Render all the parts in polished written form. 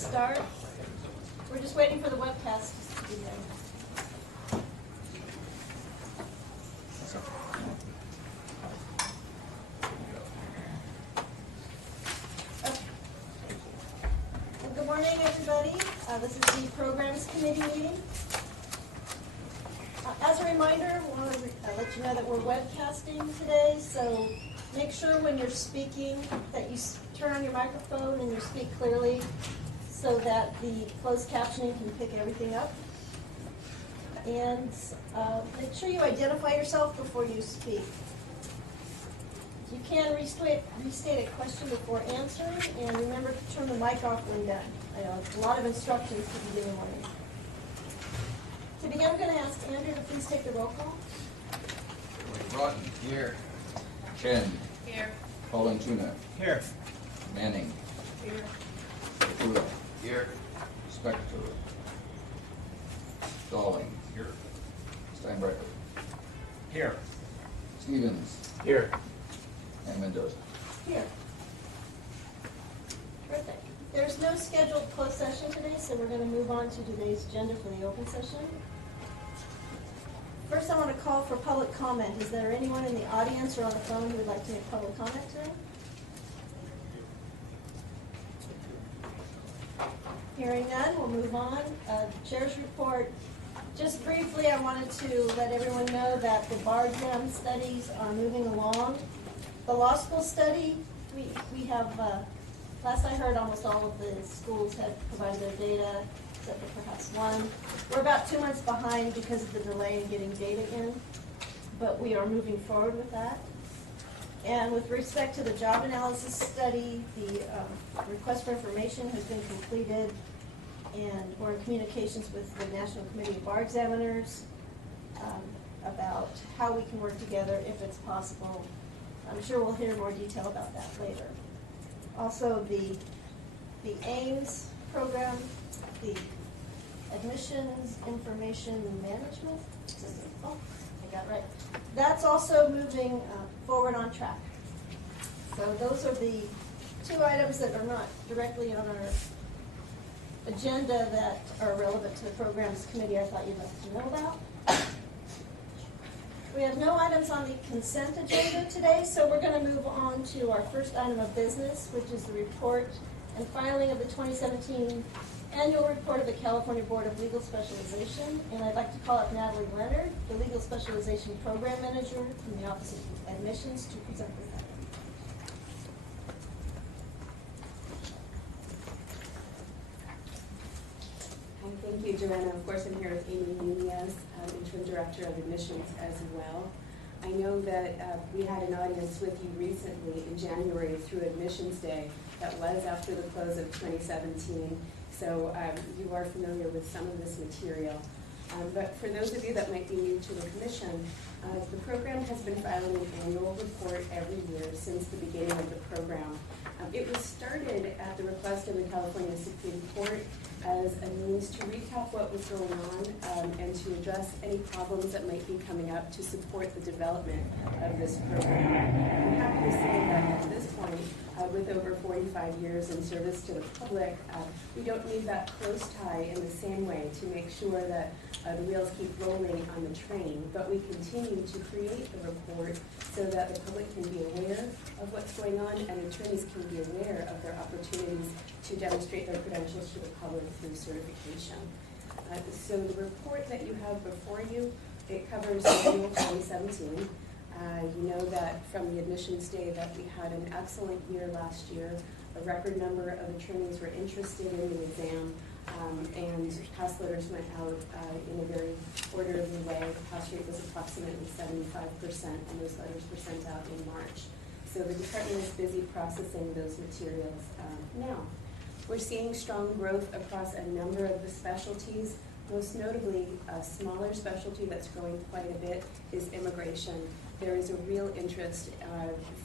start. We're just waiting for the webcast to be ready. Okay. Well, good morning, everybody. This is the Programs Committee meeting. As a reminder, I want to let you know that we're webcasting today, so make sure when you're speaking that you turn on your microphone and you speak clearly so that the closed captioning can pick everything up. And make sure you identify yourself before you speak. You can restate a question before answering, and remember to turn the mic off when done. I know it's a lot of instructions to begin the morning. To begin, I'm going to ask Andrew to please take the roll call. Broughton. Here. Chen. Here. Tuna. Here. Manning. Here. Kapula. Here. Spector. Stalling. Here. Steinbrecher. Here. Stevens. Here. And Mendoza. Here. Terrific. There's no scheduled closed session today, so we're going to move on to today's agenda for the open session. First, I want to call for public comment. Is there anyone in the audience or on the phone who would like to make public comment today? Hearing none, we'll move on. Chair's report. Just briefly, I wanted to let everyone know that the bar exam studies are moving along. The law school study, we have, last I heard, almost all of the schools have provided their data, except for perhaps one. We're about 2 months behind because of the delay in getting data in, but we are moving forward with that. And with respect to the job analysis study, the request for information has been completed, and we're in communications with the National Committee of Bar Examiners about how we can work together if it's possible. I'm sure we'll hear more detail about that later. Also, the AIMS program, the Admissions Information Management System. Oh, I got it right. That's also moving forward on track. So those are the 2 items that are not directly on our agenda that are relevant to the Programs Committee I thought you'd like to know about. We have no items on the consent agenda today, so we're going to move on to our first item of business, which is the report and filing of the 2017 annual report of the California Board of Legal Specialization. And I'd like to call up Natalie Leonard, the Legal Specialization Program Manager from the Office of Admissions, to present this item. Thank you, Joanna. Of course, I'm here with Amy Nunez, Interim Director of Admissions as well. I know that we had an audience with you recently in January through Admissions Day that was after the close of 2017, so you are familiar with some of this material. But for those of you that might be new to the Commission, the program has been filing an annual report every year since the beginning of the program. It was started at the request of the California Supreme Court as a means to recap what was going on and to address any problems that might be coming up to support the development of this program. I'm happy to say that at this point, with over 45 years in service to the public, we don't need that close tie in the same way to make sure that the wheels keep rolling on the train, but we continue to create the report so that the public can be aware of what's going on and attorneys can be aware of their opportunities to demonstrate their credentials to the public through certification. So the report that you have before you, it covers annual 2017. You know that from the admissions day that we had an excellent year last year. A record number of attorneys were interested in the exam, and pass letters went out in a very orderly way. The pass rate was approximately 75%, and those letters were sent out in March. So the department is busy processing those materials now. We're seeing strong growth across a number of the specialties. Most notably, a smaller specialty that's growing quite a bit is immigration. There is a real interest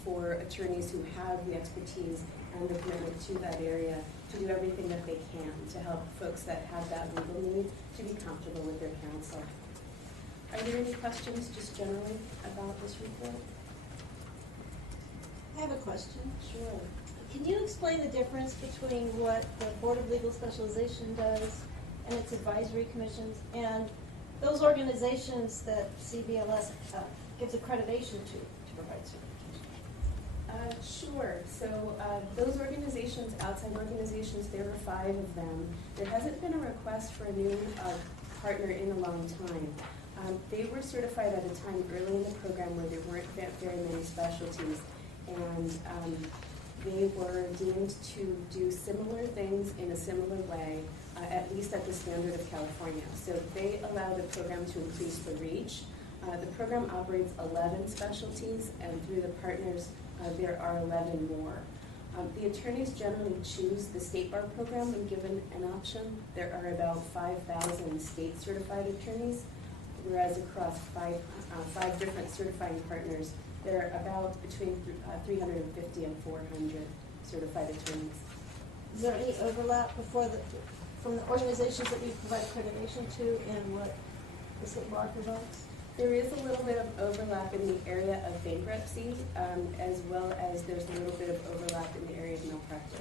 for attorneys who have the expertise and the commitment to that area to do everything that they can to help folks that have that legal need to be comfortable with their counsel. Are there any questions just generally about this report? I have a question. Sure. Can you explain the difference between what the Board of Legal Specialization does and its advisory commissions and those organizations that CBLS gives accreditation to provide certification? Sure. So those organizations, outside organizations, there are 5 of them. There hasn't been a request for a new partner in a long time. They were certified at a time early in the program where there weren't very many specialties, and they were deemed to do similar things in a similar way, at least at the standard of California. So they allow the program to increase the reach. The program operates 11 specialties, and through the partners, there are 11 more. The attorneys generally choose the state bar program when given an option. There are about 5,000 state certified attorneys, whereas across five different certifying partners, there are about between 350 and 400 certified attorneys. Is there any overlap from the organizations that we provide accreditation to and what the state bar provides? There is a little bit of overlap in the area of bankruptcy, as well as there's a little bit of overlap in the area of malpractice.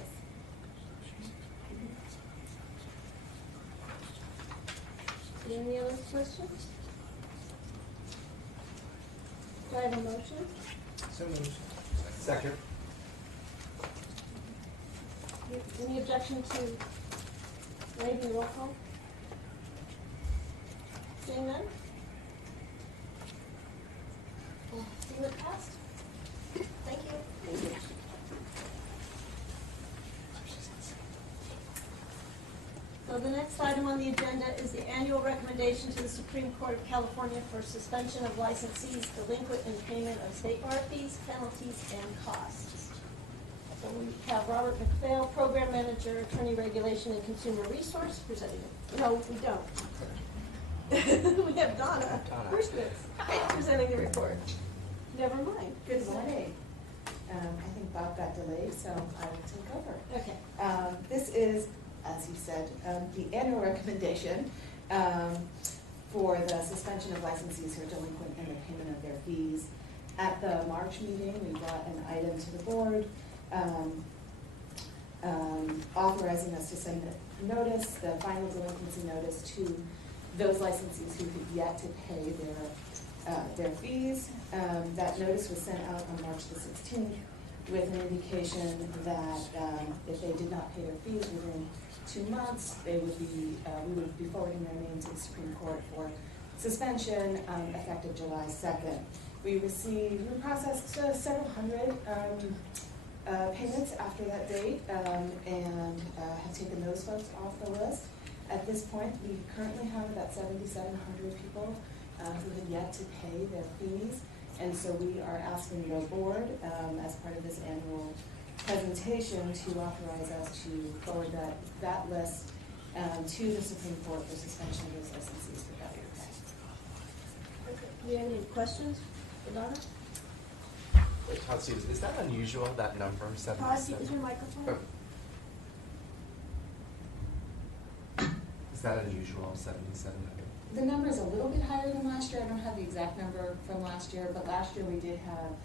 Any other questions? Do I have a motion? So moved. Second. Any objection to waiving roll call? Seeing none? See what passed? Thank you. Thank you. So the next item on the agenda is the annual recommendation to the Supreme Court of California for suspension of licensees delinquent in payment of state bar fees, penalties, and costs. So we have Robert McPhail, Program Manager, Attorney Regulation and Consumer Resource, presenting it. No, we don't. We have Donna Hirschwitz presenting the report. Never mind. Good morning. I think Bob got delayed, so I will take over. Okay. This is, as you said, the annual recommendation for the suspension of licensees who are delinquent in the payment of their fees. At the March meeting, we brought an item to the board authorizing us to send a notice, the final delinquency notice, to those licensees who have yet to pay their fees. That notice was sent out on March the 16th with an indication that if they did not pay their fees within 2 months, we would be forwarding their name to the Supreme Court for suspension effective July 2nd. We processed several hundred payments after that date and have taken those folks off the list. At this point, we currently have about 7,700 people who have yet to pay their fees. And so we are asking the board, as part of this annual presentation, to authorize us to forward that list to the Supreme Court for suspension of those licensees for failure to pay. Do you have any questions for Donna? Trustees, is that unusual, that number, Todd, is 77? your microphone? Is that unusual, 7,700? The number is a little bit higher than last year. I don't have the exact number from last year, but last year we did have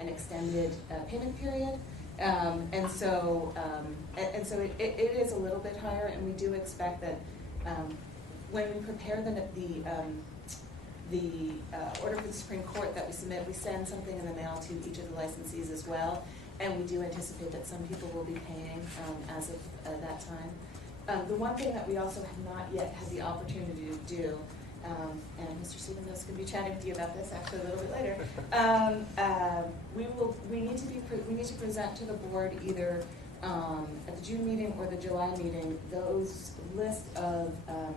an extended payment period. And so it is a little bit higher, and we do expect that when we prepare the order for the Supreme Court that we submit, we send something in the mail to each of the licensees as well, and we do anticipate that some people will be paying as of that time. The one thing that we also have not yet had the opportunity to do, and Mr. Stevens is going to be chatting with you about this actually a little bit later. We need to present to the board either at the June meeting or the July meeting those list of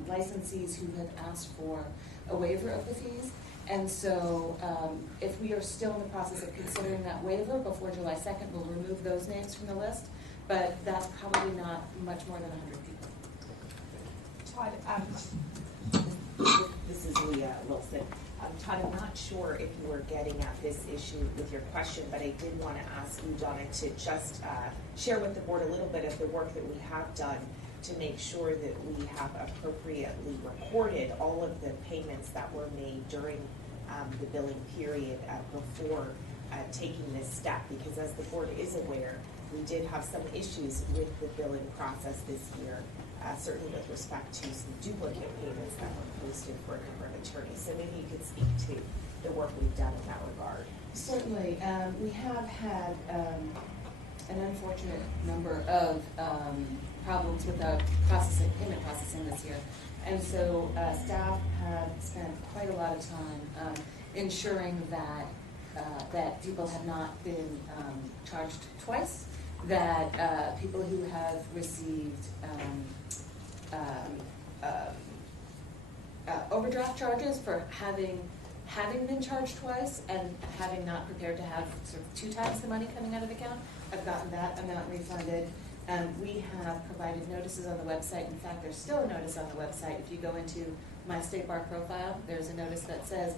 licensees who have asked for a waiver of the fees. And so if we are still in the process of considering that waiver before July 2nd, we'll remove those names from the list. But that's probably not much more than 100 people. Todd, this is Leah Wilson. Todd, I'm not sure if you were getting at this issue with your question, but I did want to ask you, Donna, to just share with the board a little bit of the work that we have done to make sure that we have appropriately recorded all of the payments that were made during the billing period before taking this step. Because as the board is aware, we did have some issues with the billing process this year, certainly with respect to some duplicate payments that were posted for a number of attorneys. So maybe you could speak to the work we've done in that regard. Certainly, we have had an unfortunate number of problems with the payment processing this year. And so staff have spent quite a lot of time ensuring that people have not been charged twice, that people who have received overdraft charges for having been charged twice and having not prepared to have sort of 2 times the money coming out of the account, have gotten that amount refunded. We have provided notices on the website. In fact, there's still a notice on the website. If you go into my State Bar profile, there's a notice that says,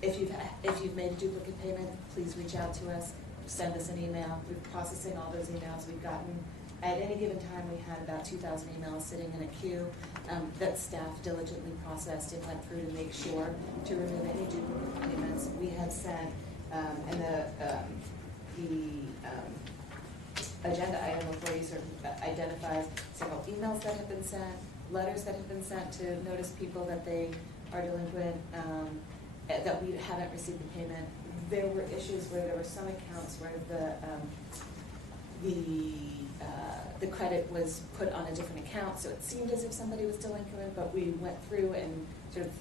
if you've made a duplicate payment, please reach out to us, send us an email. We're processing all those emails. We've gotten, at any given time, we had about 2,000 emails sitting in a queue that staff diligently processed and went through to make sure to remove any duplicate payments. We have sent, and the agenda item before you sort of identifies several emails that have been sent, letters that have been sent to notice people that they are delinquent, that we haven't received the payment. There were issues where there were some accounts where the credit was put on a different account, so it seemed as if somebody was delinquent, but we went through and sort of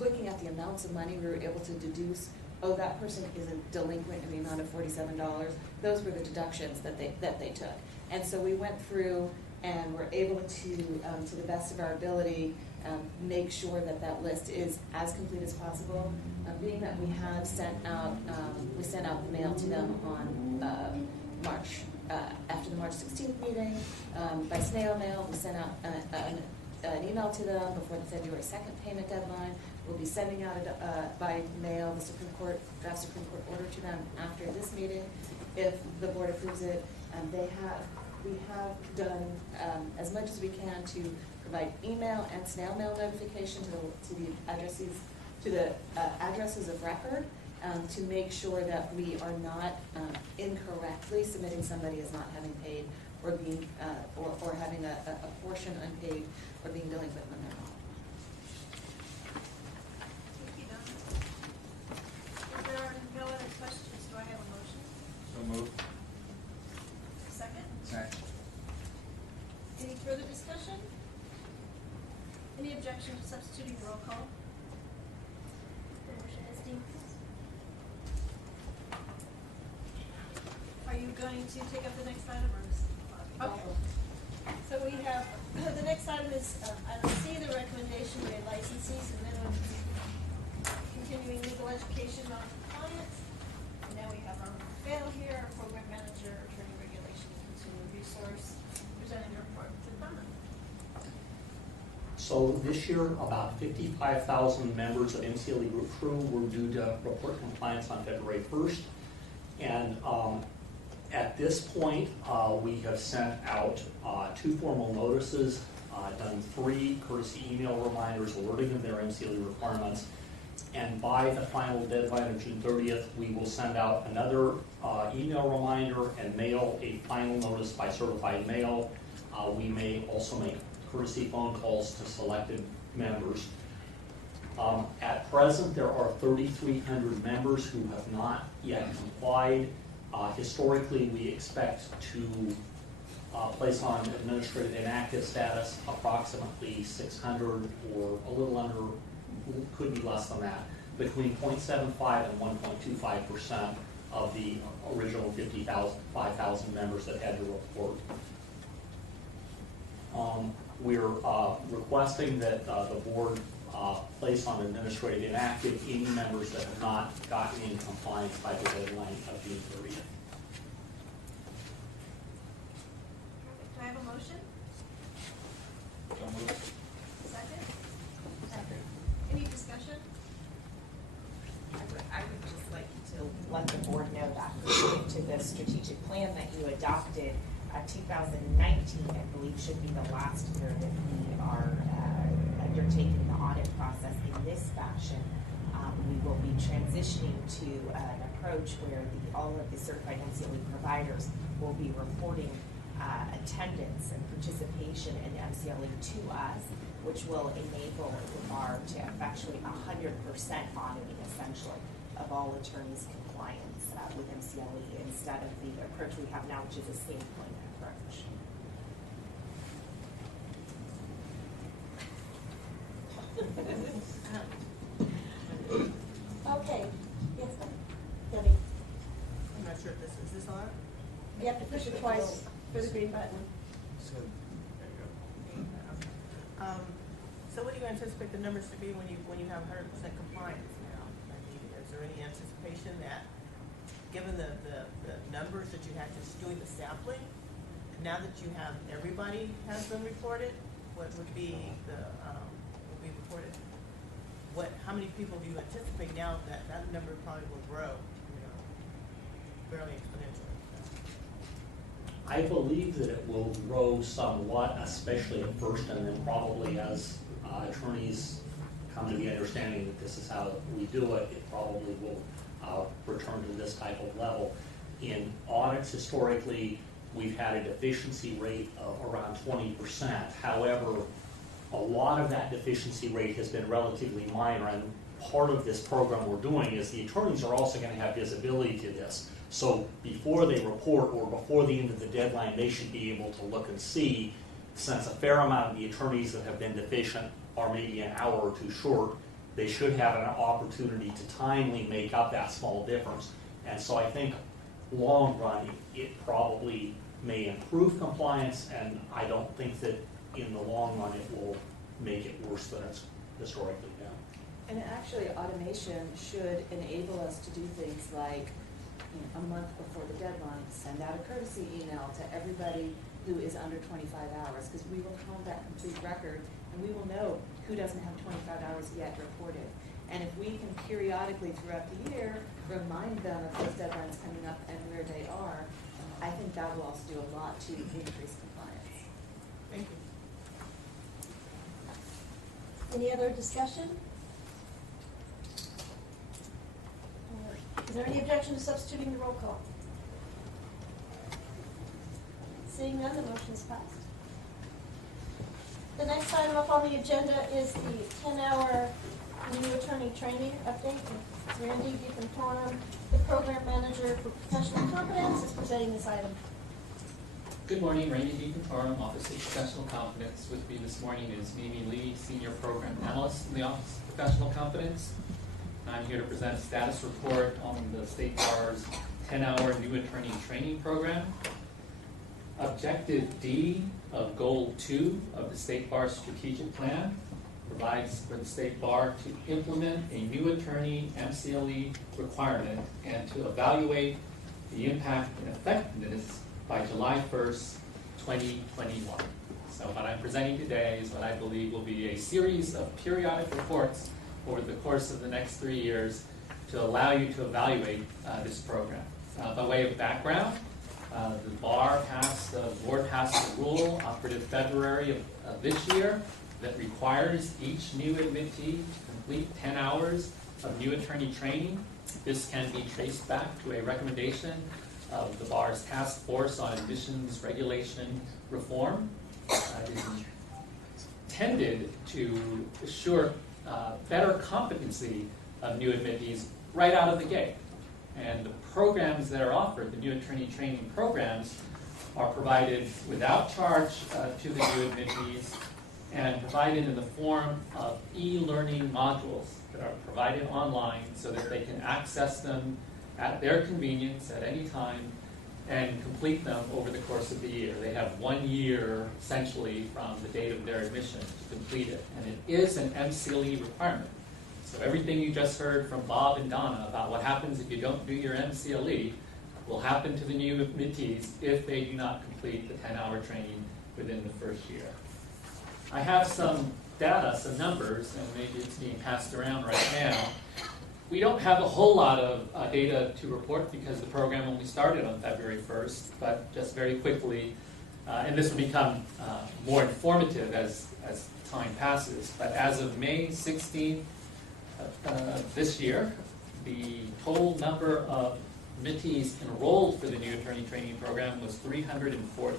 looking at the amounts of money, we were able to deduce, oh, that person isn't delinquent in the amount of $47. Those were the deductions that they took. And so we went through and were able to the best of our ability, make sure that that list is as complete as possible. Being that we have sent out the mail to them on after the March 16th meeting, by snail mail. We sent out an email to them before the February 2nd payment deadline. We'll be sending out by mail the draft Supreme Court order to them after this meeting. If the board approves it, we have done as much as we can to provide email and snail mail notification to the addresses of record, to make sure that we are not incorrectly submitting somebody as not having paid or being or having a portion unpaid or being delinquent when they're not. Thank you, Donna. If there are no other questions, do I have a motion? So moved. Second? Second. Any further discussion? Any objection to substituting roll call? The motion is deemed. Are you going to take up the next item or is? Okay. So we have, the next item is item C, the recommendation rate licensees and minimum continuing legal education non-compliance. And now we have our Fail here, our program manager, attorney regulation, and consumer resource, presenting the report to the Department. So this year, about 55,000 members of MCLE Group Crew were due to report compliance on February 1st. And at this point, we have sent out 2 formal notices, done 3 courtesy email reminders alerting them their MCLE requirements. And by the final deadline of June 30th, we will send out another email reminder and mail a final notice by certified mail. We may also make courtesy phone calls to selected members. At present, there are 3,300 members who have not yet complied. Historically, we expect to place on administrative inactive status approximately 600 or a little under, could be less than that, between 0.75 and 1.25% of the original 5,000 members that had to report. We're requesting that the board place on administrative inactive any members that have not gotten in compliance by the deadline of June 30th. Do I have a motion? So moved. Second? Second. Any discussion? I would just like to let the board know that according to the strategic plan that you adopted, 2019, I believe, should be the last year that we are undertaking the audit process in this fashion. we will be transitioning to an approach where all of the certified MCLE providers will be reporting attendance and participation in MCLE to us, which will enable the bar to effectuate 100% auditing, essentially, of all attorneys' compliance with MCLE instead of the approach we have now, which is a sampling approach. Okay, yes, ma'am. Debbie, I'm not sure if this is on. you have to push it twice for the green button. There you go. So what do you anticipate the numbers to be when you have 100% compliance now? I mean, is there any anticipation that, given the numbers that you had just doing the sampling, now that you have everybody has been reported, what would be would be reported? How many people do you anticipate now that number probably will grow, fairly exponentially? I believe that it will grow somewhat, especially at first, and then probably as attorneys come to the understanding that this is how we do it, it probably will return to this type of level. In audits, historically, we've had a deficiency rate of around 20%. However, a lot of that deficiency rate has been relatively minor, and part of this program we're doing is the attorneys are also going to have visibility to this. So before they report or before the end of the deadline, they should be able to look and see, since a fair amount of the attorneys that have been deficient are maybe an hour or two short, they should have an opportunity to timely make up that small difference. And so I think long run, it probably may improve compliance, and I don't think that in the long run it will make it worse than it's historically been. And actually, automation should enable us to do things like, a month before the deadline, send out a courtesy email to everybody who is under 25 hours, because we will have that complete record, and we will know who doesn't have 25 hours yet reported. And if we can periodically throughout the year remind them of those deadlines coming up and where they are, I think that will also do a lot to increase compliance. Thank you. Any other discussion? Is there any objection to substituting the roll call? Seeing none, the motion is passed. The next item up on the agenda is the 10-hour new attorney training update. Randy DiPantorno, the program manager for professional competence, is presenting this item. Good morning, Randy DiPantorno, Office of Professional Competence. With me this morning is Mimi Lee, Senior Program Analyst in the Office of Professional Competence. I'm here to present a status report on the State Bar's 10-hour new attorney training program. Objective D of Goal 2 of the State Bar Strategic Plan provides for the State Bar to implement a new attorney MCLE requirement and to evaluate the impact and effectiveness by July 1st, 2021. So what I'm presenting today is what I believe will be a series of periodic reports over the course of the next 3 years to allow you to evaluate this program. By way of background, the board passed a rule operative February of this year that requires each new admittee to complete 10 hours of new attorney training. This can be traced back to a recommendation of the bar's task force on admissions regulation reform. It is intended to assure better competency of new admittees right out of the gate. And the programs that are offered, the new attorney training programs, are provided without charge to the new admittees and provided in the form of e-learning modules that are provided online so that they can access them at their convenience at any time and complete them over the course of the year. They have 1 year, essentially, from the date of their admission to complete it. And it is an MCLE requirement. So everything you just heard from Bob and Donna about what happens if you don't do your MCLE will happen to the new admittees if they do not complete the 10-hour training within the first year. I have some data, some numbers, and maybe it's being passed around right now. We don't have a whole lot of data to report because the program only started on February 1st, but just very quickly, and this will become more informative as time passes, but as of May 16th, this year, the total number of admittees enrolled for the new attorney training program was 340.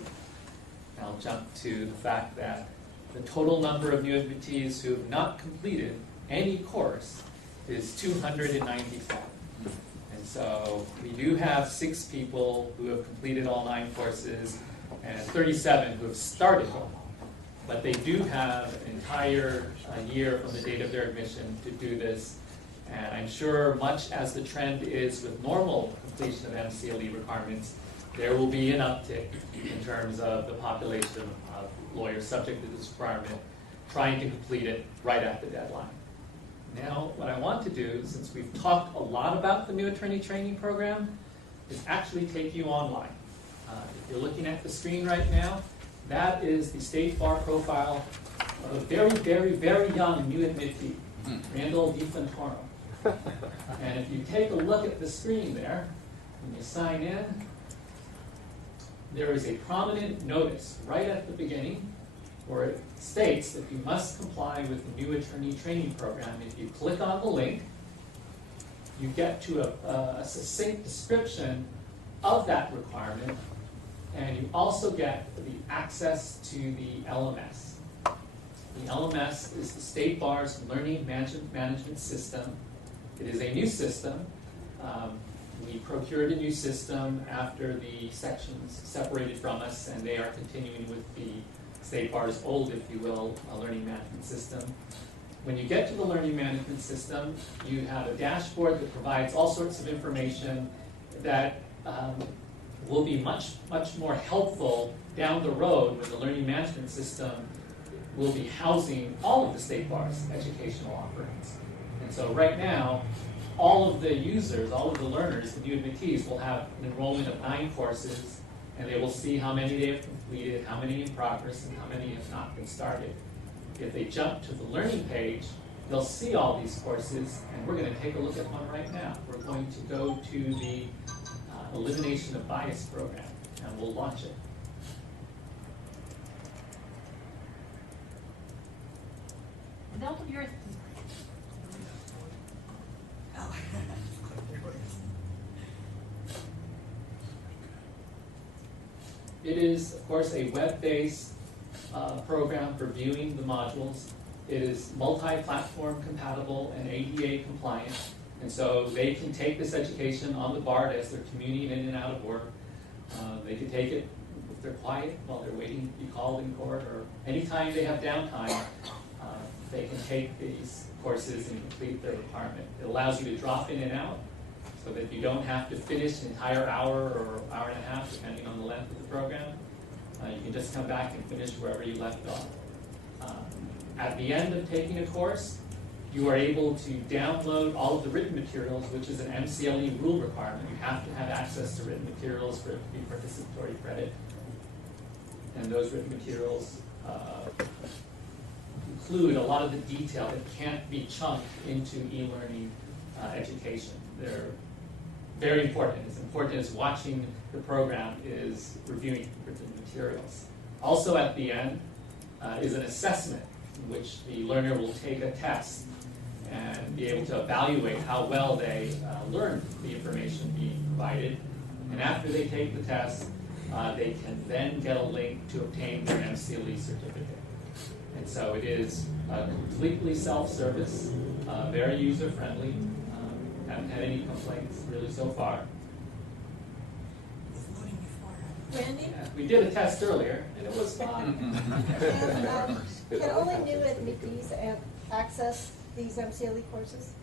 I'll jump to the fact that the total number of new admittees who have not completed any course is 297. And so we do have 6 people who have completed all 9 courses and 37 who have started them. But they do have an entire year from the date of their admission to do this. And I'm sure much as the trend is with normal completion of MCLE requirements, there will be an uptick in terms of the population of lawyers subject to this requirement trying to complete it right at the deadline. Now, what I want to do, since we've talked a lot about the new attorney training program, is actually take you online. If you're looking at the screen right now, that is the State Bar profile of a very, very, very young new admittee, Randall DiFantoro. And if you take a look at the screen there, when you sign in, there is a prominent notice right at the beginning where it states that you must comply with the new attorney training program. If you click on the link, you get to a succinct description of that requirement, and you also get the access to the LMS. The LMS is the State Bar's Learning Management System. It is a new system. We procured a new system after the sections separated from us, and they are continuing with the State Bar's old, if you will, learning management system. When you get to the learning management system, you have a dashboard that provides all sorts of information that will be much, much more helpful down the road when the learning management system will be housing all of the State Bar's educational offerings. And so right now, all of the users, all of the learners, the new admittees, will have an enrollment of 9 courses, and they will see how many they have completed, how many in progress, and how many have not been started. If they jump to the learning page, they'll see all these courses, and we're going to take a look at one right now. We're going to go to the Elimination of Bias program, and we'll launch it. Develop yours. It is, of course, a web-based program for viewing the modules. It is multi-platform compatible and ADA compliant, and so they can take this education on the BART as they're commuting in and out of work. They can take it if they're quiet while they're waiting to be called in court, or anytime they have downtime, they can take these courses and complete their requirement. It allows you to drop in and out so that you don't have to finish an entire hour or hour and a half, depending on the length of the program. You can just come back and finish wherever you left off. At the end of taking a course, you are able to download all of the written materials, which is an MCLE rule requirement. You have to have access to written materials for it to be participatory credit. And those written materials include a lot of the detail that can't be chunked into e-learning education. They're very important. As important as watching the program is reviewing written materials. Also at the end is an assessment in which the learner will take a test and be able to evaluate how well they learned the information being provided. And after they take the test, they can then get a link to obtain their MCLE certificate. And so it is completely self-service, very user-friendly. Haven't had any complaints really so far. Randy? We did a test earlier, and it was fun. Can only new admittees access these MCLE courses?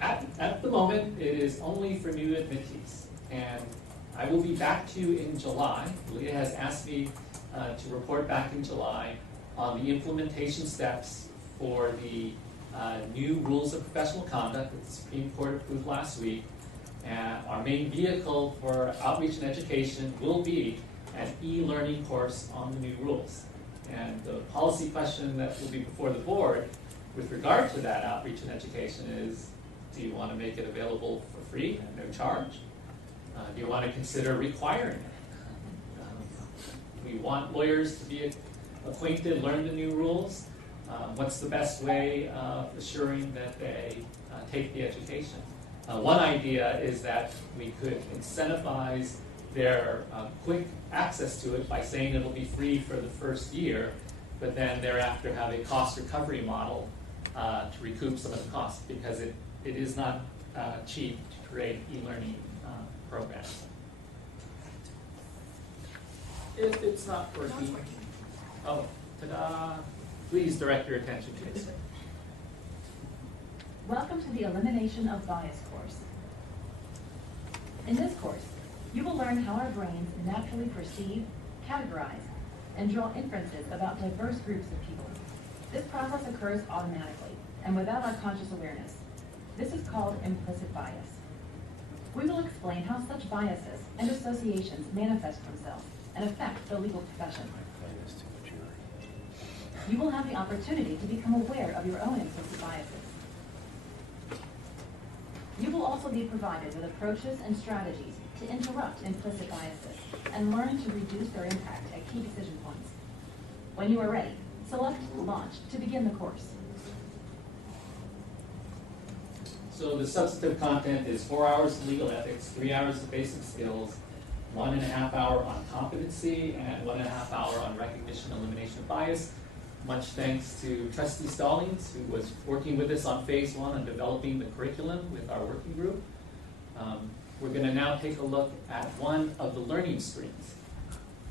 At the moment, it is only for new admittees. And I will be back to you in July. Leah has asked me to report back in July on the implementation steps for the new rules of professional conduct that the Supreme Court approved last week. And our main vehicle for outreach and education will be an e-learning course on the new rules. And the policy question that will be before the board with regard to that outreach and education is, do you want to make it available for free at no charge? Do you want to consider requiring it? We want lawyers to be acquainted, learn the new rules, What's the best way of assuring that they take the education? One idea is that we could incentivize their quick access to it by saying it'll be free for the first year, but then thereafter have a cost recovery model to recoup some of the costs, because it is not cheap to create e-learning programs. If it's not working, oh, ta-da! Please direct your attention to this. Welcome to the Elimination of Bias course. In this course, you will learn how our brains naturally perceive, categorize, and draw inferences about diverse groups of people. This process occurs automatically and without our conscious awareness. This is called implicit bias. We will explain how such biases and associations manifest themselves and affect the legal profession. You will have the opportunity to become aware of your own implicit biases. You will also be provided with approaches and strategies to interrupt implicit biases and learn to reduce their impact at key decision points. When you are ready, select Launch to begin the course. So the substantive content is 4 hours of legal ethics, 3 hours of basic skills, 1.5 hours on competency, and 1.5 hours on recognition and elimination of bias. Much thanks to Trustee Stallings, who was working with us on phase 1 on developing the curriculum with our working group. We're going to now take a look at one of the learning streams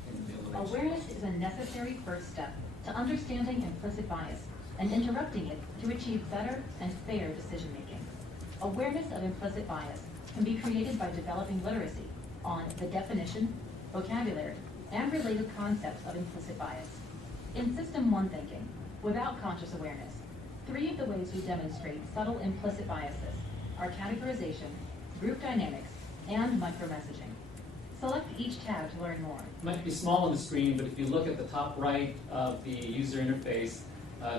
in the elimination. Awareness is a necessary first step to understanding implicit bias and interrupting it to achieve better and fair decision making. Awareness of implicit bias can be created by developing literacy on the definition, vocabulary, and related concepts of implicit bias. In System 1 thinking, without conscious awareness, 3 of the ways we demonstrate subtle implicit biases are categorization, group dynamics, and micromessaging. Select each tab to learn more. It might be small on the screen, but if you look at the top right of the user interface,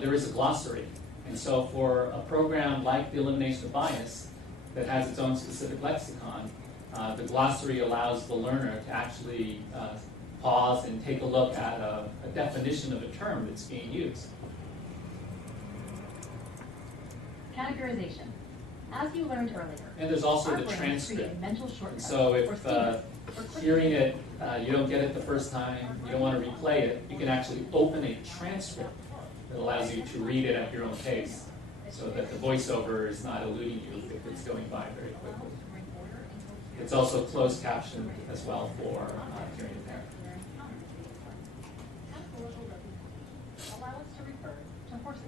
there is a glossary. And so for a program like the elimination of bias that has its own specific lexicon, the glossary allows the learner to actually pause and take a look at a definition of a term that's being used. Categorization. As you learned earlier, And there's also our the brains transcript. create mental And shortcuts so for if students for quick hearing it, you don't get it the first time, you don't want to replay it, you can actually open a transcript that allows you to read it at your own pace, so that the voiceover is not eluding you if it's going by very quickly. It's also closed captioned as well for hearing impaired. Categorical representation allow us to refer to horses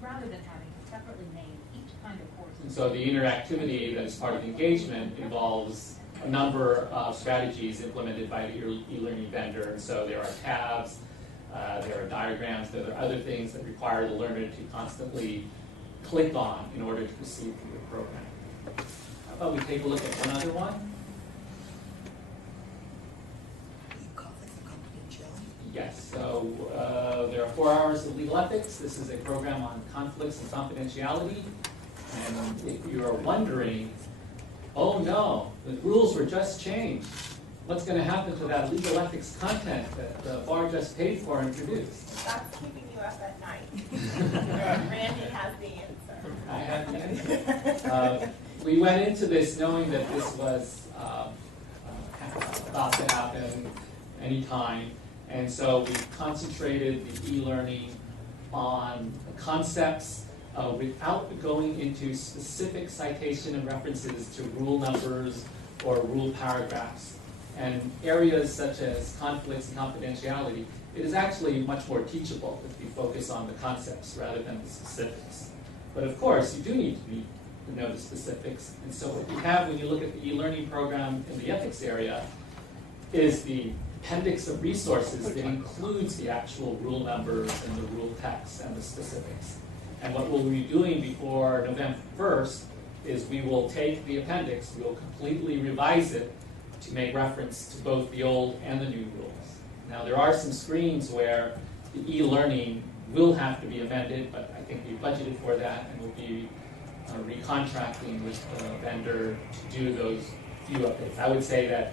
rather than having to separately name each kind of horse. And so the interactivity that is part of the engagement involves a number of strategies implemented by the e-learning vendor. And so there are tabs, there are diagrams, there are other things that require the learner to constantly click on in order to proceed through the program. How about we take a look at one other one? Yes, so there are 4 hours of legal ethics. This is a program on conflicts and confidentiality. And if you are wondering, oh no, the rules were just changed, what's going to happen to that legal ethics content that the bar just paid for and produced? That's keeping you up at night. Randy has the answer. I have the answer. We went into this knowing that this was about to happen anytime. And so we concentrated the e-learning on the concepts without going into specific citation and references to rule numbers or rule paragraphs. And areas such as conflicts and confidentiality, it is actually much more teachable if we focus on the concepts rather than the specifics. But of course, you do need to know the specifics. And so what you have when you look at the e-learning program in the ethics area is the appendix of resources that includes the actual rule numbers and the rule text and the specifics. And what we'll be doing before November 1st is we will take the appendix, we will completely revise it to make reference to both the old and the new rules. Now there are some screens where the e-learning will have to be amended, but I think we budgeted for that and we'll be recontracting with the vendor to do those few updates. I would say that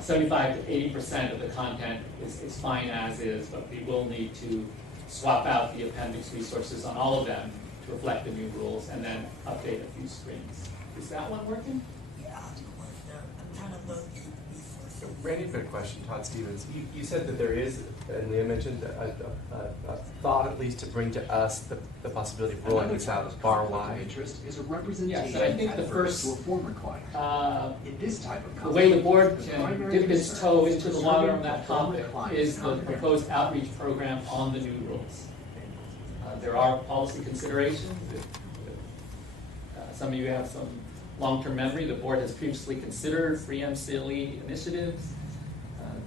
75 to 80% of the content is fine as is, but we will need to swap out the appendix resources on all of them to reflect the new rules, and then update a few screens. Is that one working? Yeah, I'm trying to look. Randy, for a question, Todd Stevens, you said that there is, and Leah mentioned, a thought at least to bring to us the possibility of rolling this out bar-wide. Interest is a representation Yes, and I think the adverse first, to a form required. In this type of the way the board conflict, the can primary dip its concern toe is into the preserving water on the that former topic client's is the confidentiality. proposed outreach program on the new rules. There are policy considerations. Some of you have some long-term memory. The board has previously considered free MCLE initiatives.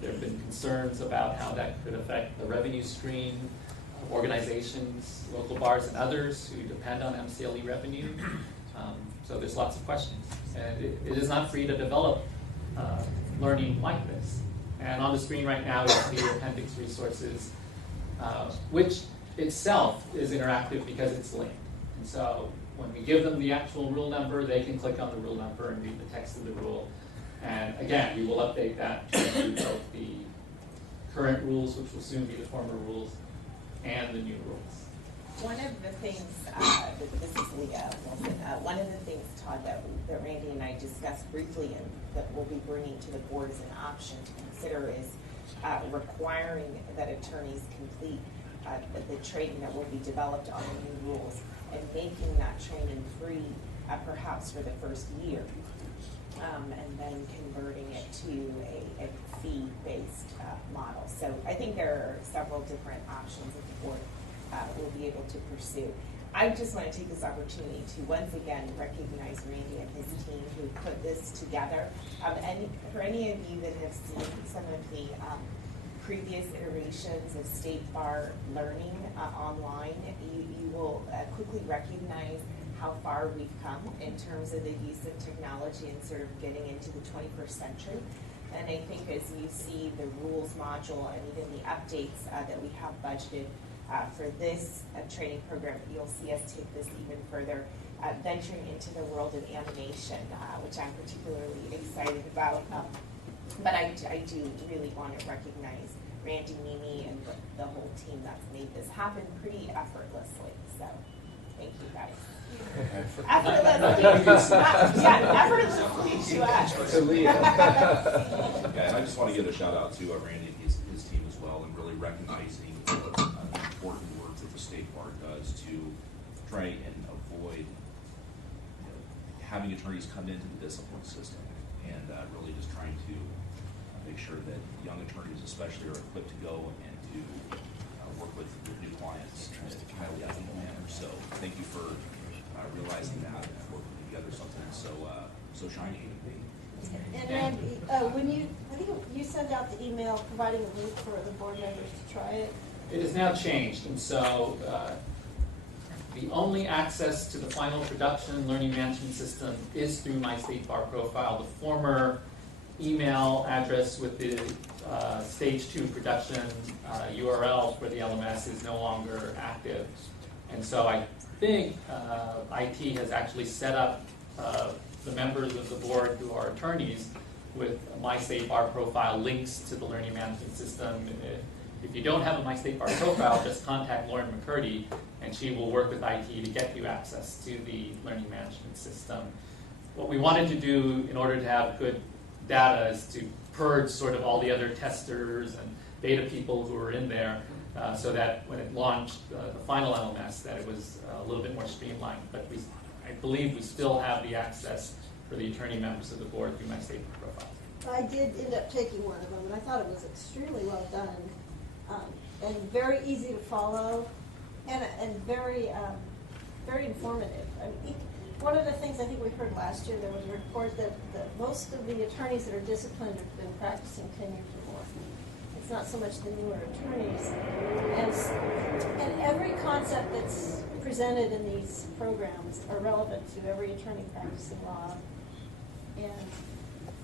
There have been concerns about how that could affect the revenue stream of organizations, local bars and others who depend on MCLE revenue. So there's lots of questions. And it is not free to develop learning like this. And on the screen right now is the appendix resources, which itself is interactive because it's linked. And so when we give them the actual rule number, they can click on the rule number and read the text of the rule. And again, we will update that to include both the current rules, which will soon be the former rules, and the new rules. One of the things, this is Leah Wilson, one of the things, Todd, that Randy and I discussed briefly and that we'll be bringing to the board as an option to consider is requiring that attorneys complete the training that will be developed on the new rules and making that training free perhaps for the first year. And then converting it to a fee-based model. So I think there are several different options that the board will be able to pursue. I just want to take this opportunity to once again recognize Randy and his team who put this together. And for any of you that have seen some of the previous iterations of State Bar learning online, you will quickly recognize how far we've come in terms of the use of technology and sort of getting into the 21st century. And I think as you see the rules module and even the updates that we have budgeted for this training program, you'll see us take this even further, venturing into the world of animation, which I'm particularly excited about. But I do really want to recognize Randy, Mimi, and the whole team that's made this happen pretty effortlessly. So thank you guys. Effortlessly. Effortlessly to us. Yeah, and I just want to give a shout out to Randy and his team as well, and really recognizing the important work that the State Bar does to try and avoid having attorneys come into the discipline system, and really just trying to make sure that young attorneys especially are equipped to go and to work with new clients in a highly ethical manner. So thank you for realizing that and working together something so shiny. And Randy, when you send out the email providing a link for the board members to try it? It has now changed, and so the only access to the final production learning management system is through my State Bar profile. The former email address with the stage 2 production URL for the LMS is no longer active. And so I think IT has actually set up the members of the board who are attorneys with my State Bar profile links to the learning management system. If you don't have a My State Bar profile, just contact Lauren McCurdy and she will work with IT to get you access to the learning management system. What we wanted to do in order to have good data is to purge sort of all the other testers and data people who were in there so that when it launched the final LMS that it was a little bit more streamlined. But I believe we still have the access for the attorney members of the board through my State Bar profile. I did end up taking one of them, and I thought it was extremely well done, and very easy to follow, and very very informative. I mean, one of the things I think we heard last year, there was a report that most of the attorneys that are disciplined have been practicing 10 years or more. It's not so much the newer attorneys, and every concept that's presented in these programs are relevant to every attorney practicing law, and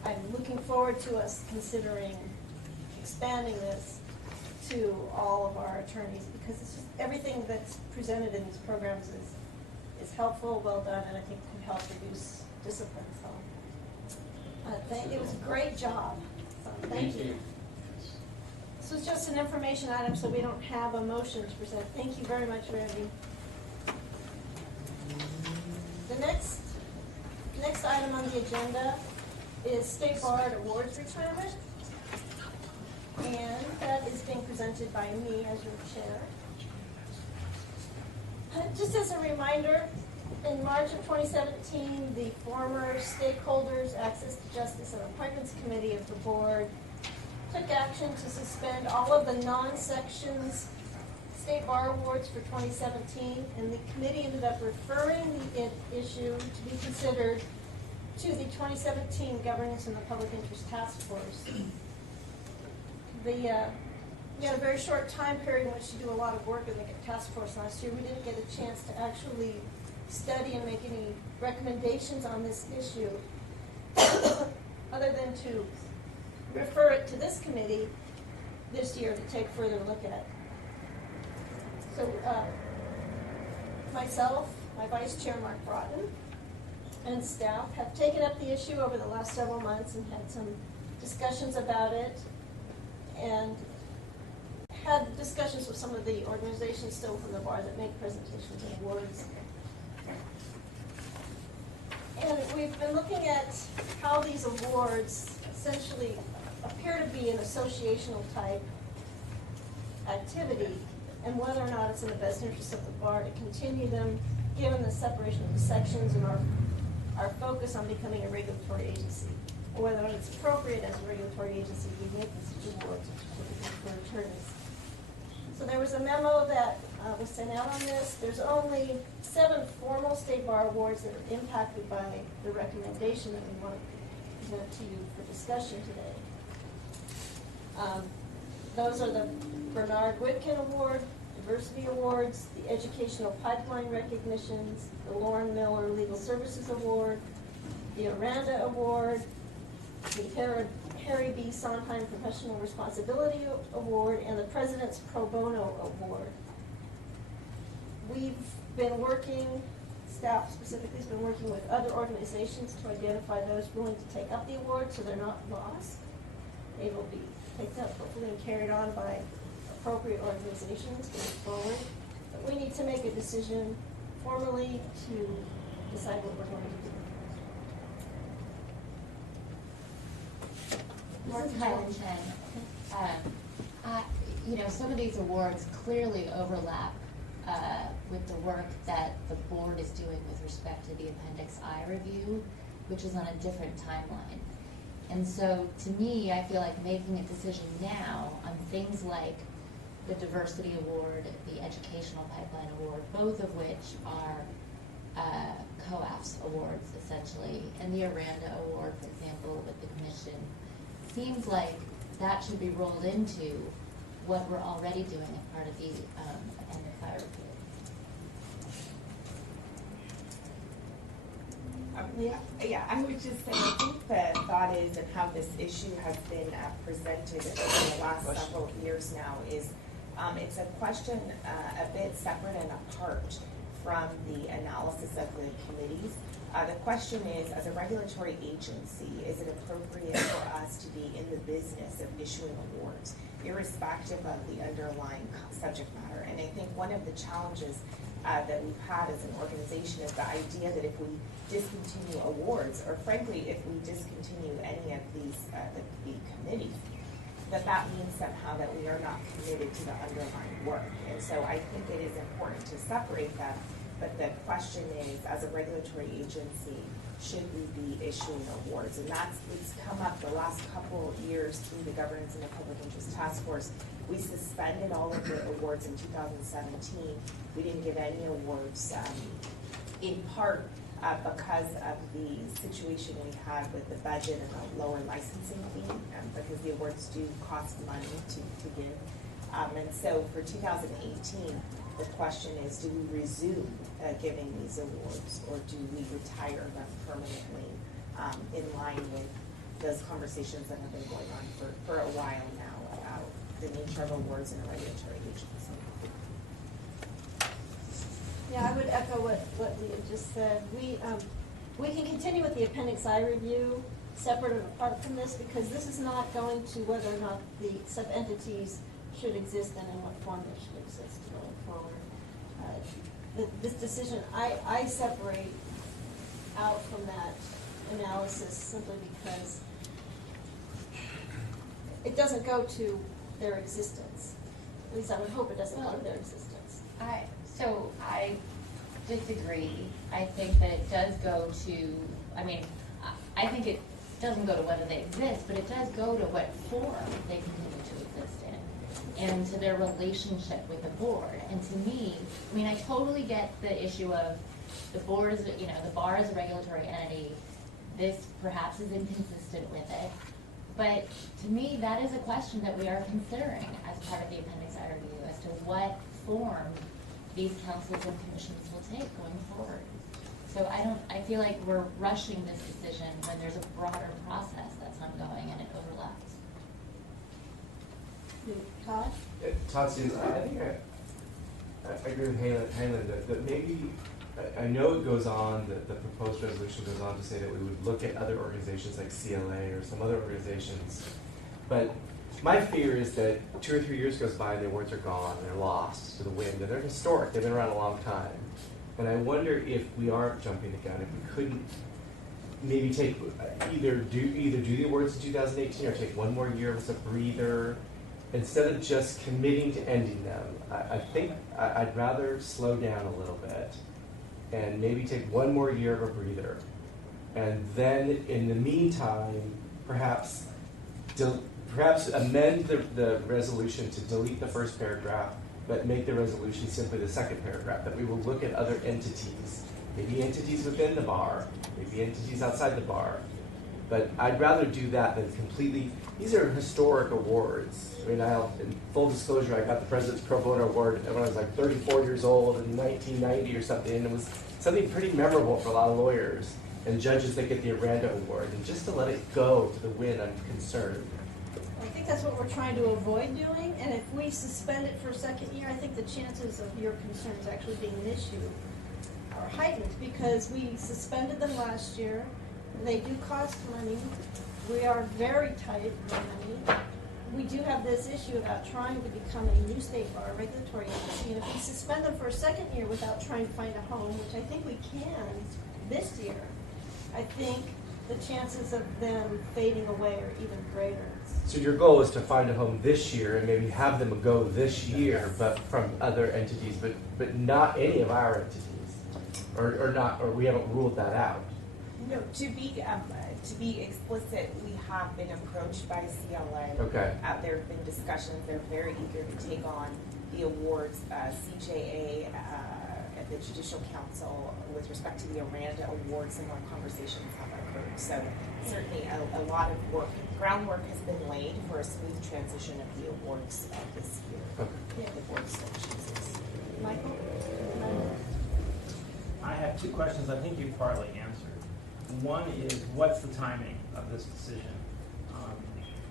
I'm looking forward to us considering expanding this to all of our attorneys, because it's just everything that's presented in these programs is helpful, well done, and I think can help reduce discipline. So it was a great job. So thank you. This was just an information item, so we don't have a motion to present. Thank you very much, Randy. The next item on the agenda is State Bar Awards retirement. And that is being presented by me as your chair. Just as a reminder, in March of 2017, the former Stakeholders, Access to Justice and Appointments Committee of the board took action to suspend all of the non-sections State Bar Awards for 2017, and the committee ended up referring the issue to be considered to the 2017 Governance and the Public Interest Task Force. We had a very short time period in which to do a lot of work in the task force last year. We didn't get a chance to actually study and make any recommendations on this issue other than to refer it to this committee this year to take further look at. So myself, my vice chair Mark Broughton, and staff have taken up the issue over the last several months and had some discussions about it, and had discussions with some of the organizations still from the bar that make presentations and awards. And we've been looking at how these awards essentially appear to be an associational type activity, and whether or not it's in the best interest of the bar to continue them, given the separation of the sections and our focus on becoming a regulatory agency, or whether it's appropriate as a regulatory agency we make these awards for attorneys. So there was a memo that was sent out on this. There's only 7 formal State Bar Awards that are impacted by the recommendation that we want to present to you for discussion today. Those are the Bernard Whitkin Award, Diversity Awards, the Educational Pipeline Recognitions, the Lauren Miller Legal Services Award, the Aranda Award, the Harry B. Sondheim Professional Responsibility Award, and the President's Pro Bono Award. We've been working, staff specifically has been working with other organizations to identify those willing to take up the award so they're not lost. They will be picked up, hopefully, and carried on by appropriate organizations going forward. But we need to make a decision formally to decide what we're going to do. This is Kylan Chen. Some of these awards clearly overlap with the work that the board is doing with respect to the Appendix I review, which is on a different timeline. And so, to me, I feel like making a decision now on things like the Diversity Award, the Educational Pipeline Award, both of which are COAF's awards, essentially, and the Aranda Award, for example, with the Commission, seems like that should be rolled into what we're already doing as part of the Appendix I review. I would just say, I think the thought is, and how this issue has been presented over the last several years now, is it's a question a bit separate and apart from the analysis of the committees. The question is, as a regulatory agency, is it appropriate for us to be in the business of issuing awards, irrespective of the underlying subject matter? And I think one of the challenges that we've had as an organization is the idea that if we discontinue awards, or frankly, if we discontinue any of these the committees, that means somehow that we are not committed to the underlying work. And so I think it is important to separate them. But the question is, as a regulatory agency, should we be issuing awards? And it's come up the last couple of years through the Governance and the Public Interest Task Force. We suspended all of the awards in 2017. We didn't give any awards, in part because of the situation we had with the budget and a lower licensing fee, because the awards do cost money to give. And so for 2018, the question is, do we resume giving these awards, or do we retire them permanently, in line with those conversations that have been going on for a while now about the nature of awards in a regulatory agency? Yeah, I would echo what Leah just said. We can continue with the Appendix I review separate and apart from this, because this is not going to whether or not the sub-entities should exist and in what form they should exist going forward. This decision, I separate out from that analysis simply because it doesn't go to their existence. At least I would hope it doesn't go to their existence. So I disagree. I think that it does go to, I think it doesn't go to whether they exist, but it does go to what form they continue to exist in, and to their relationship with the board. And to me, I totally get the issue of the board is, the bar is a regulatory entity. This perhaps is inconsistent with it. But to me, that is a question that we are considering as part of the Appendix I review as to what form these councils and commissions will take going forward. So I feel like we're rushing this decision when there's a broader process that's ongoing and it overlaps. Todd? Todd Stevens, I think I agree with Halen that maybe, I know it goes on, the proposed resolution goes on to say that we would look at other organizations like CLA or some other organizations. But my fear is that 2 or 3 years goes by and the awards are gone, they're lost to the wind, and they're historic, they've been around a long time. And I wonder if we aren't jumping the gun, if we couldn't maybe take, either do the awards in 2018 or take one more year as a breather, instead of just committing to ending them. I think I'd rather slow down a little bit and maybe take one more year of a breather. And then in the meantime, perhaps amend the resolution to delete the first paragraph, but make the resolution simply the second paragraph, that we will look at other entities, maybe entities within the bar, maybe entities outside the bar. But I'd rather do that than completely, these are historic awards. In full disclosure, I got the President's Pro Bono Award when I was like 34 years old in 1990 or something, and it was something pretty memorable for a lot of lawyers and judges that get the Aranda Award. And just to let it go to the wind, I'm concerned. I think that's what we're trying to avoid doing, and if we suspend it for a second year, I think the chances of your concerns actually being an issue are heightened, because we suspended them last year. They do cost money. We are very tight on money. We do have this issue about trying to become a new state bar regulatory agency, and if we suspend them for a second year without trying to find a home, which I think we can this year, I think the chances of them fading away are even greater. So your goal is to find a home this year and maybe have them go this year, but from other entities, but not any of our entities, or we haven't ruled that out. No, to be explicit, we have been approached by CLA. Okay. There have been discussions. They're very eager to take on the awards. CJA at the Judicial Council with respect to the Aranda Awards, and more conversations have occurred. So certainly a lot of work, groundwork has been laid for a smooth transition of the awards this year. Okay. The board selections. Michael? I have two questions I think you've partly answered. One is, what's the timing of this decision?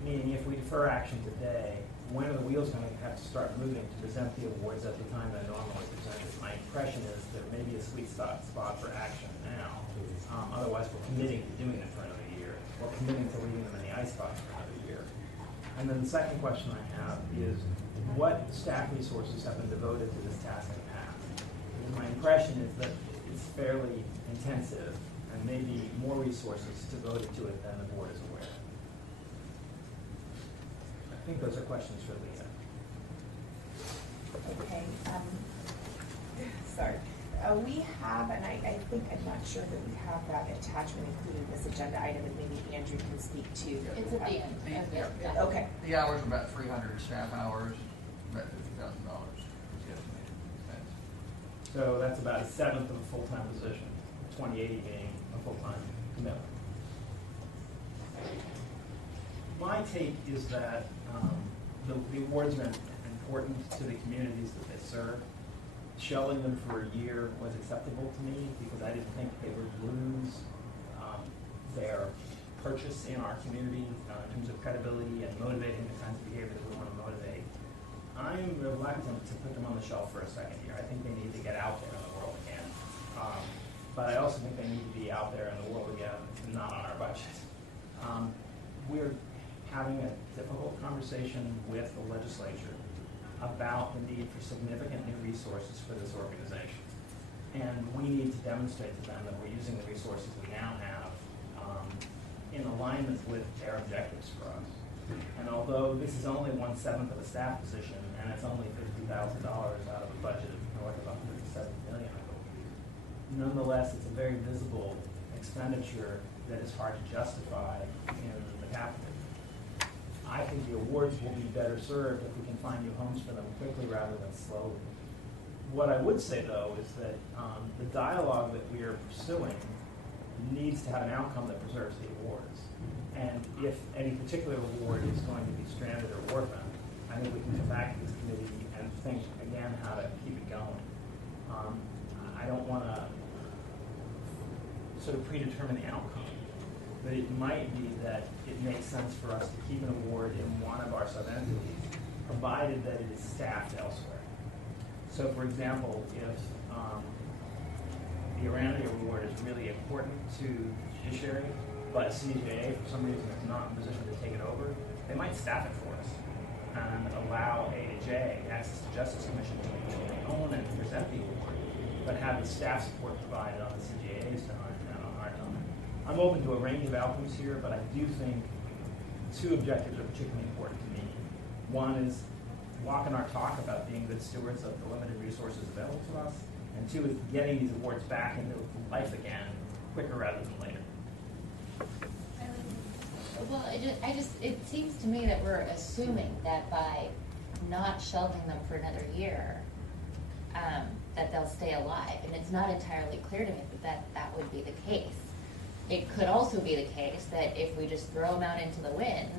Meaning, if we defer action today, when are the wheels going to have to start moving to present the awards at the time they're normally presented? My impression is there may be a sweet spot for action now. Otherwise, we're committing to doing it for another year, or committing to leaving them in the icebox for another year. And then the second question I have is, what staff resources have been devoted to this task in the past? Because my impression is that it's fairly intensive, and maybe more resources devoted to it than the board is aware of. I think those are questions for Leah. Okay. Sorry. We have, and I think, I'm not sure that we have that attachment included in this agenda item, and maybe Andrew can speak to. It's at the end. Yeah. Okay. The hours are about 300 staff hours, about $50,000. So that's about a seventh of a full-time position, 2080 being a full-time commitment. My take is that the awards are important to the communities that they serve. Shelving them for a year was acceptable to me because I didn't think they would lose their purchase in our community in terms of credibility and motivating the kinds of behavior that we want to motivate. I'm reluctant to put them on the shelf for a second year. I think they need to get out there in the world again. But I also think they need to be out there in the world again, not on our budget. We're having a difficult conversation with the legislature about the need for significant new resources for this organization. And we need to demonstrate to them that we're using the resources we now have in alignment with their objectives for us. And although this is only 1/7 of a staff position, and it's only $50,000 out of a budget of north of $107 million, I believe, nonetheless, it's a very visible expenditure that is hard to justify in the capital. I think the awards will be better served if we can find new homes for them quickly rather than slowly. What I would say, though, is that the dialogue that we are pursuing needs to have an outcome that preserves the awards. And if any particular award is going to be stranded or orphaned, I think we can come back to this committee and think again how to keep it going. I don't want to sort of predetermine the outcome, but it might be that it makes sense for us to keep an award in one of our sub-entities, provided that it is staffed elsewhere. So, for example, if the Aranda Award is really important to judiciary, but CJA for some reason is not in a position to take it over, they might staff it for us and allow A to J, Access to Justice Commission, to own and present the award, but have the staff support provided on the CJA's time and on our time. I'm open to a range of outcomes here, but I do think two objectives are particularly important to me. One is walking our talk about being good stewards of the limited resources available to us, and two is getting these awards back into life again quicker rather than later. Well, it seems to me that we're assuming that by not shelving them for another year, that they'll stay alive, and it's not entirely clear to me that would be the case. It could also be the case that if we just throw them out into the wind,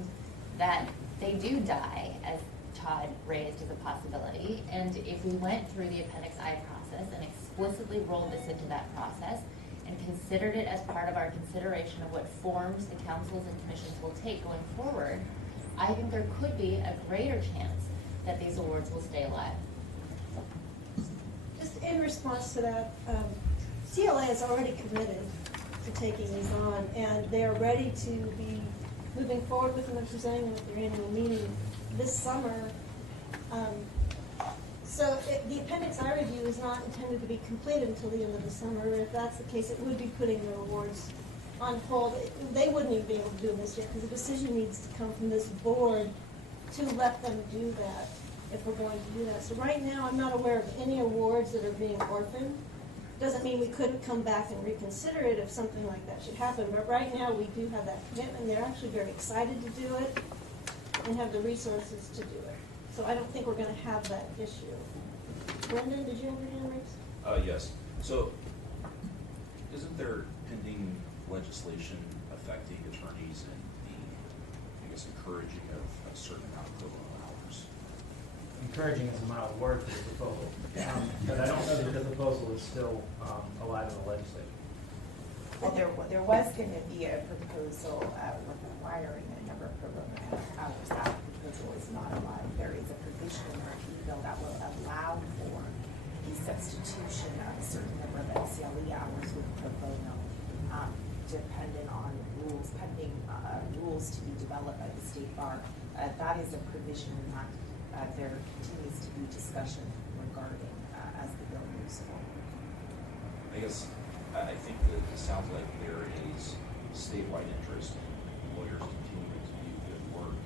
that they do die, as Todd raised as a possibility, and if we went through the Appendix I process and explicitly rolled this into that process and considered it as part of our consideration of what forms the councils and commissions will take going forward, I think there could be a greater chance that these awards will stay alive. Just in response to that, CLA is already committed to taking these on, and they are ready to be moving forward with them and presenting them at their annual meeting this summer. So the Appendix I review is not intended to be completed until the end of the summer. If that's the case, it would be putting their awards on hold. They wouldn't even be able to do them this year because the decision needs to come from this board to let them do that if we're going to do that. So right now, I'm not aware of any awards that are being orphaned. Doesn't mean we couldn't come back and reconsider it if something like that should happen. But right now, we do have that commitment. They're actually very excited to do it and have the resources to do it. So I don't think we're going to have that issue. Brendan, did you have your hand raised? Yes. So, isn't there pending legislation affecting attorneys and the, I guess, encouraging of a certain amount of pro bono hours? Encouraging is a mild word for the proposal, but I don't know that the proposal is still alive in the legislature. Well, there was going to be a proposal requiring a number of pro bono hours. That proposal is not alive. There is a provision in our bill that will allow for the substitution of a certain number of MCLE hours with pro bono, dependent on rules, pending rules to be developed by the state bar. That is a provision that there continues to be discussion regarding as the bill moves forward. I guess I think that it sounds like there is statewide interest in lawyers continuing to do good work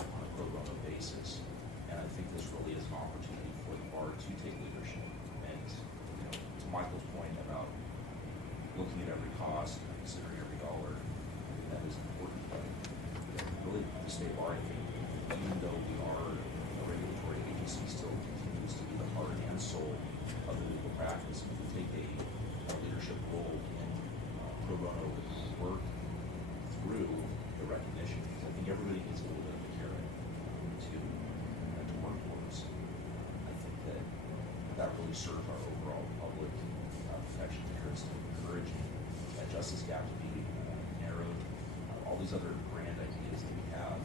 on a pro bono basis. And I think this really is an opportunity for the bar to take leadership. And to Michael's point about looking at every cost and considering every dollar, that is important. But really, the state bar, I think, even though we are a regulatory agency, still continues to be the heart and soul of the legal practice. If we take a leadership role in pro bono work through the recognition, because I think everybody needs a little bit of a carrot to work towards. I think that really serves our overall public protection interest in encouraging that justice gap to be narrowed. All these other grand ideas that we have,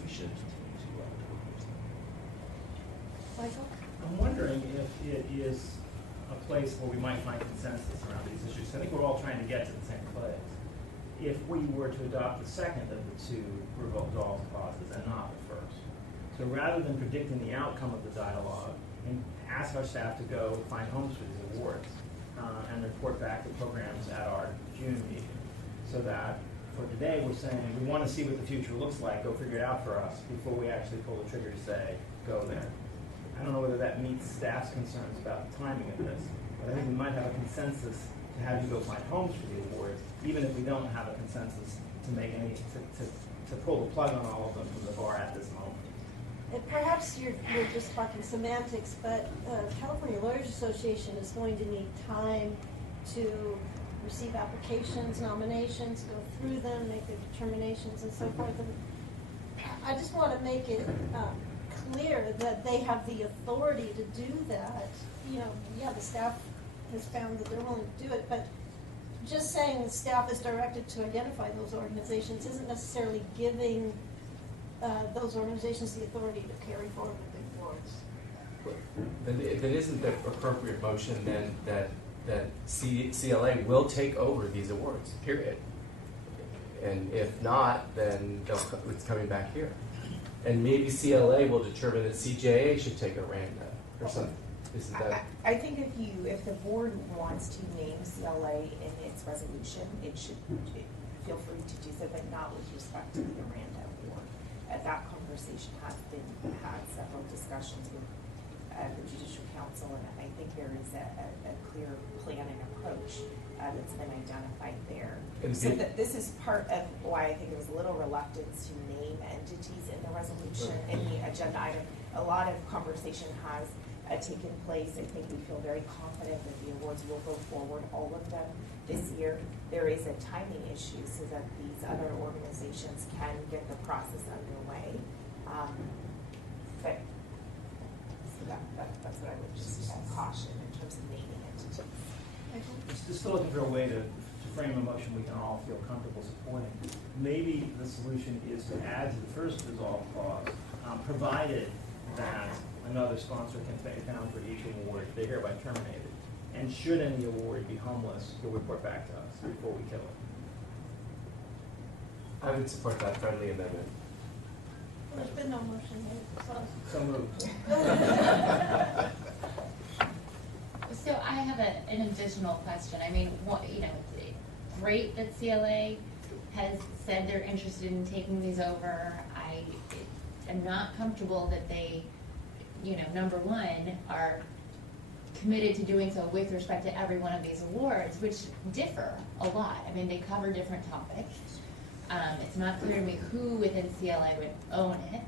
we should continue to work towards them. Michael? I'm wondering if it is a place where we might find consensus around these issues. I think we're all trying to get to the same place. if we were to adopt the second of the two resolve clauses and not the first. So rather than predicting the outcome of the dialogue and ask our staff to go find homes for these awards and report back the programs at our June meeting, so that for today we're saying we want to see what the future looks like, go figure it out for us before we actually pull the trigger to say, go there. I don't know whether that meets staff's concerns about the timing of this, but I think we might have a consensus to have you go find homes for the awards, even if we don't have a consensus to make any, to pull the plug on all of them from the bar at this moment. And perhaps you're just talking semantics, but California Lawyers Association is going to need time to receive applications, nominations, go through them, make their determinations and so forth. And I just want to make it clear that they have the authority to do that. You know, yeah, the staff has found that they're willing to do it, but just saying the staff is directed to identify those organizations isn't necessarily giving those organizations the authority to carry forward with their boards. Then if it isn't the appropriate motion, then that CLA will take over these awards, period. And if not, then it's coming back here. And maybe CLA will determine that CJA should take a Randa or something. Isn't that? I think if the board wants to name CLA in its resolution, it should feel free to do so, but not with respect to the Miranda Award. That conversation has been had, several discussions with the Judicial Council, and I think there is a clear plan and approach that's been identified there. So this is part of why I think there was a little reluctance to name entities in the resolution, in the agenda item. A lot of conversation has taken place. I think we feel very confident that the awards will go forward, all of them this year. There is a timing issue so that these other organizations can get the process underway. But so that's what I would just caution in terms of naming entities. Just still looking for a way to frame a motion we can all feel comfortable supporting. Maybe the solution is to add to the first resolve clause, provided that another sponsor can be found for each award, they're hereby terminated. And should any award be homeless, you'll report back to us before we kill it. I would support that friendly amendment. There's been no motion made, So moved. So I have an additional question. I mean, it's great that CLA has said they're interested in taking these over. I am not comfortable that they, number one, are committed to doing so with respect to every one of these awards, which differ a lot. I mean, they cover different topics. It's not clear to me who within CLA would own it.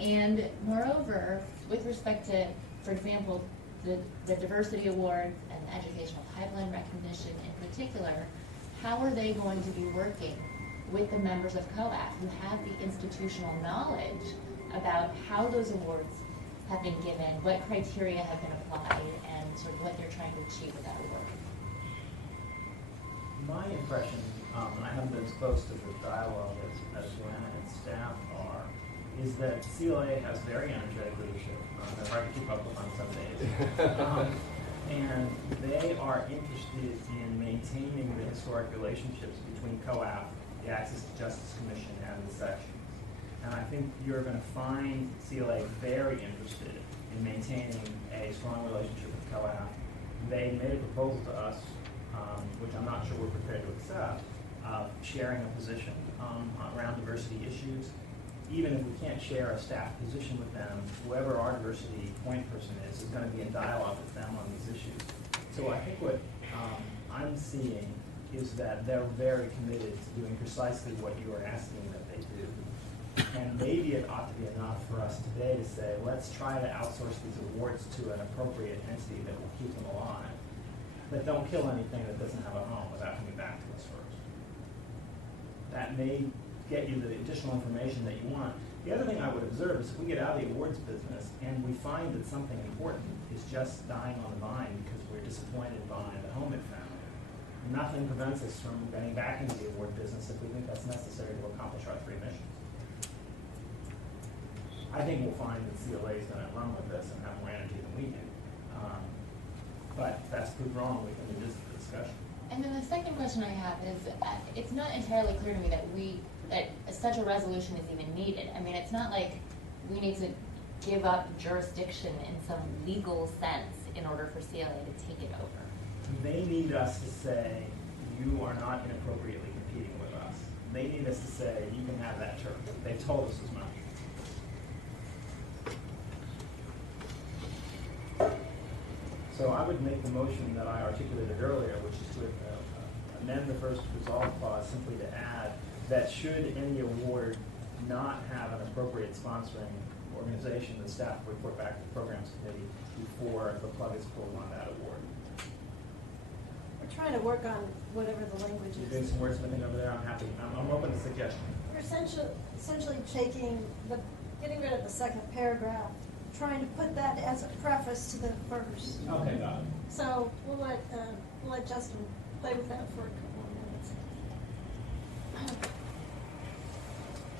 And moreover, with respect to, for example, the diversity awards and the educational pipeline recognition in particular, how are they going to be working with the members of COAF who have the institutional knowledge about how those awards have been given, what criteria have been applied, and sort of what they're trying to achieve with that award? My impression, and I haven't been as close to the dialogue as Joanna and staff are, is that CLA has very energetic leadership. They're hard to keep up with on some days. And they are interested in maintaining the historic relationships between COAF, the Access to Justice Commission, and the sections. And I think you're going to find CLA very interested in maintaining a strong relationship with COAF. They made a proposal to us, which I'm not sure we're prepared to accept, of sharing a position around diversity issues. Even if we can't share a staff position with them, whoever our diversity point person is going to be in dialogue with them on these issues. So I think what I'm seeing is that they're very committed to doing precisely what you are asking that they do. And maybe it ought to be enough for us today to say, let's try to outsource these awards to an appropriate entity that will keep them alive. But don't kill anything that doesn't have a home without coming back to us first. That may get you the additional information that you want. The other thing I would observe is if we get out of the awards business and we find that something important is just dying on the vine because we're disappointed by the home it found, nothing prevents us from getting back into the award business if we think that's necessary to accomplish our 3 missions. I think we'll find that CLA is going to run with this and have more energy than we do. But if that's proved wrong, we can revisit the discussion. And then the second question I have is, it's not entirely clear to me that such a resolution is even needed. I mean, it's not like we need to give up jurisdiction in some legal sense in order for CLA to take it over. They need us to say, you are not inappropriately competing with us. They need us to say, you can have that turf. They've told us as much. So I would make the motion that I articulated earlier, which is to amend the first resolve clause simply to add that should any award not have an appropriate sponsoring organization, the staff will report back to the programs committee before the plug is pulled on that award. We're trying to work on whatever the language You're is. doing some wordsmithing over there, I'm happy. I'm open to suggestions. We're essentially getting rid of the second paragraph, trying to put that as a preface to the first. Okay, got it. So we'll let Justin play with that for a couple of minutes.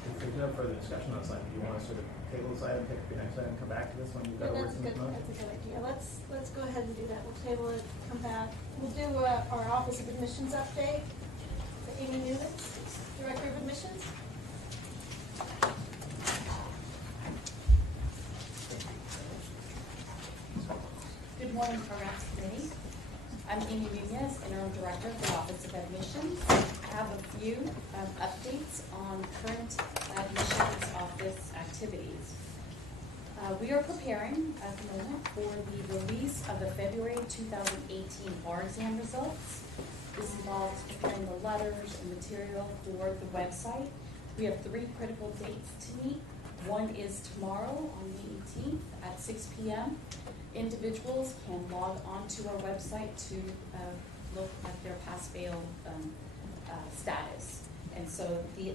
If there's no further discussion on this item, do you want to sort of table this item, pick up your next item, come back to this one? You've got a That's a wordsmith good, motion? that's a good idea. Let's go ahead and do that. We'll table it, come back. We'll do our Office of Admissions update. Amy Newman, Director of Admissions. Good morning, Programs Committee. I'm Amy Nunez, Interim Director of the Office of Admissions. I have a few updates on current admissions office activities. We are preparing at the moment for the release of the February 2018 bar exam results. This involves preparing the letters and material for the website. We have 3 critical dates to meet. One is tomorrow on the 18th at 6 p.m. Individuals can log on to our website to look at their pass-fail status. And so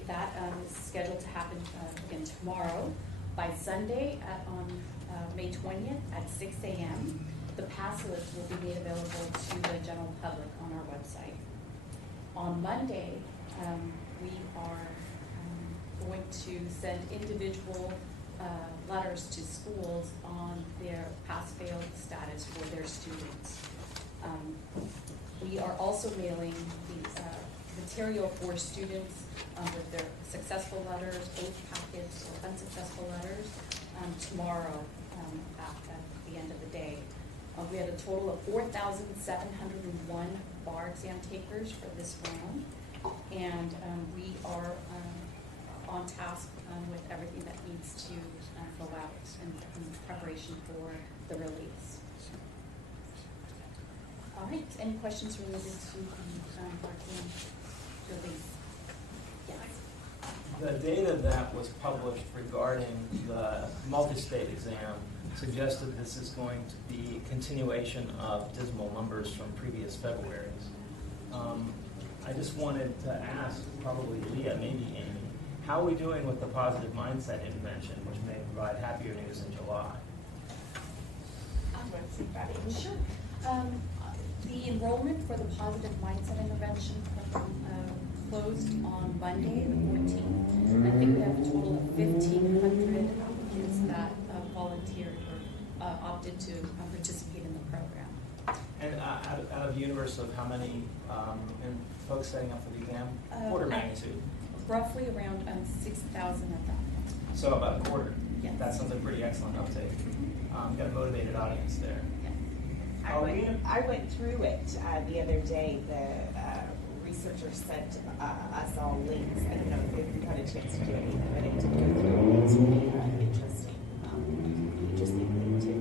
that is scheduled to happen again tomorrow. By Sunday on May 20th at 6 a.m., the pass list will be made available to the general public on our website. On Monday, we are going to send individual letters to schools on their pass-fail status for their students. We are also mailing the material for students with their successful letters, both packets or unsuccessful letters, tomorrow at the end of the day. We had a total of 4,701 bar exam takers for this round, and we are on task with everything that needs to go out in preparation for the release. All right, any questions related to the bar exam release? Yes. The data that was published regarding the multi-state exam suggested this is going to be a continuation of dismal numbers from previous Februaries. I just wanted to ask, probably Leah, maybe Amy, how are we doing with the positive mindset intervention, which may provide happier news in July? I'm going to take that in. Sure. The enrollment for the positive mindset intervention closed on Monday, the 14th. I think we have a total of 1,500 applicants that volunteered or opted to participate in the program. And out of the universe of how many folks setting up for the exam? Order magnitude? Roughly around 6,000 at that point. So about a quarter? Yes. That sounds like a pretty excellent uptake. Got a motivated audience there. I went through it the other day. The researchers sent us all links. I don't know if you had a chance to do anything, but I did go through it. It's really interesting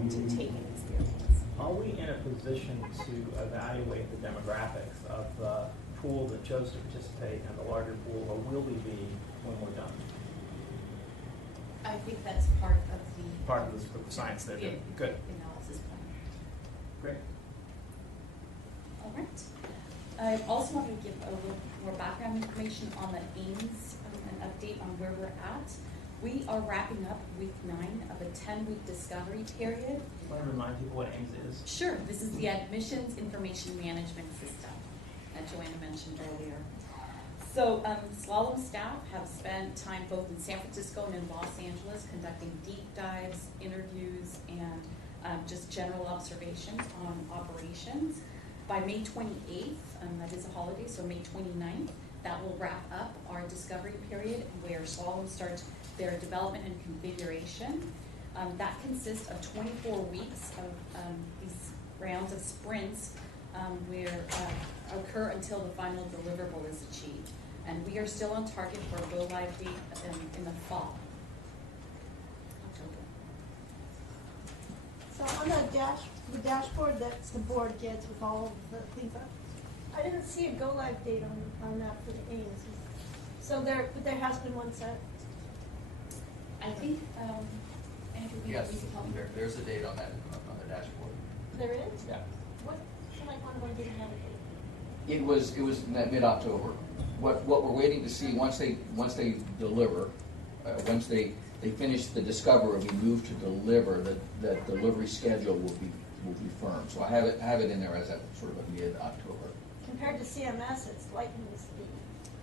to take an experience. Are we in a position to evaluate the demographics of the pool that chose to participate and the larger pool, or will we be when we're done? I think that's part of the Science there. the Good. analysis plan. Great. All right. I also want to give a little more background information on the Ames, an update on where we're at. We are wrapping up week 9 of a 10-week discovery period. Want to remind people what Ames is? Sure. This is the Admissions Information Management System that Joanna mentioned earlier. So Slalom staff have spent time both in San Francisco and in Los Angeles conducting deep dives, interviews, and just general observations on operations. By May 28th, that is a holiday, so May 29th, that will wrap up our discovery period where SWAL will start their development and configuration. That consists of 24 weeks of these rounds of sprints where occur until the final deliverable is achieved. And we are still on target for a go-live date in the fall. October. So on the dashboard that the board gets with all of the things up, I didn't see a go-live date on that for the Ames. So but there has been one set. I think, Andrew, we Yes, can help me. there's a date on that, on the dashboard. There is? Yeah. What, like one of them didn't have a date? It was in that mid-October. What we're waiting to see, once they deliver, once they finish the discovery, we move to deliver, the delivery schedule will be firm. So I have it in there as a sort of a mid-October. Compared to CMS, it's lightning speed.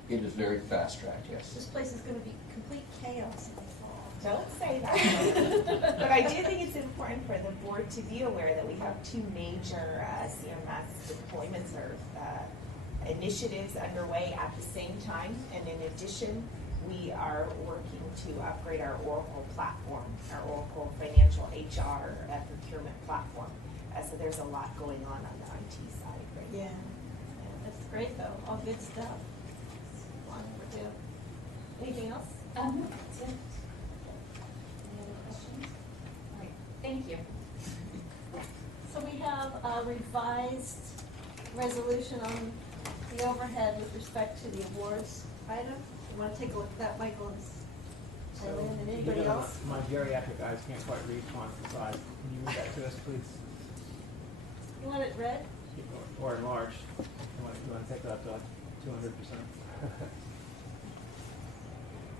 It is very fast-tracked, yes. This place is gonna be complete chaos in the fall. Don't say that. But I do think it's important for the board to be aware that we have two major CMS deployments or initiatives underway at the same time. And in addition, we are working to upgrade our Oracle platform, our Oracle financial HR procurement platform. So there's a lot going on the IT side right now. Yeah, that's great though, all good stuff. Long overdue. Anything else? No, that's it. Any other questions? All right, thank you. So we have a revised resolution on the overhead with respect to the awards item. You wanna take a look at that, Michael, and Lynn, and anybody else? My geriatric eyes can't quite read font size. Can you read that to us, please? You want it read? Or enlarged. You want to take that up to 200%?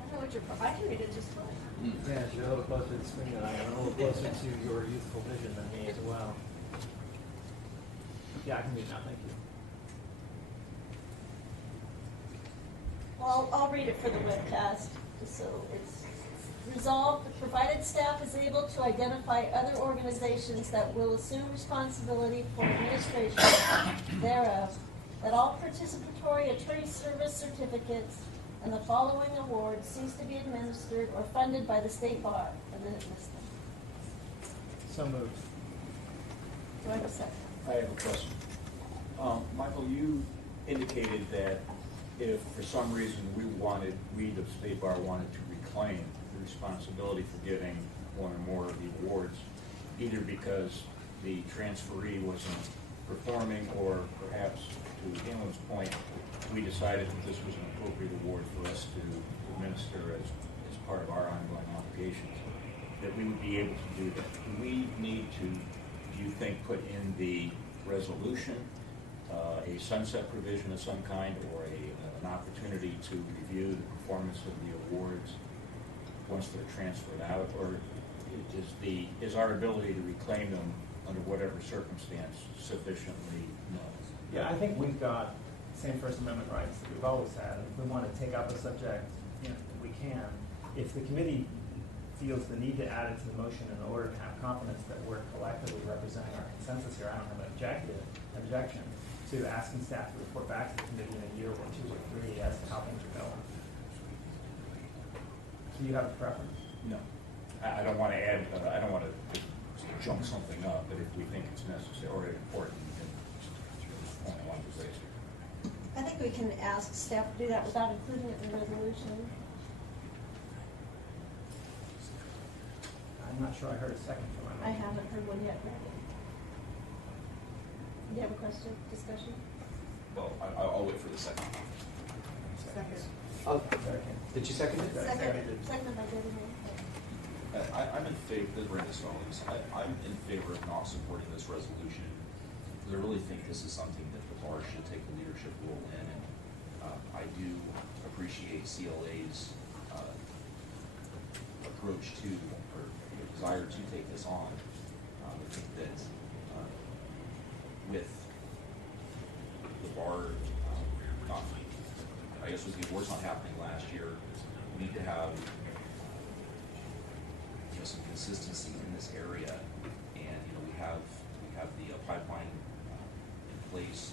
I don't know what I can read it just fine. Yeah, you're a little closer to the screen than I am, and a little closer to your youthful vision than me as well. Yeah, I can read now, thank you. Well, I'll read it for the webcast, just so it's resolved. Provided staff is able to identify other organizations that will assume responsibility for administration thereof, that all participatory attorney service certificates and the following awards cease to be administered or funded by the state bar, and then it lists them. So moved. Do I have a second? I have a question. Michael, you indicated that if for some reason we, the State Bar, wanted to reclaim the responsibility for giving one or more of the awards, either because the transferee wasn't performing or perhaps, to Galen's point, we decided that this was an appropriate award for us to administer as part of our ongoing obligations, that we would be able to do that. Do we need to, do you think, put in the resolution a sunset provision of some kind, or an opportunity to review the performance of the awards once they're transferred out, or is our ability to reclaim them under whatever circumstance sufficiently known? Yeah, I think we've got same First Amendment rights that we've always had. If we want to take up a subject, we can. If the committee feels the need to add it to the motion in order to have confidence that we're collectively representing our consensus here, I don't have an objection to asking staff to report back to the committee in a year or 2 or 3 as to how things are going. Do you have a preference? No. I don't want to add, I don't want to jump something up, but if we think it's necessary or important, then it's only one to raise it. I think we can ask staff to do that without including it in the resolution. I'm not sure I heard a second from my I motion. haven't heard one yet. Do you have a question, discussion? Well, I'll wait for the second. Second. Oh, did you second it? Second by David Moore. I'm in favor, this is Brenda Stallings, I'm in favor of not supporting this resolution, because I really think this is something that the bar should take a leadership role in, and I do appreciate CLA's approach to, or desire to take this on. I think that with the bar, I guess with the awards not happening last year, we need to have some consistency in this area, and we have the pipeline in place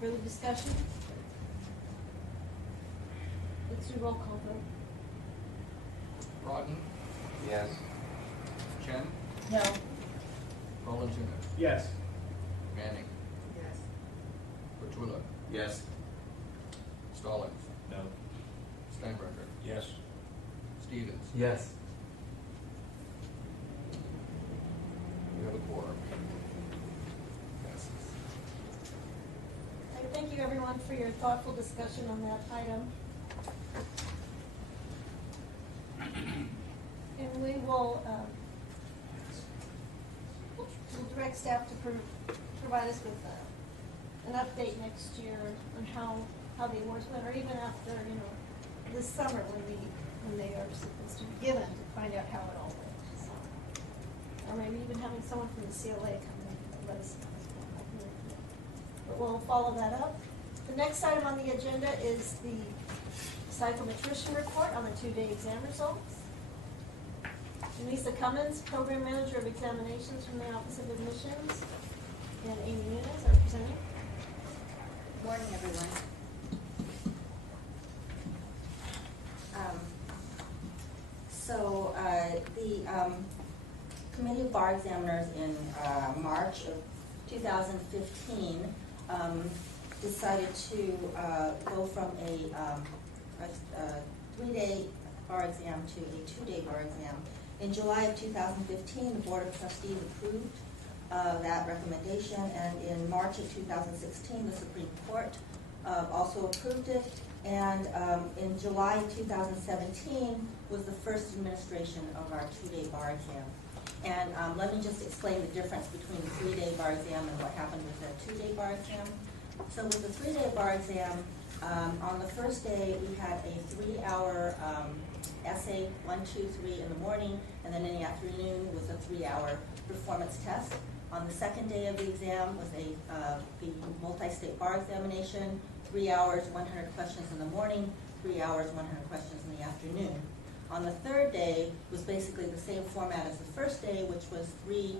further discussion? Let's do roll call vote. Broughton, Yes. Chen, No. Valentina, Yes. Manning, Yes. Petula, Yes. Stallings, No. Steinbrecher, Yes. Stevens. Yes. We have a quorum. Passes. I thank you everyone for your thoughtful discussion on that item. And we will, we'll direct staff to provide us with an update next year on how the awards went, or even after, this summer when they are supposed to be given, to find out how it all went. So, or maybe even having someone from the CLA come in and let us know. But we'll follow that up. The next item on the agenda is the psychometrician report on the 2-day exam results. Lisa Cummins, Program Manager of Examinations from the Office of Admissions, and Amy Nunes, our presenting. Morning, everyone. The Committee of Bar Examiners in March of 2015 decided to go from a 3-day bar exam to a 2-day bar exam. In July of 2015, the Board of Trustees approved that recommendation, and in March of 2016, the Supreme Court also approved it, and in July of 2017 was the first administration of our 2-day bar exam. And let me just explain the difference between the 3-day bar exam and what happened with the 2-day bar exam. So with the 3-day bar exam, on the first day, we had a 3-hour essay, 1, 2, 3 in the morning, and then in the afternoon was a 3-hour performance test. On the second day of the exam was the multi-state bar examination, 3 hours, 100 questions in the morning, 3 hours, 100 questions in the afternoon. On the third day was basically the same format as the first day, which was 3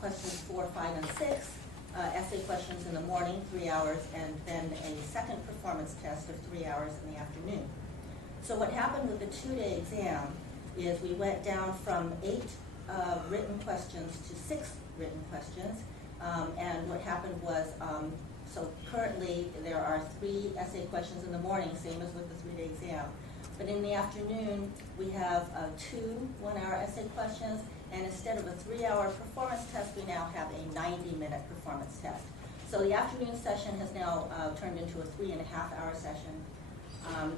questions, 4, 5, and 6, essay questions in the morning, 3 hours, and then a second performance test of 3 hours in the afternoon. So what happened with the 2-day exam is we went down from 8 written questions to 6 written questions, and what happened was, so currently there are 3 essay questions in the morning, same as with the 3-day exam. But in the afternoon, we have 2 1-hour essay questions, and instead of a 3-hour performance test, we now have a 90-minute performance test. So the afternoon session has now turned into a 3.5-hour session.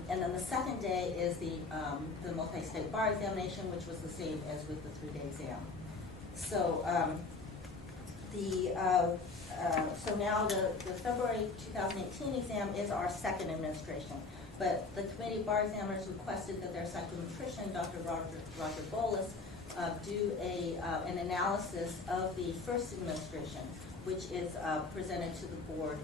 And then the second day is the multi-state bar examination, which was the same as with the 3-day exam. So so now the February 2018 exam is our second administration. But the Committee of Bar Examiners requested that their psychometrician, Dr. Roger Bolus, do an analysis of the first administration, which is presented to the board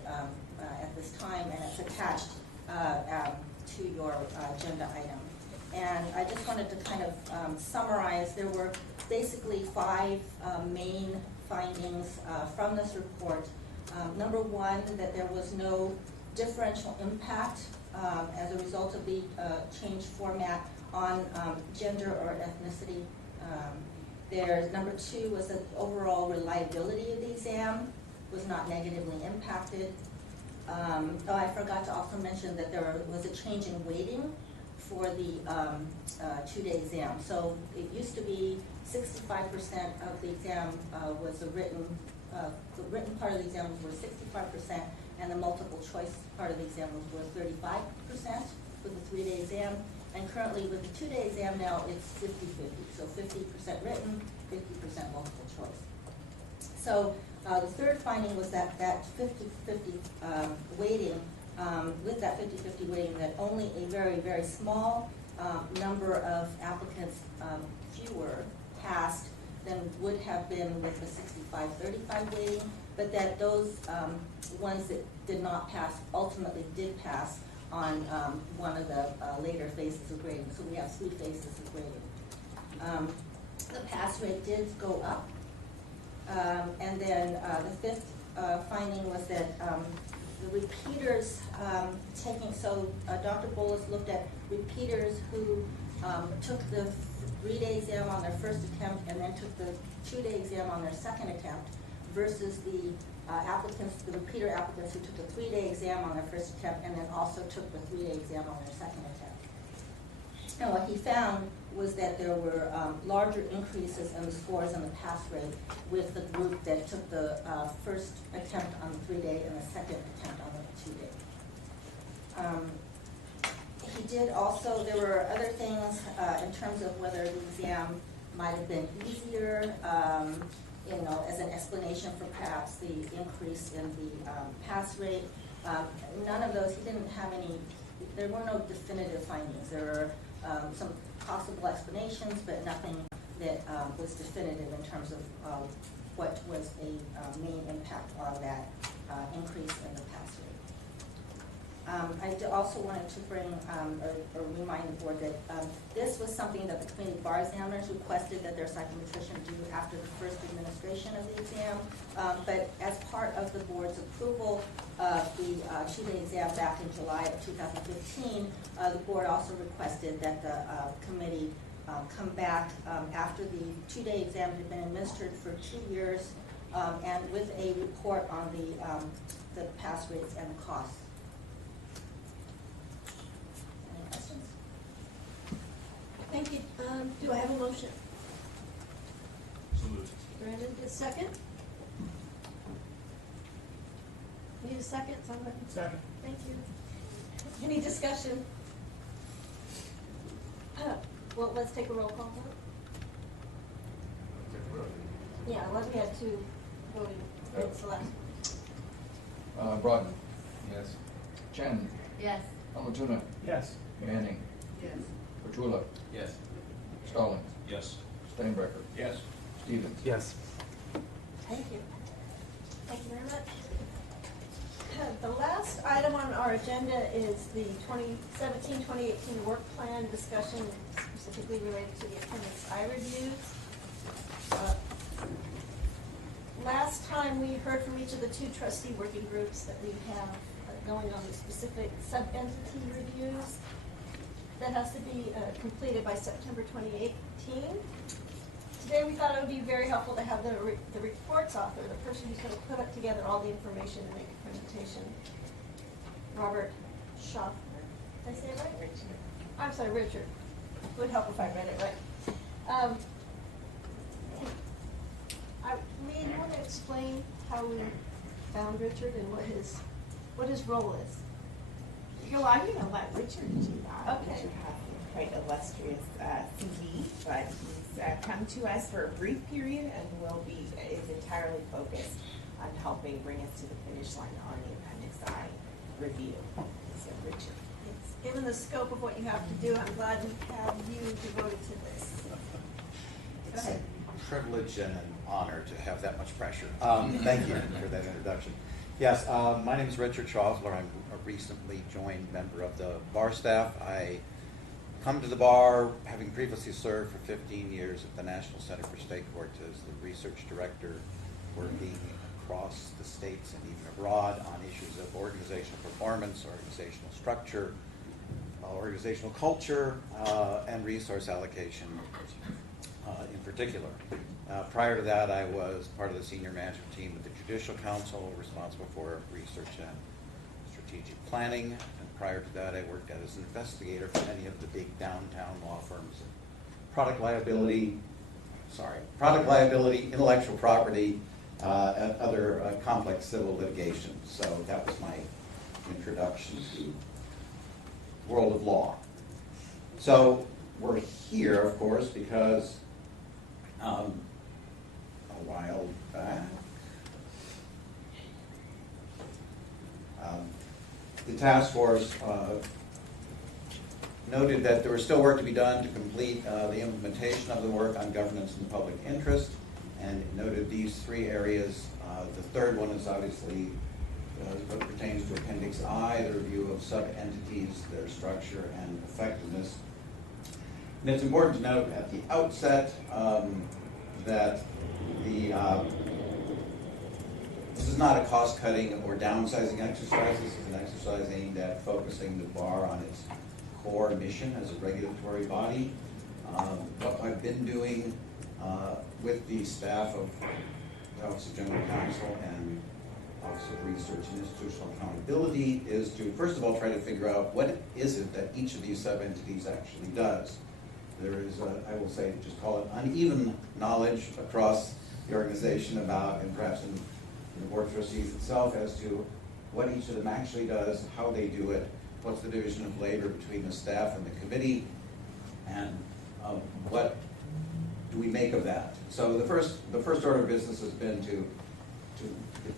at this time, and it's attached to your agenda item. And I just wanted to kind of summarize. There were basically 5 main findings from this report. Number 1, that there was no differential impact as a result of the changed format on gender or ethnicity. Number 2 was that the overall reliability of the exam was not negatively impacted. I forgot to also mention that there was a change in weighting for the 2-day exam. So it used to be 65% of the exam was the written part of the exam was 65%, and the multiple choice part of the exam was 35% for the 3-day exam. And currently with the 2-day exam now, it's 50-50. So 50% written, 50% multiple choice. So the third finding was that 50-50 weighting, with that 50-50 weighting, that only a very, very small number of applicants, fewer, passed than would have been with the 65-35 weighting, but that those ones that did not pass ultimately did pass on one of the later phases of grading. So we have 3 phases of grading. The pass rate did go up. And then the 5th finding was that the repeaters Dr. Bolus looked at repeaters who took the 3-day exam on their first attempt and then took the 2-day exam on their second attempt versus the repeater applicants who took the 3-day exam on their first attempt and then also took the 3-day exam on their second attempt. And what he found was that there were larger increases in the scores and the pass rate with the group that took the first attempt on the 3-day and the second attempt on the 2-day. He did also, there were other things in terms of whether the exam might have been easier, as an explanation for perhaps the increase in the pass rate. None of those, he didn't have any, there were no definitive findings. There were some possible explanations, but nothing that was definitive in terms of what was a main impact on that increase in the pass rate. I also wanted to bring or remind the board that this was something that the committee bar examiners requested that their psychometrician do after the first administration of the exam. But as part of the board's approval of the 2-day exam back in July of 2015, the board also requested that the committee come back after the 2-day exam had been administered for 2 years and with a report on the pass rates and the costs. Any questions? Thank you. Do I have a motion? So moved. Brandon, a second? Need a second? Somebody? Second. Thank you. Any discussion? Well, let's take a roll call vote. Yeah, unless we have two voting. It's the last. Broughton. Yes. Chen. Yes. Amatuna. Yes. Manning. Yes. Petula. Yes. Stallings. Yes. Steinbrecher. Yes. Stevens. Yes. Thank you. Thank you very much. The last item on our agenda is the 2017-2018 work plan discussion specifically related to the appendix I reviews. Last time we heard from each of the 2 trustee working groups that we have going on the specific sub-entity reviews. That has to be completed by September 2018. Today we thought it would be very helpful to have the reports author, the person who's going to put up together all the information and make a presentation. Robert Schaffner. Did I say it right? Richard. I'm sorry, Richard. It would help if I read it right. Lee, do you want to explain how we found Richard and what his role is? I'm going to let Richard do that. Okay. Richard has a quite illustrious CV, but he's come to us for a brief period and is entirely focused on helping bring us to the finish line on the Appendix I review. So, Richard. Given the scope of what you have to do, I'm glad we have you devoted to this. Go ahead. Privilege and an honor to have that much pressure. Thank you for that introduction. Yes, my name is Richard Schaffler. I'm a recently joined member of the bar staff. I come to the bar having previously served for 15 years at the National Center for State Courts as the research director, working across the states and even abroad on issues of organizational performance, organizational structure, organizational culture, and resource allocation in particular. Prior to that, I was part of the senior management team at the Judicial Council, responsible for research and strategic planning. And prior to that, I worked as an investigator for many of the big downtown law firms. Product liability, intellectual property, and other complex civil litigation. So that was my introduction to the world of law. So we're here, of course, because a while back, the task force noted that there was still work to be done to complete the implementation of the work on governance in the public interest, and noted these 3 areas. The third one is obviously what pertains to Appendix I, the review of sub-entities, their structure and effectiveness. And it's important to note at the outset that This is not a cost-cutting or downsizing exercise. This is an exercise aimed at focusing the bar on its core mission as a regulatory body. What I've been doing with the staff of the Office of General Counsel and Office of Research and Institutional Accountability is to, first of all, try to figure out what is it that each of these sub-entities actually does. There is, I will say, just call it uneven knowledge across the organization about, and perhaps in the Board of Trustees itself, as to what each of them actually does, how they do it, what's the division of labor between the staff and the committee, and what do we make of that. So the first order of business has been to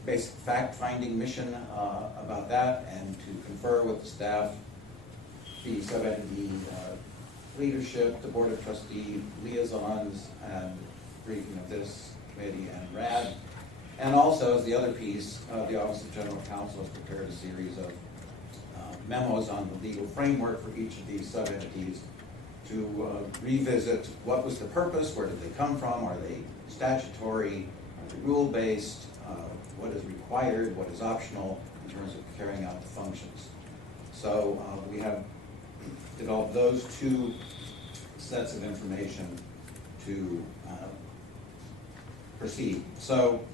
basic fact-finding mission about that, and to confer with the staff, the sub-entity leadership, the Board of Trustee liaisons, and briefing of this committee and RAD. And also, as the other piece, the Office of General Counsel has prepared a series of memos on the legal framework for each of these sub-entities to revisit what was the purpose, where did they come from, are they statutory, are they rule-based, what is required, what is optional in terms of carrying out the functions. So we have developed those two sets of information to proceed. So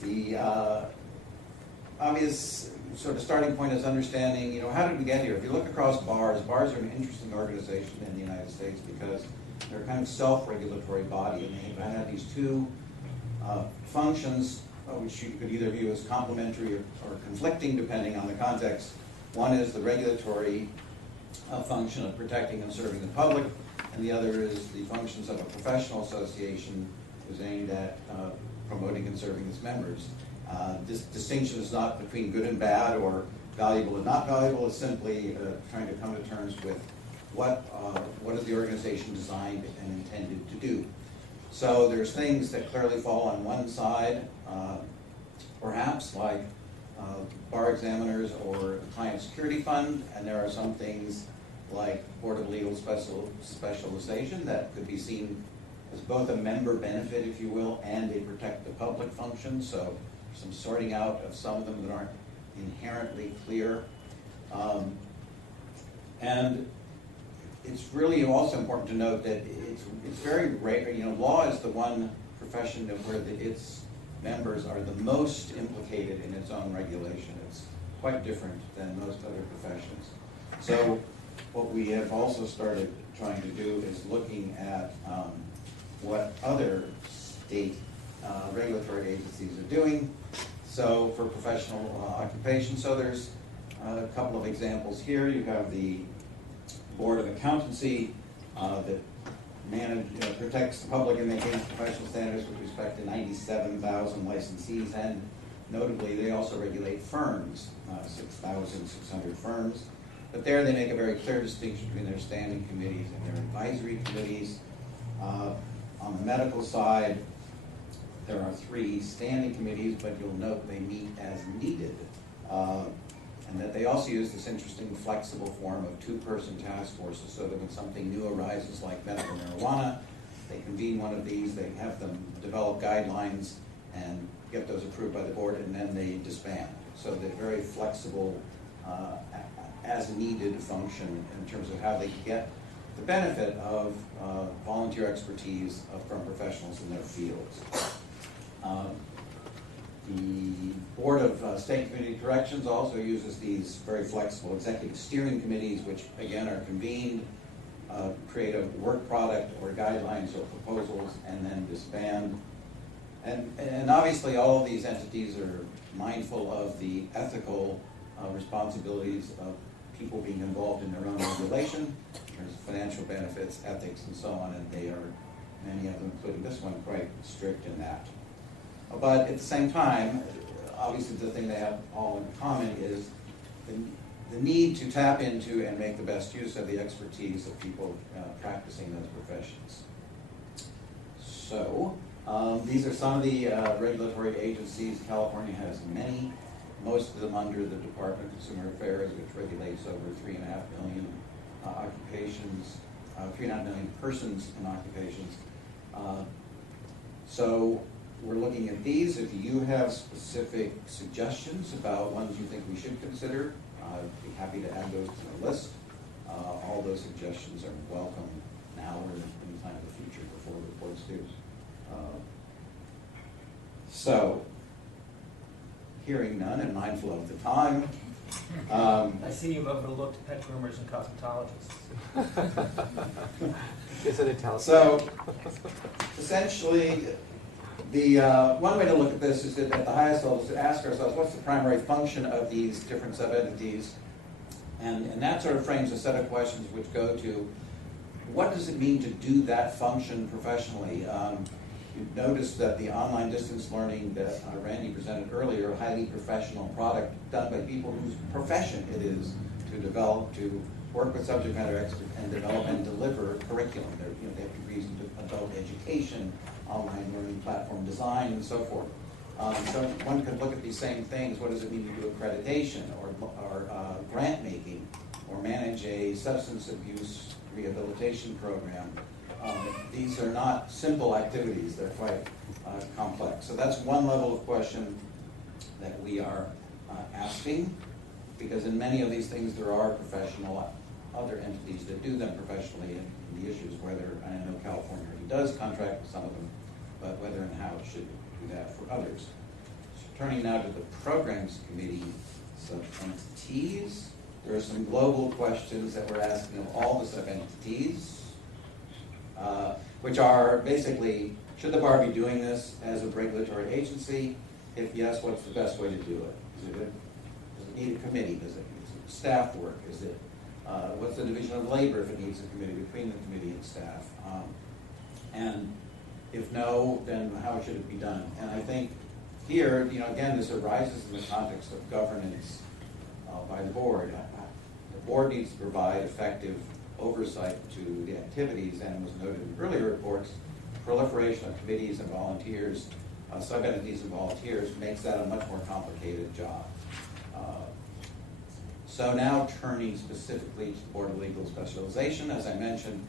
the obvious sort of starting point is understanding, how did we get here? If you look across bars are an interesting organization in the United States because they're a kind of self-regulatory body, and they have these two functions which you could either view as complementary or conflicting depending on the context. One is the regulatory function of protecting and serving the public, and the other is the functions of a professional association who's aimed at promoting and serving its members. This distinction is not between good and bad or valuable and not valuable. It's simply trying to come to terms with what is the organization designed and intended to do. So there's things that clearly fall on one side, perhaps like bar examiners or the client security fund, and there are some things like Board of Legal Specialization that could be seen as both a member benefit, if you will, and a protect the public function. So some sorting out of some of them that aren't inherently clear. And it's really also important to note that it's very rare, law is the one profession where its members are the most implicated in its own regulation. It's quite different than most other professions. So what we have also started trying to do is looking at what other state regulatory agencies are doing. So for professional occupation, so there's a couple of examples here. You have the Board of Accountancy that protects the public and maintains professional standards with respect to 97,000 licensees, and notably they also regulate firms, 6,600 firms. But there they make a very clear distinction between their standing committees and their advisory committees. On the medical side, there are 3 standing committees, but you'll note they meet as needed. And that they also use this interesting flexible form of 2-person task forces, so that when something new arises like medical marijuana, they convene one of these, they have them develop guidelines and get those approved by the board, and then they disband. So they're very flexible, as needed function in terms of how they get the benefit of volunteer expertise from professionals in their fields. The Board of State Community Corrections also uses these very flexible executive steering committees, which again are convened, create a work product or guidelines or proposals, and then disband. And obviously all of these entities are mindful of the ethical responsibilities of people being involved in their own regulation. There's financial benefits, ethics, and so on, and they are, many of them, including this one, quite strict in that. But at the same time, obviously the thing they have all in common is the need to tap into and make the best use of the expertise of people practicing those professions. So these are some of the regulatory agencies. California has many, most of them under the Department of Consumer Affairs, which regulates over 3.5 million occupations, 3.5 million persons in occupations. So we're looking at these. If you have specific suggestions about ones you think we should consider, I'd be happy to add those to the list. All those suggestions are welcome now or any time in the future before reports due. So, hearing none and mindful of the time. I see you've overlooked pet groomers and cosmetologists. So, essentially, the one way to look at this is that at the highest level is to ask ourselves, what's the primary function of these different sub-entities? And that sort of frames a set of questions which go to, what does it mean to do that function professionally? You've noticed that the online distance learning that Randy presented earlier, a highly professional product done by people whose profession it is to develop, to work with subject matter experts and develop and deliver curriculum. They have degrees in adult education, online learning platform design, and so forth. So one could look at these same things. What does it mean to do accreditation or grant making or manage a substance abuse rehabilitation program? These are not simple activities. They're quite complex. So that's one level of question that we are asking, because in many of these things there are professional other entities that do them professionally, and the issue is whether, and I know California already does contract with some of them, but whether and how it should do that for others. So turning now to the programs committee sub-entities, there are some global questions that we're asking of all the sub-entities, which are basically, should the bar be doing this as a regulatory agency? If yes, what's the best way to do it? Does it need a committee? Is it staff work? Is it what's the division of labor if it needs a committee between the committee and staff? And if no, then how should it be done? And I think here, again, this arises in the context of governance by the board. The board needs to provide effective oversight to the activities, and was noted in earlier reports, proliferation of committees and volunteers, sub-entities and volunteers makes that a much more complicated job. So now turning specifically to the Board of Legal Specialization, as I mentioned,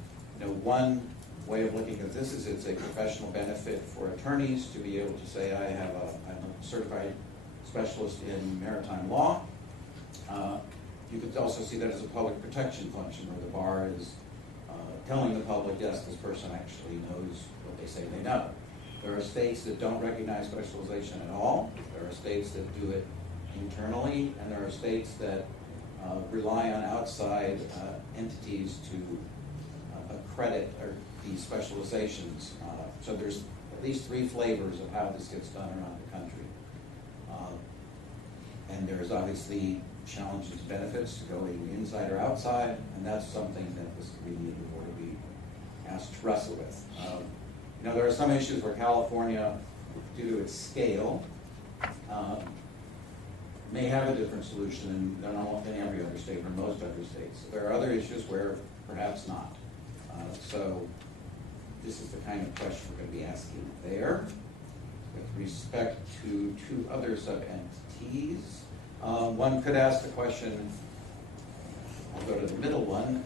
one way of looking at this is it's a professional benefit for attorneys to be able to say, I'm a certified specialist in maritime law. You could also see that as a public protection function, where the bar is telling the public, yes, this person actually knows what they say they know. There are states that don't recognize specialization at all. There are states that do it internally, and there are states that rely on outside entities to accredit these specializations. So there's at least 3 flavors of how this gets done around the country. And there's obviously challenges and benefits to going inside or outside, and that's something that this committee and the board will be asked to wrestle with. There are some issues where California, due to its scale, may have a different solution than every other state or most other states. There are other issues where perhaps not. So this is the kind of question we're going to be asking there. With respect to 2 other sub-entities, one could ask the question, I'll go to the middle one,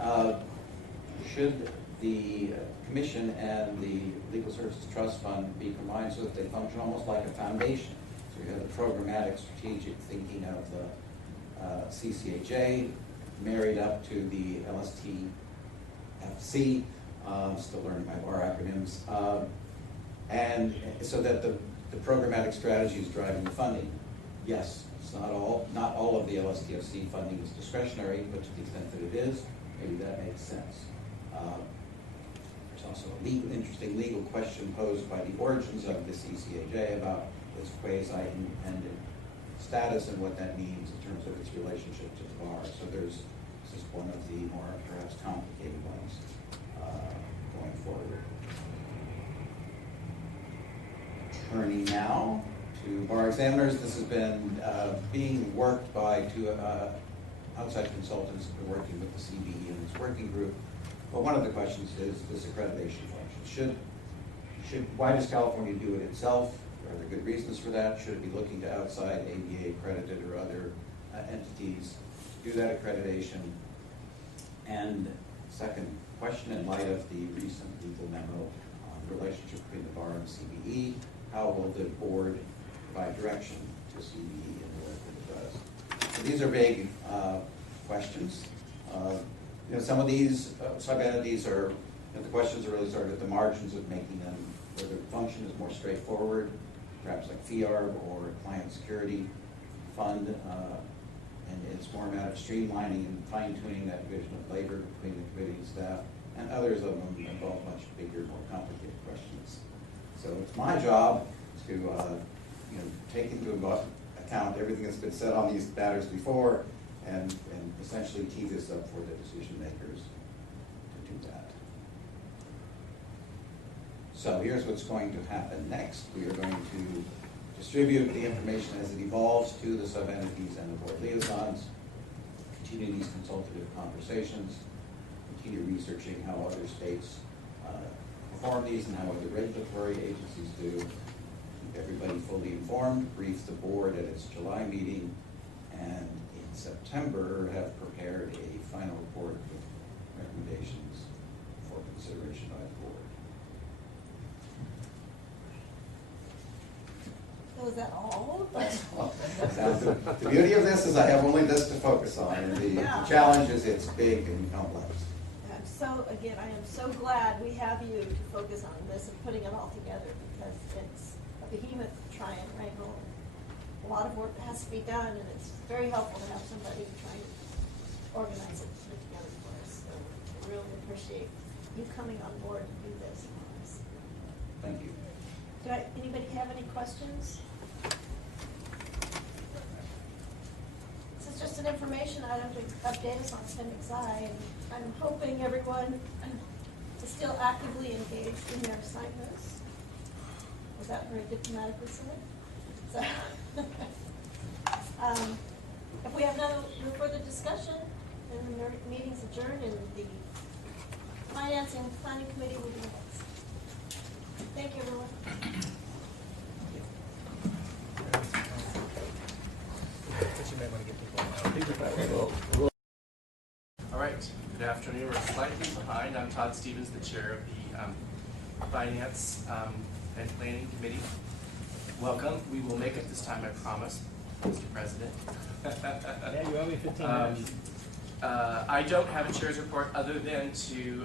should the commission and the Legal Services Trust Fund be combined so that they function almost like a foundation? So you have the programmatic strategic thinking of the CCHA married up to the LSTFC, still learning my bar acronyms, and so that the programmatic strategy is driving the funding. Yes, it's not all of the LSTFC funding is discretionary, but to the extent that it is, maybe that makes sense. There's also an interesting legal question posed by the origins of the CCHA about its quasi-independent status and what that means in terms of its relationship to the bar. So this is one of the more perhaps complicated ones going forward. Turning now to bar examiners, this has been being worked by 2 outside consultants who are working with the CBE and its working group. But one of the questions is this accreditation function. Why does California do it itself? Are there good reasons for that? Should it be looking to outside ABA accredited or other entities to do that accreditation? And second question, in light of the recent legal memo on the relationship between the bar and the CBE, how will the board provide direction to CBE in the work that it does? So these are vague questions. Some of these sub-entities are, the questions are really sort of at the margins of making them, where the function is more straightforward, perhaps like FIARB or client security fund, and it's more a matter of streamlining and fine-tuning that division of labor between the committee and staff, and others of them involve much bigger, more complicated questions. So it's my job to take into account everything that's been said on these matters before, and essentially tee this up for the decision makers to do that. So here's what's going to happen next. We are going to distribute the information as it evolves to the sub-entities and the board liaisons, continue these consultative conversations, continue researching how other states perform these and how other regulatory agencies do, keep everybody fully informed, brief the board at its July meeting, and in September have prepared a final report with recommendations for consideration by the board. So is that all? Now, the beauty of this is I have only this to focus on, and the challenge is it's big and complex. Again, I am so glad we have you to focus on this and putting it all together, because it's a behemoth to try and wrangle. A lot of work has to be done, and it's very helpful to have somebody trying to organize it and put it together for us. So I really appreciate you coming on board to do this for us. Thank you. Anybody have any questions? This is just an information item to update us on Appendix I, and I'm hoping everyone is still actively engaged in their assignments. Was that very diplomatically said? So, if we have no further discussion, then the meeting's adjourned, and the Finance and Planning Committee will be next. Thank you, everyone. All right, good afternoon. We're slightly behind. I'm Todd Stevens, the chair of the Finance and Planning Committee. Welcome. We will make it this time, I promise, Mr. President. Yeah, you owe me 15 minutes. I don't have a chair's report other than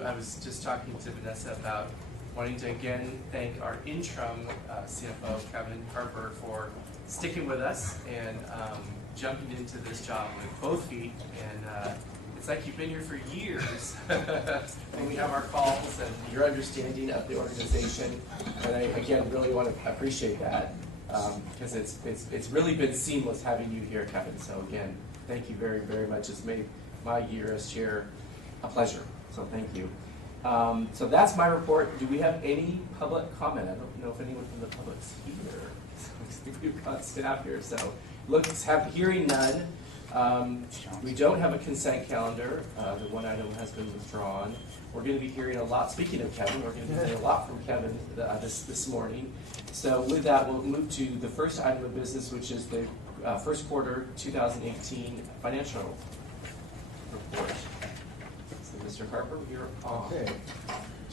I was just talking to Vanessa about wanting to again thank our interim CFO, Kevin Harper, for sticking with us and jumping into this job with both feet. And it's like you've been here for years. And we have our calls and your understanding of the organization. And I, again, really want to appreciate that because it's really been seamless having you here, Kevin. So again, thank you very, very much. It's made my year as chair a pleasure. So thank you. So that's my report. Do we have any public comment? I don't know if anyone from the public's here. We've got staff here. So hearing none. We don't have a consent calendar. The one item has been withdrawn. We're going to be hearing a lot. Speaking of Kevin, we're going to be hearing a lot from Kevin this morning. So with that, we'll move to the first item of business, which is the first quarter 2018 financial report. So Mr. Harper, you're on. Okay.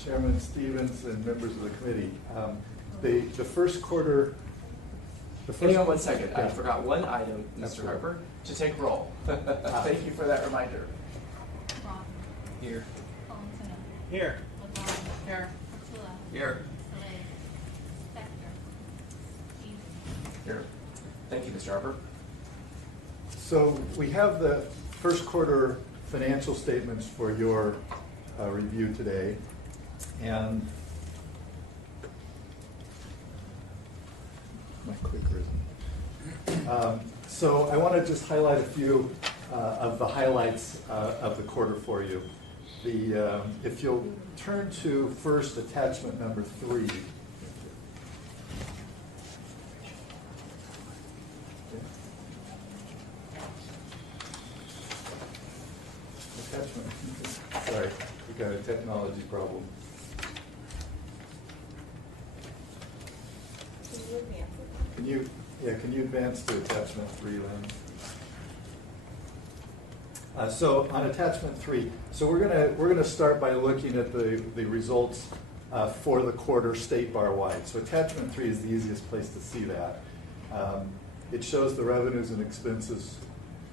Chairman Stevens and members of the committee. The first quarter. Hang on 1 second. I forgot one item, Mr. Harper, to take roll. Thank you for that reminder. Here. Here. Here. Here. Here. Thank you, Mr. Harper. So we have the first quarter financial statements for your review today. And my clicker isn't. So I want to just highlight a few of the highlights of the quarter for you. If you'll turn to first attachment number 3. Attachment. Sorry, we got a technology problem. Can you advance to attachment 3, Lynn? So on attachment 3, so we're gonna start by looking at the results for the quarter state bar wide. So attachment 3 is the easiest place to see that. It shows the revenues and expenses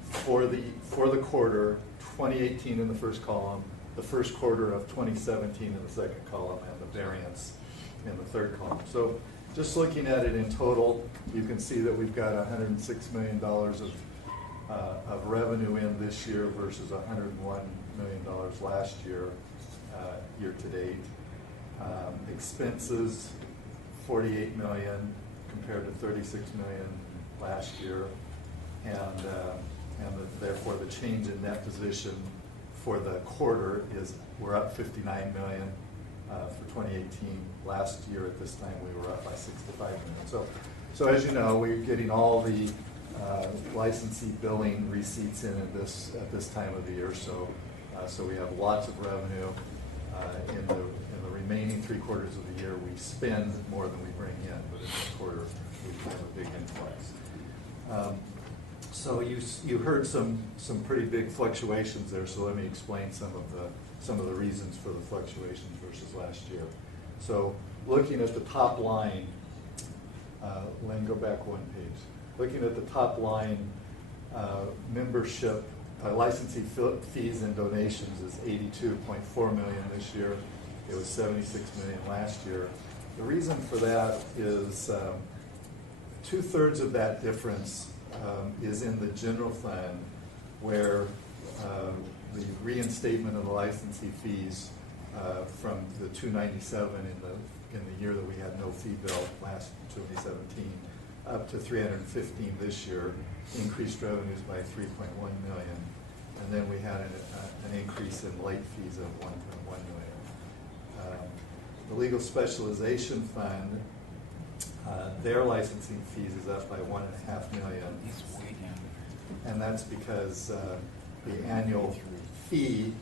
for the quarter 2018 in the first column, the first quarter of 2017 in the second column, and the variance in the third column. So just looking at it in total, you can see that we've got $106 million of revenue in this year versus $101 million last year, year to date. Expenses, $48 million compared to $36 million last year, and therefore the change in net position for the quarter is we're up $59 million for 2018. Last year at this time we were up by $65 million. So as you know, we're getting all the licensee billing receipts in at this time of the year. So we have lots of revenue. In the remaining 3 quarters of the year, we spend more than we bring in, but in this quarter we have a big influx. So you heard some pretty big fluctuations there. So let me explain some of the reasons for the fluctuations versus last year. So looking at the top line, Len, go back one page. Looking at the top line, membership, licensee fees and donations is $82.4 million this year. It was $76 million last year. The reason for that is 2/3 of that difference is in the general fund, where the reinstatement of the licensee fees from the $297 in the year that we had no fee bill last 2017 up to $315 this year increased revenues by $3.1 million, and then we had an increase in late fees of $1.1 million. The legal specialization fund, their licensing fees is up by $1.5 million, and that's because the annual fee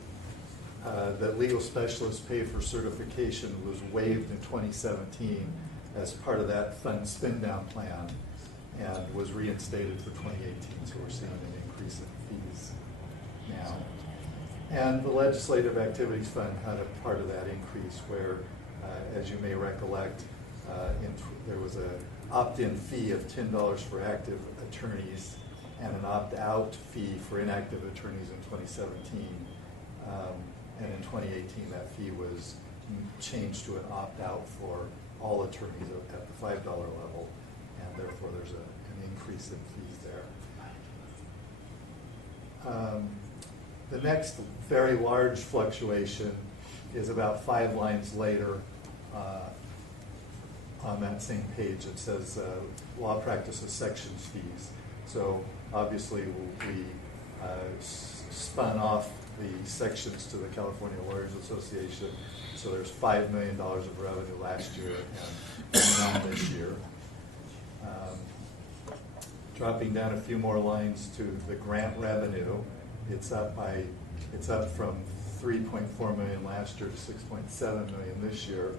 that legal specialists pay for certification was waived in 2017 as part of that fund spin down plan and was reinstated for 2018, so we're seeing an increase in fees now. And the legislative activities fund had a part of that increase where, as you may recollect, there was an opt-in fee of $10 for active attorneys and an opt-out fee for inactive attorneys in 2017. And in 2018, that fee was changed to an opt-out for all attorneys at the $5 level, and therefore there's an increase in fees there. The next very large fluctuation is about 5 lines later on that same page. It says law practices sections fees. So obviously we spun off the sections to the California Lawyers Association. So there's $5 million of revenue last year and none this year. Dropping down a few more lines to the grant revenue, it's up from $3.4 million last year to $6.7 million this year.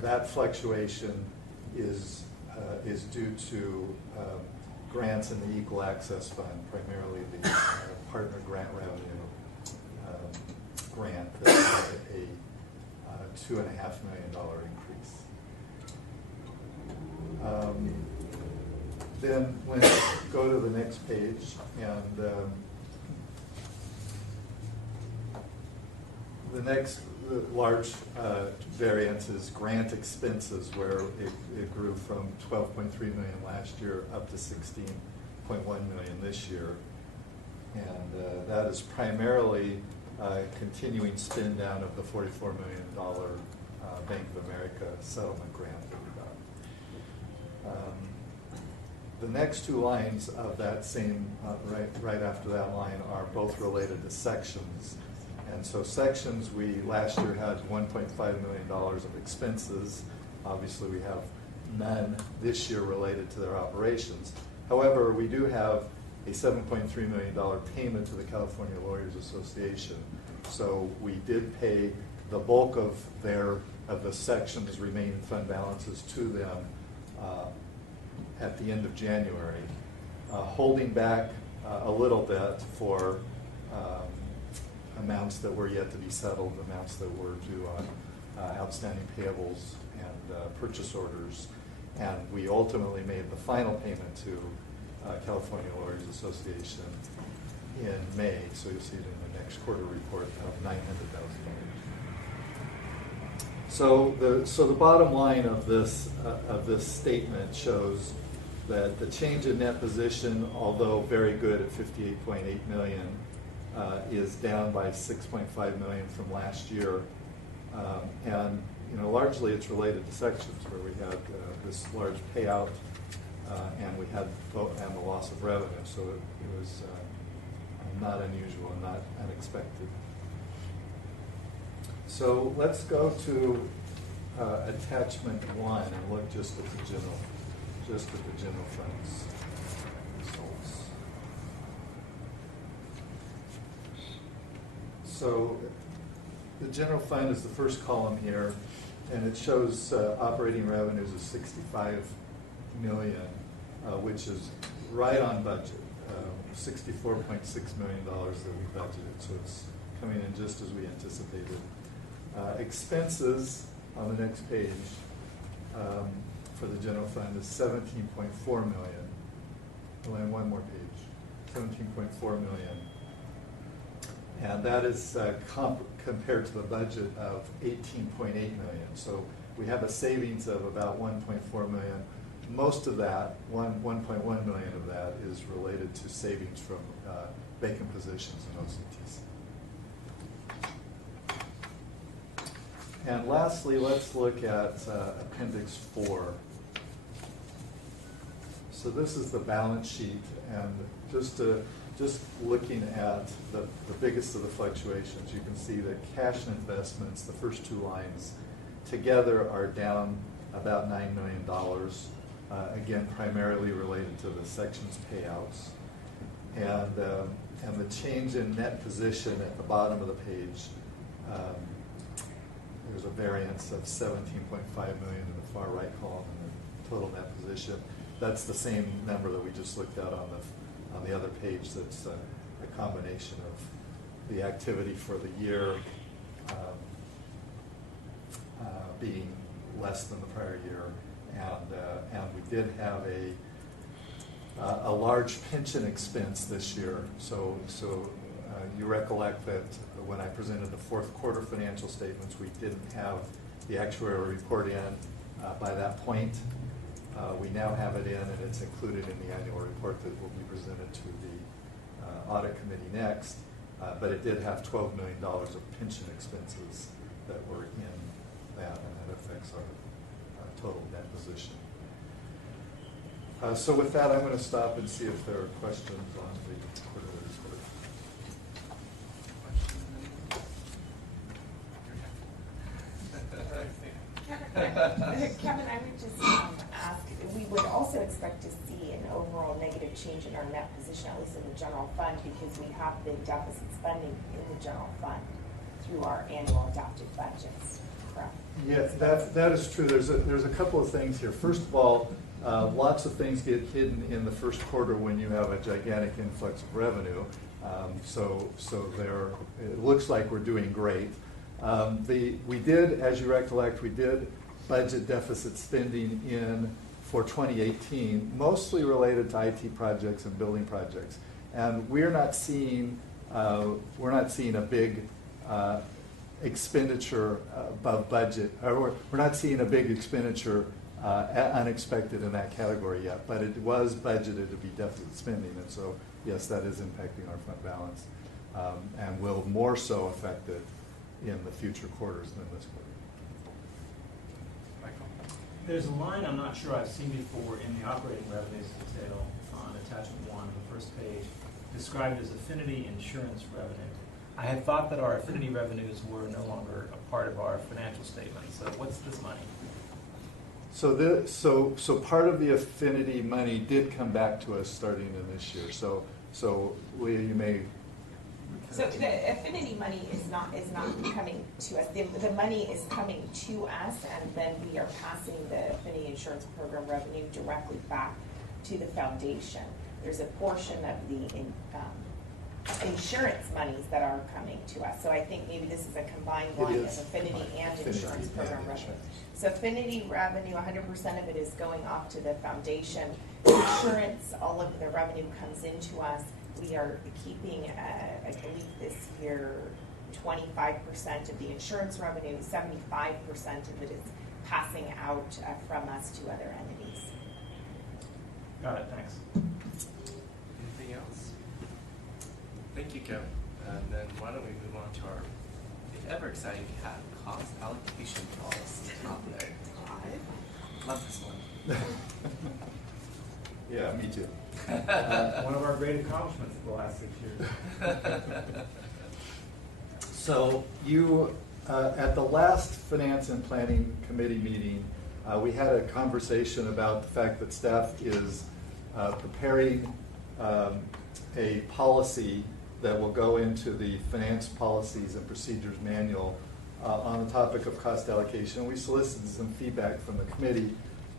That fluctuation is due to grants in the Equal Access Fund, primarily the partner grant revenue grant that had a $2.5 million increase. Then let's go to the next page, and the next large variance is grant expenses, where it grew from $12.3 million last year up to $16.1 million this year. And that is primarily continuing spin down of the $44 million Bank of America settlement grant that we got. The next 2 lines of that same, right after that line, are both related to sections. And so sections, we last year had $1.5 million of expenses. Obviously we have none this year related to their operations. However, we do have a $7.3 million payment to the California Lawyers Association. So we did pay the bulk of the sections' remaining fund balances to them at the end of January, holding back a little bit for amounts that were yet to be settled, amounts that were due outstanding payables and purchase orders. And we ultimately made the final payment to California Lawyers Association in May, so you'll see it in the next quarter report, of $900,000. So the bottom line of this statement shows that the change in net position, although very good at $58.8 million, is down by $6.5 million from last year, and largely it's related to sections where we had this large payout, and we had and the loss of revenue. So it was not unusual and not unexpected. So let's go to attachment 1 and look just at the general funds results. So the general fund is the first column here, and it shows operating revenues of $65 million, which is right on budget, $64.6 million that we budgeted, so it's coming in just as we anticipated. Expenses on the next page for the general fund is $17.4 million. We'll add one more page, $17.4 million. And that is compared to the budget of $18.8 million. So we have a savings of about $1.4 million. Most of that, $1.1 million of that, is related to savings from vacant positions in OCTC. And lastly, let's look at Appendix 4. So this is the balance sheet, and just looking at the biggest of the fluctuations, you can see that cash and investments, the first two lines, together are down about $9 million, again, primarily related to the sections payouts. And the change in net position at the bottom of the page, there's a variance of $17.5 million in the far right column in the total net position. That's the same number that we just looked at on the other page. That's a combination of the activity for the year being less than the prior year, and we did have a large pension expense this year. So you recollect that when I presented the fourth quarter financial statements, we didn't have the actuarial report in by that point. We now have it in, and it's included in the annual report that will be presented to the audit committee next. But it did have $12 million of pension expenses that were in that, and that affects our total net position. So with that, I'm going to stop and see if there are questions on the quarterly report. Kevin, I would just ask, we would also expect to see an overall negative change in our net position, at least in the general fund, because we have big deficit spending in the general fund through our annual adopted budgets, correct? Yeah, that is true. There's a couple of things here. First of all, lots of things get hidden in the first quarter when you have a gigantic influx of revenue. So it looks like we're doing great. We did, as you recollect, we did budget deficit spending in for 2018, mostly related to IT projects and building projects. And we're not seeing a big expenditure above budget, or we're not seeing a big expenditure unexpected in that category yet, but it was budgeted to be deficit spending, and so yes, that is impacting our fund balance, and will more so affect it in the future quarters than this quarter. Michael? There's a line I'm not sure I've seen before in the operating revenues detail on attachment 1, the first page, described as affinity insurance revenue. I had thought that our affinity revenues were no longer a part of our financial statement. So what's this money? So part of the affinity money did come back to us starting in this year. So Leah, you may. So the affinity money is not coming to us. The money is coming to us, and then we are passing the affinity insurance program revenue directly back to the foundation. There's a portion of the insurance monies that are coming to us. So I think maybe this is a combined line of is. affinity and Affinity insurance and program revenue. insurance. So affinity revenue, 100% of it is going off to the foundation. Insurance, all of the revenue comes into us. We are keeping, I believe this year, 25% of the insurance revenue, 75% of it is passing out from us to other entities. Got it, thanks. Anything else? Thank you, Kevin. And then why don't we move on to our ever exciting cost allocation policy topic. I love this one. Yeah, me too. One of our great accomplishments for the last 6 years. So you, at the last Finance and Planning Committee meeting, we had a conversation about the fact that staff is preparing a policy that will go into the Finance Policies and Procedures Manual on the topic of cost allocation. We solicited some feedback from the committee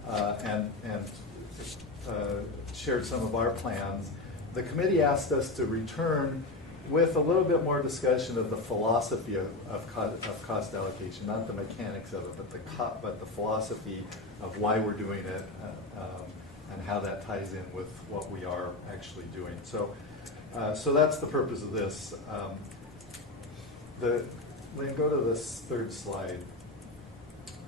and shared some of our plans. The committee asked us to return with a little bit more discussion of the philosophy of cost allocation, not the mechanics of it, but the philosophy of why we're doing it and how that ties in with what we are actually doing. So that's the purpose of this. Lynn, go to this third slide.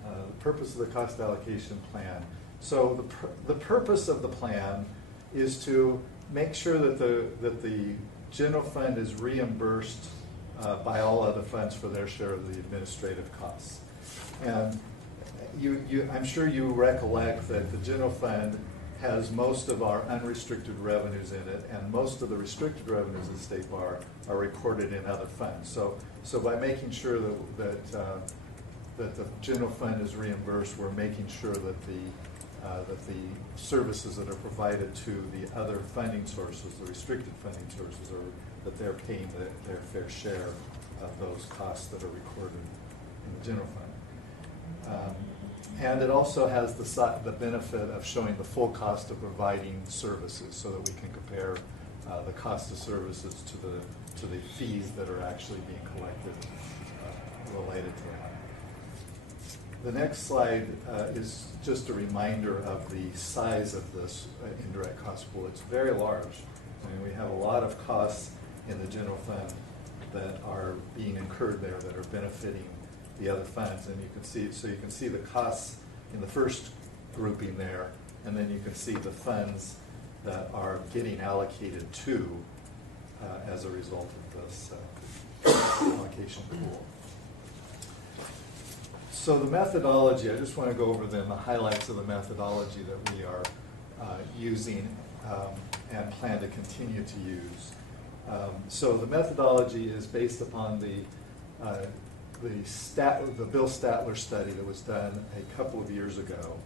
The purpose of the cost allocation plan. So the purpose of the plan is to make sure that the general fund is reimbursed by all other funds for their share of the administrative costs. And I'm sure you recollect that the general fund has most of our unrestricted revenues in it, and most of the restricted revenues of the State Bar are recorded in other funds. So by making sure that the general fund is reimbursed, we're making sure that the services that are provided to the other funding sources, the restricted funding sources, that they're paying their fair share of those costs that are recorded in the general fund. And it also has the benefit of showing the full cost of providing services, so that we can compare the cost of services to the fees that are actually being collected related to that. The next slide is just a reminder of the size of this indirect cost pool. It's very large. I mean, we have a lot of costs in the general fund that are being incurred there that are benefiting the other funds. And you can see the costs in the first grouping there, and then you can see the funds that are getting allocated to as a result of this allocation pool. So the methodology, I just want to go over the highlights of the methodology that we are using and plan to continue to use. So the methodology is based upon the Bill Statler study that was done a couple of years ago.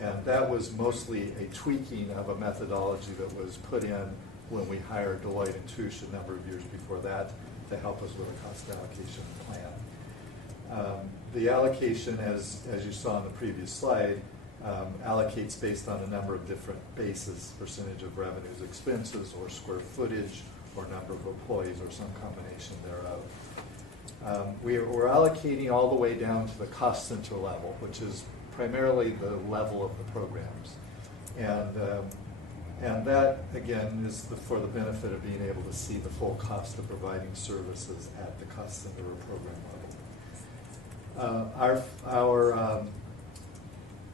And that was mostly a tweaking of a methodology that was put in when we hired Deloitte & Touche a number of years before that to help us with a cost allocation plan. The allocation, as you saw on the previous slide, allocates based on a number of different bases: percentage of revenues, expenses, or square footage, or number of employees, or some combination thereof. We're allocating all the way down to the cost center level, which is primarily the level of the programs. And that, again, is for the benefit of being able to see the full cost of providing services at the cost center or program level.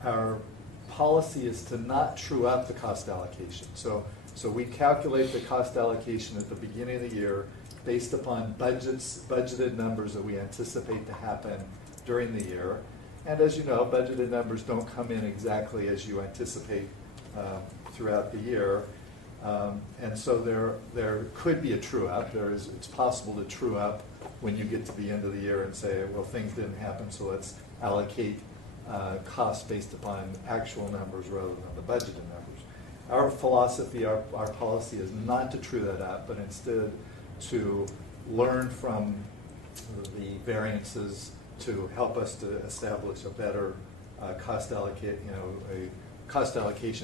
Our policy is to not true up the cost allocation. So we calculate the cost allocation at the beginning of the year based upon budgeted numbers that we anticipate to happen during the year. And as you know, budgeted numbers don't come in exactly as you anticipate throughout the year. And so there could be a true up. It's possible to true up when you get to the end of the year and say, well, things didn't happen, so let's allocate costs based upon actual numbers rather than the budgeted numbers. Our philosophy, our policy is not to true that up, but instead to learn from the variances to help us to establish a better cost allocation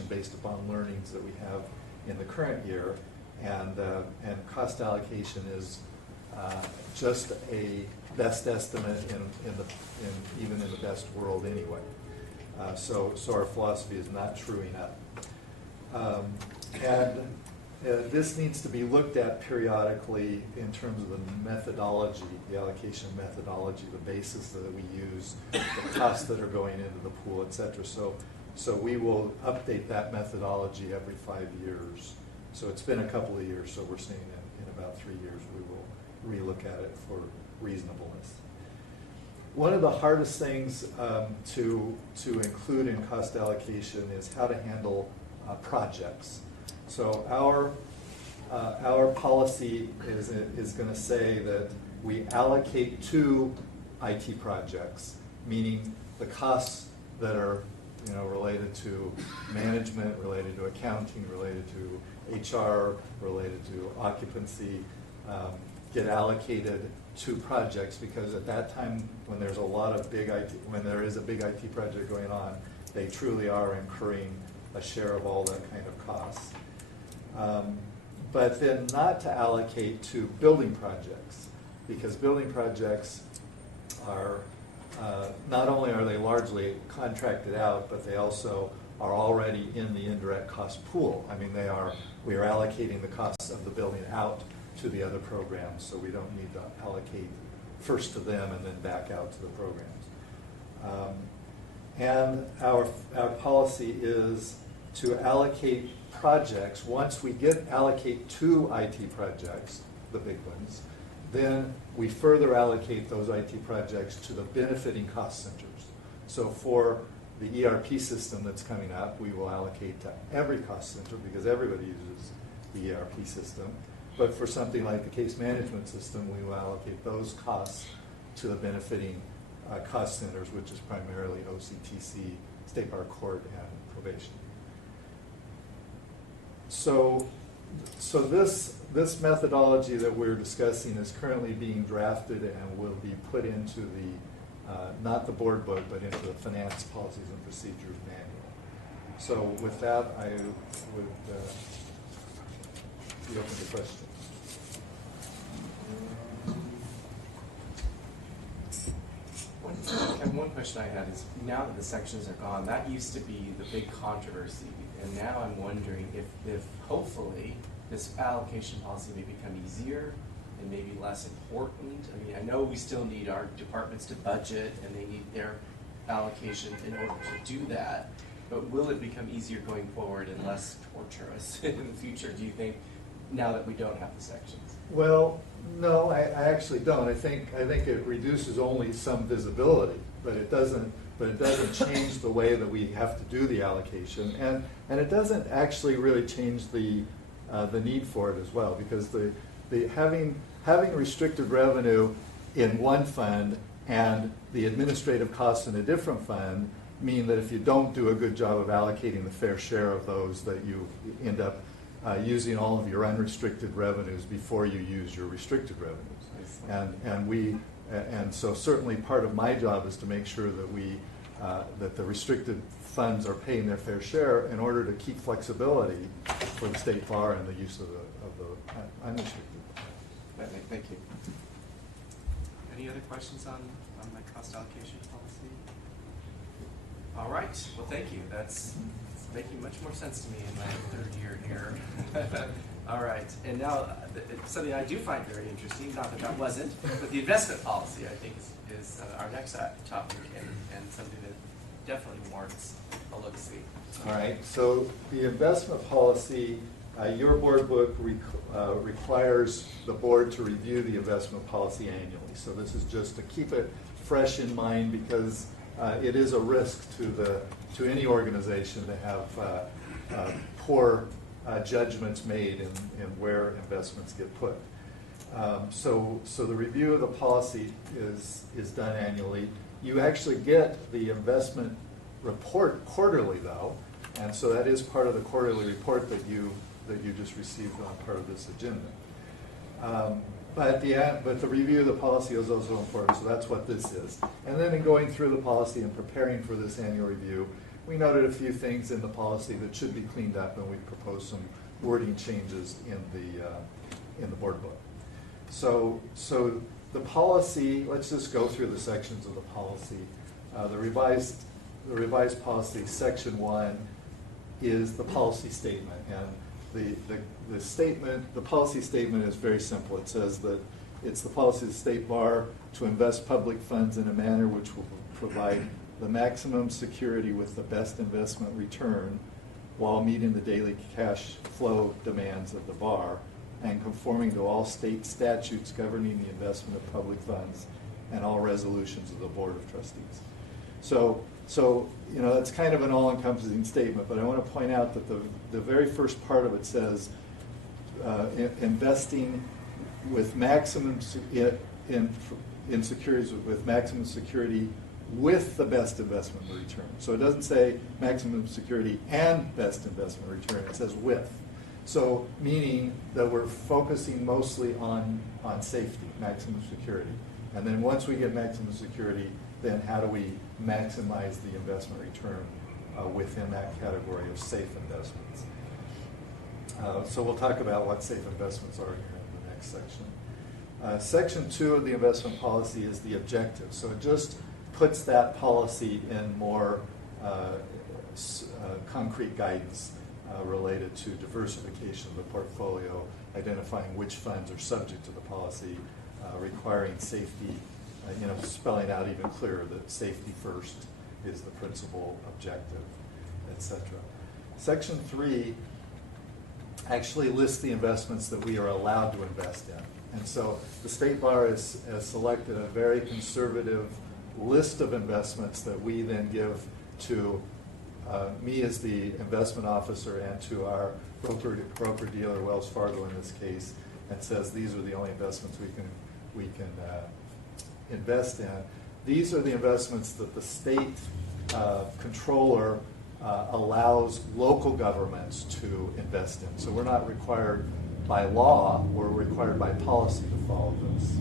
based upon learnings that we have in the current year, And cost allocation is just a best estimate even in the best world anyway. So our philosophy is not truing up. This needs to be looked at periodically in terms of the methodology, the allocation methodology, the basis that we use, the costs that are going into the pool, et cetera. So we will update that methodology every 5 years. So it's been a couple of years, so we're saying in about 3 years we will relook at it for reasonableness. One of the hardest things to include in cost allocation is how to handle projects. So our policy is going to say that we allocate to IT projects, meaning the costs that are related to management, related to accounting, related to HR, related to occupancy, get allocated to projects, because at that time when there's a lot of when there is a big IT project going on, they truly are incurring a share of all that kind of costs. But then not to allocate to building projects, because building projects are not only are they largely contracted out, but they also are already in the indirect cost pool. I mean, we are allocating the costs of the building out to the other programs, so we don't need to allocate first to them and then back out to the programs. And our policy is to allocate projects. Once we allocate to IT projects, the big ones, then we further allocate those IT projects to the benefiting cost centers. So for the ERP system that's coming up, we will allocate to every cost center because everybody uses the ERP system. But for something like the case management system, we will allocate those costs to the benefiting cost centers, which is primarily OCTC, State Bar Court, and probation. So this methodology that we're discussing is currently being drafted and will be put into not the board book, but into the finance policies and procedures manual. So with that, I would be open to questions. One question I had is, now that the sections are gone, that used to be the big controversy, and now I'm wondering if hopefully this allocation policy may become easier and maybe less important. I mean, I know we still need our departments to budget and they need their allocation in order to do that, but will it become easier going forward and less torturous in the future, do you think, now that we don't have the sections? Well, no, I actually don't. I think it reduces only some visibility, but it doesn't change the way that we have to do the allocation, and it doesn't actually really change the need for it as well, because having restricted revenue in one fund and the administrative costs in a different fund mean that if you don't do a good job of allocating the fair share of those, that you end up using all of your unrestricted revenues before you use your restricted revenues. And so certainly part of my job is to make sure that that the restricted funds are paying their fair share in order to keep flexibility for the state bar and the use of the unrestricted. Thank you. Any other questions on my cost allocation policy? All right, well, thank you. That's making much more sense to me in my third year here. All right, and now something I do find very interesting, not that wasn't, but the investment policy, I think, is our next topic and something that definitely warrants a look-see. All right, so the investment policy, your board book requires the board to review the investment policy annually. So this is just to keep it fresh in mind, because it is a risk to any organization to have poor judgments made in where investments get put. So the review of the policy is done annually. You actually get the investment report quarterly, though, and so that is part of the quarterly report that you just received on part of this agenda. But the review of the policy is also important, so that's what this is. And then in going through the policy and preparing for this annual review, we noted a few things in the policy that should be cleaned up, and we proposed wording changes in the board book. So the policy, let's just go through the sections of the policy. The revised policy, section 1, is the policy statement, and the policy statement is very simple. It says that it's the policy of the State Bar to invest public funds in a manner which will provide the maximum security with the best investment return while meeting the daily cash flow demands of the bar and conforming to all state statutes governing the investment of public funds and all resolutions of the Board of Trustees. So that's kind of an all-encompassing statement, but I want to point out that the very first part of it says investing with maximum in securities with maximum security with the best investment return. So it doesn't say maximum security and best investment return, it says with. So meaning that we're focusing mostly on safety, maximum security. And then once we get maximum security, then how do we maximize the investment return within that category of safe investments? So we'll talk about what safe investments are here in the next section. Section 2 of the investment policy is the objective. So it just puts that policy in more concrete guidance related to diversification of the portfolio, identifying which funds are subject to the policy, requiring safety, spelling out even clearer that safety first is the principal objective, etc. Section 3 actually lists the investments that we are allowed to invest in. And so the State Bar has selected a very conservative list of investments that we then give to me as the investment officer and to our broker-dealer, Wells Fargo in this case, and says these are the only investments we can invest in. These are the investments that the state controller allows local governments to invest in. So we're not required by law, we're required by policy to follow this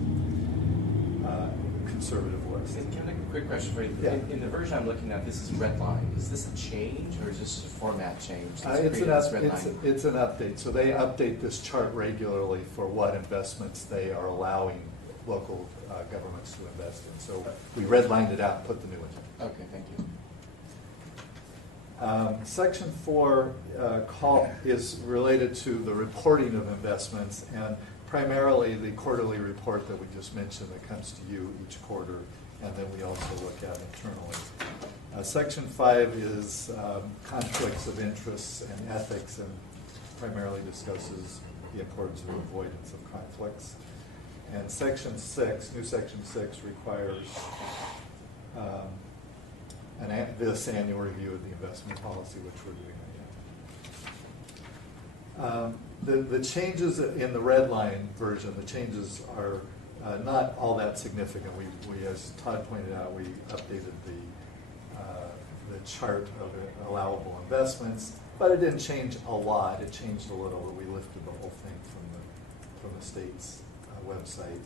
conservative list. Can I have a quick question for you? Yeah. In the version I'm looking at, this is redlined. Is this a change or is this a format change? It's an update. So they update this chart regularly for what investments they are allowing local governments to invest in. So we redlined it out and put the new ones in. Okay, thank you. Section 4 is related to the reporting of investments, and primarily the quarterly report that we just mentioned that comes to you each quarter, and then we also look at internally. Section 5 is conflicts of interests and ethics, and primarily discusses the importance of avoidance of conflicts. And Section 6, new Section 6, requires this annual review of the investment policy, which we're doing right now. The changes in the red line version, the changes are not all that significant. We, as Todd pointed out, we updated the chart of allowable investments, but it didn't change a lot. It changed a little, but we lifted the whole thing from the state's website.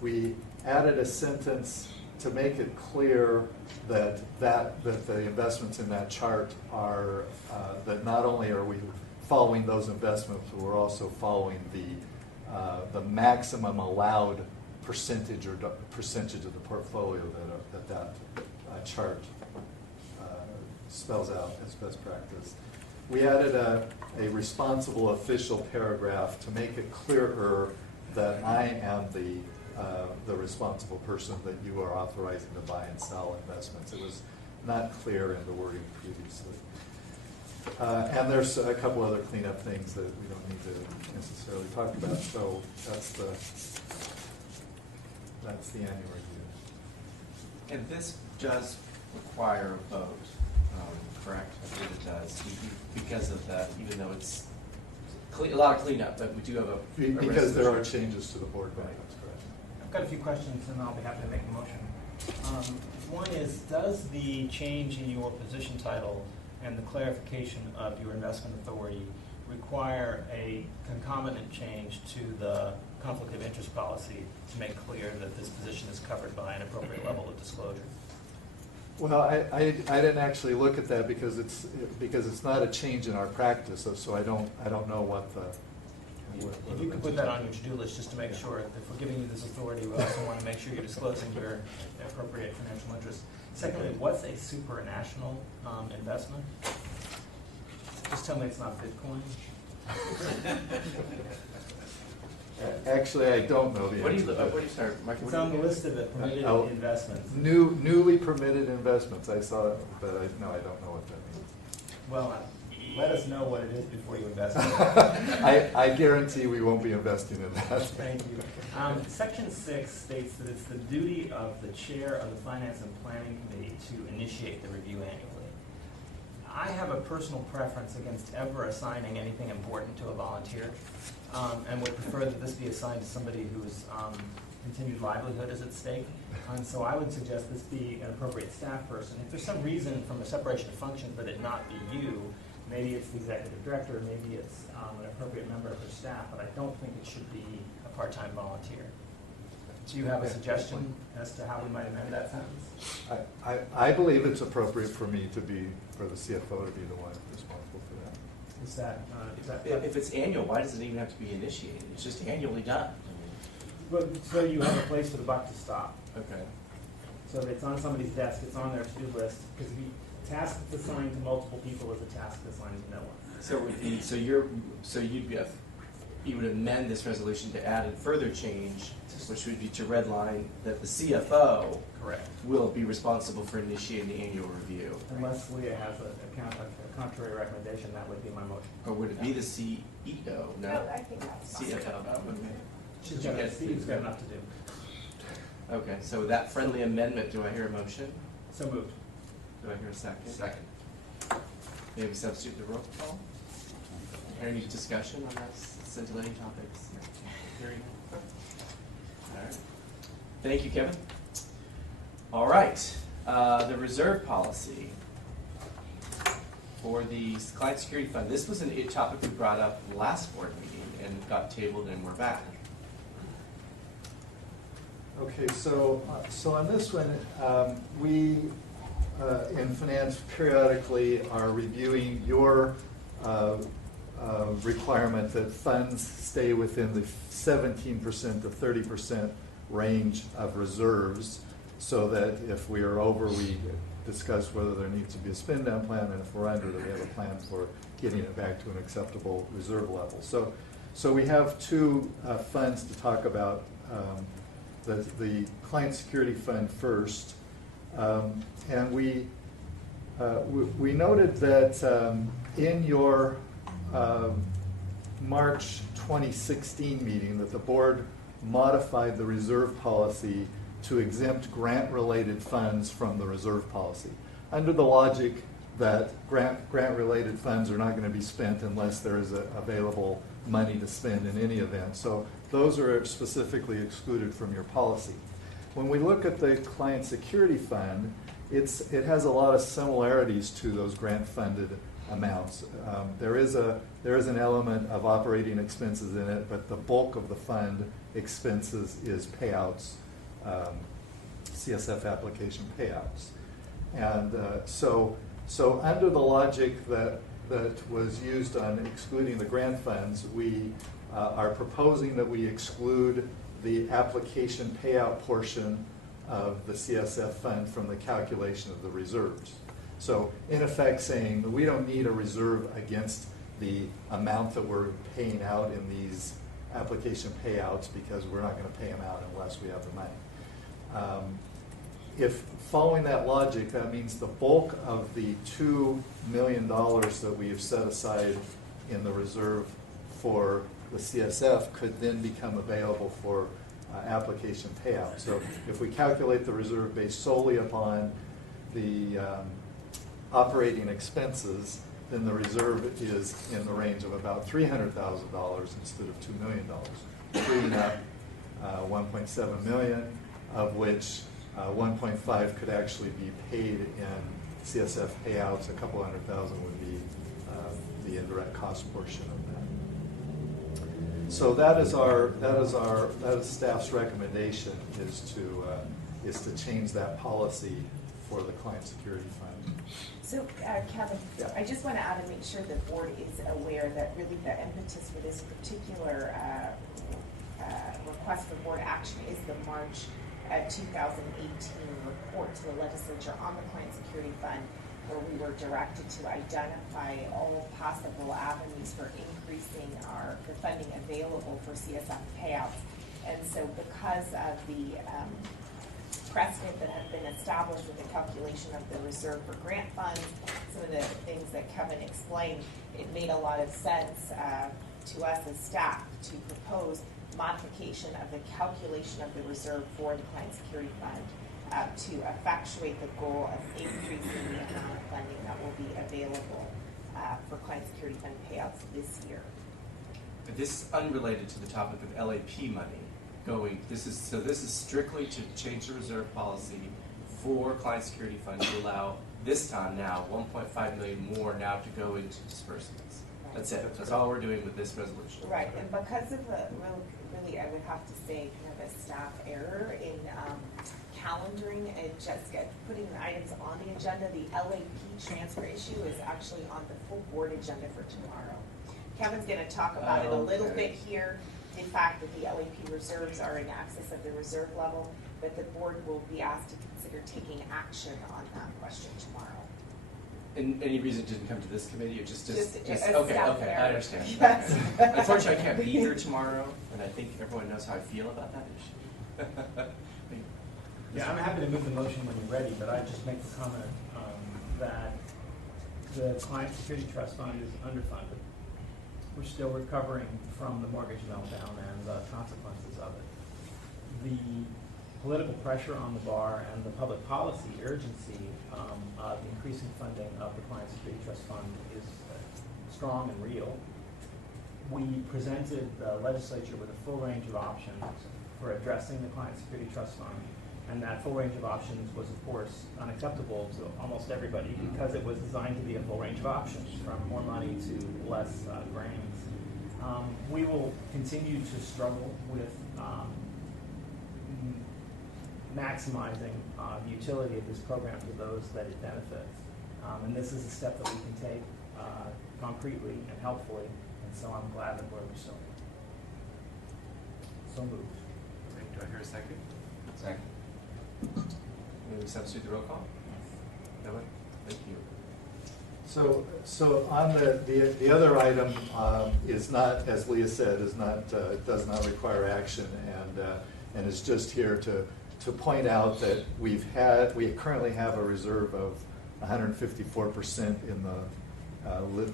We added a sentence to make it clear that the investments in that chart are that not only are we following those investments, but we're also following the maximum allowed percentage of the portfolio that chart spells out as best practice. We added a responsible official paragraph to make it clearer that I am the responsible person that you are authorizing to buy and sell investments. It was not clear in the wording previously. And there's a couple other cleanup things that we don't need to necessarily talk about. So that's the annual review. And this does require a vote, correct? I believe it does, because of that, even though it's a lot of cleanup, but we do have a because there are changes to the board. Right. That's correct. I've got a few questions, and I'll be happy to make a motion. One is, does the change in your position title and the clarification of your investment authority require a concomitant change to the conflict of interest policy to make clear that this position is covered by an appropriate level of disclosure? Well, I didn't actually look at that because it's not a change in our practice, so I don't know what the. If you could put that on your to-do list, just to make sure, if we're giving you this authority, we also want to make sure you're disclosing your appropriate financial interest. Secondly, what's a supranational investment? Just tell me it's not Bitcoin. Actually, I don't know the answer. What do you start, Michael? It's on the list of the permitted investments. Newly permitted investments. I saw it, but I don't know what that means. Well, let us know what it is before you invest in it. I guarantee we won't be investing in that. Thank you. Section 6 states that it's the duty of the chair of the Finance and Planning Committee to initiate the review annually. I have a personal preference against ever assigning anything important to a volunteer, and would prefer that this be assigned to somebody whose continued livelihood is at stake. And so I would suggest this be an appropriate staff person. If there's some reason from a separation of functions that it not be you, maybe it's the executive director, maybe it's an appropriate member of her staff, but I don't think it should be a part-time volunteer. Do you have a suggestion as to how we might amend that sentence? I believe it's appropriate for me to be, for the CFO to be the one responsible for that. Is that If it's annual, why does it even have to be initiated? It's just annually done. Well, so you have a place for the buck to stop. Okay. So that it's on somebody's desk, it's on their to-do list, because the task that's assigned to multiple people is a task that's assigned to no one. So it would be, you would amend this resolution to add a further change, which would be to redline that the CFO correct will be responsible for initiating the annual review. Unless Leah has a contrary recommendation, that would be my motion. Or would it be the CEO? No, I think that's fine. CFO. Okay. Steve's got enough to do. Okay, so that friendly amendment, do I hear a motion? So moved. Do I hear a second? Second. Maybe substitute the roll call? Any discussion on those scintillating topics? Hearing none. All right. Thank you, Kevin. All right, the reserve policy for the client security fund. This was a topic we brought up last board meeting and got tabled, and we're back. Okay, so on this one, we in finance periodically are reviewing your requirement that funds stay within the 17% to 30% range of reserves, so that if we are over, we discuss whether there needs to be a spend down plan, and if we're under, that we have a plan for getting it back to an acceptable reserve level. So we have two funds to talk about. The client security fund first, and we noted that in your March 2016 meeting that the board modified the reserve policy to exempt grant-related funds from the reserve policy, under the logic that grant-related funds are not going to be spent unless there is available money to spend in any event. So those are specifically excluded from your policy. When we look at the client security fund, it has a lot of similarities to those grant-funded amounts. There is an element of operating expenses in it, but the bulk of the fund expenses is payouts, CSF application payouts. And so under the logic that was used on excluding the grant funds, we are proposing that we exclude the application payout portion of the CSF fund from the calculation of the reserves. So in effect saying that we don't need a reserve against the amount that we're paying out in these application payouts, because we're not going to pay them out unless we have the money. If following that logic, that means the bulk of the $2 million that we have set aside in the reserve for the CSF could then become available for application payout. So if we calculate the reserve based solely upon the operating expenses, then the reserve is in the range of about $300,000 instead of $2 million, freeing up $1.7 million, of which 1.5 could actually be paid in CSF payouts. A couple $100,000 would be the indirect cost portion of that. So that is staff's recommendation, is to change that policy for the client security fund. So, Kevin, I just want to add and make sure the board is aware that really the impetus for this particular request for board action is the March 2018 report to the legislature on the Client Security Fund, where we were directed to identify all possible avenues for increasing the funding available for CSF payouts. And so because of the precedent that had been established with the calculation of the reserve for grant funds, some of the things that Kevin explained, it made a lot of sense to us as staff to propose modification of the calculation of the reserve for the Client Security Fund to effectuate the goal of increasing the amount of funding that will be available for Client Security Fund payouts this year. This is unrelated to the topic of LAP money going. This is strictly to change the reserve policy for Client Security Fund to allow this time now 1.5 million more now to go into disbursements. That's it. That's all we're doing with this resolution. Right, and because of the really, I would have to say, kind of a staff error in calendaring and just putting the items on the agenda, the LAP transfer issue is actually on the full board agenda for tomorrow. Kevin's going to talk about it a little bit here, the fact that the LAP reserves are in excess of the reserve level, but the board will be asked to consider taking action on that question tomorrow. And any reason it didn't come to this committee? It just a okay, staff I error. understand. Yes. Okay. Unfortunately, I can't be here tomorrow, and I think everyone knows how I feel about that issue. Yeah, I'm happy to move the motion when you're ready, but I just make the comment that the Client Security Trust Fund is underfunded. We're still recovering from the mortgage meltdown and the consequences of it. The political pressure on the bar and the public policy urgency of increasing funding of the Client Security Trust Fund is strong and real. We presented the legislature with a full range of options for addressing the Client Security Trust Fund, and that full range of options was, of course, unacceptable to almost everybody because it was designed to be a full range of options, from more money to less grants. We will continue to struggle with maximizing the utility of this program to those that it benefits. And this is a step that we can take concretely and helpfully, and so I'm glad that we're so moved. Okay, do I hear a second? Second. May we substitute the roll call? No one? Thank you. So on the other item is not, as Leah said, is not does not require action, and is just here to point out that we currently have a reserve of 154% in the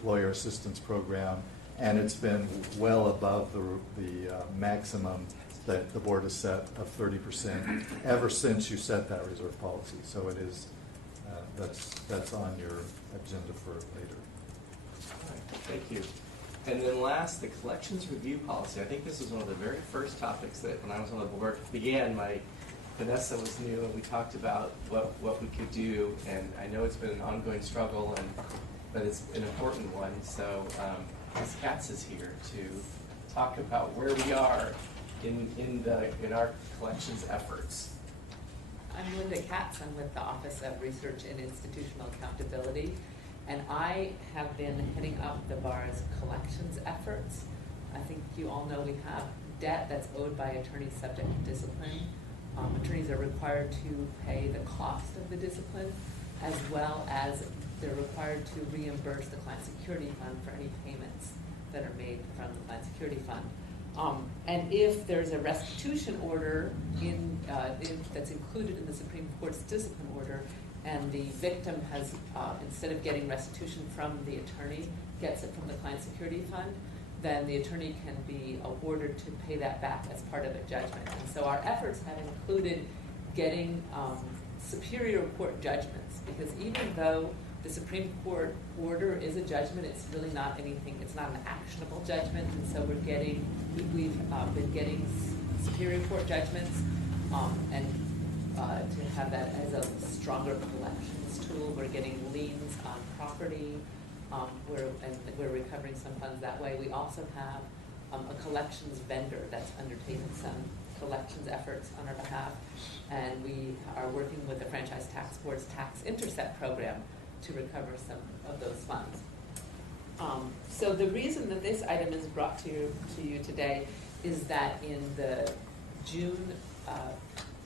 lawyer assistance program, and it's been well above the maximum that the board has set of 30% ever since you set that reserve policy. So it is that's on your agenda for later. All right, thank you. And then last, the collections review policy. I think this was one of the very first topics that when I was on the board began. Vanessa was new, and we talked about what we could do, and I know it's been an ongoing struggle, but it's an important one. So Ms. Katz is here to talk about where we are in our collections efforts. I'm Linda Katz. I'm with the Office of Research and Institutional Accountability, and I have been heading up the bar's collections efforts. I think you all know we have debt that's owed by attorneys subject to discipline. Attorneys are required to pay the cost of the discipline, as well as they're required to reimburse the Client Security Fund for any payments that are made from the Client Security Fund. And if there's a restitution order that's included in the Supreme Court's discipline order, and the victim has, instead of getting restitution from the attorney, gets it from the Client Security Fund, then the attorney can be ordered to pay that back as part of a judgment. And so our efforts have included getting superior court judgments, because even though the Supreme Court order is a judgment, it's really not anything, it's not an actionable judgment, and so we've been getting superior court judgments, and to have that as a stronger collections tool. We're getting liens on property, we're recovering some funds that way. We also have a collections vendor that's undertaken some collections efforts on our behalf. And we are working with the Franchise Tax Board's Tax Intercept program to recover some of those funds. So the reason that this item is brought to you today is that in the June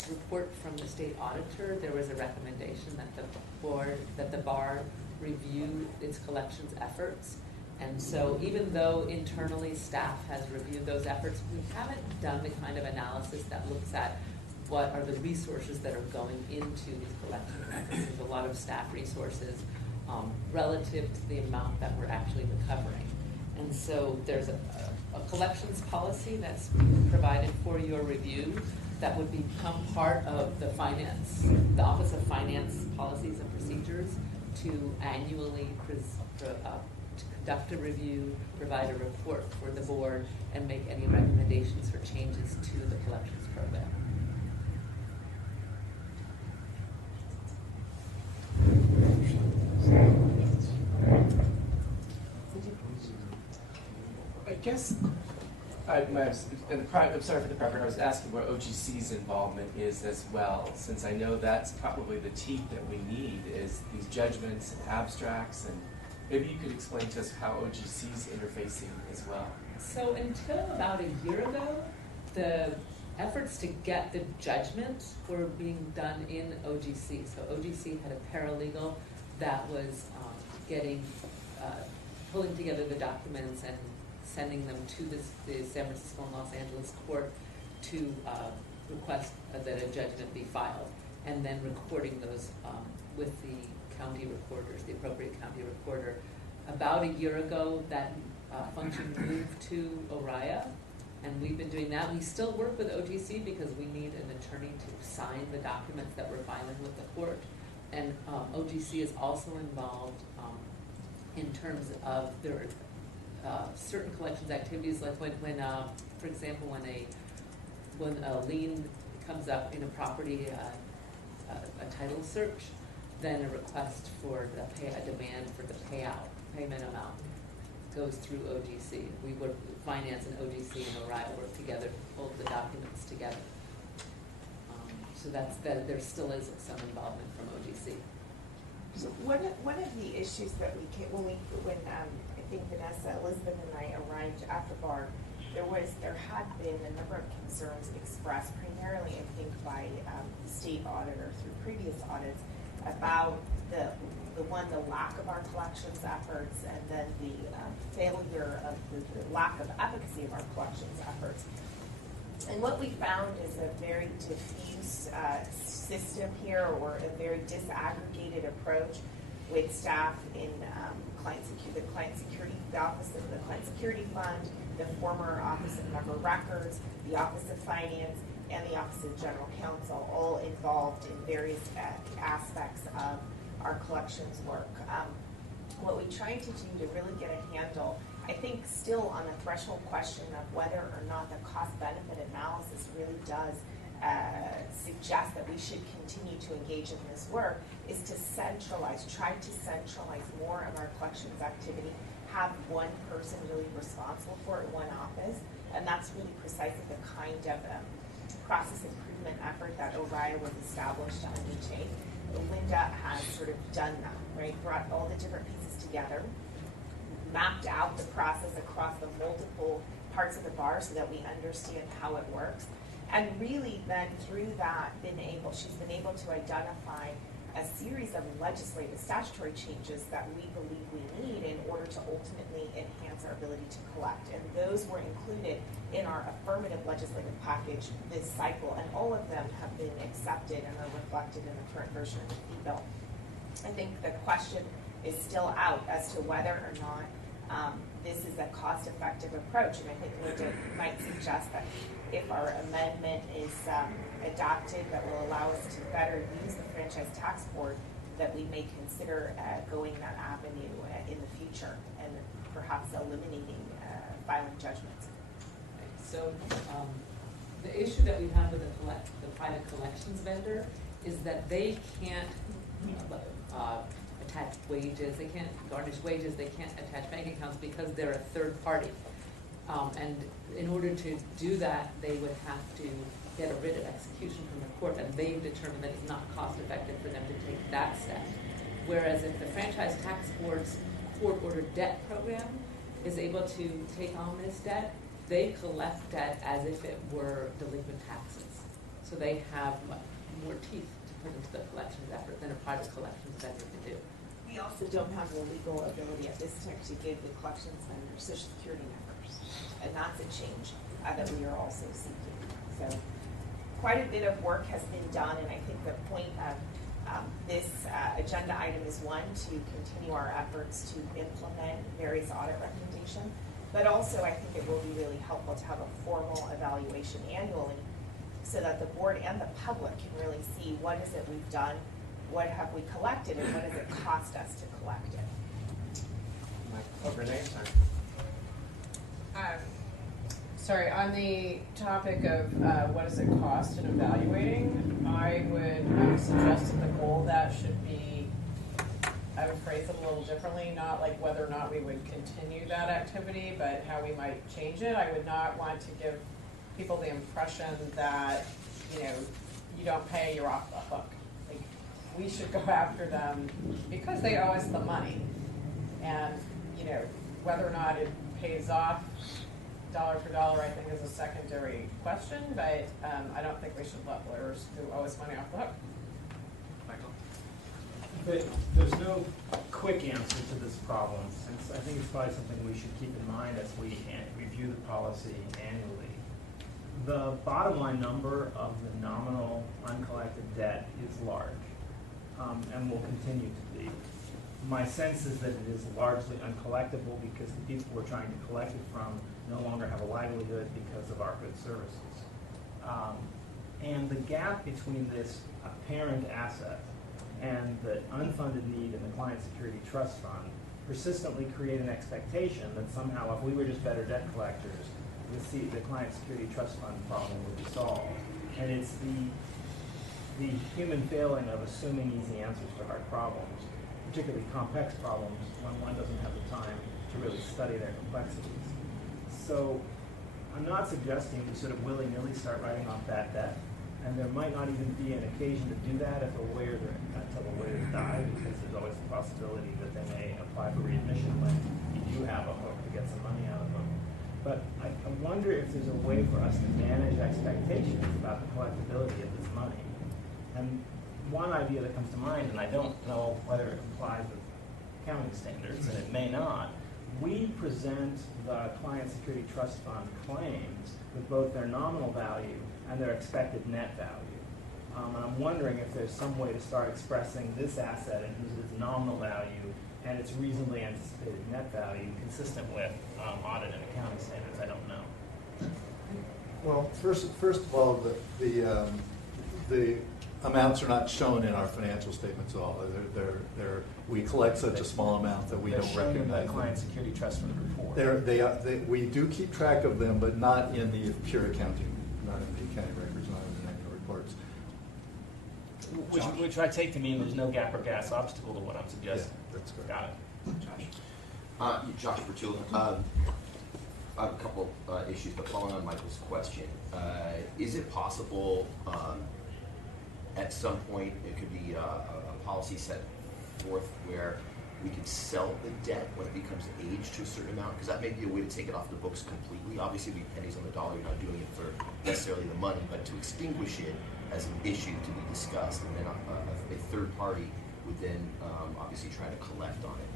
report from the state auditor, there was a recommendation that the bar review its collections efforts. And so even though internally staff has reviewed those efforts, we haven't done the kind of analysis that looks at what are the resources that are going into these collection efforts. There's a lot of staff resources relative to the amount that we're actually recovering. And so there's a collections policy that's provided for your review that would become part of the Office of Finance Policies and Procedures to annually to conduct a review, provide a report for the board, and make any recommendations for changes to the collections program. I guess, I'm sorry for the preface, I was asking what OGC's involvement is as well, since I know that's probably the teeth that we need, is these judgments and abstracts, and maybe you could explain to us how OGC's interfacing as well. So until about a year ago, the efforts to get the judgment were being done in OGC. So OGC had a paralegal that was pulling together the documents and sending them to the San Francisco and Los Angeles court to request that a judgment be filed, and then recording those with the county recorders, the appropriate county recorder. About a year ago, that function moved to ORIA, and we've been doing that. We still work with OGC because we need an attorney to sign the documents that we're filing with the court. And OGC is also involved in terms of their certain collections activities, like when for example, when a lien comes up in a property, a title search, then a request for a demand for the payment amount goes through OGC. We would finance and OGC and ORIA work together to pull the documents together. So there still is some involvement from OGC. So one of the issues that when I think Vanessa, Elizabeth, and I arrived at the bar, there had been a number of concerns expressed, primarily I think by the state auditor through previous audits, about the lack of our collections efforts, and then the failure of the lack of efficacy of our collections efforts. And what we found is a very diffuse system here, or a very disaggregated approach with staff in the Office of the Client Security Fund, the former Office of Member Records, the Office of Finance, and the Office of General Counsel, all involved in various aspects of our collections work. What we tried to do to really get a handle, I think still on the threshold question of whether or not the cost-benefit analysis really does suggest that we should continue to engage in this work, is to try to centralize more of our collections activity, have one person really responsible for it, one office, and that's really precisely the kind of process improvement effort that ORIA was established to undertake. Linda has sort of done that, right? Brought all the different pieces together, mapped out the process across the multiple parts of the bar so that we understand how it works. And really then through that she's been able to identify a series of legislative statutory changes that we believe we need in order to ultimately enhance our ability to collect. And those were included in our affirmative legislative package this cycle, and all of them have been accepted and are reflected in the current version of the fee bill. I think the question is still out as to whether or not this is a cost-effective approach, and I think Linda might suggest that if our amendment is adopted that will allow us to better use the Franchise Tax Board, that we may consider going that avenue in the future, and perhaps eliminating filing judgments. So the issue that we have with the private collections vendor is that they can't attach wages, they can't garnish wages, they can't attach bank accounts because they're a third party. And in order to do that, they would have to get a writ of execution from the court, and they've determined that it's not cost effective for them to take that step. Whereas if the Franchise Tax Board's court-ordered debt program is able to take on this debt, they collect debt as if it were delinquent taxes. So they have more teeth to put into the collections effort than a private collections vendor can do. We also don't have the legal ability at this time to give the collections vendor social security numbers. And that's a change that we are also seeking. So quite a bit of work has been done, and I think the point of this agenda item is one, to continue our efforts to implement various audit recommendations, but also I think it will be really helpful to have a formal evaluation annually so that the board and the public can really see what is it we've done, what have we collected, and what does it cost us to collect it. Renee, sorry. Sorry, on the topic of what does it cost in evaluating, I would suggest that the goal of that should be, I would phrase it a little differently, not like whether or not we would continue that activity, but how we might change it. I would not want to give people the impression that, you know, you don't pay, you're off the hook. Like, we should go after them because they owe us the money. And, you know, whether or not it pays off dollar for dollar, I think, is a secondary question, but I don't think we should let lawyers who owe us money off the hook. But there's no quick answer to this problem, and I think it's probably something we should keep in mind as we review the policy annually. The bottom line number of the nominal uncollected debt is large, and will continue to be. My sense is that it is largely uncollectible because the people we're trying to collect it from no longer have a livelihood because of our good services. And the gap between this apparent asset and the unfunded need in the Client Security Trust Fund persistently create an expectation that somehow if we were just better debt collectors, the Client Security Trust Fund problem would be solved. And it's the human failing of assuming easy answers to hard problems, particularly complex problems, when one doesn't have the time to really study their complexities. So I'm not suggesting we sort of willy-nilly start writing off bad debt, and there might not even be an occasion to do that if the lawyers die, because there's always the possibility that they may apply for readmission when you do have a hook to get some money out of them. But I wonder if there's a way for us to manage expectations about the collectability of this money. And one idea that comes to mind, and I don't know whether it complies with accounting standards, and it may not, we present the Client Security Trust Fund claims with both their nominal value and their expected net value. And I'm wondering if there's some way to start expressing this asset in terms of its nominal value and its reasonably anticipated net value consistent with audit and accounting standards. I don't know. Well, first of all, the amounts are not shown in our financial statements at all. We collect such a small amount that we don't recognize them. They're shown in the Client Security Trust Fund report. We do keep track of them, but not in the pure accounting, not in the accounting records, not in the annual reports. Which I take to mean there's no gap or gas obstacle to what I'm suggesting. Yeah, that's correct. Got it. Josh Bertula. I have a couple issues, but following on Michael's question, is it possible at some point it could be a policy set forth where we could sell the debt when it becomes aged to a certain amount? Because that may be a way to take it off the books completely. Obviously, it'd be pennies on the dollar. You're not doing it for necessarily the money, but to extinguish it as an issue to be discussed, and then a third party would then obviously try to collect on it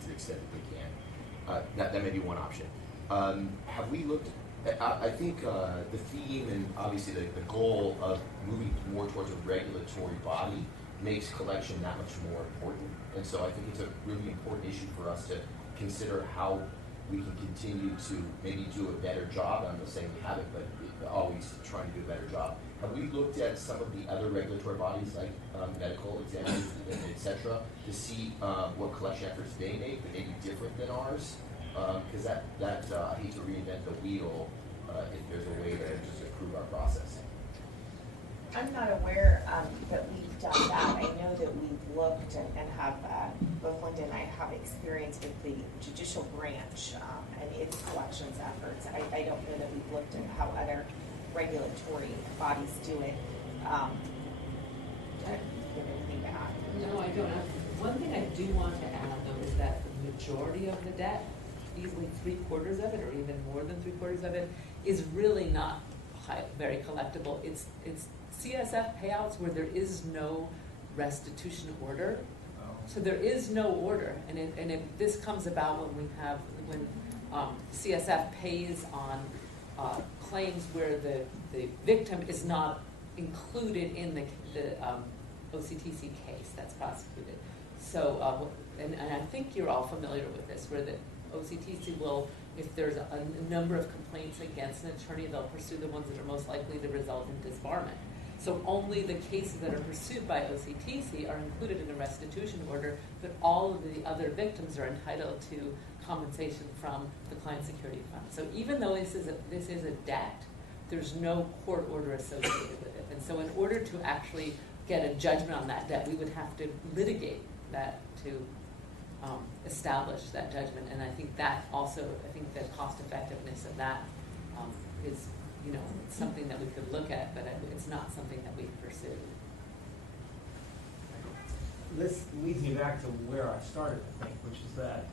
to the extent that they can. That may be one option. Have we looked? I think the theme and obviously the goal of moving more towards a regulatory body makes collection that much more important. And so I think it's a really important issue for us to consider how we can continue to maybe do a better job. I'm not saying we haven't, but always trying to do a better job. Have we looked at some of the other regulatory bodies like medical examiners, et cetera, to see what collection efforts they make that may be different than ours? Because I hate to reinvent the wheel if there's a way to just improve our process. I'm not aware that we've done that. I know that we've looked and have, both Linda and I have experience with the judicial branch and its collections efforts. I don't know that we've looked at how other regulatory bodies do it. Do you have anything to add? No, I don't. One thing I do want to add, though, is that the majority of the debt, easily 3/4 of it, or even more than 3/4 of it, is really not very collectible. It's CSF payouts where there is no restitution order. So there is no order, and this comes about when CSF pays on claims where the victim is not included in the OCTC case that's prosecuted. So, and I think you're all familiar with this, where the OCTC will, if there's a number of complaints against an attorney, they'll pursue the ones that are most likely to result in disbarment. So only the cases that are pursued by OCTC are included in the restitution order, but all of the other victims are entitled to compensation from the Client Security Fund. So even though this is a debt, there's no court order associated with it. And so in order to actually get a judgment on that debt, we would have to litigate that to establish that judgment. And I think that also, the cost effectiveness of that is, it's something that we could look at, but it's not something that we've pursued. This leads me back to where I started, I think, which is that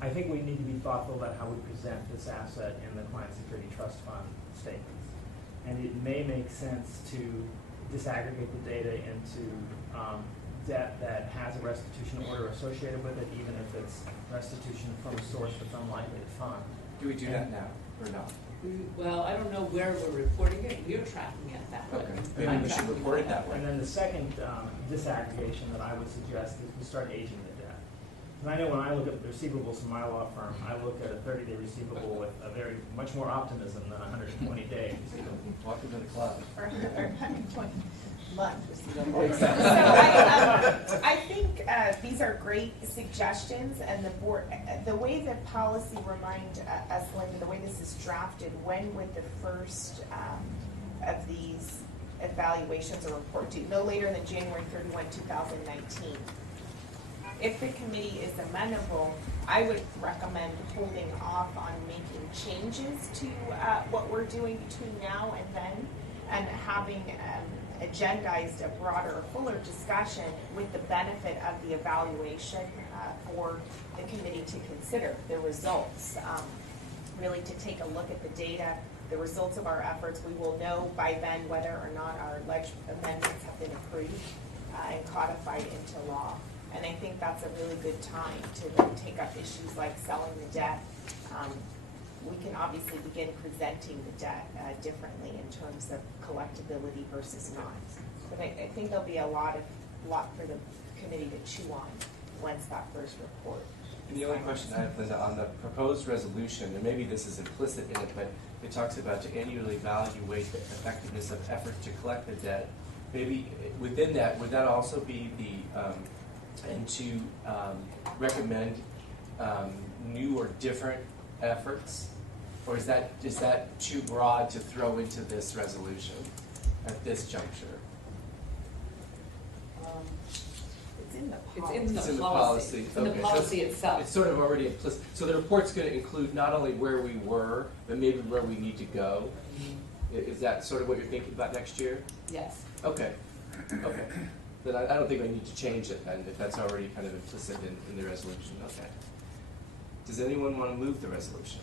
I think we need to be thoughtful about how we present this asset in the Client Security Trust Fund statements. And it may make sense to disaggregate the data into debt that has a restitution order associated with it, even if it's restitution from a source that's unlikely to fund. Do we do that now or not? Well, I don't know where we're reporting it. We're tracking it that way. Okay. Maybe we should report it that way. And then the second disaggregation that I would suggest is we start aging the debt. And I know when I look at the receivables from my law firm, I look at a 30-day receivable with a very much more optimism than 120 days. Welcome to the club. Or 120 month receivable. Exactly. So I think these are great suggestions, and the board, the way the policy remind us, Linda, the way this is drafted, when would the first of these evaluations or report due? No later than January 31, 2019. If the committee is amenable, I would recommend holding off on making changes to what we're doing between now and then, and having agendized a broader, fuller discussion with the benefit of the evaluation for the committee to consider the results. Really to take a look at the data, the results of our efforts. We will know by then whether or not our alleged amendments have been approved and codified into law. And I think that's a really good time to then take up issues like selling the debt. We can obviously begin presenting the debt differently in terms of collectability versus not. But I think there'll be a lot for the committee to chew on once that first report. And the only question I have, Linda, on the proposed resolution, and maybe this is implicit in it, but it talks about to annually evaluate the effectiveness of efforts to collect the debt. Maybe within that, would that also be the and to recommend new or different efforts, or is that too broad to throw into this resolution at this juncture? It's in the It's policy. in the It's in the policy. policy. It's in the Okay. policy itself. It's sort of already implicit. So the report's going to include not only where we were, but maybe where we need to go. Is that sort of what you're thinking about next year? Yes. Okay. Okay. Then I don't think I need to change it then, if that's already kind of implicit in the resolution. Okay. Does anyone want to move the resolution?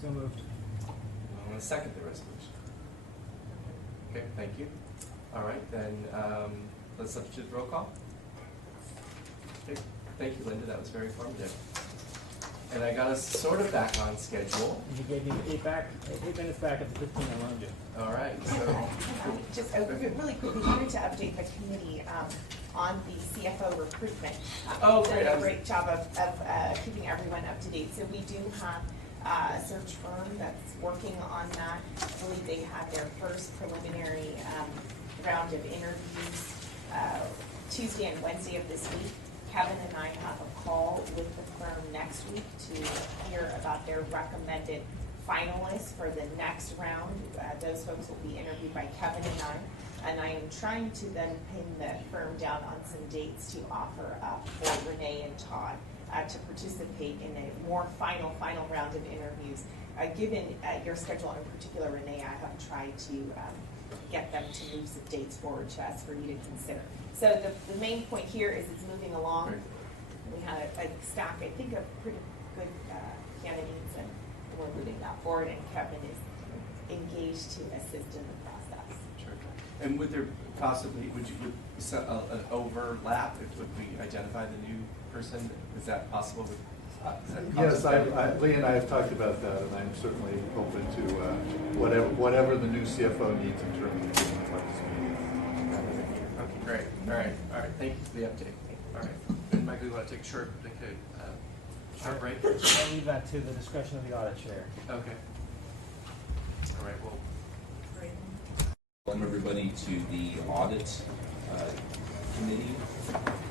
So moved. I want to second the resolution. Okay, thank you. All right, then let's substitute the roll call. Okay, thank you, Linda. That was very informative. And I got us sort of back on schedule. You gave me 8 minutes back at the 15 I loaned you. All right. So Just really quickly, wanted to update the committee on the CFO recruitment. Oh, We've great. done a great job of keeping everyone up to date. So we do have a search firm that's working on that. I believe they had their first preliminary round of interviews Tuesday and Wednesday of this week. Kevin and I have a call with the firm next week to hear about their recommended finalists for the next round. Those folks will be interviewed by Kevin and I am trying to then pin the firm down on some dates to offer up for Renee and Todd. to participate in a more final round of interviews. Given your schedule in particular, Renee, I have tried to get them to move some dates forward to us for you to consider. So the main point here is it's moving along. We had a stack, I think, of pretty good candidates, and we're moving that forward, and Kevin is engaged to assist in the process. Sure. And would there possibly, would an overlap if we identify the new person? Is that possible? Yes, Lee and I have talked about that, and I'm certainly open to whatever the new CFO needs in terms of being up to speed. Okay, great. All right. Thank you for the update. All right. And Michael, you want to take a short break? I'll leave that to the discretion of the audit chair. Okay. All right. Well. Welcome everybody to the audit committee,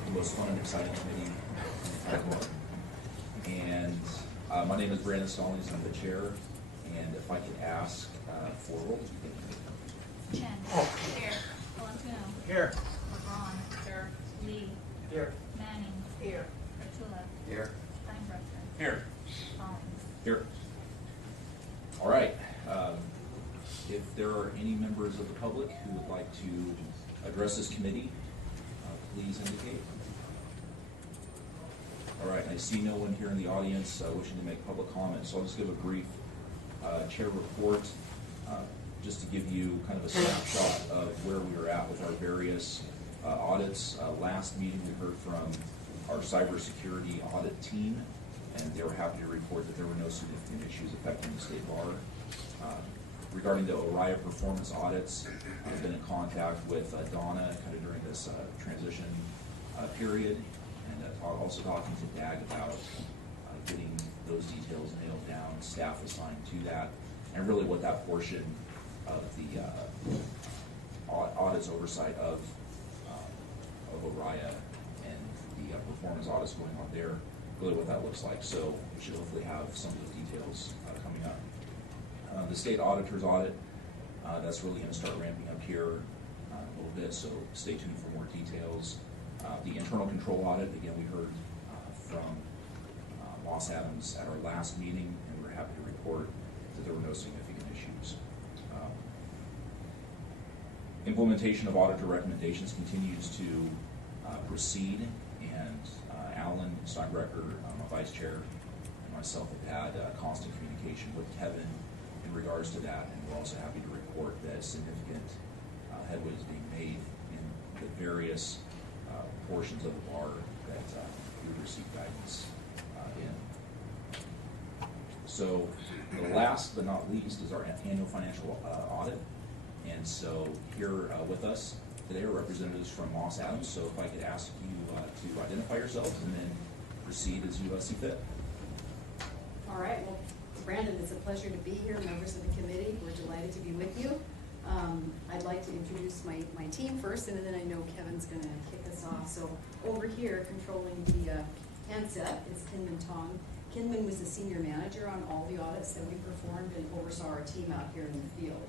the most fun and exciting committee in the board. And my name is Brandon Stallings, I'm the chair, and if I could ask for roll, Chen. Here. Valentino. Here. LeBron. Here. Lee. Here. Manning. Here. Artula. Here. Steinbrecher. Here. Stallings. Here. All right. If there are any members of the public who would like to address this committee, please indicate. All right, I see no one here in the audience wishing to make public comments, so I'll just give a brief chair report just to give you kind of a snapshot of where we are at with our various audits. Last meeting we heard from our cybersecurity audit team, and they were happy to report that there were no significant issues affecting the state bar. Regarding the ORIA performance audits, I've been in contact with Donna kind of during this transition period, and also talking to DAG about getting those details nailed down, staff assigned to that, and really what that portion of the audits oversight of ORIA and the performance audits going on there, really what that looks like. So we should hopefully have some of those details coming up. The state auditor's audit, that's really going to start ramping up here a little bit, so stay tuned for more details. The internal control audit, again, we heard from Moss Adams at our last meeting, and we're happy to report that there were no significant issues. Implementation of auditor recommendations continues to proceed, and Alan Steinbrecher, my vice chair, and myself have had constant communication with Kevin in regards to that, and we're also happy to report that significant headway is being made in the various portions of the bar that we receive guidance in. So the last but not least is our annual financial audit, and so here with us today are representatives from Moss Adams. So if I could ask you to identify yourselves and then proceed as you see fit. All right, well, Brandon, it's a pleasure to be here, members of the committee. We're delighted to be with you. I'd like to introduce my team first, and then I know Kevin's going to kick us off. So over here, controlling the handset, is Kinman Tong. Kinman was the senior manager on all the audits that we performed and oversaw our team out here in the field.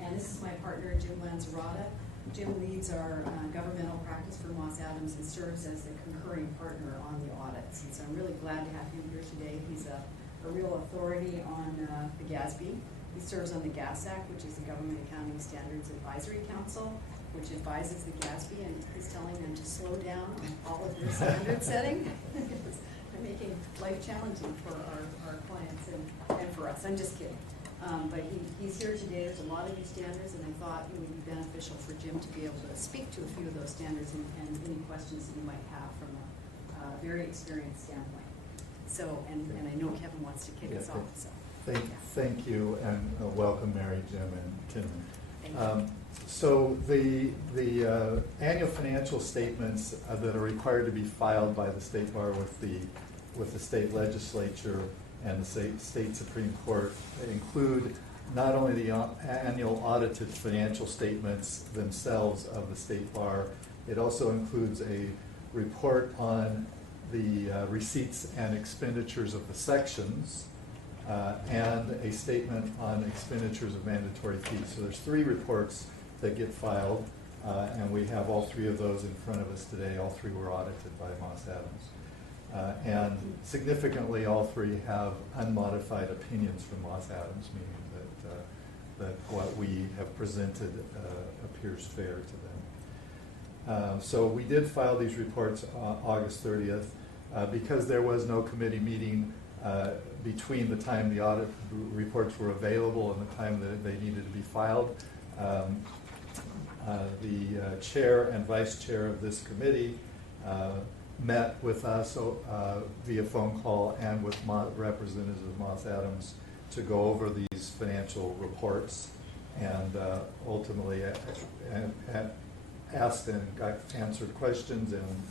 And this is my partner, Jim Lanzarada. Jim leads our governmental practice for Moss Adams and serves as the concurring partner on the audits. And so I'm really glad to have him here today. He's a real authority on the GASB. He serves on the GASAC, which is the Government Accounting Standards Advisory Council, which advises the GASB, and he's telling them to slow down on all of their standard setting. They're making life challenging for our clients and for us. I'm just kidding. But he's here today. There's a lot of these standards, and I thought it would be beneficial for Jim to be able to speak to a few of those standards and any questions that you might have from a very experienced standpoint. So, and I know Kevin wants to kick us off. So. Thank you, and welcome, Mary, Jim, and Tim. So the annual financial statements that are required to be filed by the State Bar with the state legislature and the state Supreme Court include not only the annual audited financial statements themselves of the State Bar, it also includes a report on the receipts and expenditures of the sections, and a statement on expenditures of mandatory fees. So there's 3 reports that get filed, and we have all 3 of those in front of us today. All 3 were audited by Moss And significantly, all three have unmodified opinions from Moss Adams, meaning that what we have presented appears fair to them. So we did file these reports August 30th. Because there was no committee meeting between the time the audit reports were available and the time that they needed to be filed, the chair and vice chair of this committee met with us via phone call and with representatives of Moss Adams to go over these financial reports, and ultimately asked and got answered questions and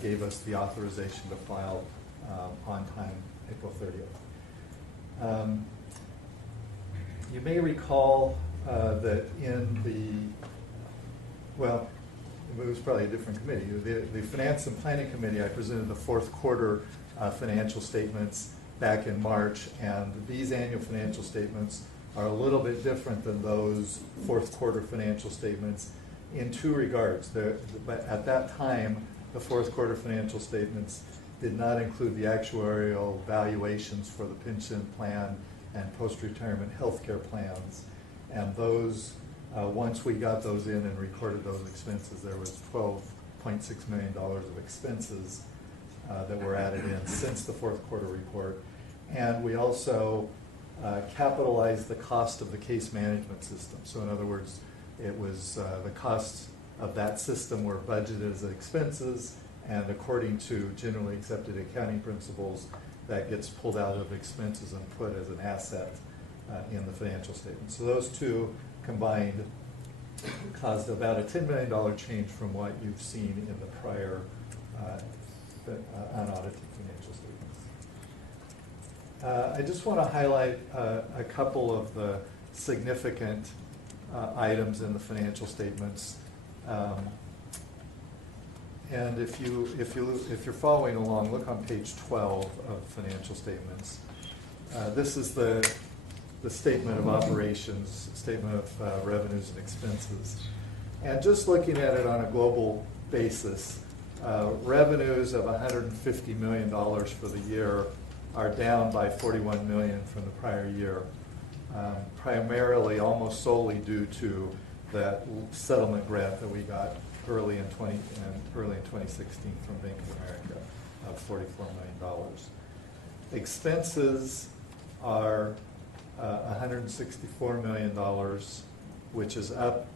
gave us the authorization to file on time, April 30th. You may recall that in it was probably a different committee. The Finance and Planning Committee, I presented the fourth quarter financial statements back in March, and these annual financial statements are a little bit different than those fourth quarter financial statements in two regards. But at that time, the fourth quarter financial statements did not include the actuarial valuations for the pension plan and post-retirement health care plans. And those, once we got those in and recorded those expenses, there was $12.6 million of expenses that were added in since the fourth quarter report. And we also capitalized the cost of the case management system. So in other words, it was the costs of that system were budgeted as expenses, and according to generally accepted accounting principles, that gets pulled out of expenses and put as an asset in the financial statement. So those two combined caused about a $10 million change from what you've seen in the prior unaudited financial statements. I just want to highlight a couple of the significant items in the financial statements. And if you're following along, look on page 12 of financial statements. This is the statement of operations, statement of revenues and expenses. And just looking at it on a global basis, revenues of $150 million for the year are down by $41 million from the prior year, primarily almost solely due to that settlement grant that we got early in 2016 from Bank of America of $44 million. Expenses are $164 million, which is up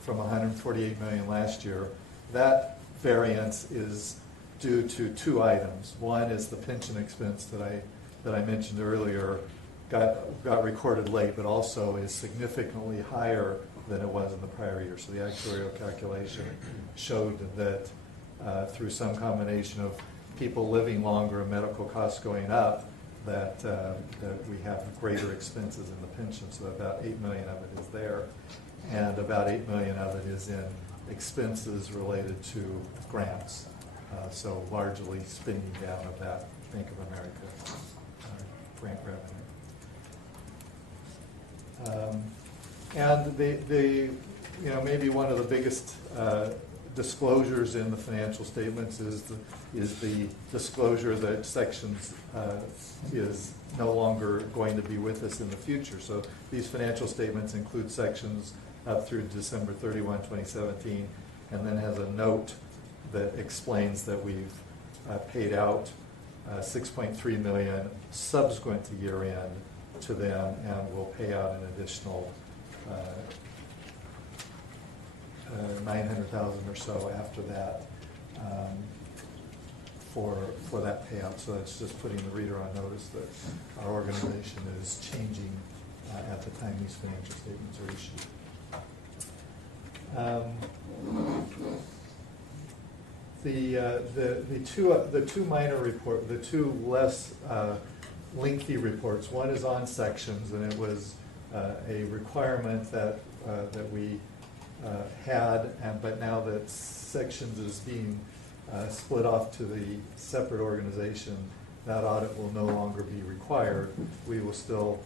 from $148 million last year. That variance is due to two items. One is the pension expense that I mentioned earlier got recorded late, but also is significantly higher than it was in the prior year. So the actuarial calculation showed that through some combination of people living longer and medical costs going up, that we have greater expenses in the pension. So about $8 million of it is there, and about $8 million of it is in expenses related to grants. So largely spending down of that Bank of America grant revenue. And maybe one of the biggest disclosures in the financial statements is the disclosure that Sections is no longer going to be with us in the future. So these financial statements include Sections up through December 31, 2017, and then has a note that explains that we've paid out $6.3 million subsequent to year end to them, and we'll pay out an additional $900,000 or so after that for that payout. So that's just putting the reader on notice that our organization is changing at the time these financial statements are issued. The two less lengthy reports. One is on sections, and it was a requirement that we had, but now that sections is being split off to the separate organization, that audit will no longer be required. We will still,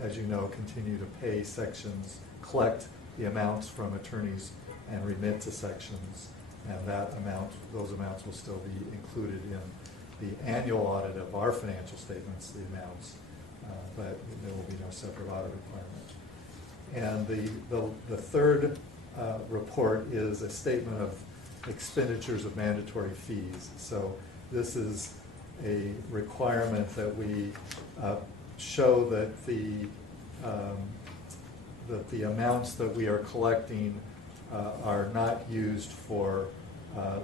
as you know, continue to pay sections, collect the amounts from attorneys and remit to sections. and those amounts will still be included in the annual audit of our financial statements, the amounts, but there will be no separate audit requirement. And the third report is a statement of expenditures of mandatory fees. So this is a requirement that we show that the amounts that we are collecting are not used for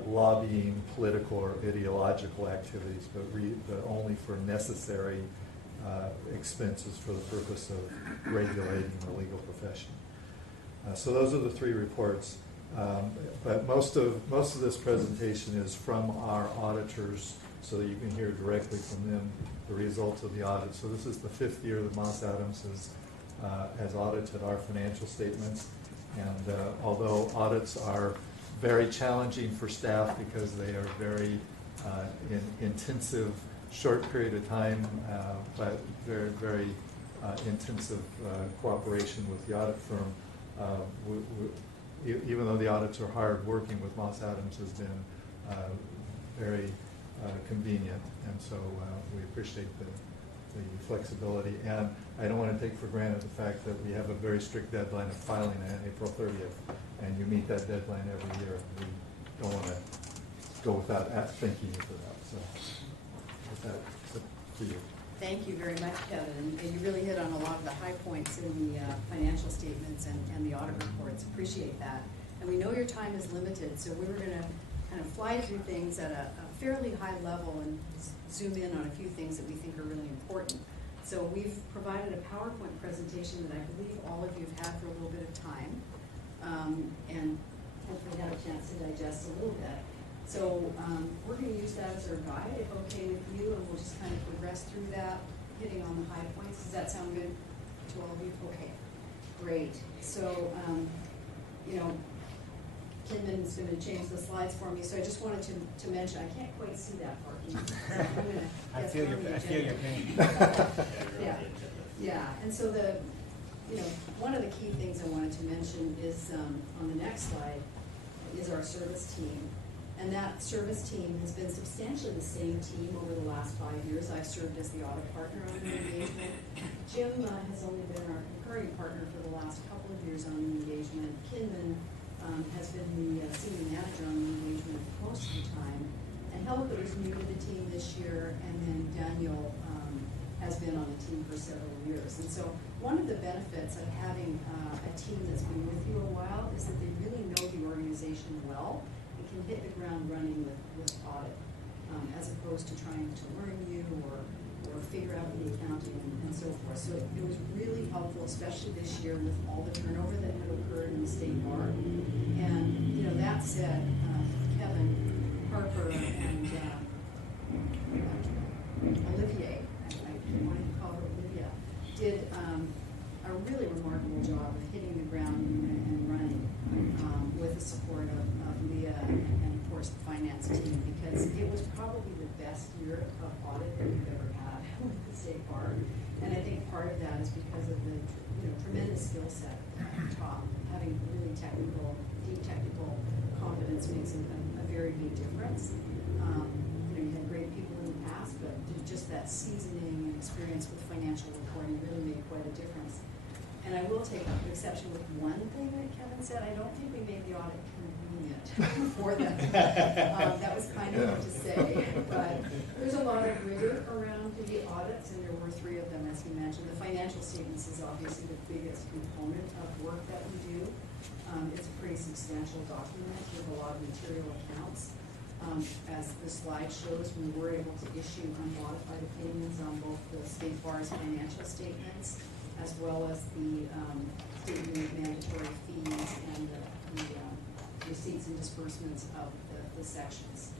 lobbying, political, or ideological activities, but only for necessary expenses for the purpose of regulating the legal profession. So those are the three reports. But most of this presentation is from our auditors, so that you can hear directly from them the results of the audit. So this is the 5th year that Moss Adams has audited our financial statements. And although audits are very challenging for staff because they are very intensive, short period of time, but very, very intensive cooperation with the audit firm. Even though the audits are hard, working with Moss Adams has been very convenient, and so we appreciate the flexibility. And I don't want to take for granted the fact that we have a very strict deadline of filing on April 30th, and you meet that deadline every year. We don't want to go without thanking you for that. So with that, it's up to you. Thank you very much, Kevin. And you really hit on a lot of the high points in the financial statements and the audit reports. Appreciate that. And we know your time is limited, so we were going to kind of fly through things at a fairly high level and zoom in on a few things that we think are really important. So we've provided a PowerPoint presentation that I believe all of you have had for a little bit of time, and hopefully had a chance to digest a little bit. So we're going to use that as our guide, if okay with you, and we'll just kind of progress through that, hitting on the high points. Does that sound good to all of you? Okay, great. So, you know, Kinman's going to change the slides for me, so I just wanted to mention, I can't quite see that part. So I'm gonna I feel your pain. Yeah, and so one of the key things I wanted to mention is, on the next slide, is our service team. And that service team has been substantially the same team over the last 5 years. I've served as the audit partner on the engagement. Jim has only been our concurring partner for the last couple of years on the engagement. Kinman has been the senior manager on the engagement most of the time. And Helga is new to the team this year, and then Daniel has been on the team for several years. And so one of the benefits of having a team that's been with you a while is that they really know the organization well. Can hit the ground running with audit, as opposed to trying to learn you or figure out the accounting and so forth. So it was really helpful, especially this year with all the turnover that had occurred in the state bar. And you know, that said, Kevin, Harper, and Olivier, I wanted to call her Olivia, did a really remarkable job of hitting the ground and running with the support of Leah and of course the finance team, because it was probably the best year of audit that we've ever had with the state bar. And I think part of that is because of the tremendous skill set at the top. Having really deep technical competence makes a very big difference. You had great people in the past, but just that seasoning and experience with financial reporting really made quite a difference. And I will take exception with one thing that Kevin said. I don't think we made the audit convenient for them. That was kind of hard to say, but there's a lot of rigor around the audits, and there were 3 of them, as he mentioned. The financial statements is obviously the biggest component of work that we do. It's a pretty substantial document with a lot of material accounts. As the slide shows, we were able to issue unmodified opinions on both the state bar's financial statements, as well as the statement of mandatory fees and the receipts and disbursements of the sections.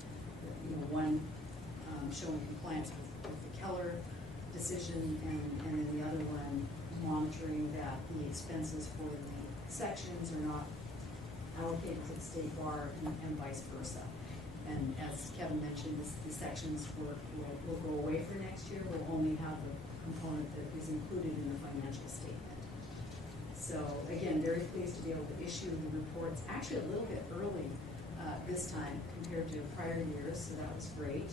One showing compliance with the Keller decision, and then the other one monitoring that the expenses for the sections are not allocated to the state bar and vice versa. And as Kevin mentioned, the sections will go away for next year. We'll only have the component that is included in the financial statement. So again, very pleased to be able to issue the reports actually a little bit early this time compared to prior years, so that was great.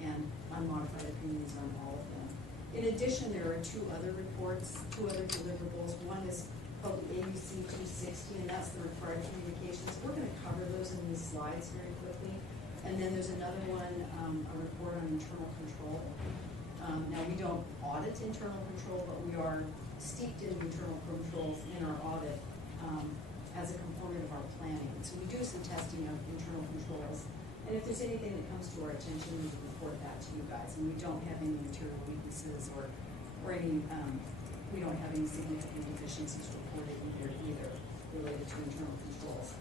And unmodified opinions on all of them. In addition, there are two other reports, two other deliverables. One is called the AUC 260, and that's the required communications. We're going to cover those in these slides very quickly. And then there's another one, a report on internal control. Now, we don't audit internal control, but we are steeped in internal controls in our audit as a component of our planning. So we do some testing of internal controls. And if there's anything that comes to our attention, we can report that to you guys. And we don't have any material weaknesses or any, we don't have any significant deficiencies reported in here either related to internal controls.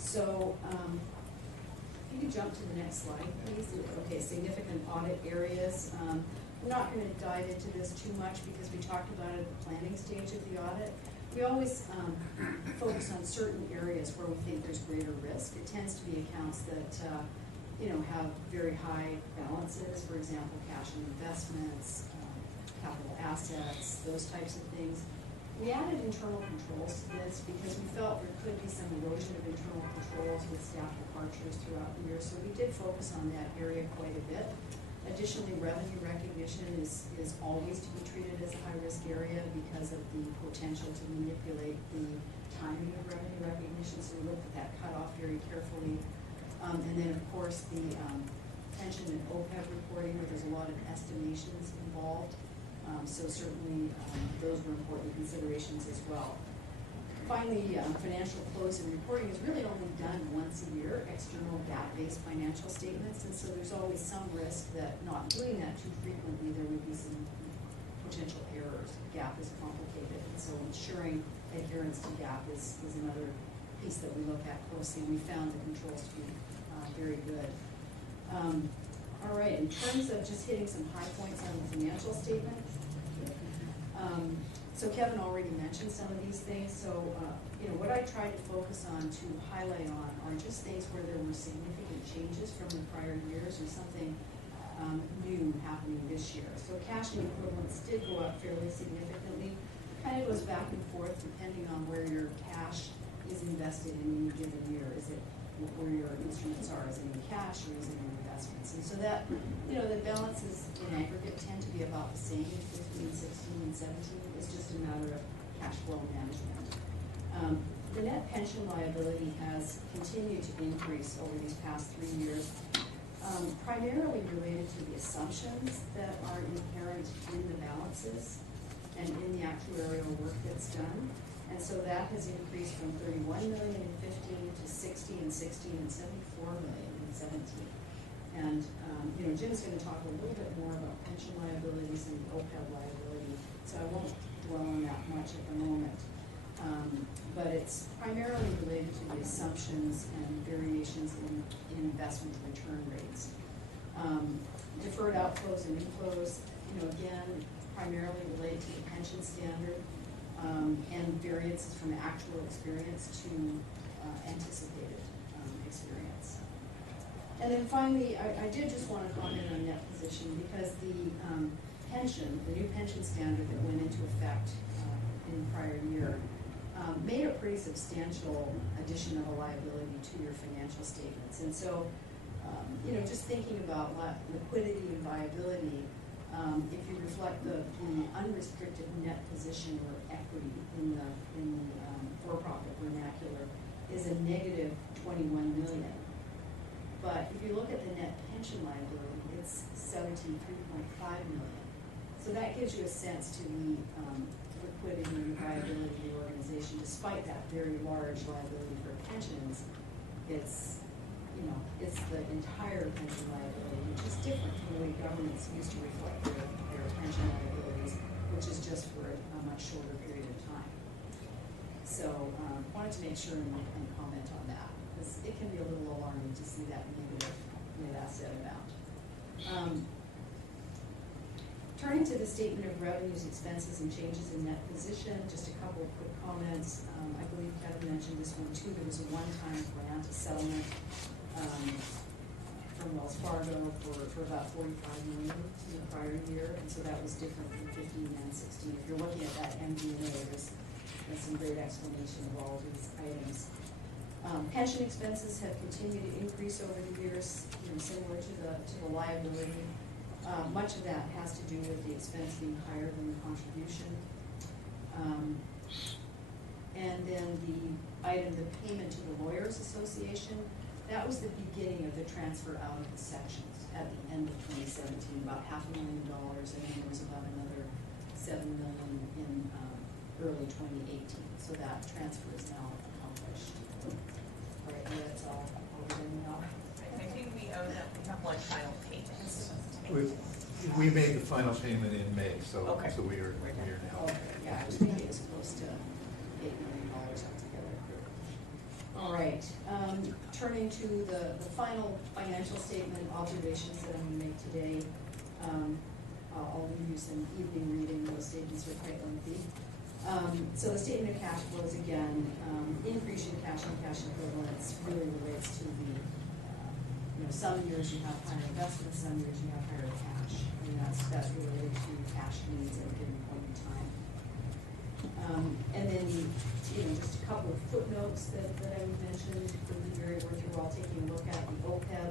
So if you could jump to the next slide, please. Okay, significant audit areas. I'm not going to dive into this too much because we talked about it at the planning stage of the audit. We always focus on certain areas where we think there's greater risk. It tends to be accounts that have very high balances, for example, cash and investments, capital assets, those types of things. We added internal controls to this because we felt there could be some erosion of internal controls with staff departures throughout the year, so we did focus on that area quite a bit. Additionally, revenue recognition is always to be treated as a high-risk area because of the potential to manipulate the timing of revenue recognition, so we looked at that cutoff very carefully. And then, of course, the pension and OPEB reporting, where there's a lot of estimations involved. So certainly, those were important considerations as well. Finally, financial close and reporting is really only done once a year, external GAAP-based financial statements, and so there's always some risk that not doing that too frequently, there would be some potential errors. GAAP is complicated, and so ensuring adherence to GAAP is another piece that we look at closely, and we found the controls to be very good. All right, in terms of just hitting some high points on the financial statement, so Kevin already mentioned some of these things, so what I tried to focus on to highlight on are just things where there were significant changes from the prior years or something new happening this year. So cash and equivalents did go up fairly significantly. Kind of goes back and forth depending on where your cash is invested in any given year. Is it where your instruments are? Is it in cash or is it in investments? And so that, the balances in aggregate tend to be about the same in 15, 16, and 17. It's just a matter of cash flow management. The net pension liability has continued to increase over these past 3 years, primarily related to the assumptions that are inherent in the balances and in the actuarial work that's done. And so that has increased from 31 million in 15 to 60 in 16 and 74 million in 17. And Jim's going to talk a little bit more about pension liabilities and OPEB liability, so I won't dwell on that much at the moment. But it's primarily related to the assumptions and variations in investment return rates. Deferred outflows and inflows, again, primarily related to the pension standard. And variances from actual experience to anticipated experience. And then finally, I did just want to comment on net position because the new pension standard that went into effect in the prior year made a pretty substantial addition of a liability to your financial statements. And so, just thinking about liquidity and viability, if you reflect the unrestricted net position or equity in the for-profit vernacular is a negative 21 million. But if you look at the net pension liability, it's 73.5 million. So that gives you a sense to the liquidity and viability of the organization. Despite that very large liability for pensions, it's the entire pension liability, which is different from the way governments used to reflect their pension liabilities, which is just for a much shorter period of time. So wanted to make sure and comment on that, because it can be a little alarming to see that negative net asset amount. Turning to the statement of revenues, expenses, and changes in net position, just a couple of quick comments. I believe Kevin mentioned this one too. There was a one-time grant, a settlement from Wells Fargo for about $45 million in the prior year, and so that was different from 15 and 16. If you're looking at that MD&A, there's some great explanation of all of these items. Pension expenses have continued to increase over the years, similar to the liability. Much of that has to do with the expense being higher than the contribution. And then the item, the payment to the Lawyers Association, that was the beginning of the transfer out of the sections at the end of 2017, about $500,000, and then there was about another $7 million in early 2018. So that transfer is now accomplished. All right, that's all over now. I think we owe them, we have one final payment. We made the final payment in May, so Okay. so we are now. Okay, yeah, I was thinking it was close to $8 million altogether. All right, turning to the final financial statement observations that I'm gonna make today. I'll leave you some evening reading, those statements are quite lengthy. So the statement of cash flows, again, increase in cash and cash equivalents really relates to the, some years you have higher investments, some years you have higher cash. And that's related to cash needs at a given point in time. And then, just a couple of footnotes that I would mention would be very worthwhile taking a look at. The OPEB,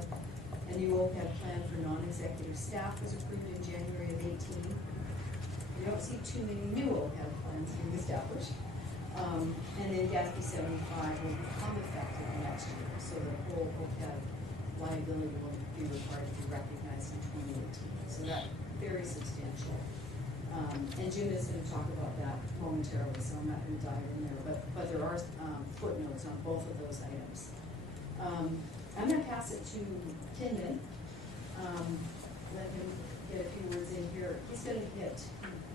a new OPEB plan for non-executive staff was approved in January of 18. We don't see too many new OPEB plans being established. And then GASB 75 will become effective next year, so the whole OPEB liability will be required to be recognized in 2018. So that very substantial. And Jim is going to talk about that momentarily, so I'm not going to dive in there, but there are footnotes on both of those items. I'm going to pass it to Kinman. Let him get a few words in here. He's going to hit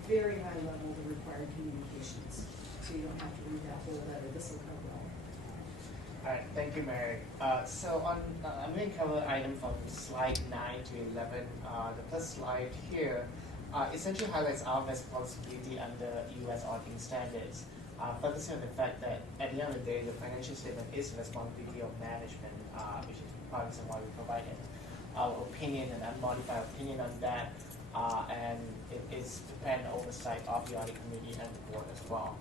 very high level the required communications, so you don't have to read that whole letter. This will cover all. All right, thank you, Mary. So I'm going to cover item from slide 9 to 11. The first slide here essentially highlights our responsibility under U.S. auditing standards, focusing on the fact that at the end of the day, the financial statement is the responsibility of management, which is part of the reason why we provided our opinion and unmodified opinion on that, and it is dependent oversight of the audit committee and the board as well.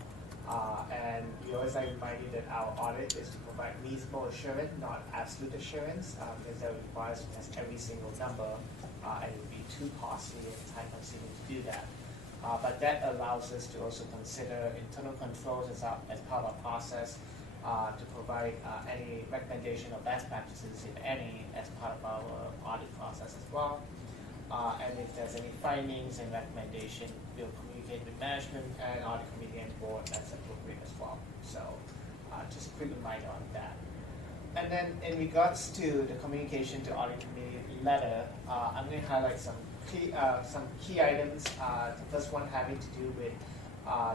And we always like to remind you that our audit is to provide reasonable assurance, not absolute assurance, because that requires to test every single number, and it would be too costly and time consuming to do that. But that allows us to also consider internal controls as part of our process, to provide any recommendation or best practices, if any, as part of our audit process as well. And if there's any findings and recommendation, we'll communicate with management and audit committee and board that's appropriate as well. So just a quick reminder on that. And then in regards to the communication to audit committee letter, I'm going to highlight some key items. The first one having to do with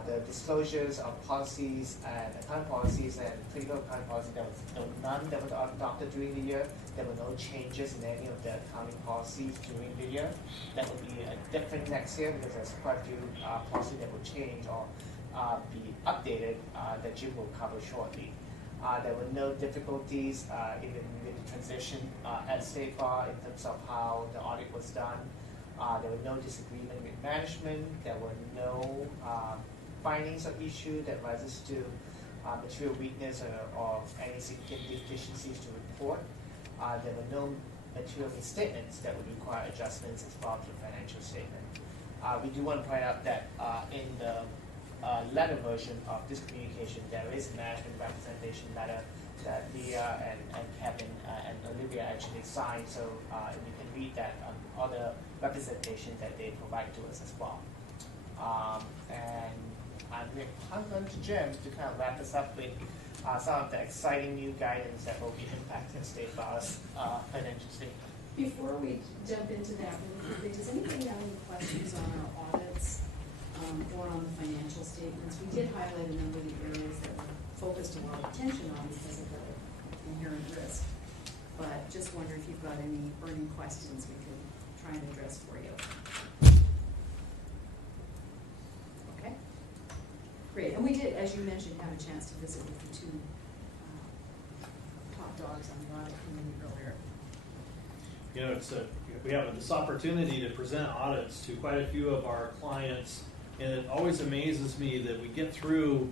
the disclosures of policies and accounting policies and critical accounting policies. There were none that were adopted during the year. There were no changes in any of the accounting policies during the year. That will be different next year because there's quite a few policies that will change or be updated that Jim will cover shortly. There were no difficulties even with the transition at State Bar in terms of how the audit was done. There were no disagreement with management. There were no findings of issue that rises to material weakness or any significant deficiencies to report. There were no material misstatements that would require adjustments as part of the financial statement. We do want to point out that in the letter version of this communication, there is a management representation letter that Leah and Kevin and Olivia actually signed, so you can read that other representation that they provide to us as well. And I'm going to pass on to Jim to kind of wrap this up with some of the exciting new guidance that will be impacting State Bar's financial statement. Before we jump into that really quickly, does anybody have any questions on our audits or on the financial statements? We did highlight a number of the areas that we focused a lot of attention on because of the inherent risk. But just wonder if you've got any burning questions we could try and address for you. Okay, great. And we did, as you mentioned, have a chance to visit with the two top dogs on the audit committee earlier. You know, we have this opportunity to present audits to quite a few of our clients, and it always amazes me that we get through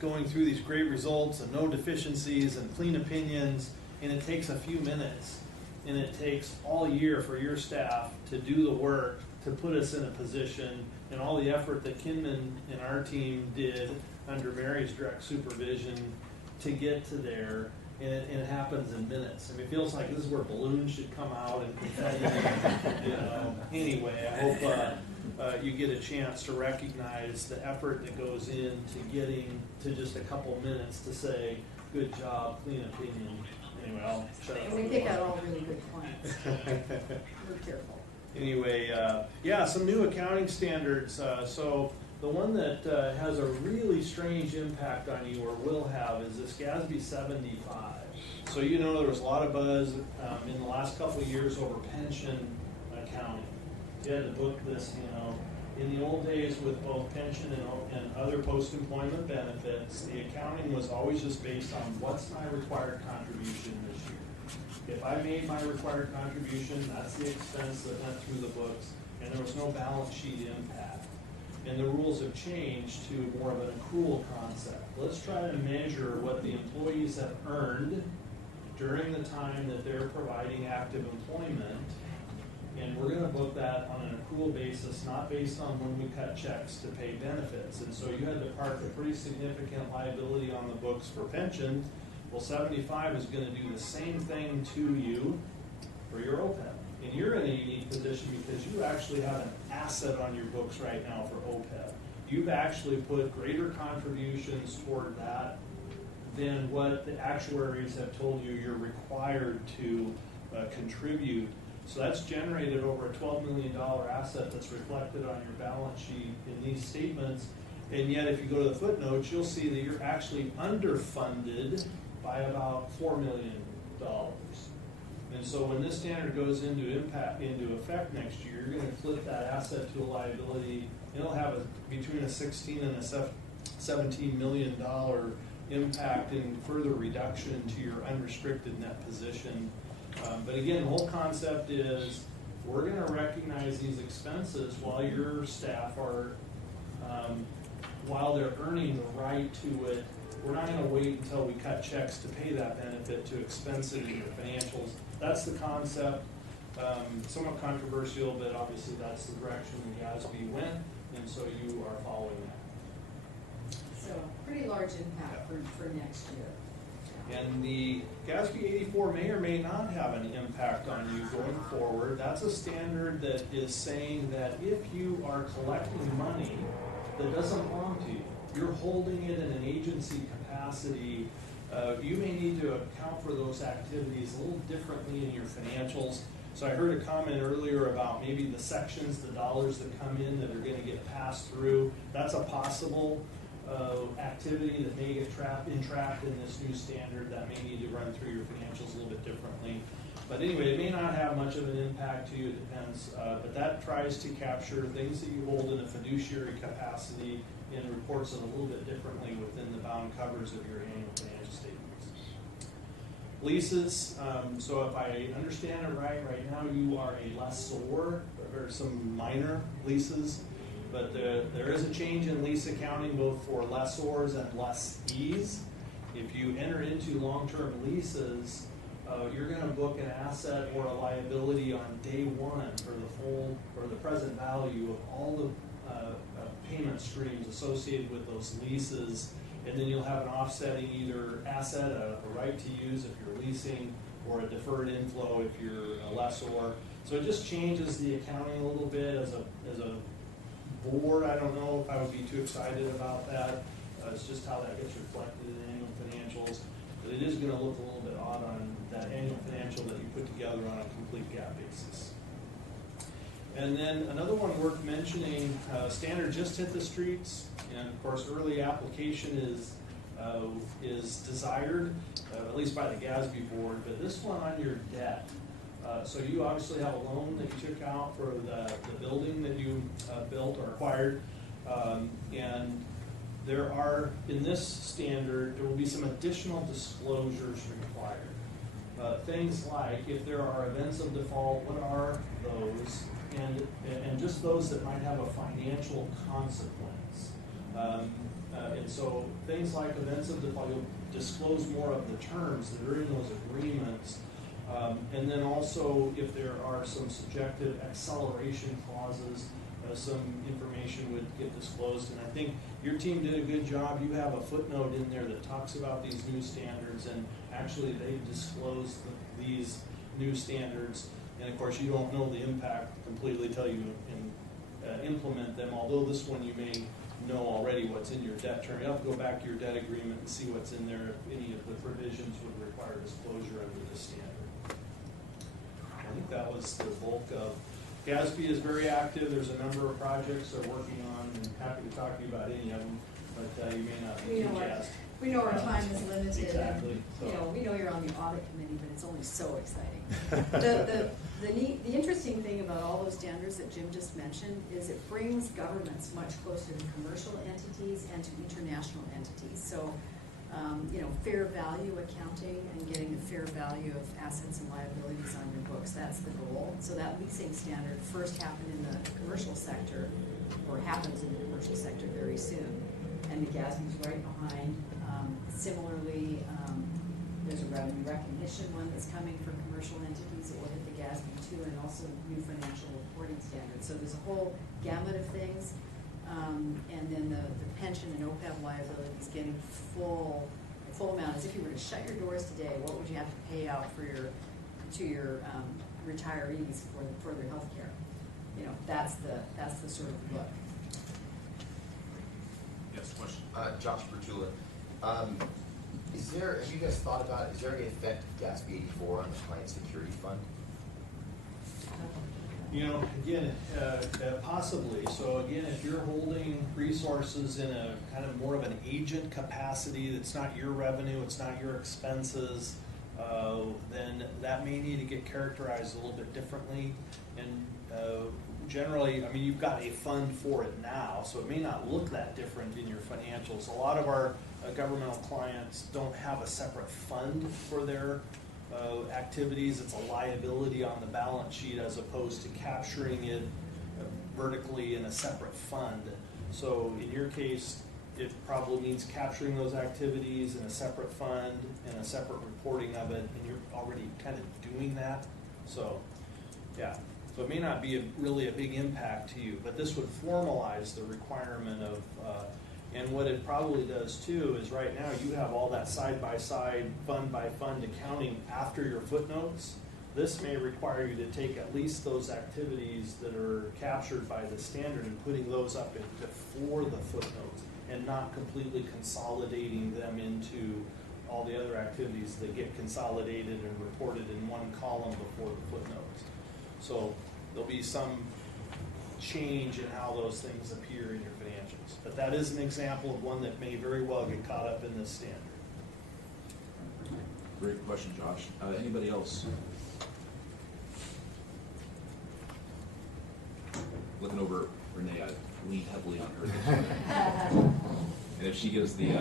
going through these great results and no deficiencies and clean opinions, and it takes a few minutes, and it takes all year for your staff to do the work to put us in a position, and all the effort that Kinman and our team did under Mary's direct supervision to get to there, and it happens in minutes. I mean, it feels like this is where balloons should come out and confetti. Anyway, I hope you get a chance to recognize the effort that goes into getting to just a couple minutes to say, good job, clean opinion. Anyway, I'll shut up. And we pick out all really good clients. We're careful. Anyway, some new accounting standards. So the one that has a really strange impact on you, or will have, is this GASB 75. So there was a lot of buzz in the last couple of years over pension accounting. You had to book this, in the old days with both pension and other post-employment benefits, the accounting was always just based on what's my required contribution this year. If I made my required contribution, that's the expense that went through the books, and there was no balance sheet impact. And the rules have changed to more of an accrual concept. Let's try to measure what the employees have earned during the time that they're providing active employment, and we're gonna book that on an accrual basis, not based on when we cut checks to pay benefits. And so you had to park a pretty significant liability on the books for pension. Well, 75 is gonna do the same thing to you for your OPEB. And you're in a unique position because you actually have an asset on your books right now for OPEB. You've actually put greater contributions toward that than what the actuaries have told you you're required to contribute. So that's generated over a $12 million asset that's reflected on your balance sheet in these statements. And yet, if you go to the footnotes, you'll see that you're actually underfunded by about $4 million. And so when this standard goes into effect next year, you're going to flip that asset to a liability. It'll have between a $16 and a $17 million impact in further reduction to your unrestricted net position. But again, the whole concept is we're going to recognize these expenses while your staff are, while they're earning the right to it. We're not going to wait until we cut checks to pay that benefit to expense it in your financials. That's the concept. Somewhat controversial, but obviously that's the direction the GASB went, and so you are following that. So pretty large impact for next year. And the GASB 84 may or may not have an impact on you going forward. That's a standard that is saying that if you are collecting money that doesn't belong to you, you're holding it in an agency capacity, you may need to account for those activities a little differently in your financials. So I heard a comment earlier about maybe the sections, the dollars that come in that are going to get passed through. That's a possible activity that may get entrapped in this new standard that may need to run through your financials a little bit differently. But anyway, it may not have much of an impact to you, it depends. But that tries to capture things that you hold in a fiduciary capacity and reports it a little bit differently within the bound covers of your annual financial statements. Leases, so if I understand it right now you are a lessor. There are some minor leases, but there is a change in lease accounting both for lessors and lessees. If you enter into long-term leases, you're going to book an asset or a liability on day one for the full or the present value of all the payment streams associated with those leases, and then you'll have an offsetting either asset, a right to use if you're leasing, or a deferred inflow if you're a lessor. So it just changes the accounting a little bit. As a board, I don't know if I would be too excited about that. It's just how that gets reflected in annual financials. But it is going to look a little bit odd on that annual financial that you put together on a complete GAAP basis. And then another one worth mentioning, standard just hit the streets, and of course early application is desired, at least by the GASB board, but this one on your debt. So you obviously have a loan that you took out for the building that you built or acquired, and there are, in this standard, there will be some additional disclosures required. Things like if there are events of default, what are those? And just those that might have a financial consequence. And so things like events of default, you'll disclose more of the terms that are in those agreements. And then also, if there are some subjective acceleration clauses, some information would get disclosed. And I think your team did a good job. You have a footnote in there that talks about these new standards, and actually they disclosed these new standards. And of course, you don't know the impact completely till you implement them, although this one you may know already what's in your debt term. You have to go back to your debt agreement and see what's in there, if any of the provisions would require disclosure under this standard. I think that was the bulk of. GASB is very active. There's a number of projects they're working on, and happy to talk to you about any of them, but you may not be too jazzed. We know our time is limited. Exactly. And, we know you're on the audit committee, but it's only so exciting. The interesting thing about all those standards that Jim just mentioned is it brings governments much closer to commercial entities and to international entities. So, fair value accounting and getting the fair value of assets and liabilities on your books, that's the goal. So that leasing standard first happened in the commercial sector, or happens in the commercial sector very soon. And the GASB's right behind. Similarly, there's a revenue recognition one that's coming for commercial entities that will hit the GASB too, and also new financial reporting standards. So there's a whole gamut of things. And then the pension and OPEB liabilities getting full amount. As if you were to shut your doors today, what would you have to pay out to your retirees for their health care? That's the sort of look. Yes, question. Josh Bertula. Have you guys thought about, is there any effect of GASB 84 on the client security fund? Again, possibly. So again, if you're holding resources in a kind of more of an agent capacity, that's not your revenue, it's not your expenses, then that may need to get characterized a little bit differently. And generally, you've got a fund for it now, so it may not look that different in your financials. A lot of our governmental clients don't have a separate fund for their activities. It's a liability on the balance sheet as opposed to capturing it vertically in a separate fund. So in your case, it probably means capturing those activities in a separate fund and a separate reporting of it, and you're already kind of doing that. So, yeah. So it may not be really a big impact to you, but this would formalize the requirement of, and what it probably does too is right now you have all that side-by-side, fund-by-fund accounting after your footnotes. This may require you to take at least those activities that are captured by the standard and putting those up before the footnotes, and not completely consolidating them into all the other activities that get consolidated and reported in one column before the footnotes. So there'll be some change in how those things appear in your financials. But that is an example of one that may very well get caught up in this standard. Great question, Josh. Anybody else? Looking over Renee, I lean heavily on her this morning. And if she gives the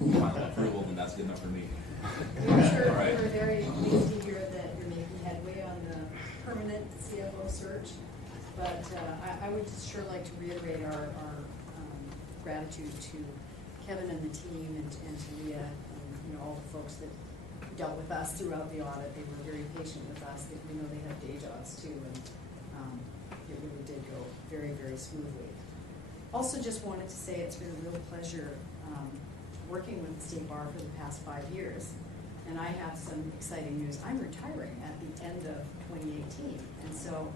final approval, then that's good enough for me. Sure, All right. we're very pleased to hear that you're making headway on the permanent CFO search. But I would just sure like to reiterate our gratitude to Kevin and the team, and to Leah, and all the folks that dealt with us throughout the audit. They were very patient with us. We know they have day jobs too, and it really did go very, very smoothly. Also, just wanted to say it's been a real pleasure working with the State Bar for the past 5 years. And I have some exciting news. I'm retiring at the end of 2018. And so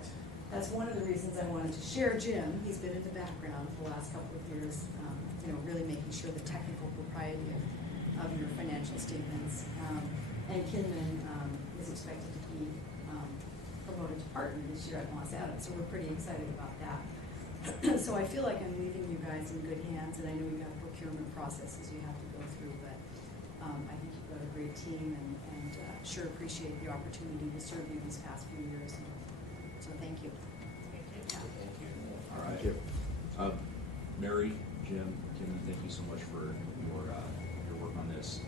that's one of the reasons I wanted to share Jim. He's been in the background for the last couple of years, really making sure the technical propriety of your financial statements. And Kinman is expected to be promoted to partner this year at Moss Adams. So we're pretty excited about that. So I feel like I'm leaving you guys in good hands, and I know you've got procurement processes you have to go through, but I think you've got a great team, and sure appreciate the opportunity to serve you these past few years. So thank you. Thank you. All right. Thank you. Mary, Jim, Kim, thank you so much for your work on this.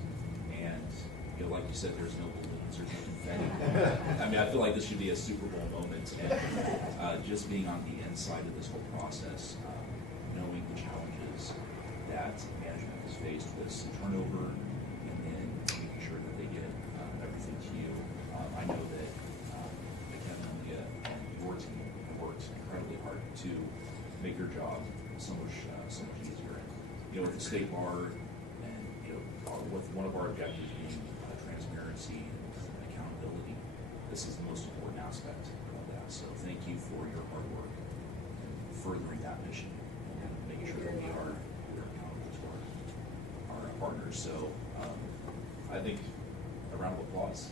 And like you said, there's no balloons or no confetti. I feel like this should be a Super Bowl moment, and just being on the inside of this whole process, knowing the challenges that management is faced with some turnover, and then making sure that they get everything to you. I know that Kevin and Leah and your team have worked incredibly hard to make your job so much easier. And, you know, with the state bar, and you know, with one of our objectives being transparency and accountability, this is the most important aspect of that. So thank you for your hard work in furthering that mission and making sure that we are accountable to our partners. So I think a round of applause.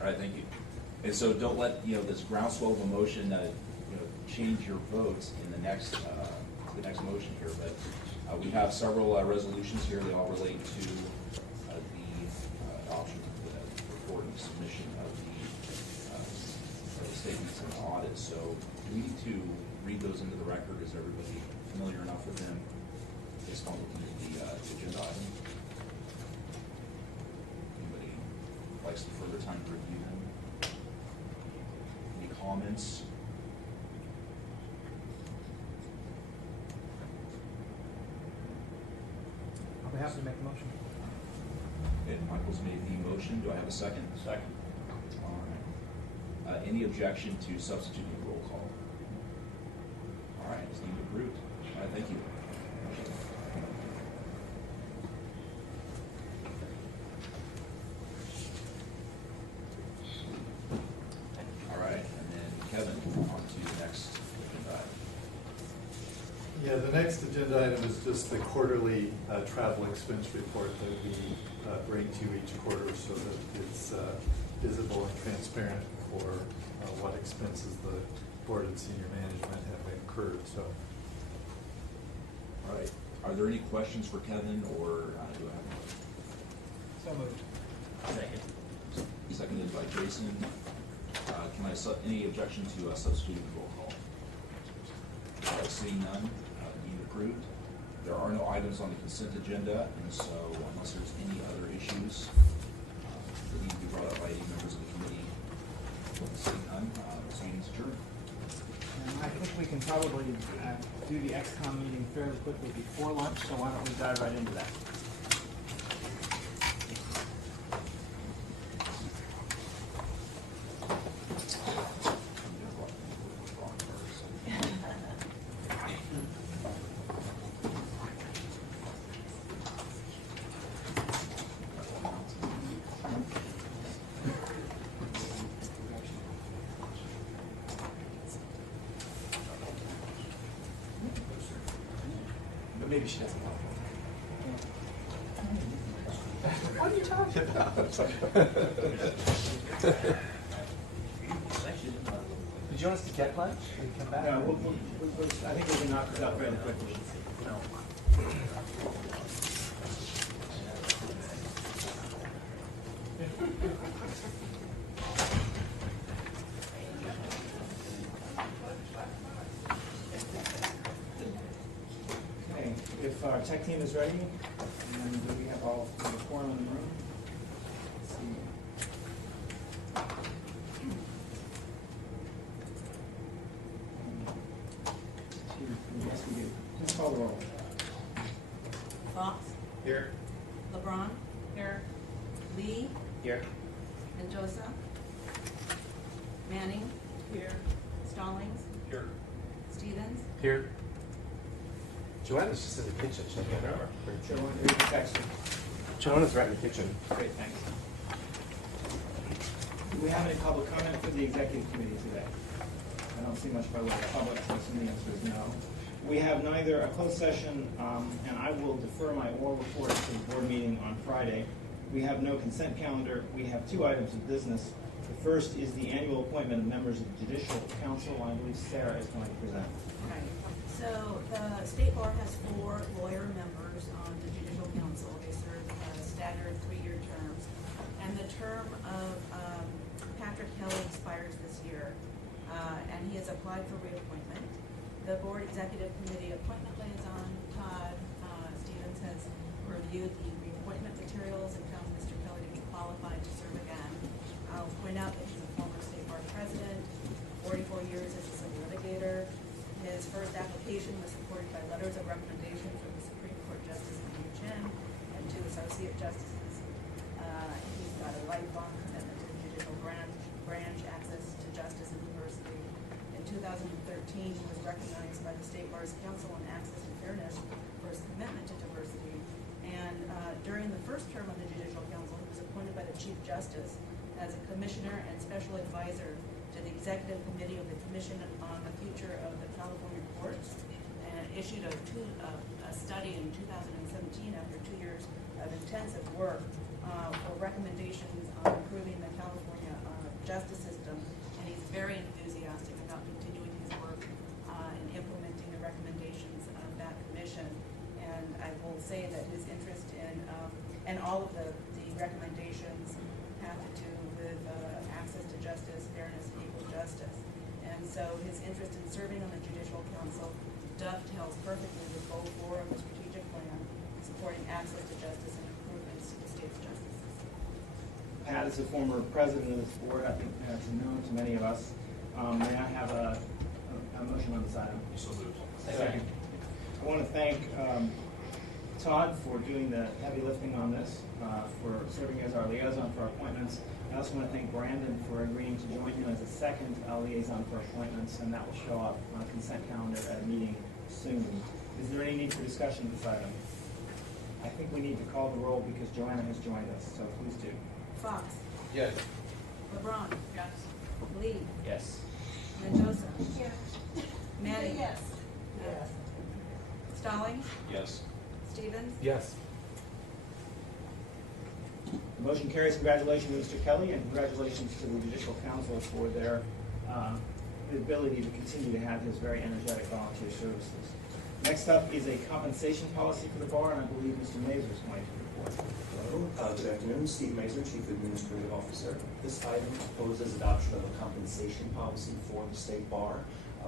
All right, thank you. And so don't let this groundswell of emotion change your vote in the next motion here. But we have several resolutions here. They all relate to the option of the report and submission of the statements and audit. So do we need to read those into the record? Is everybody familiar enough with them based on looking at the agenda item? Anybody likes some further time to review them? Any comments? I'll be happy to make a motion. Okay, Michael's made the motion. Do I have a second? Second. All right. Any objection to substituting the roll call? All right, it's deemed approved. All right, thank you. All right, and then Kevin, on to the next agenda item. Yeah, the next agenda item is just the quarterly travel expense report that we bring to you each quarter so that it's visible and transparent for what expenses the board and senior management have incurred. So, all right. Are there any questions for Kevin, or do I have a motion? So moved. Second. Seconded by Jason. Can I any objection to substituting the roll call? Seeing none, deemed approved. There are no items on the consent agenda, and so unless there's any other issues that need to be brought up by any members of the committee, seeing none, this meeting's adjourned. I think we can probably do the XCOM meeting fairly quickly before lunch, so why don't we dive right into that? But maybe she doesn't know. What are you talking about? Did you want us to get lunch and come back? No, I think we can knock this out fairly quickly. Okay, if our tech team is ready, and we have all the quorum in the room. Let's see. Yes, we do. Let's call the roll. Fox, Here. LeBron, Here. Lee, Here. Mendoza, Manning, Here. Stallings, Here. Stevens, Here. Joanna's just in the kitchen. She'll get her. Joanna's right in the kitchen. Great, thanks. Do we have any public comment for the executive committee today? I don't see much by way of public, so the answer is no. We have neither a closed session, and I will defer my oral report to the board meeting on Friday. We have no consent calendar. We have two items of business. The first is the annual appointment of members of the Judicial Council. I believe Sarah is going to present. Right. So the state bar has 4 lawyer members on the Judicial Council. They serve staggered 3-year terms. And the term of Patrick Kelly expires this year, and he has applied for reappointment. The board executive committee appointment liaison, Todd Stevens, has reviewed the reappointment materials and found Mr. Kelly to be qualified to serve again. I'll point out he was recognized by the State Bar's Council on Access and Fairness for his commitment to diversity. And during the first term of the Judicial Council, he was appointed by the Chief Justice as a commissioner and special advisor to the Executive Committee of the Commission on the Future of the California Courts, and issued a study in 2017 after 2 years of intensive work for recommendations on improving the California justice system. And he's very enthusiastic about continuing his work and implementing the recommendations of that commission. And I will say that his interest in, and all of the recommendations have to do with access to justice, fairness, and equal justice. And so his interest in serving on the Judicial Council dovetails perfectly with Goal 4 of the strategic plan, supporting access to justice and improvements to the state's justice system. Pat is a former president of this board, I think that's known to many of us. May I have a motion on this item? So moved. Second. I want to thank Todd for doing the heavy lifting on this, for serving as our liaison for appointments. I also want to thank Brandon for agreeing to join him as a second liaison for appointments, and that will show up on a consent calendar at a meeting soon. Is there any need for discussion of this item? I think we need to call the roll because Joanna has joined us, so please do. Fox. Yes. LeBron. Yes. Lee. Yes. Mendoza. Yes. Manning. Yes. Yes. Stallings. Yes. Stevens. Yes. The motion carries. Congratulations to Mr. Kelly, and congratulations to the Judicial Council for their ability to continue to have his very energetic volunteer services. Next up is a compensation policy for the bar, and I believe Mr. Mazur is going to report. Hello, good afternoon. Steve Mazur, Chief Administrative Officer. This item proposes adoption of a compensation policy for the State Bar.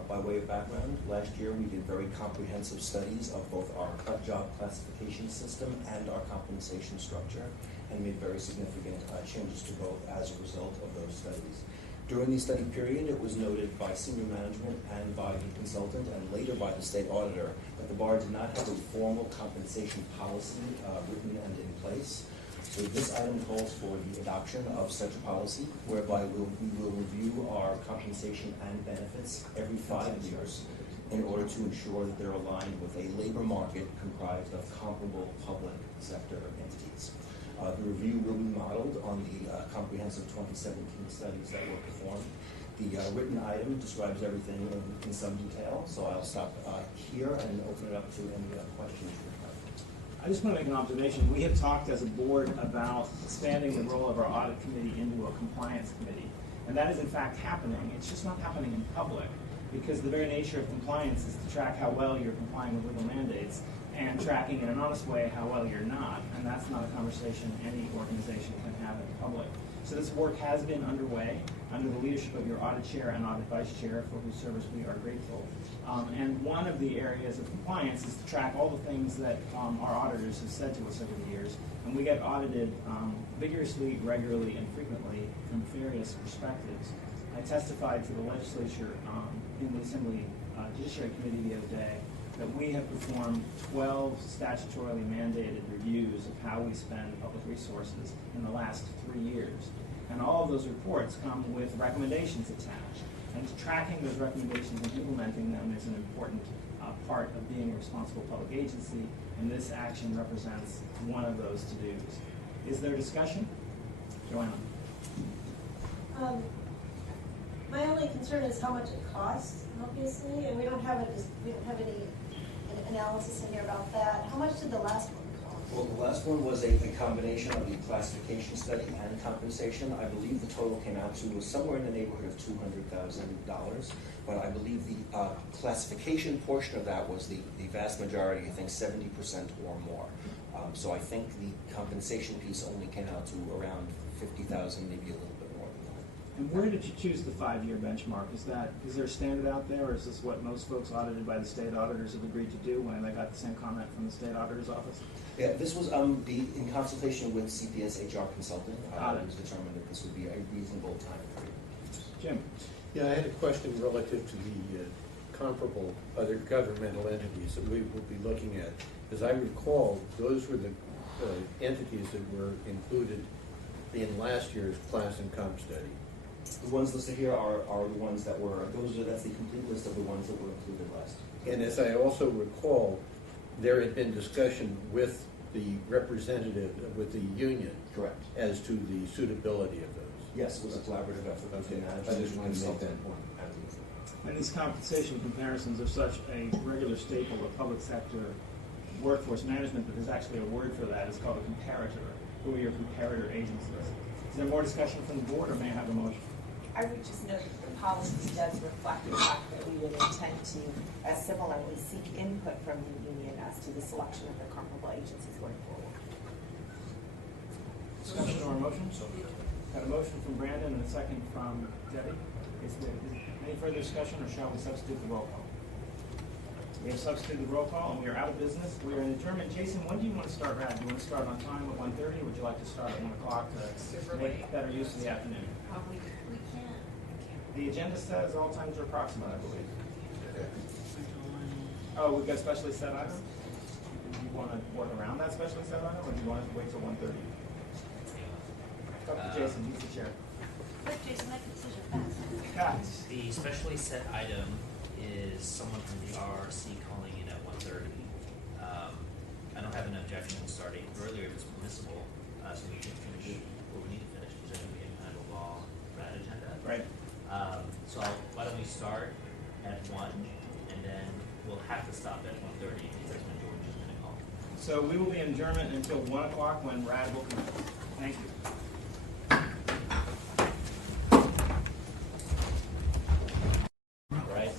By way of background, last year we did very comprehensive studies of both our job classification system and our compensation structure, and made very significant changes to both as a result of those studies. During the study period, it was noted by senior management and by the consultant and later by the state auditor that the bar did not have a formal compensation policy written and in place. So this item calls for the adoption of such a policy whereby we will review our compensation and benefits every 5 years in order to ensure that they're aligned with a labor market comprised of comparable public sector entities. The review will be modeled on the comprehensive 2017 studies that were performed. The written item describes everything in some detail, so I'll stop here and open it up to any questions you have. I just want to make an observation. We have talked as a board about expanding the role of our audit committee into a compliance committee. And that is in fact happening. It's just not happening in public because the very nature of compliance is to track how well you're complying with legal mandates and tracking in an honest way how well you're not. And that's not a conversation any organization can have in public. So this work has been underway under the leadership of your audit chair and audit vice chair, for whose service we are grateful. And one of the areas of compliance is to track all the things that our auditors have said to us over the years. And we get audited vigorously, regularly, and frequently from various perspectives. I testified to the legislature in the Assembly Judiciary Committee the other day that we have performed 12 statutorily mandated reviews of how we spend public resources in the last 3 years. And all of those reports come with recommendations attached. And tracking those recommendations and implementing them is an important part of being a responsible public agency, and this action represents one of those to-dos. Is there discussion? Joanna. My only concern is how much it costs, obviously, and we don't have any analysis in here about that. How much did the last one cost? Well, the last one was a combination of the classification study and compensation. I believe the total came out to somewhere in the neighborhood of $200,000, but I believe the classification portion of that was the vast majority, I think 70% or more. So I think the compensation piece only came out to around $50,000, maybe a little bit more than that. And where did you choose the 5-year benchmark? Is there a standard out there, or is this what most folks audited by the state auditors have agreed to do when they got the same comment from the state auditor's office? Yeah, this was in consultation with CPS HR consulting. It was determined that this would be a reasonable time period. Jim? Yeah, I had a question relative to the comparable other governmental entities that we will be looking at. As I recall, those were the entities that were included in last year's class and comp study. The ones listed here are the ones that were, that's the complete list of the ones that were included last. And as I also recall, there had been discussion with the representative, with the union. Correct. As to the suitability of those. Yes, it was a collaborative effort between I management just and wanted to make consultant. that point. And these compensation comparisons are such a regular staple of public sector workforce management that there's actually a word for that. It's called a comparator. Who are your comparator agencies? Is there more discussion from the board, or may I have a motion? I would just note that the policy does reflect the fact that we would intend to similarly seek input from the union as to the selection of the comparable agencies going forward. Discussion or a motion? Got a motion from Brandon and a second from Debbie. Is there any further discussion, or shall we substitute the roll call? We have substituted the roll call, and we are out of business. We are in adjournment. Jason, when do you want to start RAD? Do you want to start on time at 1:30, or would you like to start at 1 o'clock to make better use of the afternoon? We can. The agenda says all times are approximate, I believe. Oh, we've got specially set items? Do you want to work around that specially set item, or do you want to wait till 1:30? Talk to Jason, he's the chair. But Jason, that decision fast. Guys. The specially set item is someone from the RRC calling in at 1:30. I don't have an objection to starting earlier if it's permissible, so we can finish what we need to finish, because I think we have kind of a law RAD agenda. Right. So why don't we start at 1, and then we'll have to stop at 1:30, because that's when George is going to call. So we will be in adjournment until 1 o'clock when RAD will come. Thank you. All right,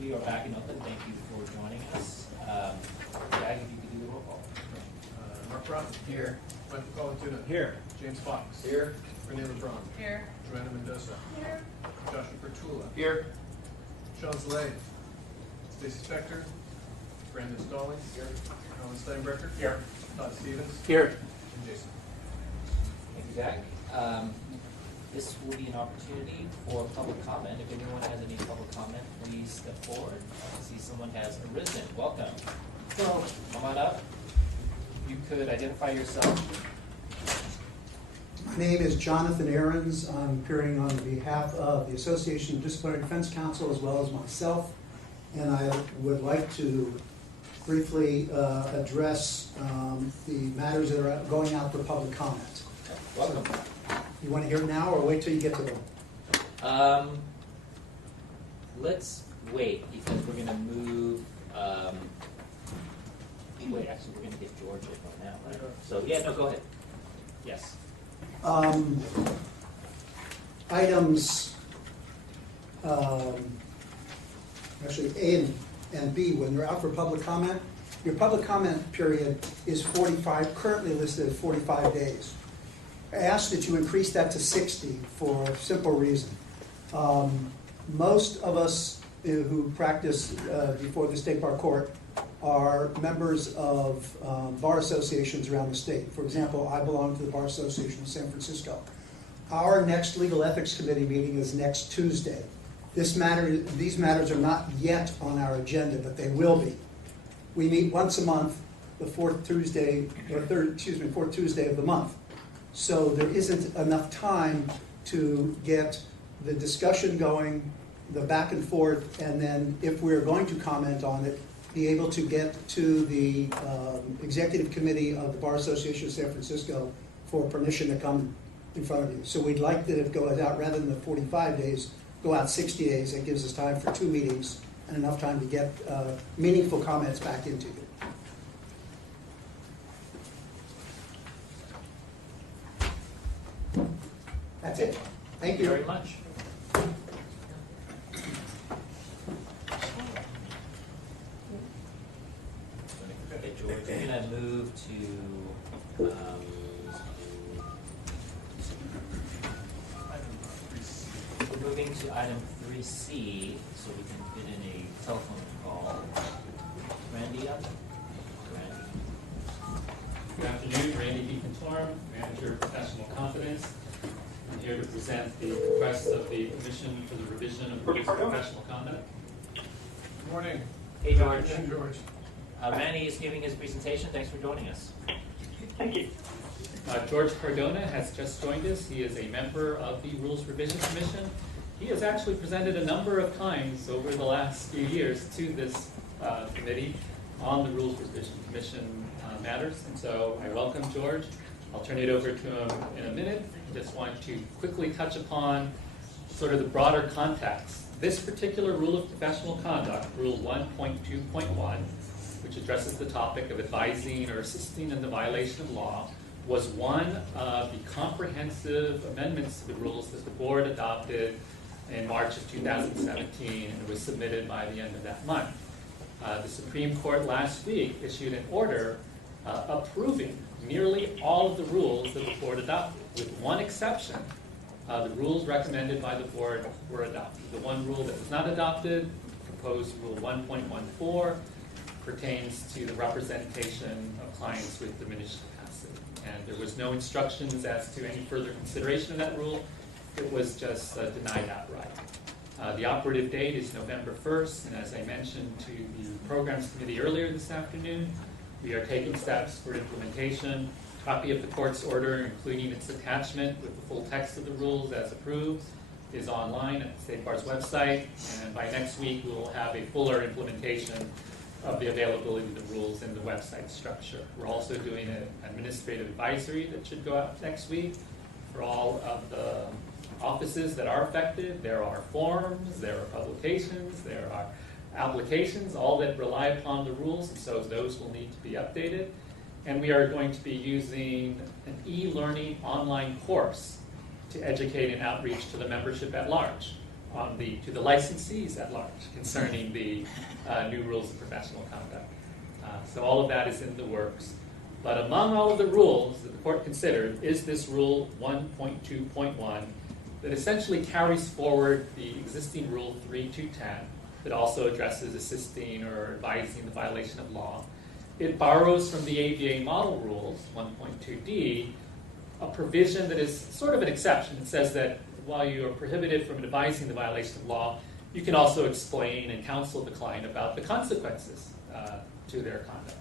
we are back in open. Thank you for joining us. Jag, if you could do the roll call. Mark Brown. Here. Michael Colatuna. Here. James Fox. Here. Renee LeBron. Here. Joanna Mendoza. Here. Joshua Bertula. Here. Sean Zlade. Stacy Spector. Brandon Stallings. Here. Alan Steinbrecher. Here. Todd Stevens. Here. And Jason. Thank you, Jag. This will be an opportunity for public comment. If anyone has any public comment, please step forward. I see someone has arisen. Welcome. Hello. Come on up. You could identify yourself. My name is Jonathan Ahrens. I'm appearing on behalf of the Association of Disciplinary Defense Counsel as well as myself. And I would like to briefly address the matters that are going out for public comment. Welcome. You want to hear it now or wait till you get to them? Let's wait, because we're going to move. Wait, actually, we're going to get George in now, right? So, yeah, no, go ahead. Yes. Items, actually A and B, when they're out for public comment, your public comment period is currently listed at 45 days. I ask that you increase that to 60 for a simple reason. Most of us who practice before the State Bar Court are members of bar associations around the state. For example, I belong to the Bar Association of San Francisco. Our next Legal Ethics Committee meeting is next Tuesday. These matters are not yet on our agenda, but they will be. We meet once a month, the fourth Tuesday of the month. So there isn't enough time to get the discussion going, the back and forth, and then if we're going to comment on it, be able to get to the Executive Committee of the Bar Association of San Francisco for permission to come in front of you. So we'd like that it goes out, rather than the 45 days, go out 60 days. That gives us time for 2 meetings and enough time to get meaningful comments back into you. That's it. Thank you very much. Okay, George, we're going to move to we're moving to item 3C, so we can fit in a telephone call. Randy up? Randy. Good afternoon, Randy B. Contorum, Manager of Professional Confidence. I'm here to present the request of the Commission for the revision of rules of professional conduct. Good morning. Hey, George. Good afternoon, George. Randy is giving his presentation. Thanks for joining us. Thank you. George Cardona has just joined us. He is a member of the Rules Revision Commission. He has actually presented a number of times over the last few years to this committee on the Rules Revision Commission matters. And so I welcome George. I'll turn it over to him in a minute. I just want to quickly touch upon sort of the broader context. This particular rule of professional conduct, Rule 1.2.1, which addresses the topic of advising or assisting in the violation of law, was one of the comprehensive amendments to the rules that the board adopted in March of 2017 and was submitted by the end of that month. The Supreme Court last week issued an order approving nearly all of the rules that the board adopted, with one exception. The rules recommended by the board were adopted. The one rule that was not adopted, proposed Rule 1.14, pertains to the representation of clients with diminished capacity. And there was no instructions as to any further consideration of that rule. It was just denied outright. The operative date is November 1st, and as I mentioned to the Programs Committee earlier this afternoon, we are taking steps for implementation. A copy of the court's order, including its attachment with the full text of the rules as approved, is online at the State Bar's website, and by next week we will have a fuller implementation of the availability of the rules in the website structure. We're also doing an administrative advisory that should go out next week for all of the offices that are affected. There are forms, there are publications, there are applications, all that rely upon the rules, and so those will need to be updated. And we are going to be using an e-learning online course to educate and outreach to the membership at large, to the licensees at large, concerning the new rules of professional conduct. So all of that is in the works. But among all of the rules that the court considered is this Rule 1.2.1 that essentially carries forward the existing Rule 3.2.10 that also addresses assisting or advising the violation of law. It borrows from the ABA model rules, 1.2d, a provision that is sort of an exception. It says that while you are prohibited from advising the violation of law, you can also explain and counsel the client about the consequences to their conduct.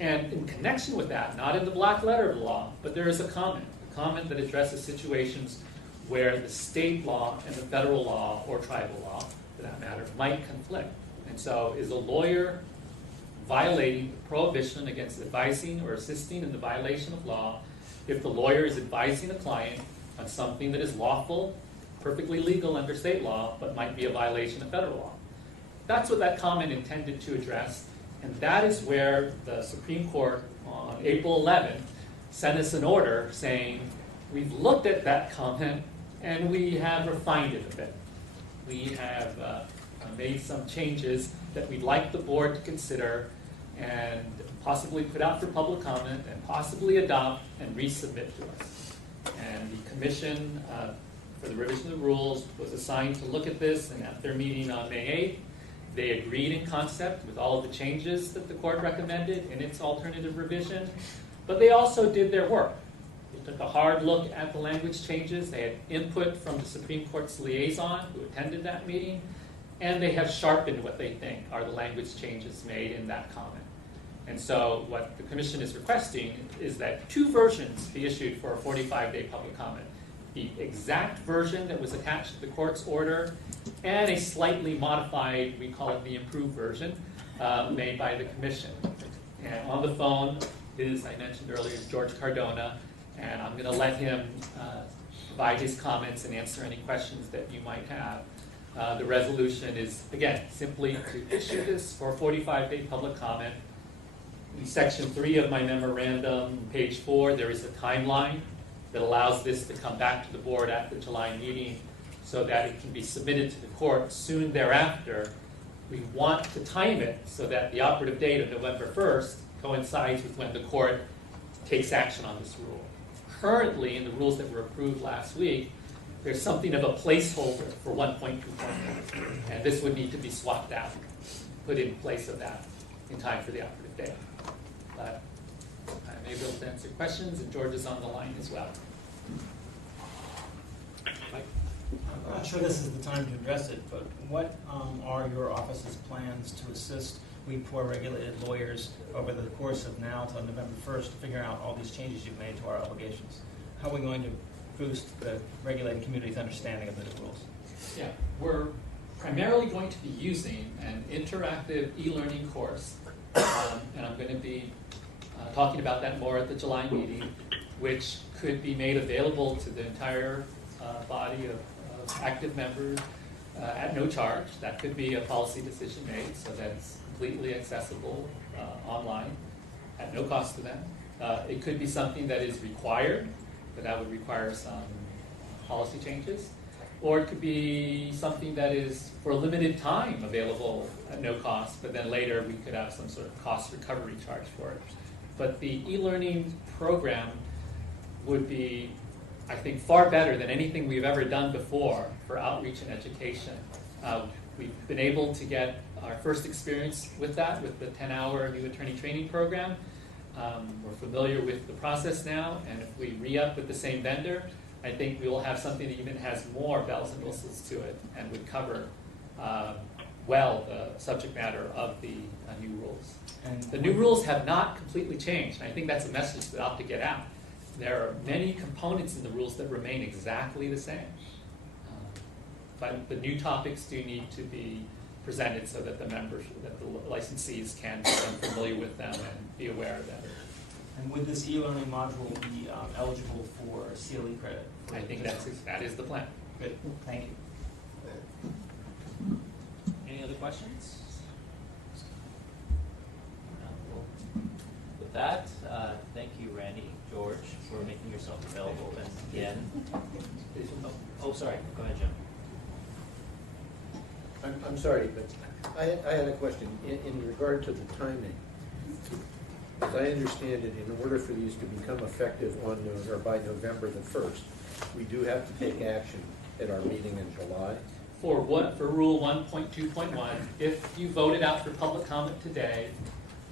And in connection with that, not in the black letter of the law, but there is a comment that addresses situations where the state law and the federal law, or tribal law, for that matter, might conflict. And so is a lawyer violating the prohibition against advising or assisting in the violation of law if the lawyer is advising a client on something that is lawful, perfectly legal under state law, but might be a violation of federal law? That's what that comment intended to address, and that is where the Supreme Court on April 11th sent us an order saying, we've looked at that comment and we have refined it a bit. We have made some changes that we'd like the board to consider and possibly put out for public comment and possibly adopt and resubmit to us. And the commission for the revision of the rules was assigned to look at this, and at their meeting on May 8th, they agreed in concept with all of the changes that the court recommended in its alternative revision, but they also did their work. They took a hard look at the language changes. They had input from the Supreme Court's liaison who attended that meeting, and they have sharpened what they think are the language changes made in that comment. And so what the commission is requesting is that two versions be issued for a 45-day public comment. The exact version that was attached to the court's order and a slightly modified, we call it the improved version, made by the commission. And on the phone is, I mentioned earlier, is George Cardona, and I'm going to let him provide his comments and answer any questions that you might have. The resolution is, again, simply to issue this for a 45-day public comment. In Section 3 of my memorandum, page 4, there is a timeline that allows this to come back to the board at the July meeting so that it can be submitted to the court soon thereafter. We want to time it so that the operative date of November 1st coincides with when the court takes action on this rule. Currently, in the rules that were approved last week, there's something of a placeholder for 1.2.1, and this would need to be swapped out, put in place of that in time for the operative date. But I may be able to answer questions, and George is on the line as well. I'm not sure this is the time to address it, but what are your office's plans to assist we poor regulated lawyers over the course of now until November 1st to figure out all these changes you've made to our obligations? How are we going to boost the regulated community's understanding of the new rules? Yeah, we're primarily going to be using an interactive e-learning course, and I'm going to be talking about that more at the July meeting, which could be made available to the entire body of active members at no charge. That could be a policy decision made, so that's completely accessible online at no cost to them. It could be something that is required, but that would require some policy changes. Or it could be something that is for a limited time available at no cost, but then later we could have some sort of cost recovery charge for it. But the e-learning program would be, I think, far better than anything we've ever done before for outreach and education. We've been able to get our first experience with that, with the 10-hour new attorney training program. We're familiar with the process now, and if we re-up with the same vendor, I think we will have something that even has more bells and whistles to it and would cover well the subject matter of the new rules. And the new rules have not completely changed, and I think that's a message that ought to get out. There are many components in the rules that remain exactly the same. But the new topics do need to be presented so that the members, that the licensees can become familiar with them and be aware of them. And would this e-learning module be eligible for CLE credit? I think that is the plan. Good, thank you. Any other questions? With that, thank you, Randy, George, for making yourself available. And again, oh, sorry, go ahead, Jim. I'm sorry, but I had a question in regard to the timing. As I understand it, in order for these to become effective on or by November the 1st, we do have to take action at our meeting in July. For Rule 1.2.1, if you voted out for public comment today,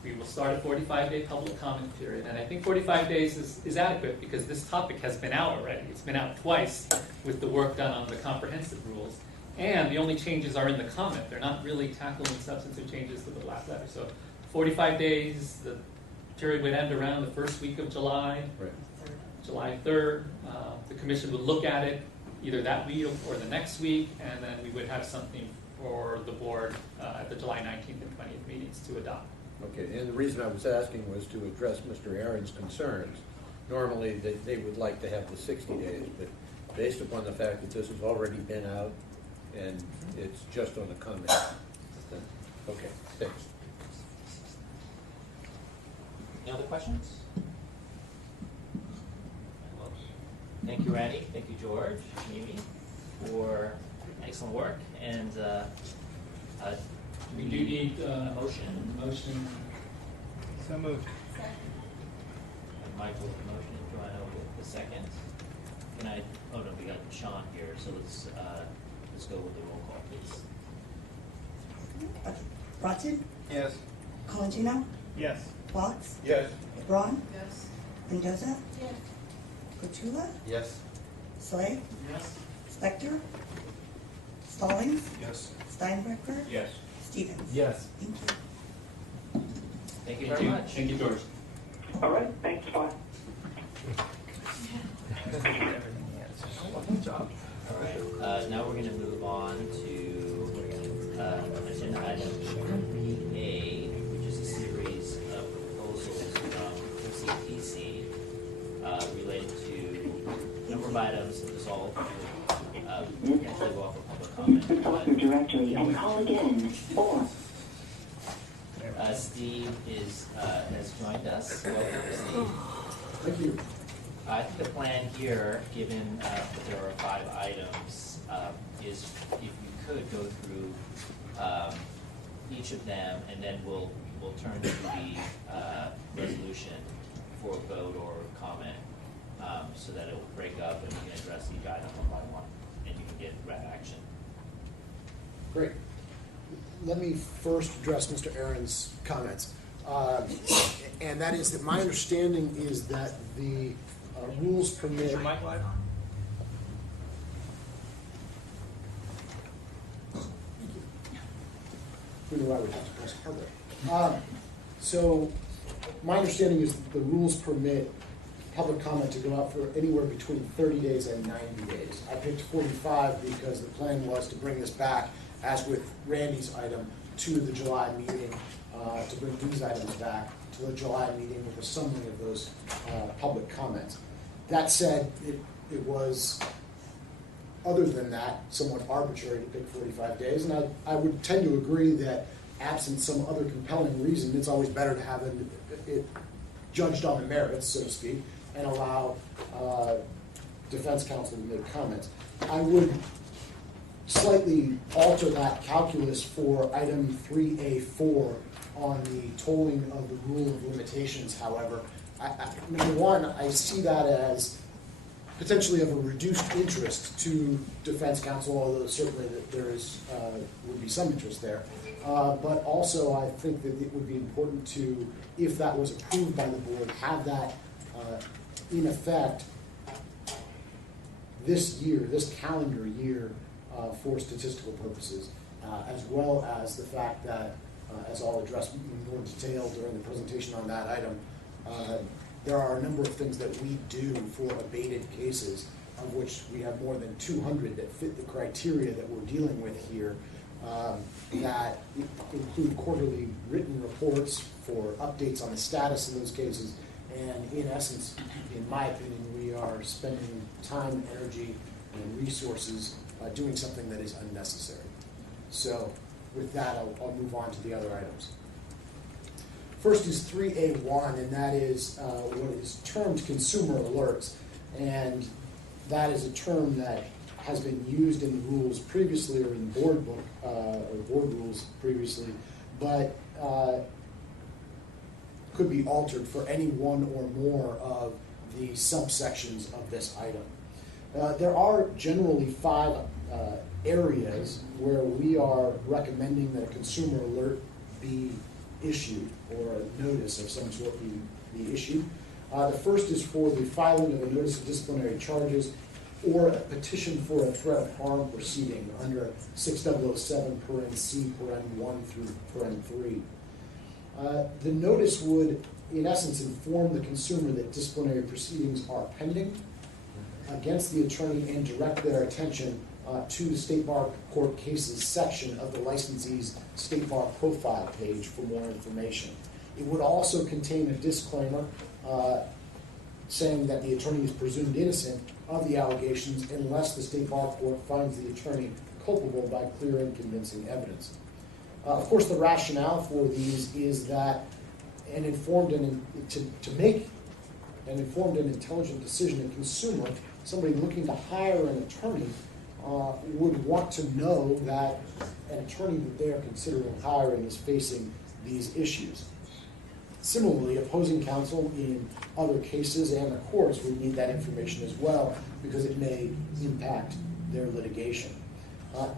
we will start a 45-day public comment period. And I think 45 days is adequate because this topic has been out already. It's been out twice with the work done on the comprehensive rules. And the only changes are in the comment. They're not really tackling substantive changes to the last letter. So 45 days, the period would end around the first week of July, right. July 3rd. The commission would look at it either that week or the next week, and then we would have something for the board at the July 19th and 20th meetings to adopt. Okay, and the reason I was asking was to address Mr. Aaron's concerns. Normally, they would like to have the 60 days, but based upon the fact that this has already been out and it's just on the comment. Okay, thanks. Any other questions? Well, thank you, Randy. Thank you, George, Amy, for excellent work. And we do need a motion. Motion. So moved. And Michael with the motion, Joanna with the second. Can I? Oh no, we got Sean here. So let's go with the roll call, please. Broughton? Yes. Colangino? Yes. Watts? Yes. Braun? Yes. Mendoza? Yes. Kotula? Yes. Slade? Yes. Spector? Stallings? Yes. Steinbrecher? Yes. Stevens? Yes. Thank you. Thank you very much. Thank you, George. All right, thanks, bye. Good job. All right. Now we're going to move on to agenda item 3A, which is a series of proposals from MCPC related to a number of items that was all potentially go off for public comment. Talker directory and call again, or. Steve has joined us. Welcome, Steve. Thank you. I think the plan here, given that there are 5 items, is if you could go through each of them, and then we'll turn to the resolution for a vote or comment, so that it will break up and we can address each item one by one, and you can get red action. Great. Let me first address Mr. Aaron's comments. And that is that my understanding is that the rules permit. Is your mic live? We knew I would have to press harder. So my understanding is the rules permit public comment to go out for anywhere between 30 days and 90 days. I picked 45 because the plan was to bring this back, as with Randy's item, to the July meeting, to bring these items back to the July meeting with a summary of those public comments. That said, it was, other than that, somewhat arbitrary to pick 45 days, and I would tend to agree that absent some other compelling reason, it's always better to have it judged on the merits, so to speak, and allow defense counsel to make comments. I would slightly alter that calculus for item 3A4 on the tolling of the rule of limitations, however. Number one, I see that as potentially of a reduced interest to defense counsel, although certainly that there is would be some interest there. But also I think that it would be important to, if that was approved by the board, have that in effect this year, this calendar year, for statistical purposes, as well as the fact that, as I'll address in more detail during the presentation on that item, there are a number of things that we do for abated cases, of which we have more than 200 that fit the criteria that we're dealing with here, that include quarterly written reports for updates on the status of those cases. And in essence, in my opinion, we are spending time, energy, and resources doing something that is unnecessary. So with that, I'll move on to the other items. First is 3A1, and that is what is termed consumer alerts. And that is a term that has been used in the rules previously, or in the board book, or board rules previously, but could be altered for any one or more of the subsections of this item. There are generally 5 areas where we are recommending that a consumer alert be issued, or a notice of some sort be issued. The first is for the filing of a notice of disciplinary charges or a petition for a threat of harm proceeding under 6007 paren C paren 1 through paren 3. The notice would, in essence, inform the consumer that disciplinary proceedings are pending against the attorney and direct their attention to the State Bar Court Cases section of the licensee's State Bar profile page for more information. It would also contain a disclaimer saying that the attorney is presumed innocent of the allegations unless the State Bar Court finds the attorney culpable by clear and convincing evidence. Of course, the rationale for these is that an informed and to make an informed and intelligent decision, a consumer, somebody looking to hire an attorney, would want to know that an attorney that they are considering hiring is facing these issues. Similarly, opposing counsel in other cases and the courts would need that information as well, because it may impact their litigation.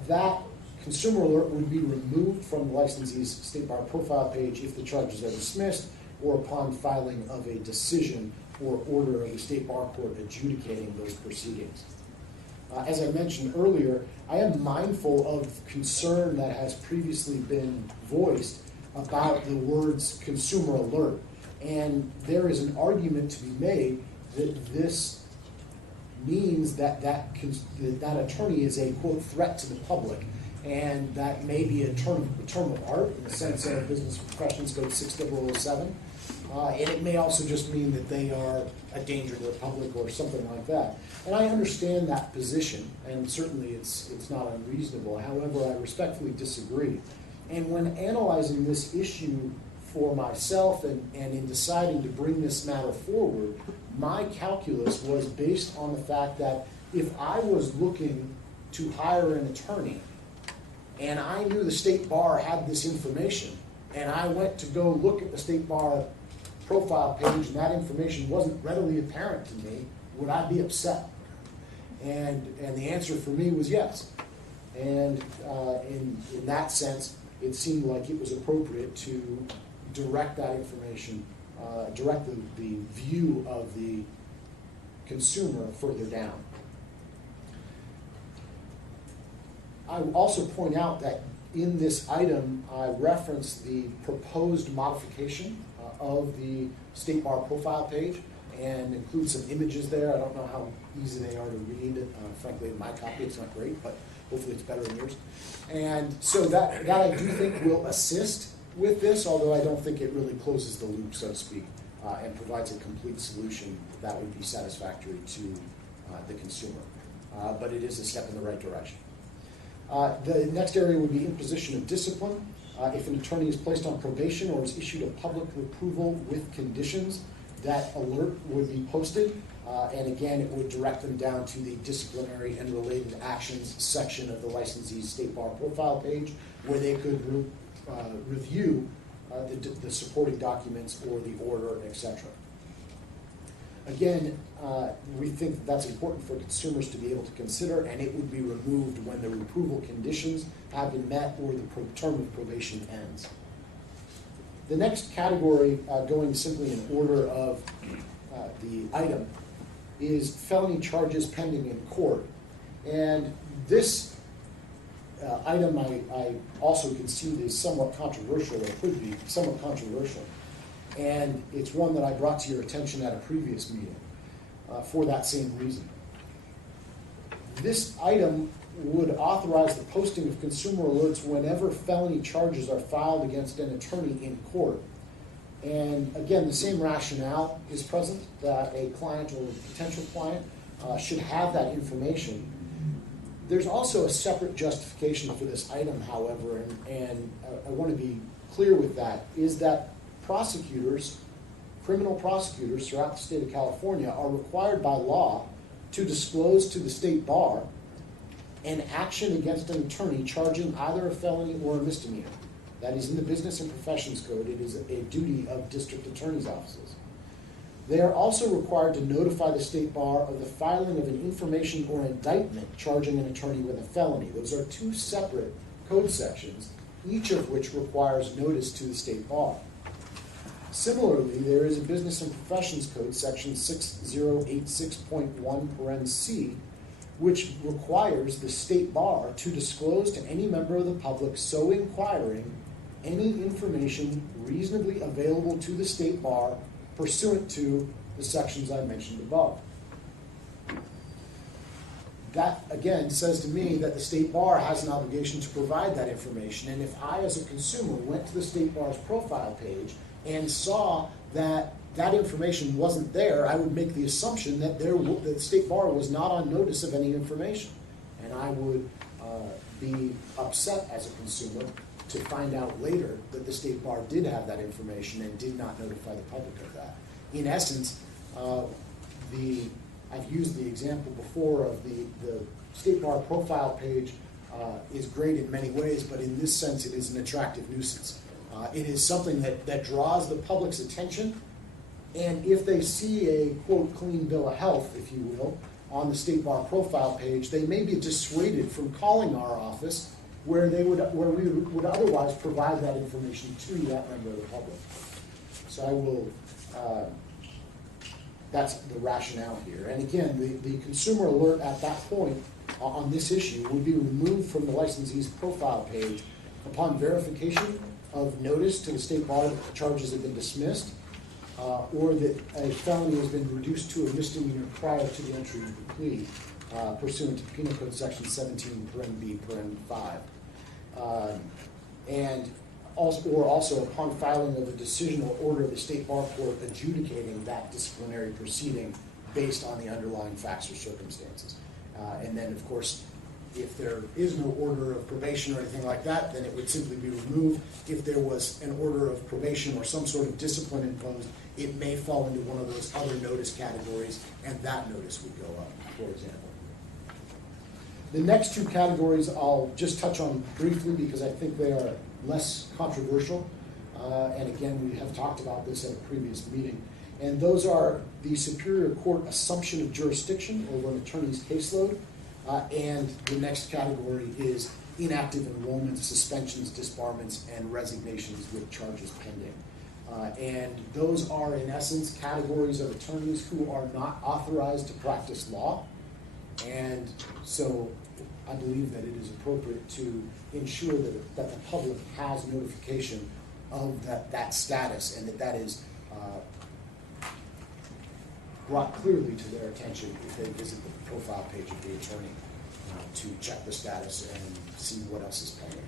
That consumer alert would be removed from the licensee's State Bar profile page if the charges are dismissed or upon filing of a decision or order of the State Bar Court adjudicating those proceedings. As I mentioned earlier, I am mindful of concern that has previously been voiced about the words consumer alert. And there is an argument to be made that this means that that attorney is a, quote, threat to the public. And that may be a term of art in the sense of Business Professions Code 6007. And it may also just mean that they are a danger to the public or something like that. And I understand that position, and certainly it's not unreasonable. However, I respectfully disagree. And when analyzing this issue for myself and in deciding to bring this matter forward, my calculus was based on the fact that if I was looking to hire an attorney and I knew the State Bar had this information, and I went to go look at the State Bar profile page and that information wasn't readily apparent to me, would I be upset? And the answer for me was yes. And in that sense, it seemed like it was appropriate to direct that information, direct the view of the consumer further down. I would also point out that in this item, I reference the proposed modification of the State Bar profile page and include some images there. I don't know how easy they are to read. Frankly, in my copy, it's not great, but hopefully it's better in yours. And so that I do think will assist with this, although I don't think it really closes the loop, so to speak, and provides a complete solution that would be satisfactory to the consumer. But it is a step in the right direction. The next area would be imposition of discipline. If an attorney is placed on probation or is issued a public approval with conditions, that alert would be posted. And again, it would direct them down to the disciplinary and related actions section of the licensee's State Bar profile page, where they could review the supporting documents or the order, etc. Again, we think that's important for consumers to be able to consider, and it would be removed when the approval conditions have been met or the term of probation ends. The next category, going simply in order of the item, is felony charges pending in court. And this item I also concede is somewhat controversial, or could be somewhat controversial. And it's one that I brought to your attention at a previous meeting for that same reason. This item would authorize the posting of consumer alerts whenever felony charges are filed against an attorney in court. And again, the same rationale is present, that a client or a potential client should have that information. There's also a separate justification for this item, however, and I want to be clear with that, is that prosecutors, criminal prosecutors throughout the state of California are required by law to disclose to the state bar an action against an attorney charging either a felony or a misdemeanor. That is in the Business and Professions Code. It is a duty of district attorney's offices. They are also required to notify the state bar of the filing of an information or indictment charging an attorney with a felony. Those are two separate code sections, each of which requires notice to the state bar. Similarly, there is a Business and Professions Code, section 6086.1(c), which requires the state bar to disclose to any member of the public so inquiring any information reasonably available to the state bar pursuant to the sections I mentioned above. That, again, says to me that the state bar has an obligation to provide that information, and if I, as a consumer, went to the state bar's profile page and saw that that information wasn't there, I would make the assumption that the state bar was not on notice of any information. And I would be upset as a consumer to find out later that the state bar did have that information and did not notify the public of that. In essence, I've used the example before of the state bar profile page is great in many ways, but in this sense it is an attractive nuisance. It is something that draws the public's attention, and if they see a, quote, clean bill of health, if you will, on the state bar profile page, they may be dissuaded from calling our office where we would otherwise provide that information to that member of the public. So I will, that's the rationale here. And again, the consumer alert at that point on this issue would be removed from the licensee's profile page upon verification of notice to the state bar that the charges have been dismissed, or that a felony has been reduced to a misdemeanor prior to the entry of the plea, pursuant to Penal Code Section 17(b)(5), and also upon filing of a decision or order of the state bar court adjudicating that disciplinary proceeding based on the underlying facts or circumstances. And then, of course, if there is no order of probation or anything like that, then it would simply be removed. If there was an order of probation or some sort of discipline imposed, it may fall into one of those other notice categories, and that notice would go up, for example. The next two categories I'll just touch on briefly because I think they are less controversial. And again, we have talked about this at a previous meeting. And those are the Superior Court assumption of jurisdiction over an attorney's caseload. And the next category is inactive enrollments, suspensions, disbarments, and resignations with charges pending. And those are, in essence, categories of attorneys who are not authorized to practice law. And so I believe that it is appropriate to ensure that the public has notification of that status, and that is brought clearly to their attention if they visit the profile page of the attorney to check the status and see what else is pending.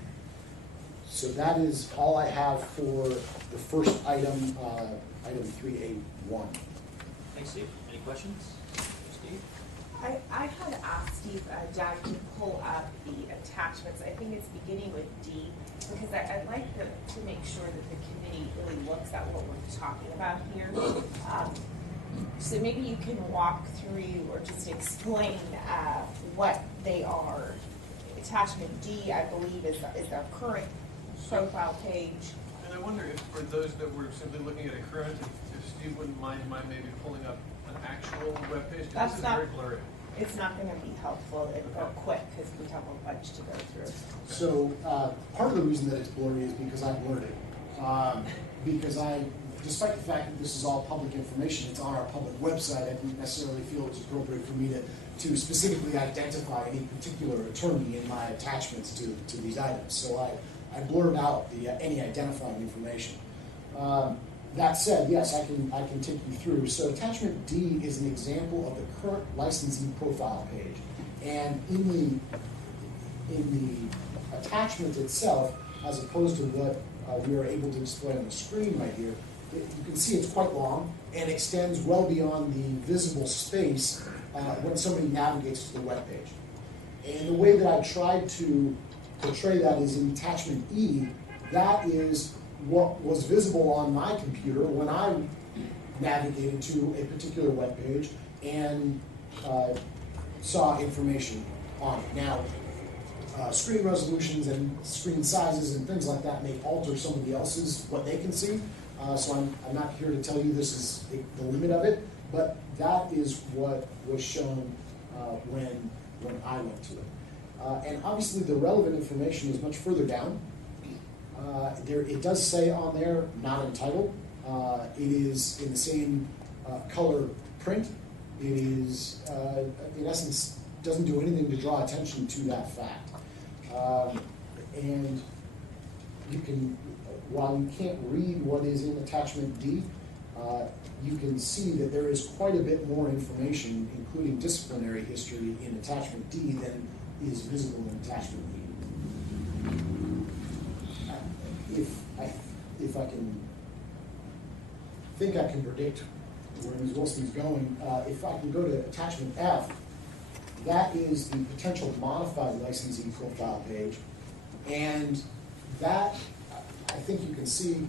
So that is all I have for the first item, item 3A1. Thanks, Steve. Any questions? Steve? I had asked Steve, Jack, to pull up the attachments. I think it's beginning with D, because I'd like to make sure that the committee really looks at what we're talking about here. So maybe you can walk through or just explain what they are. Attachment D, I believe, is our current profile page. And I wonder if for those that were simply looking at a current, if Steve wouldn't mind maybe pulling up an actual webpage, because this is very blurry. It's not going to be helpful or quick, because we have a bunch to go through. So part of the reason that it's blurry is because I blurred it. Because despite the fact that this is all public information, it's on our public website, I didn't necessarily feel it was appropriate for me to specifically identify any particular attorney in my attachments to these items. So I blurred out any identifying information. That said, yes, I can take you through. So attachment D is an example of the current licensee profile page. And in the attachment itself, as opposed to what we are able to display on the screen right here, you can see it's quite long and extends well beyond the visible space when somebody navigates to the web page. And the way that I tried to portray that is in attachment E. That is what was visible on my computer when I navigated to a particular web page and saw information on it. Now, screen resolutions and screen sizes and things like that may alter somebody else's, what they can see. So I'm not here to tell you this is the limit of it, but that is what was shown when I went to it. And obviously the relevant information is much further down. It does say on there, not entitled. It is in the same color print. It is, in essence, doesn't do anything to draw attention to that fact. And you can, while you can't read what is in attachment D, you can see that there is quite a bit more information, including disciplinary history, in attachment D than is visible in attachment E. If I can think I can predict where Ms. Wilson's going, if I can go to attachment F, that is the potential modified licensing profile page, and that I think you can see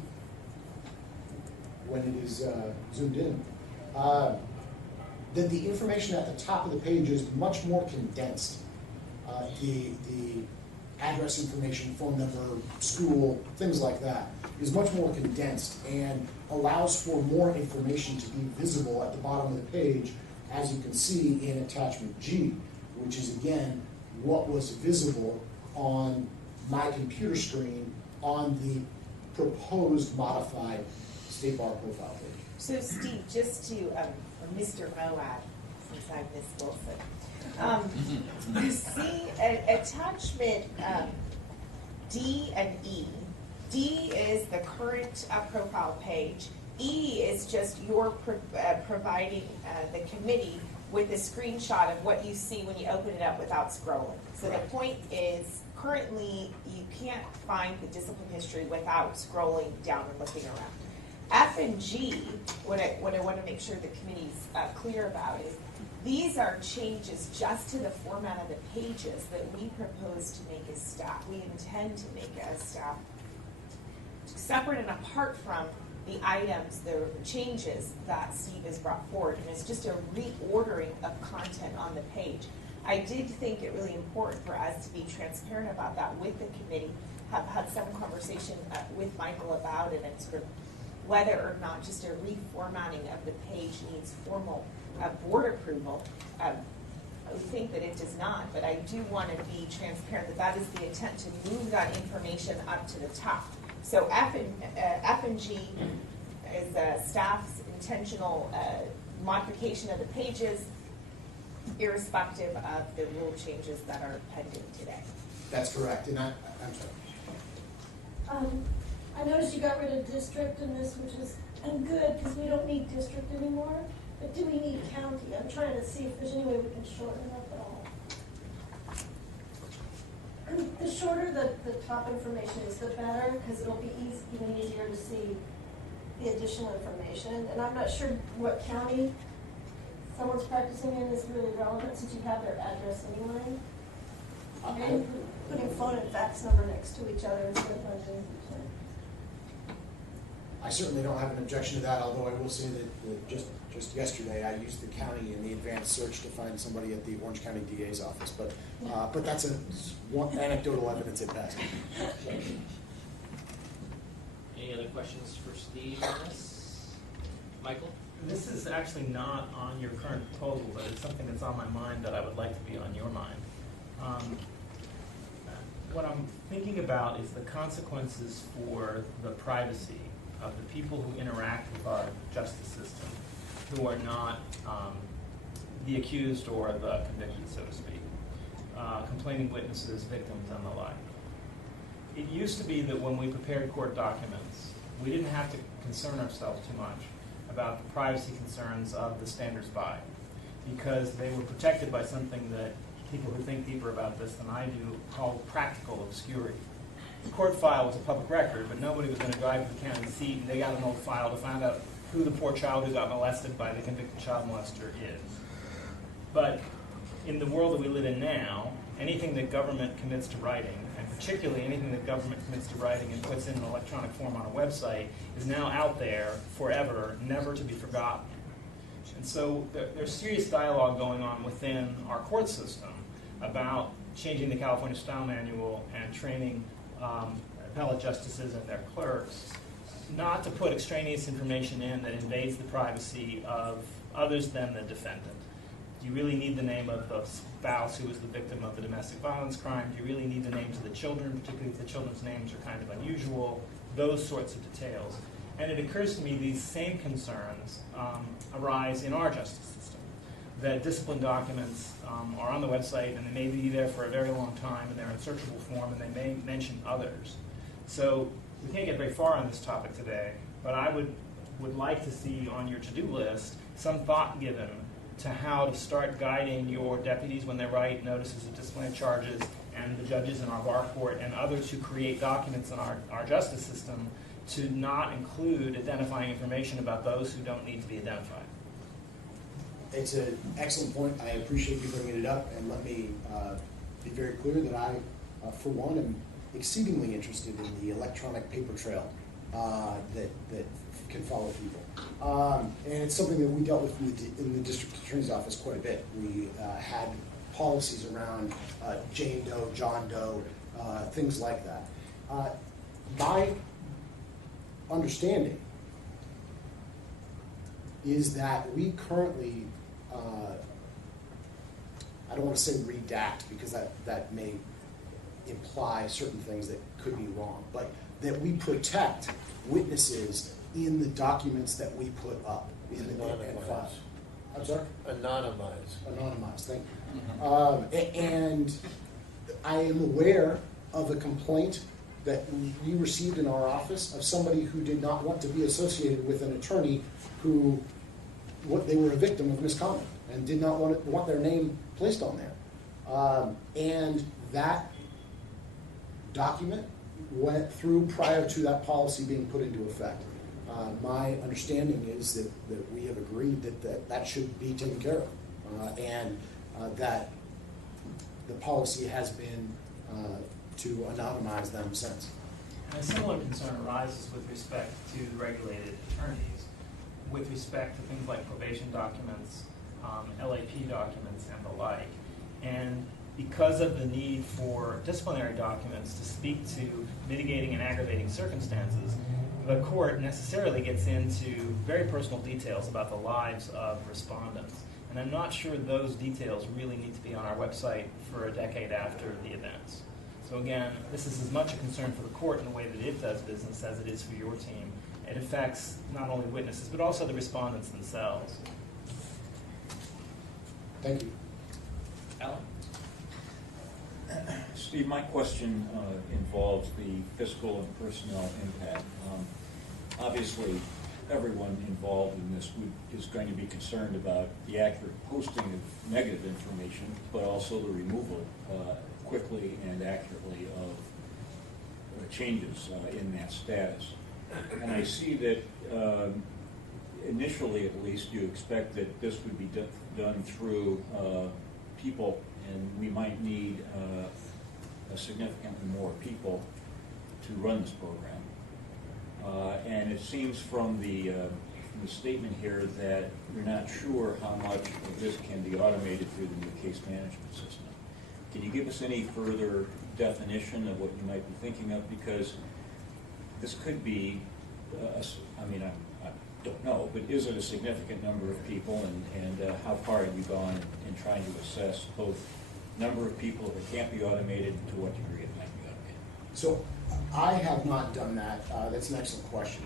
when it is zoomed in, that the information at the top of the page is much more condensed. The address information, phone number, school, things like that, is much more condensed and allows for more information to be visible at the bottom of the page, as you can see in attachment G, which is again what was visible on my computer screen on the proposed modified State Bar profile page. So Steve, just to, Mr. Moab, since I'm Ms. Wilson, you see attachment D and E. D is the current profile page. E is just your providing the committee with a screenshot of what you see when you open it up without scrolling. So the point is, currently you can't find the discipline history without scrolling down and looking around. F and G, what I want to make sure the committee's clear about is, these are changes just to the format of the pages that we propose to make as staff. We intend to make as staff, separate and apart from the items, the changes that Steve has brought forward, and it's just a reordering of content on the page. I did think it really important for us to be transparent about that with the committee, have had some conversation with Michael about it, and sort of whether or not just a reformatting of the page needs formal board approval. We think that it does not, but I do want to be transparent that that is the intent, to move that information up to the top. So F and G is staff's intentional modification of the pages. irrespective of the rule changes that are pending today. That's correct, and I'm sorry. I noticed you got rid of district in this, which is good, because we don't need district anymore, but do we need county? I'm trying to see if there's any way we can shorten it up at all. The shorter the top information is, the better, because it'll be even easier to see the additional information. And I'm not sure what county someone's practicing in is really relevant, since you have their address anyway. And putting phone and fax number next to each other instead of punching. I certainly don't have an objection to that, although I will say that just yesterday I used the county in the advanced search to find somebody at the Orange County DA's office, but that's one anecdotal evidence at best. Any other questions for Steve on this? Michael? This is actually not on your current proposal, but it's something that's on my mind that I would like to be on your mind. What I'm thinking about is the consequences for the privacy of the people who interact with our justice system, who are not the accused or the convicted, so to speak, complaining witnesses, victims, and the like. It used to be that when we prepared court documents, we didn't have to concern ourselves too much about the privacy concerns of the standers by, because they were protected by something that people who think deeper about this than I do call practical obscurity. The court file was a public record, but nobody was going to drive to the county seat and dig out an old file to find out who the poor child who got molested by the convicted child molester is. But in the world that we live in now, anything that government commits to writing, and particularly anything that government commits to writing and puts in an electronic form on a website, is now out there forever, never to be forgotten. And so there's serious dialogue going on within our court system about changing the California Style Manual and training appellate justices and their clerks not to put extraneous information in that invades the privacy of others than the defendant. Do you really need the name of the spouse who was the victim of the domestic violence crime? Do you really need the names of the children, particularly if the children's names are kind of unusual? Those sorts of details. And it occurs to me these same concerns arise in our justice system, that discipline documents are on the website and they may be there for a very long time and they're in searchable form and they may mention others. So we can't get very far on this topic today, but I would like to see on your to-do list some thought given to how to start guiding your deputies when they write notices of disciplinary charges, and the judges in our bar court and others who create documents in our justice system to not include identifying information about those who don't need to be identified. It's an excellent point. I appreciate you bringing it up, and let me be very clear that I, for one, am exceedingly interested in the electronic paper trail that can follow people. And it's something that we dealt with in the district attorney's office quite a bit. We had policies around Jane Doe, John Doe, things like that. My understanding is that we currently, I don't want to say redact because that may imply certain things that could be wrong, but that we protect witnesses in the documents that we put up in the file. I'm sorry? Anonymized, thank you. And I am aware of a complaint that we received in our office of somebody who did not want to be associated with an attorney who, they were a victim of misconduct and did not want their name placed on there. And that document went through prior to that policy being put into effect. My understanding is that we have agreed that should be taken care of, and that the policy has been to anonymize them since. And a similar concern arises with respect to regulated attorneys, with respect to things like probation documents, LAP documents, and the like. And because of the need for disciplinary documents to speak to mitigating and aggravating circumstances, the court necessarily gets into very personal details about the lives of respondents. And I'm not sure those details really need to be on our website for a decade after the events. So again, this is as much a concern for the court in the way that it does business as it is for your team. It affects not only witnesses, but also the respondents themselves. Thank you. Alan? Steve, my question involves the fiscal and personnel impact. Obviously, everyone involved in this is going to be concerned about the accurate posting of negative information, but also the removal quickly and accurately of changes in that status. And I see that initially, at least, you expect that this would be done through people, and we might need significantly more people to run this program. And it seems from the statement here that you're not sure how much of this can be automated through the new case management system. Can you give us any further definition of what you might be thinking of? Because this could be, I don't know, but is it a significant number of people, and how far have you gone in trying to assess both number of people that can't be automated and to what degree it might be automated? So I have not done that. That's an excellent question.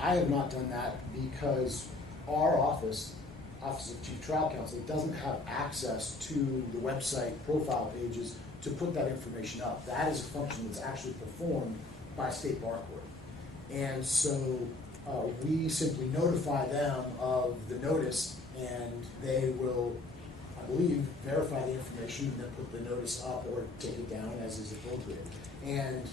I have not done that because our Office of Chief Trial Counsel, doesn't have access to the website profile pages to put that information up. That is a function that's actually performed by State Bar Court. And so we simply notify them of the notice, and they will, I believe, verify the information and then put the notice up or take it down as is appropriate. And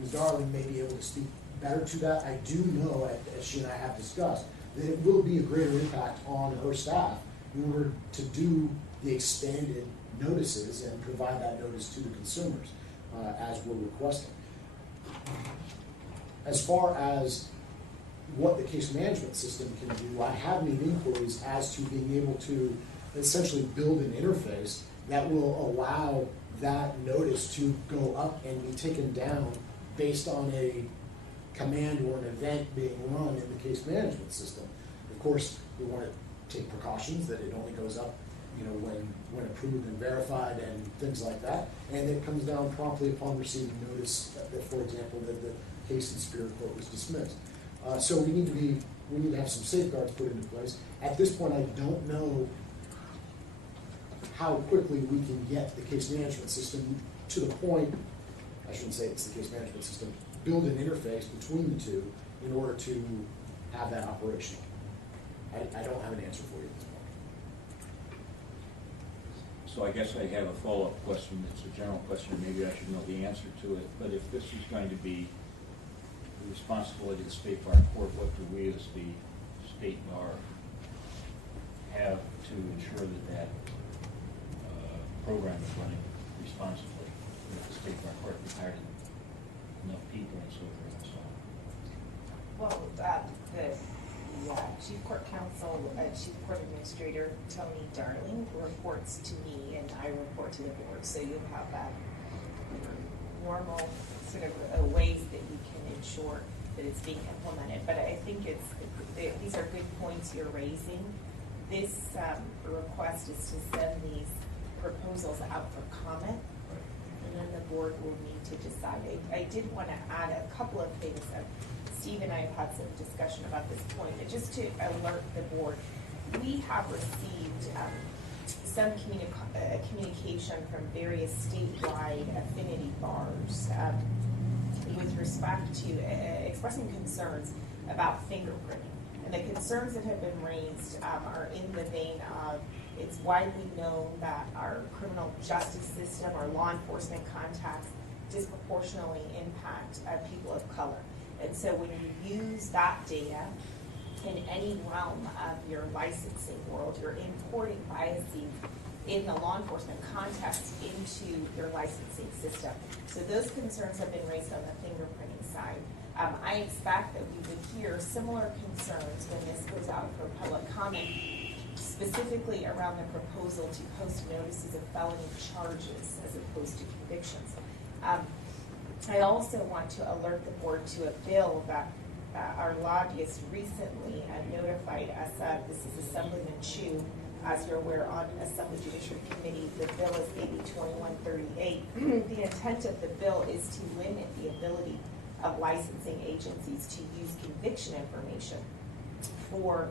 Ms. Darling may be able to speak better to that. I do know, as she and I have discussed, that it will be a greater impact on her staff in order to do the expanded notices and provide that notice to the consumers as we're requesting. As far as what the case management system can do, I have made inquiries as to being able to essentially build an interface that will allow that notice to go up and be taken down based on a command or an event being run in the case management system. Of course, we want to take precautions that it only goes up, when approved and verified and things like that, and it comes down promptly upon receiving notice that, for example, that the case in Superior Court was dismissed. So we need to have some safeguards put into place. At this point, I don't know how quickly we can get the case management system to the point, I shouldn't say it's the case management system, build an interface between the two in order to have that operational. I don't have an answer for you at this point. So I guess I have a follow-up question. It's a general question, maybe I should know the answer to it. But if this is going to be the responsibility of the State Bar Court, what do we as the State Bar have to ensure that that program is running responsibly? If the State Bar Court hired enough people and so forth and so on. Well, the Chief Court Counsel, Chief Court Administrator Tony Darling reports to me, and I report to the board. So you'll have normal sort of ways that you can ensure that it's being implemented. But I think these are good points you're raising. This request is to send these proposals out for comment, and then the board will need to decide. I did want to add a couple of things. Steve and I have had some discussion about this point, but just to alert the board, we have received some communication from various statewide affinity bars with respect to expressing concerns about fingerprinting. And the concerns that have been raised are in the vein of, it's widely known that our criminal justice system, our law enforcement contacts disproportionately impact people of color. And so when you use that data in any realm of your licensing world, you're importing biases in the law enforcement context into your licensing system. So those concerns have been raised on the fingerprinting side. I expect that we would hear similar concerns when this goes out for public comment, specifically around the proposal to post notices of felony charges as opposed to convictions. I also want to alert the board to a bill that our lobbyist recently notified us of. This is Assemblyman Chu. As you're aware, on Assembly Judiciary Committee, the bill is AB 2138. The intent of the bill is to limit the ability of licensing agencies to use conviction information for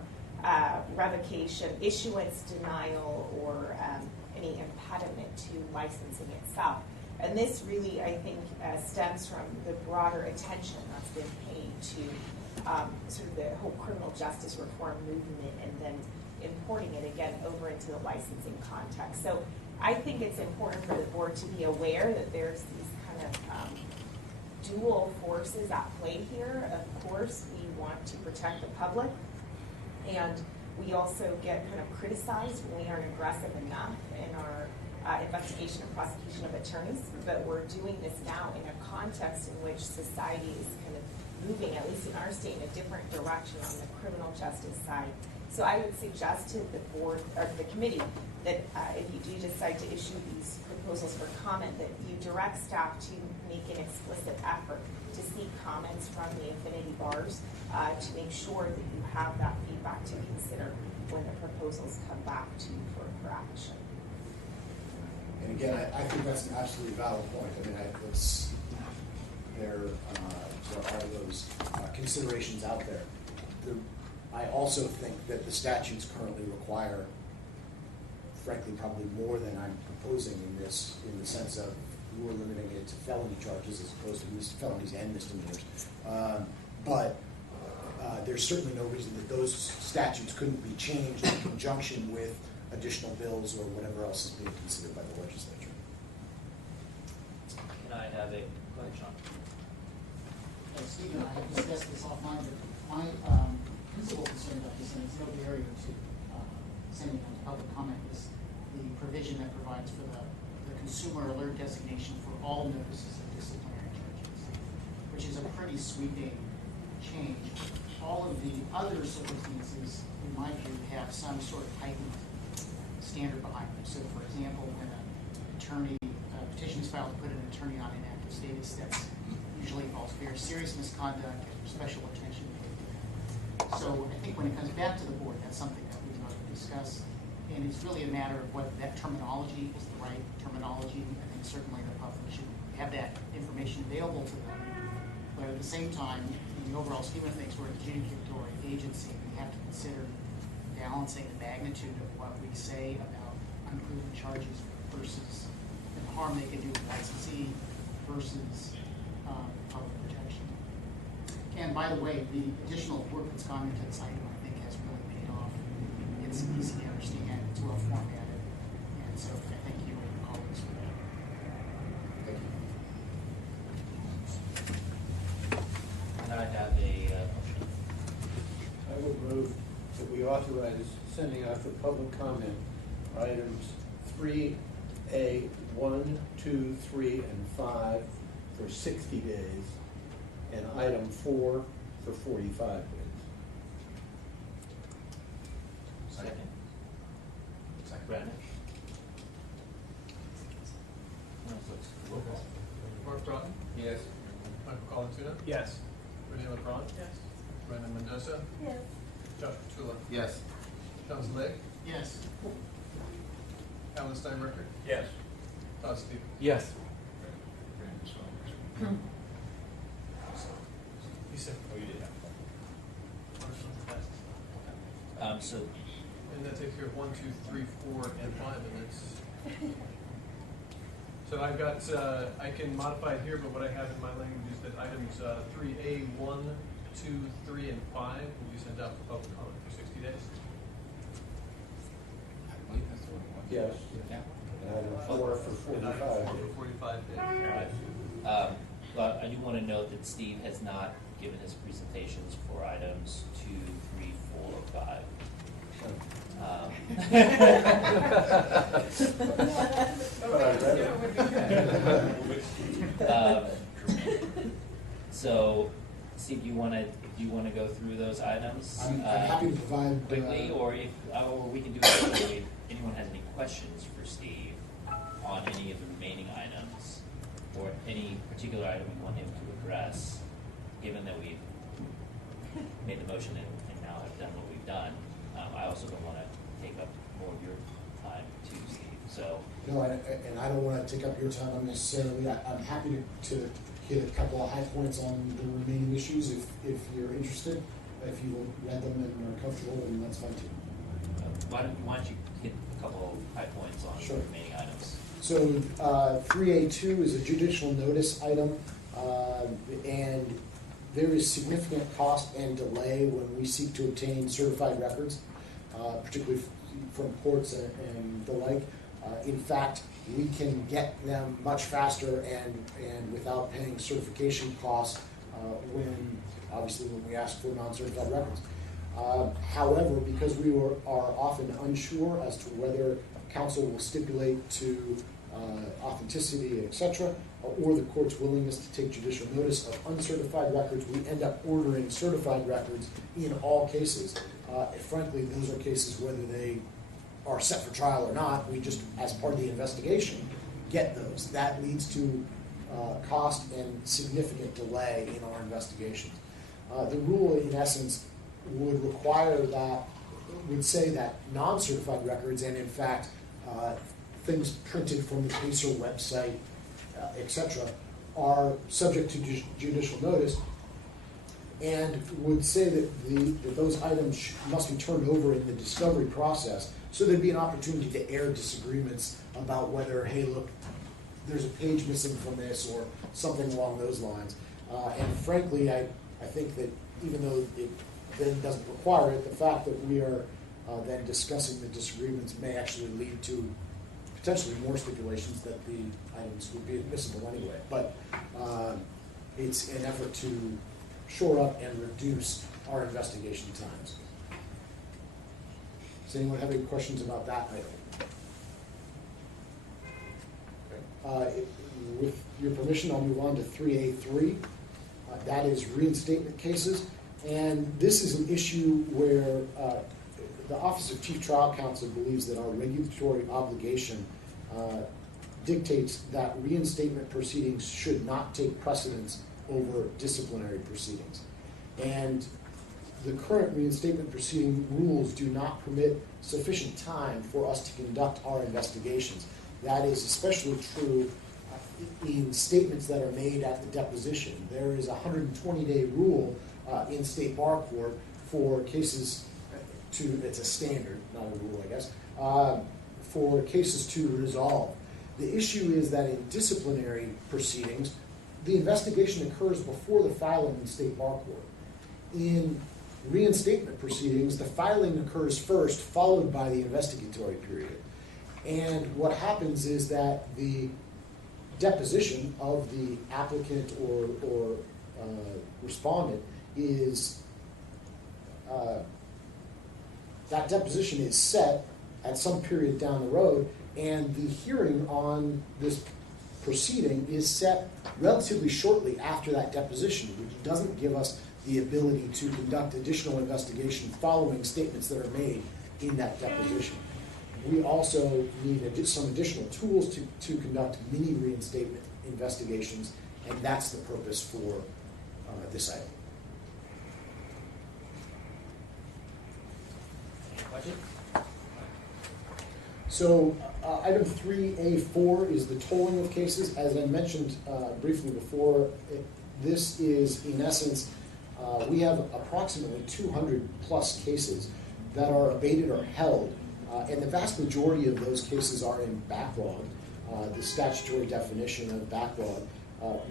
revocation, issuance, denial, or any licensing itself. And this really, I think, stems from the broader attention that's been paid to sort of the whole criminal justice reform movement, and then importing it again over into the licensing context. So I think it's important for the board to be aware that there's these kind of dual forces at play here. Of course, we want to protect the public, and we also get kind of criticized when we aren't aggressive enough in our investigation and prosecution of attorneys, but we're doing this now in a context in which society is kind of moving, at least in our state, in a different direction on the criminal justice side. So I would suggest to the board, or the committee, that if you do decide to issue these proposals for comment, that you direct staff to make an explicit effort to seek comments from the affinity bars to make sure that you have that feedback to consider when the proposals come back to you for action. And again, I think that's an absolutely valid point. I mean, there are those considerations out there. I also think that the statutes currently require, frankly, probably more than I'm proposing in this, in the sense of we're limiting it to felony charges as opposed to felonies and misdemeanors. But there's certainly no reason that those statutes couldn't be changed in conjunction with additional bills or whatever else is being considered by the legislature. Can I have a, go ahead, Sean. Steve and I have discussed this offline, but my principal concern about this, and it's no barrier to sending out public comment, is the provision that provides for the consumer alert designation for all notices of disciplinary charges, which is a pretty sweeping change. All of the other circumstances, in my view, have some sort of heightened standard behind them. So, for example, when an attorney, petition is filed to put an attorney on inactive status, that's usually involves very serious misconduct and special attention paid to that. So I think when it comes back to the board, that's something that we must discuss. And it's really a matter of whether that terminology is the right terminology. I think certainly the public should have that information available to them. But at the same time, in the overall scheme of things, we're an adjudicatory agency. We have to consider balancing the magnitude of what we say about unproven charges versus the harm they can do to the licensee versus public protection. And by the way, the additional work that's gone into this item, I think, has really paid off. It's easy to understand, it's well formatted, and so I thank you and your colleagues for that. Thank you. Can I have a motion? I will move that we authorize sending out for public comment items 3A, 1, 2, 3, and 5 for 60 days, and item 4 for 45 days. Second. Brandon? Mark Broughton? Yes. Michael Colantino? Yes. Renee LeBron? Yes. Brandon Mendoza? Yes. Josh Petula? Yes. John Zleg? Yes. Alan Steinberger? Yes. Todd Stevens? Yes. You said. Oh, you did. So, And that takes care of 1, 2, 3, 4, and 5 minutes. So I've got, I can modify it here, but what I have in my language is that items 3A, 1, 2, 3, and 5 will be sent out for public comment for 60 days. I believe that's the one. Yes. yeah. And item 4 for And 45 item 4 days. for 45 days. Alright. But I do want to note that Steve has not given his presentations for items 2, 3, 4, 5. So, Steve, do you want to go through those items? I'm happy to provide quickly, or we can do it if anyone has any questions for Steve on any of the remaining items, or any particular item we want him to address, given that we've made the motion and now have done what we've done. I also don't want to take up more of your time too, Steve, so. No, and I don't want to take up your time unnecessarily. I'm happy to hit a couple of high points on the remaining issues if you're interested. If you read them and are comfortable, then that's fine too. Why don't you hit a couple of high points on Sure. the remaining items? So 3A2 is a judicial notice item, and there is significant cost and delay when we seek to obtain certified records, particularly from courts and the like. In fact, we can get them much faster and without paying certification costs obviously when we ask for non-certified records. However, because we are often unsure as to whether counsel will stipulate to authenticity, etc., or the court's willingness to take judicial notice of uncertified records, we end up ordering certified records in all cases. Frankly, those are cases whether they are set for trial or not, we just, as part of the investigation, get those. That leads to cost and significant delay in our investigations. The rule, in essence, would require that, would say that non-certified records, and in fact, things printed from the PACER website, etc., are subject to judicial notice, and would say that those items must be turned over in the discovery process, so there'd be an opportunity to air disagreements about whether, hey, look, there's a page missing from this, or something along those lines. And frankly, I think that even though it then doesn't require it, the fact that we are then discussing the disagreements may actually lead to potentially more stipulations that the items would be admissible anyway. But it's an effort to shore up and reduce our investigation times. Does anyone have any questions about that item? With your permission, I'll move on to 3A3. That is reinstatement cases. And this is an issue where the Office of Chief Trial Counsel believes that our regulatory obligation dictates that reinstatement proceedings should not take precedence over disciplinary proceedings. And the current reinstatement proceeding rules do not permit sufficient time for us to conduct our investigations. That is especially true in statements that are made at the deposition. There is a 120-day rule in state bar court for cases it's a standard, not a rule, I guess, for cases to resolve. The issue is that in disciplinary proceedings, the investigation occurs before the filing in state bar court. In reinstatement proceedings, the filing occurs first, followed by the investigatory period. And what happens is that the deposition of the applicant or respondent is, that deposition is set at some period down the road, and the hearing on this proceeding is set relatively shortly after that deposition, which doesn't give us the ability to conduct additional investigation following statements that are made in that deposition. We also need some additional tools to conduct mini reinstatement investigations, and that's the purpose for this item. So item 3A4 is the tolling of cases. As I mentioned briefly before, this is in essence, we have approximately 200 plus cases that are abated or held, and the vast majority of those cases are in backlog, the statutory definition of backlog,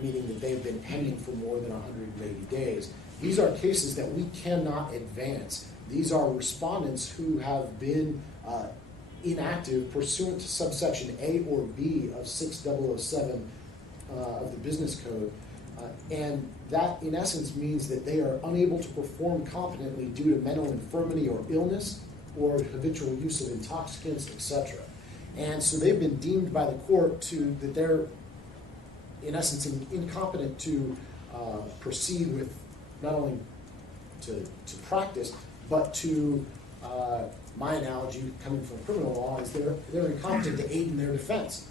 meaning that they've been pending for more than 180 days. These are cases that we cannot advance. These are respondents who have been inactive pursuant to subsection A or B of 6007 of the Business Code. And that, in essence, means that they are unable to perform competently due to mental infirmity or illness or habitual use of intoxicants, etc. And so they've been deemed by the court that they're, in essence, incompetent to proceed with not only to practice, but to, my analogy coming from criminal law, is they're incompetent to aid in their defense.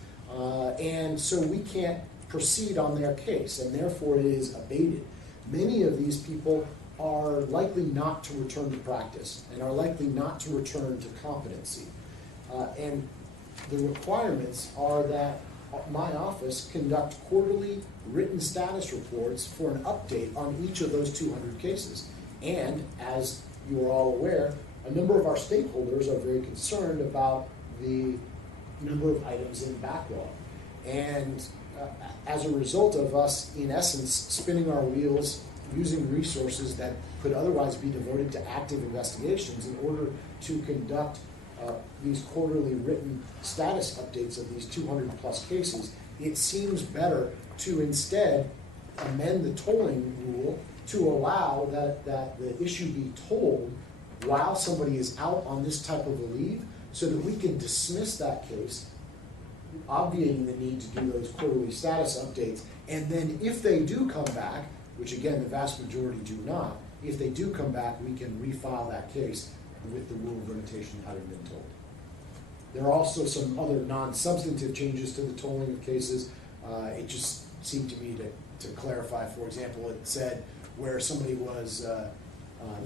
And so we can't proceed on their case, and therefore it is abated. Many of these people are likely not to return to practice and are likely not to return to competency. And the requirements are that my office conduct quarterly written status reports for an update on each of those 200 cases. And as you are all aware, a number of our stakeholders are very concerned about the number of items in backlog. And as a result of us, in essence, spinning our wheels, using resources that could otherwise be devoted to active investigations in order to conduct these quarterly written status updates of these 200 plus cases, it seems better to instead amend the tolling rule to allow that the issue be tolled while somebody is out on this type of a leave, so that we can dismiss that case, obviating the need to do those quarterly status updates. And then if they do come back, which again the vast majority do not, if they do come back, we can refile that case with the rule of limitation having been told. There are also some other non-substantive changes to the tolling of cases. It just seemed to me to clarify. For example, it said where somebody was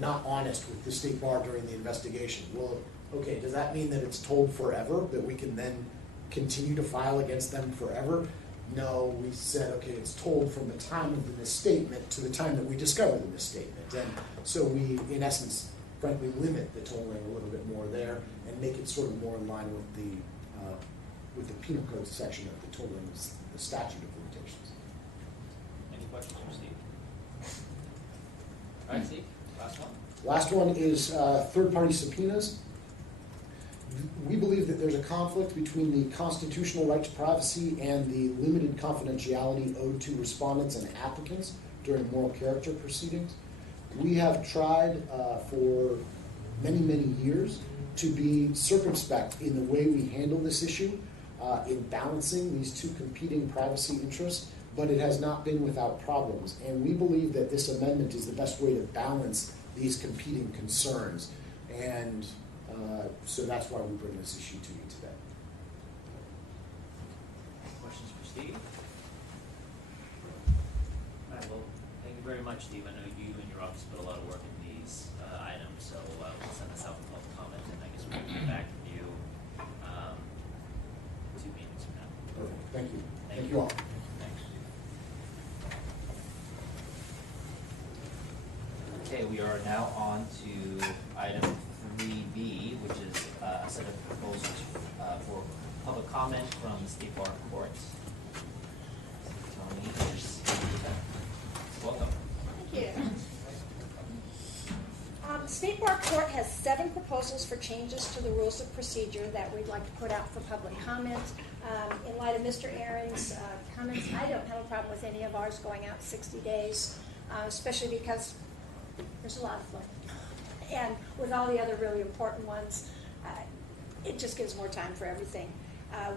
not honest with the state bar during the investigation. Well, okay, does that mean that it's tolled forever, that we can then continue to file against them forever? No, we said, okay, it's tolled from the time of the misstatement to the time that we discover the misstatement. And so we, in essence, frankly, limit the tolling a little bit more there and make it sort of more in line with the penal code section of the tolling, the statute of limitations. Any questions for Steve? All right, Steve, last one. Last one is third-party subpoenas. We believe that there's a conflict between the constitutional right to privacy and the limited confidentiality owed to respondents and applicants during moral character proceedings. We have tried for many, many years to be circumspect in the way we handle this issue, in balancing these two competing privacy interests, but it has not been without problems. And we believe that this amendment is the best way to balance these competing concerns. And so that's why we bring this issue to you today. Questions for Steve? All right, well, thank you very much, Steve. I know you and your office put a lot of work in these items, so we'll send this out for public comment, and I guess we'll be back with you 2 meetings from now. Perfect. Thank you. Thank you all. Thanks. Okay, we are now on to item 3B, which is a set of proposals for public comment from the State Bar Courts. Tony, welcome. Thank you. State Bar Court has 7 proposals for changes to the rules of procedure that we'd like to put out for public comment. In light of Mr. Aaron's comments, I don't have a problem with any of ours going out 60 days, especially because there's a lot of them. And with all the other really important ones, it just gives more time for everything.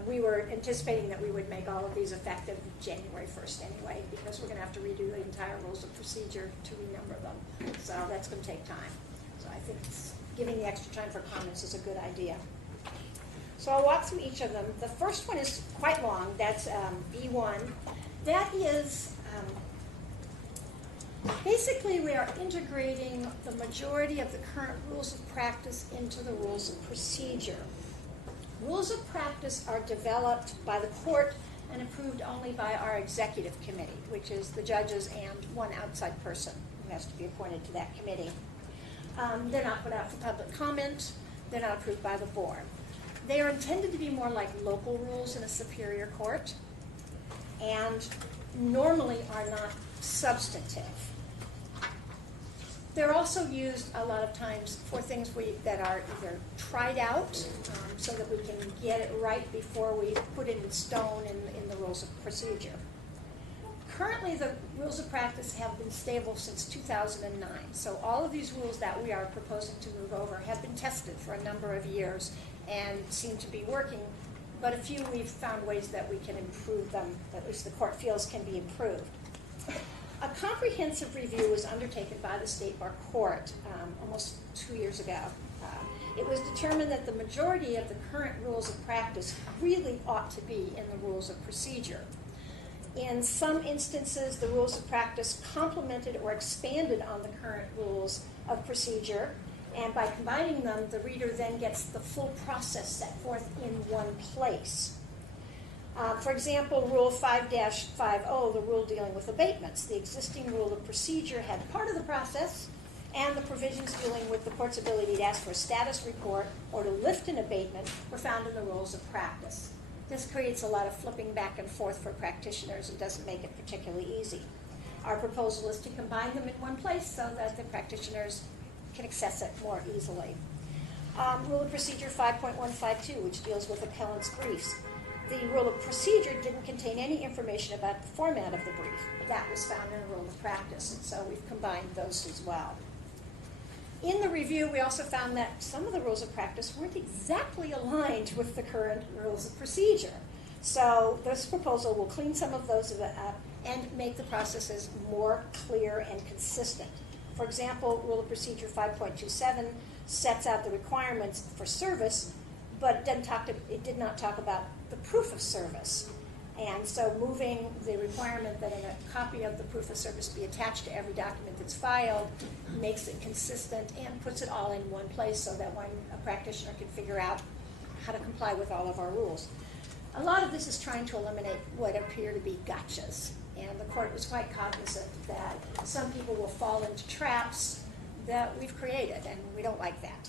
We were anticipating that we would make all of these effective January 1st anyway, because we're going to have to redo the entire rules of procedure to renumber them. So that's going to take time. So I think giving the extra time for comments is a good idea. So I'll walk through each of them. The first one is quite long. That's B1. That is basically we are integrating the majority of the current rules of practice into the rules of procedure. Rules of practice are developed by the court and approved only by our executive committee, which is the judges and one outside person who has to be appointed to that committee. They're not put out for public comment. They're not approved by the board. They are intended to be more like local rules in a superior court and normally are not substantive. They're also used a lot of times for things that are either tried out so that we can get it right before we put it in stone in the rules of procedure. Currently, the rules of practice have been stable since 2009. So all of these rules that we are proposing to move over have been tested for a number of years and seem to be working. But a few we've found ways that we can improve them, at least the court feels can be improved. A comprehensive review was undertaken by the State Bar Court almost 2 years ago. It was determined that the majority of the current rules of practice really ought to be in the rules of procedure. In some instances, the rules of practice complemented or expanded on the current rules of procedure, and by combining them, the reader then gets the full process set forth in one place. For example, Rule 5-50, the rule dealing with abatements. The existing rule of procedure had part of the process, and the provisions dealing with the court's ability to ask for a status report or to lift an abatement were found in the rules of practice. This creates a lot of flipping back and forth for practitioners and doesn't make it particularly easy. Our proposal is to combine them in one place so that the practitioners can access it more easily. Rule of Procedure 5.152, which deals with appellant's briefs. The Rule of Procedure didn't contain any information about the format of the brief. That was found in the Rule of Practice, and so we've combined those as well. In the review, we also found that some of the rules of practice weren't exactly aligned with the current rules of procedure. So this proposal will clean some of those up and make the processes more clear and consistent. For example, Rule of Procedure 5.27 sets out the requirements for service, but it did not talk about the proof of service. And so moving the requirement that a copy of the proof of service be attached to every document that's filed makes it consistent and puts it all in one place so that when a practitioner can figure out how to comply with all of our rules. A lot of this is trying to eliminate what appear to be gotchas. And the court was quite cognizant that some people will fall into traps that we've created, and we don't like that.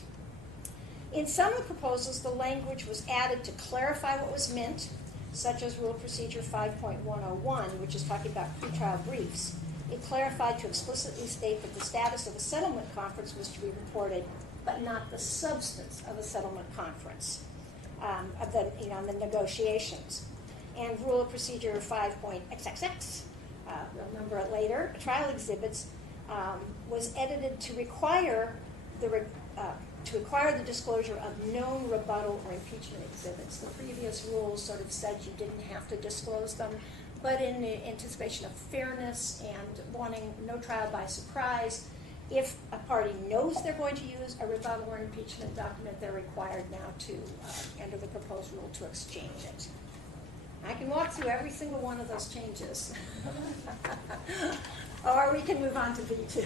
In some of the proposals, the language was added to clarify what was meant, such as Rule of Procedure 5.101, which is talking about pretrial briefs. It clarified to explicitly state that the status of a settlement conference was to be reported, but not the substance of a settlement conference, of the negotiations. And Rule of Procedure 5.xxx, we'll number it later, trial exhibits, was edited to require the disclosure of known rebuttal or impeachment exhibits. The previous rules sort of said you didn't have to disclose them, but in the anticipation of fairness and wanting no trial by surprise, if a party knows they're going to use a rebuttal or impeachment document, they're required now to enter the proposed rule to exchange it. I can walk through every single one of those changes. Or we can move on to B2.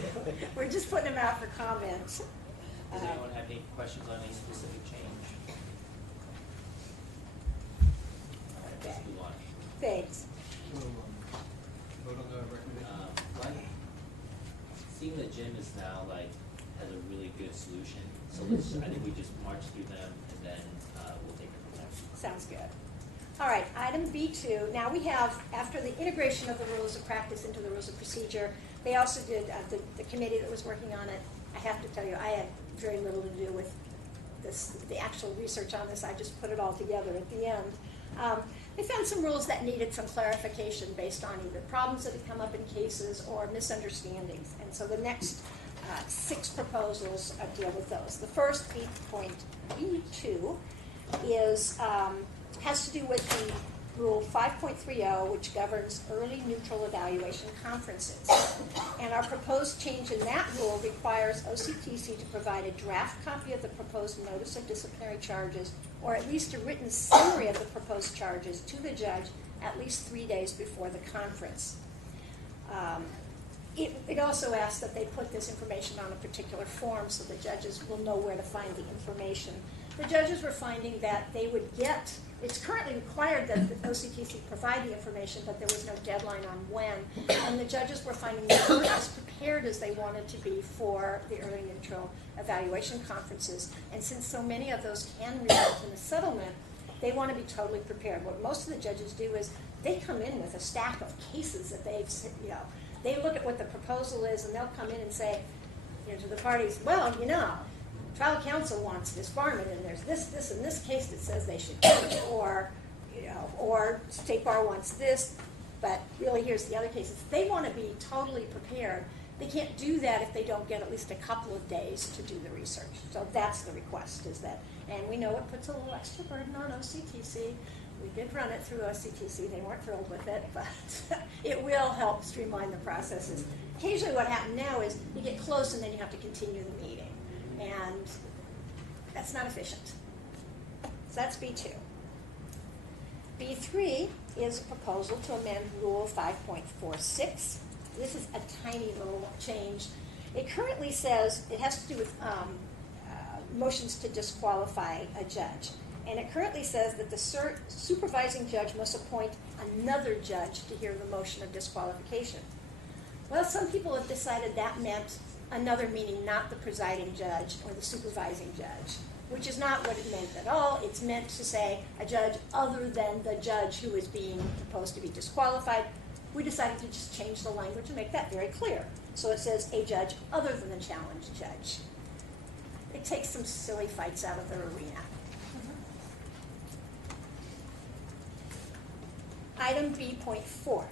We're just putting them out for comment. Does anyone have any questions on any specific change? All right, let's move on. Thanks. Vote on the recommendation. Seeing that Jim is now has a really good solution, so I think we just march through them and then we'll take it from there. Sounds good. All right, item B2. Now we have, after the integration of the rules of practice into the rules of procedure, they also did, the committee that was working on it, I have to tell you, I had very little to do with the actual research on this. I just put it all together at the end. They found some rules that needed some clarification based on either problems that had come up in cases or misunderstandings. And so the next 6 proposals deal with those. The first, B.2, has to do with the Rule 5.30, which governs early neutral evaluation conferences. And our proposed change in that rule requires OCTC to provide a draft copy of the proposed notice of disciplinary charges, or at least a written summary of the proposed charges to the judge at least 3 days before the conference. It also asks that they put this information on a particular form so the judges will know where to find the information. The judges were finding that they would get, it's currently required that the OCTC provide the information, but there was no deadline on when. And the judges were finding they weren't as prepared as they wanted to be for the early neutral evaluation conferences. And since so many of those can result in a settlement, they want to be totally prepared. What most of the judges do is they come in with a stack of cases that they've, they look at what the proposal is and they'll come in and say, to the parties, well, trial counsel wants disbarment, and there's this, and this case that says they should do it, or State Bar wants this, but really here's the other cases. They want to be totally prepared. They can't do that if they don't get at least a couple of days to do the research. So that's the request, is that, and we know it puts a little extra burden on OCTC. We did run it through OCTC. They weren't thrilled with it, but it will help streamline the processes. Occasionally what happens now is you get close and then you have to continue the meeting. And that's not efficient. So that's B2. B3 is a proposal to amend Rule 5.46. This is a tiny little change. It currently says, it has to do with motions to disqualify a judge. And it currently says that the supervising judge must appoint another judge to hear the motion of disqualification. Well, some people have decided that meant another meaning, not the presiding judge or the supervising judge, which is not what it meant at all. It's meant to say a judge other than the judge who is being proposed to be disqualified. We decided to just change the language and make that very clear. So it says a judge other than the challenged judge. It takes some silly fights out of the arena. Item B.4.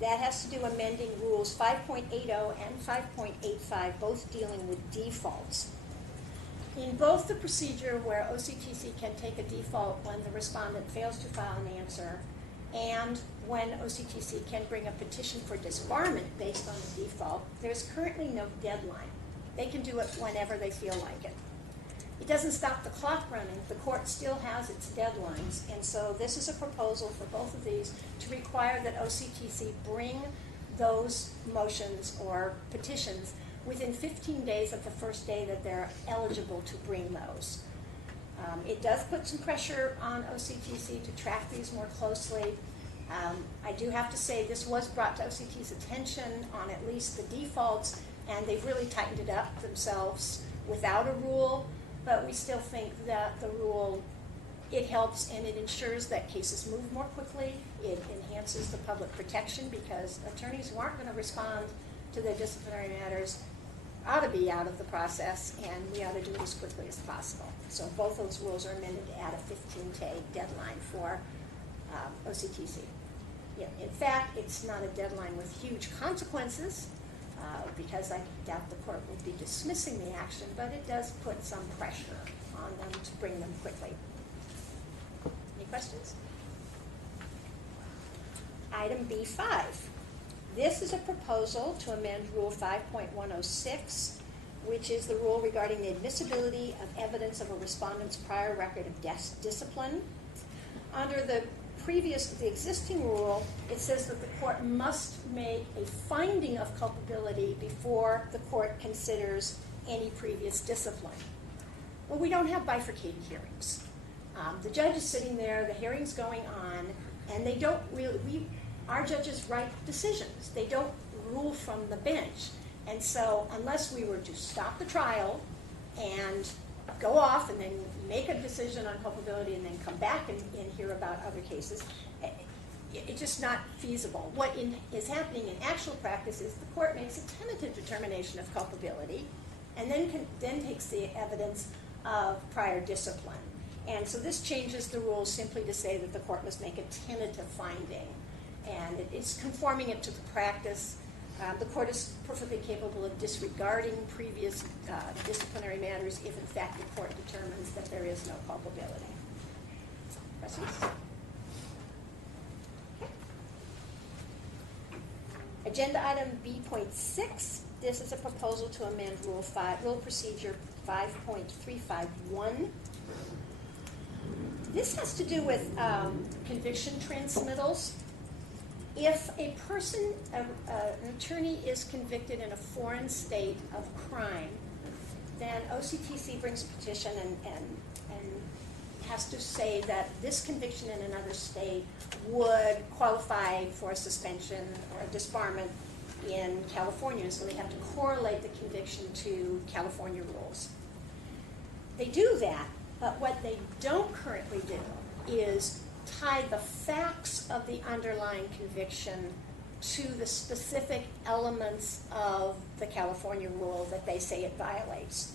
That has to do amending rules 5.80 and 5.85, both dealing with defaults. In both the procedure where OCTC can take a default when the respondent fails to file an answer, and when OCTC can bring a petition for disbarment based on the default, there's currently no deadline. They can do it whenever they feel like it. It doesn't stop the clock running. The court still has its deadlines, and so this is a proposal for both of these to require that OCTC bring those motions or petitions within 15 days of the first day that they're eligible to bring those. It does put some pressure on OCTC to track these more closely. I do have to say this was brought to OCTC's attention on at least the defaults, and they've really tightened it up themselves without a rule, but we still think that the rule, it helps and it ensures that cases move more quickly. It enhances the public protection because attorneys who aren't going to respond to their disciplinary matters ought to be out of the process, and we ought to do it as quickly as possible. So both those rules are amended to add a 15-day deadline for OCTC. Yeah, in fact, it's not a deadline with huge consequences because I doubt the court will be dismissing the action, but it does put some pressure on them to bring them quickly. Any questions? Item B5. This is a proposal to amend Rule 5.106, which is the rule regarding the admissibility of evidence of a respondent's prior record of discipline. Under the existing rule, it says that the court must make a finding of culpability before the court considers any previous discipline. Well, we don't have bifurcated hearings. The judge is sitting there, the hearing's going on, and they don't really, our judges write decisions. They don't rule from the bench. And so unless we were to stop the trial and go off and then make a decision on culpability and then come back and hear about other cases, it's just not feasible. What is happening in actual practice is the court makes a tentative determination of culpability and then takes the evidence of prior discipline. And so this changes the rules simply to say that the court must make a tentative finding. And it's conforming it to the practice. The court is perfectly capable of disregarding previous disciplinary matters if, in fact, the court determines that there is no culpability. Questions? Okay. Agenda item B.6. This is a proposal to amend Rule Procedure 5.351. This has to do with conviction transmittals. If a person, an attorney is convicted in a foreign state of crime, then OCTC brings a petition and has to say that this conviction in another state would qualify for a suspension or a disbarment in California. So they have to correlate the conviction to California rules. They do that, but what they don't currently do is tie the facts of the underlying conviction to the specific elements of the California rule that they say it violates.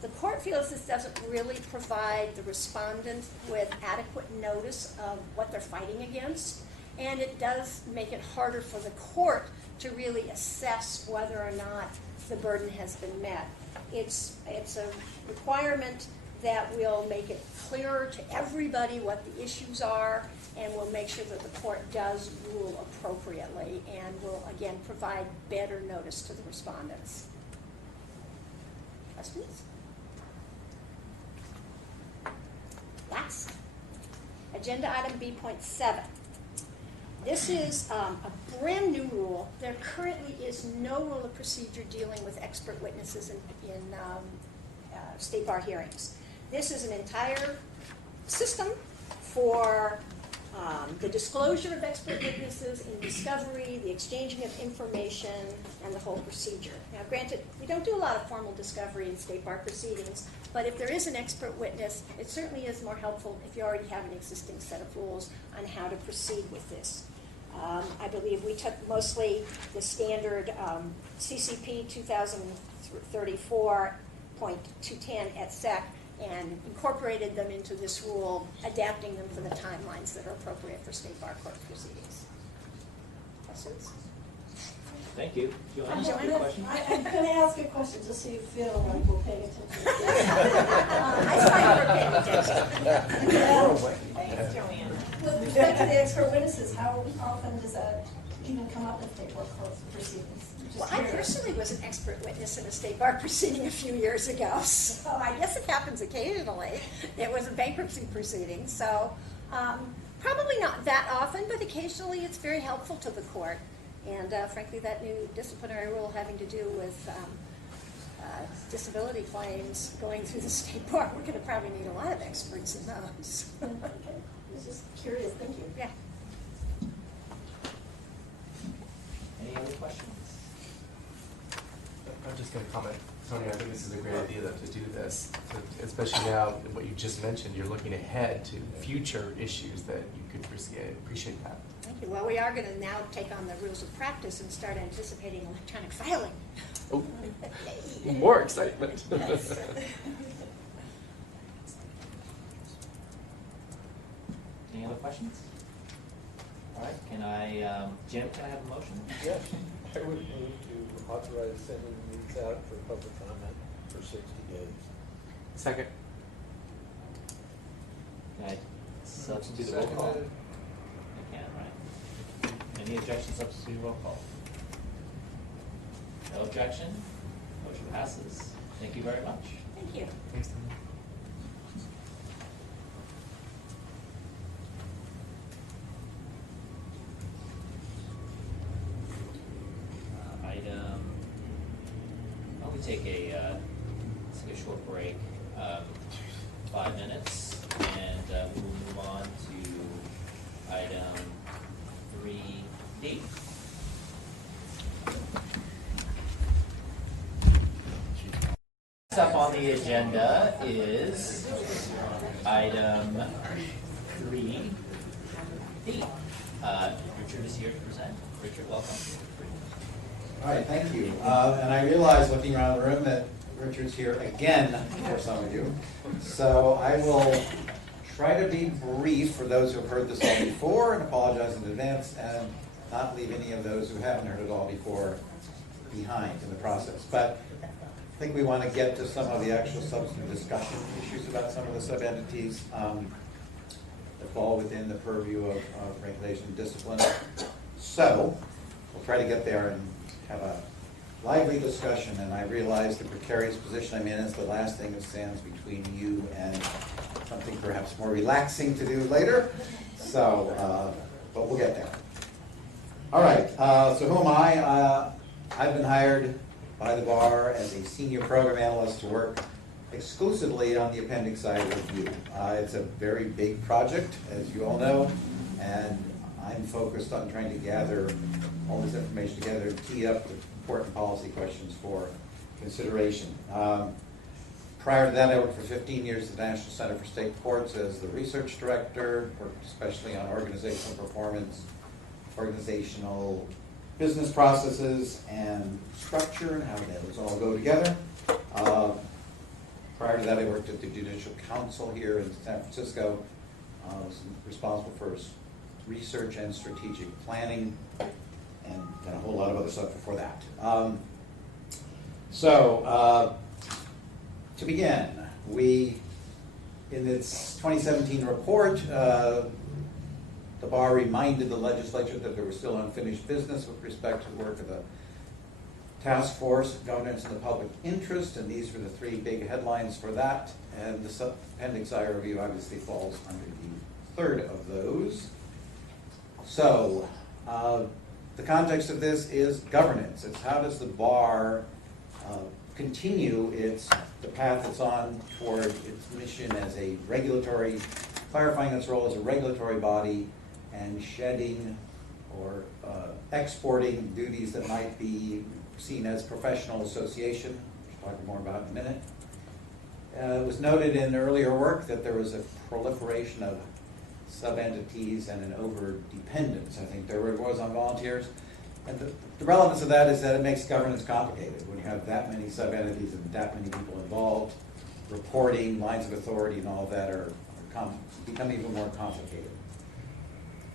The court feels this doesn't really provide the respondent with adequate notice of what they're fighting against, and it does make it harder for the court to really assess whether or not the burden has been met. It's a requirement that will make it clearer to everybody what the issues are, and will make sure that the court does rule appropriately and will, again, provide better notice to the respondents. Questions? Last. Agenda item B.7. This is a brand new rule. There currently is no rule of procedure dealing with expert witnesses in state bar hearings. This is an entire system for the disclosure of expert witnesses in discovery, the exchanging of information, and the whole procedure. Now, granted, we don't do a lot of formal discovery in state bar proceedings, but if there is an expert witness, it certainly is more helpful if you already have an existing set of rules on how to proceed with this. I believe we took mostly the standard CCP 2034.210 et sec and incorporated them into this rule, adapting them for the timelines that are appropriate for state bar court proceedings. Questions? Thank you. Joanna, I'm good question? going to ask a question just so you feel like we're paying attention. I thought you were paying attention. Thanks, Joanna. With respect to the expert witnesses, how often does that even come up in state bar court proceedings? Just Well, I curious. personally was an expert witness in a state bar proceeding a few years ago, so I guess it happens occasionally. It was a bankruptcy proceeding, so probably not that often, but occasionally it's very helpful to the court. And frankly, that new disciplinary rule having to do with disability claims going through the state bar, we're going to probably need a lot of experts in those. Okay. I was just curious. Thank you. Yeah. Any other questions? I'm just going to comment, Tony, I think this is a great idea though to do this, especially now, what you just mentioned, you're looking ahead to future issues that you could foresee. I appreciate that. Thank you. Well, we are going to now take on the rules of practice and start anticipating electronic filing. Oh, more excitement. Yes. Any other questions? All right, can I, Jim, can I have a motion? Yes, I would move to authorize sending these out for public comment for 60 days. Second. Can I substitute the roll call? Seconded. I can, right? Any objection, substitute roll call? No objection? Motion passes. Thank you very much. Thank you. Thanks, Tony. Item, why don't we take a short break, 5 minutes, and we'll move on to item 3D. Next up on the agenda is item 3D. Richard is here to present. Richard, welcome. All right, thank you. And I realize, looking around the room, that Richard's here again for some of you. So I will try to be brief for those who have heard this all before, and apologize in advance, and not leave any of those who haven't heard it all before behind in the process. But I think we want to get to some of the actual substantive discussion issues about some of the sub-entities that fall within the purview of regulation and discipline. So we'll try to get there and have a lively discussion, and I realize the precarious position I'm in is the last thing that stands between you and something perhaps more relaxing to do later. So, but we'll get there. All right, so who am I? I've been hired by the bar as a senior program analyst to work exclusively on the appendix I review. It's a very big project, as you all know, and I'm focused on trying to gather all this information together, tee up the important policy questions for consideration. Prior to that, I worked for 15 years at the National Center for State Courts as the research director, worked especially on organizational performance, organizational business processes, and structure, and how those all go together. Prior to that, I worked at the Judicial Council here in San Francisco. I was responsible for research and strategic planning, and then a whole lot of other stuff before that. To begin, in its 2017 report, the bar reminded the legislature that there was still unfinished business with respect to the work of the task force, governance in the public interest, and these were the three big headlines for that, and the appendix I review obviously falls under the third of those. So, the context of this is governance. It's how does the bar continue the path it's on toward its mission as a regulatory, clarifying its role as a regulatory body and shedding or exporting duties that might be seen as professional association, which I'll talk more about in a minute. It was noted in earlier work that there was a proliferation of sub-entities and an over-dependence, I think their word was, on volunteers. And the relevance of that is that it makes governance complicated. When you have that many sub-entities and that many people involved, reporting, lines of authority, and all of that become even more complicated.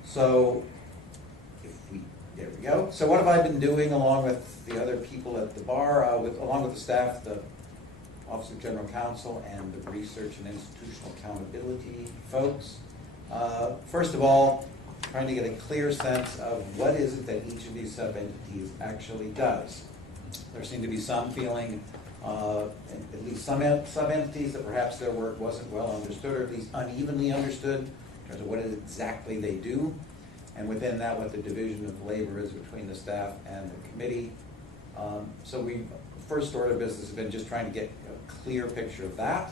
So, there we go. So what have I been doing along with the other people at the bar, along with the staff, the Office of General Counsel, and the Research and Institutional Accountability folks? First of all, trying to get a clear sense of what is it that each of these sub-entities actually does. There seemed to be some feeling, at least some sub-entities, that perhaps their work wasn't well understood, or at least unevenly understood, in terms of what exactly they do, and within that, what the division of labor is between the staff and the committee. So we, first order of business has been just trying to get a clear picture of that.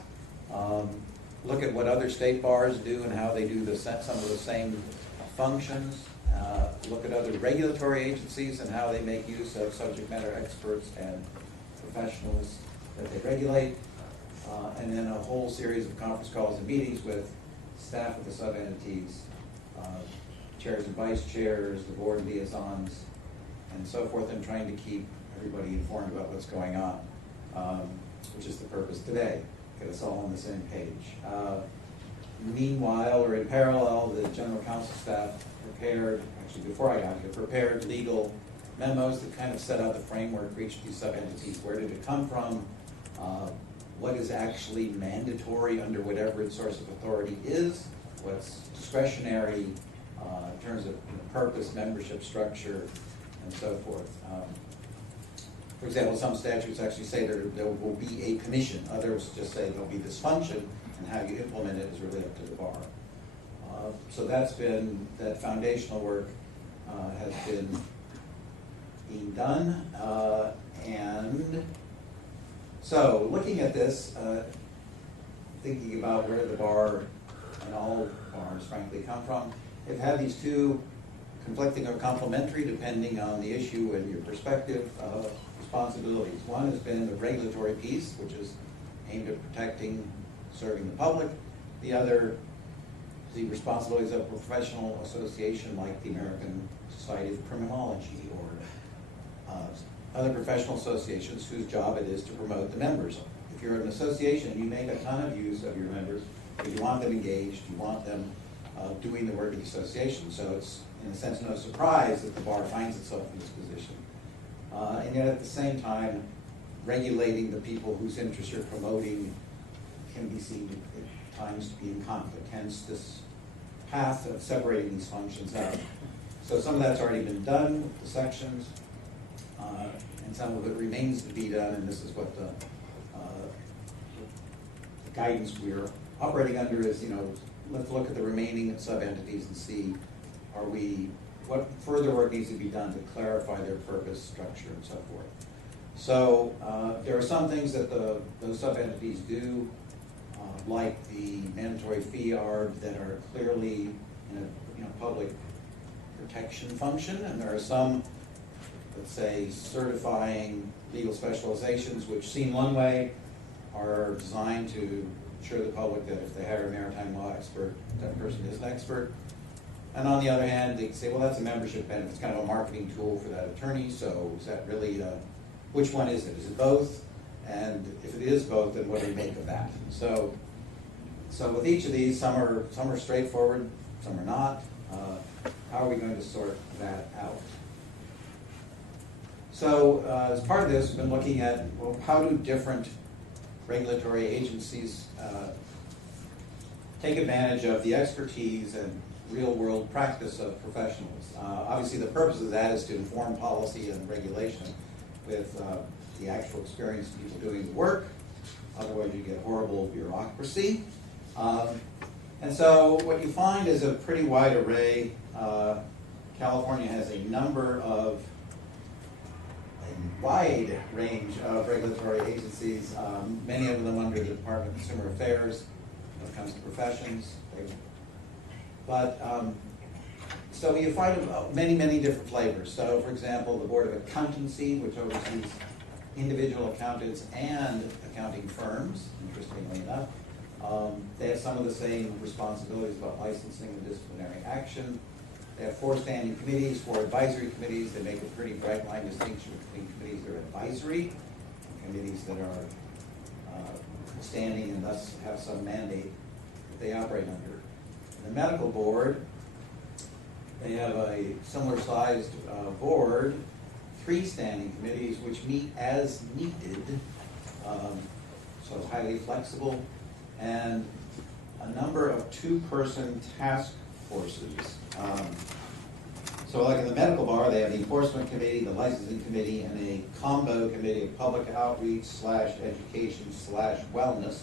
Look at what other state bars do and how they do some of the same functions. Look at other regulatory agencies and how they make use of subject matter experts and professionals that they regulate. And then a whole series of conference calls and meetings with staff of the sub-entities, chairs and vice chairs, the board liaisons, and so forth, and trying to keep everybody informed about what's going on, which is the purpose today, get us all on the same page. Meanwhile, or in parallel, the general counsel staff prepared, actually before I got here, prepared legal memos that kind of set out the framework for each of these sub-entities. Where did it come from? What is actually mandatory under whatever its source of authority is? What's discretionary in terms of purpose, membership structure, and so forth. For example, some statutes actually say there will be a commission. Others just say there'll be this function, and how you implement it is really up to the bar. So that's been, that foundational work has been being done. And so looking at this, thinking about where the bar and all bars frankly come from, they've had these two conflicting or complementary, depending on the issue and your perspective, responsibilities. One has been the regulatory piece, which is aimed at protecting, serving the public. The other, the responsibilities of a professional association like the American Society of Criminology or other professional associations whose job it is to promote the members. If you're an association, you make a ton of use of your members, but you want them engaged, you want them doing the work of the association. So it's, in a sense, no surprise that the bar finds itself in this position. And yet at the same time, regulating the people whose interests you're promoting can be seen at times to be in conflict, hence this path of separating these functions out. So some of that's already been done with the sections, and some of it remains to be done, and this is what the guidance we're operating under is, let's look at the remaining sub-entities and see what further work needs to be done to clarify their purpose, structure, and so forth. So there are some things that those sub-entities do, like the mandatory fee arb, that are clearly in a public protection function, and there are some, let's say, certifying legal specializations, which seen one way are designed to assure the public that if they hire a maritime law expert, that person is an expert. And on the other hand, they say, well, that's a membership benefit. It's kind of a marketing tool for that attorney, so is that really, which one is it? Is it both? And if it is both, then what do you make of that? So with each of these, some are straightforward, some are not. How are we going to sort that out? So as part of this, we've been looking at, well, how do different regulatory agencies take advantage of the expertise and real-world practice of professionals. Obviously, the purpose of that is to inform policy and regulation with the actual experience of people doing the work. Otherwise, you get horrible bureaucracy. And so what you find is a pretty wide array. California has a wide range of regulatory agencies, many of them under the Department of Consumer Affairs when it comes to professions. But So you find many, many different flavors. So, for example, the Board of Accountancy, which oversees individual accountants and accounting firms, interestingly enough. They have some of the same responsibilities about licensing and disciplinary action. They have 4 standing committees, 4 advisory committees. They make a pretty bright line distinction between committees that are advisory and committees that are standing and thus have some mandate that they operate under. The medical board, they have a similar sized board, 3 standing committees which meet as needed, so it's highly flexible, and a number of 2-person task forces. So like in the medical bar, they have the enforcement committee, the licensing committee, and a combo committee of public outreach / education / wellness.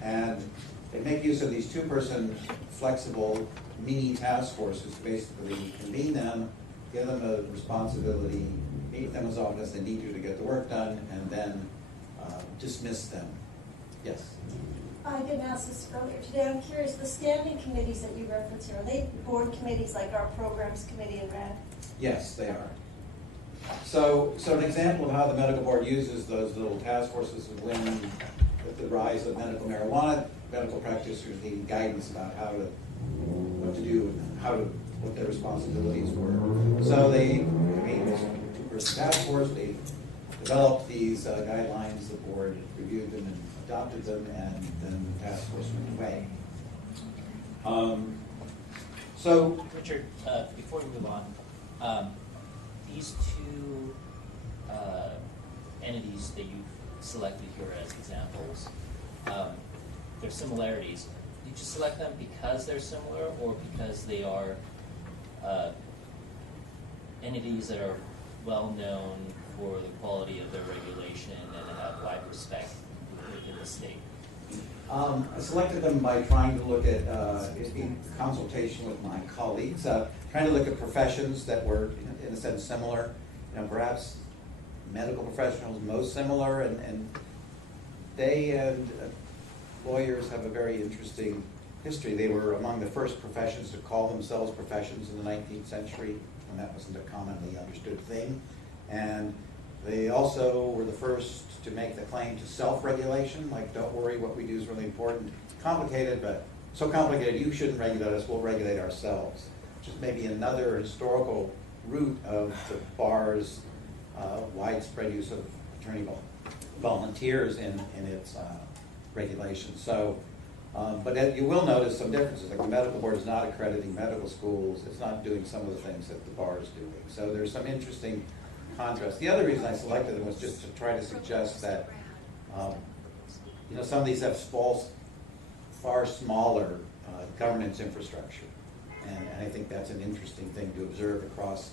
And they make use of these 2-person flexible mini task forces, basically convene them, give them a responsibility, meet them as often as they need to get the work done, and then dismiss them. Yes? I didn't ask this earlier today. I'm curious, the standing committees that you reference here, are they board committees like our programs committee in Red? Yes, they are. So an example of how the medical board uses those little task forces is when, with the rise of medical marijuana, medical practitioners needed guidance about what to do and what their responsibilities were. So they made this 2-person task force. They developed these guidelines. The board reviewed them and adopted them, and then the task force went away. So, Richard, before we move on, these 2 entities that you've selected here as examples, their similarities, did you select them because they're similar or because they are entities that are well known for the quality of their regulation and have wide respect within the state? I selected them by trying to look at, in consultation with my colleagues, trying to look at professions that were, in a sense, similar. Perhaps medical professionals most similar, and they and lawyers have a very interesting history. They were among the first professions to call themselves professions in the 19th century, and that wasn't a commonly understood thing. And they also were the first to make the claim to self-regulation, like, don't worry, what we do is really important. Complicated, but so complicated you shouldn't regulate us, we'll regulate ourselves. Which is maybe another historical root of the bar's widespread use of attorney volunteers in its regulations. So, but you will notice some differences. Like the medical board is not accrediting medical schools. It's not doing some of the things that the bar is doing. So there's some interesting contrast. The other reason I selected them was just to try to suggest that, some of these have far smaller governance infrastructure. And I think that's an interesting thing to observe across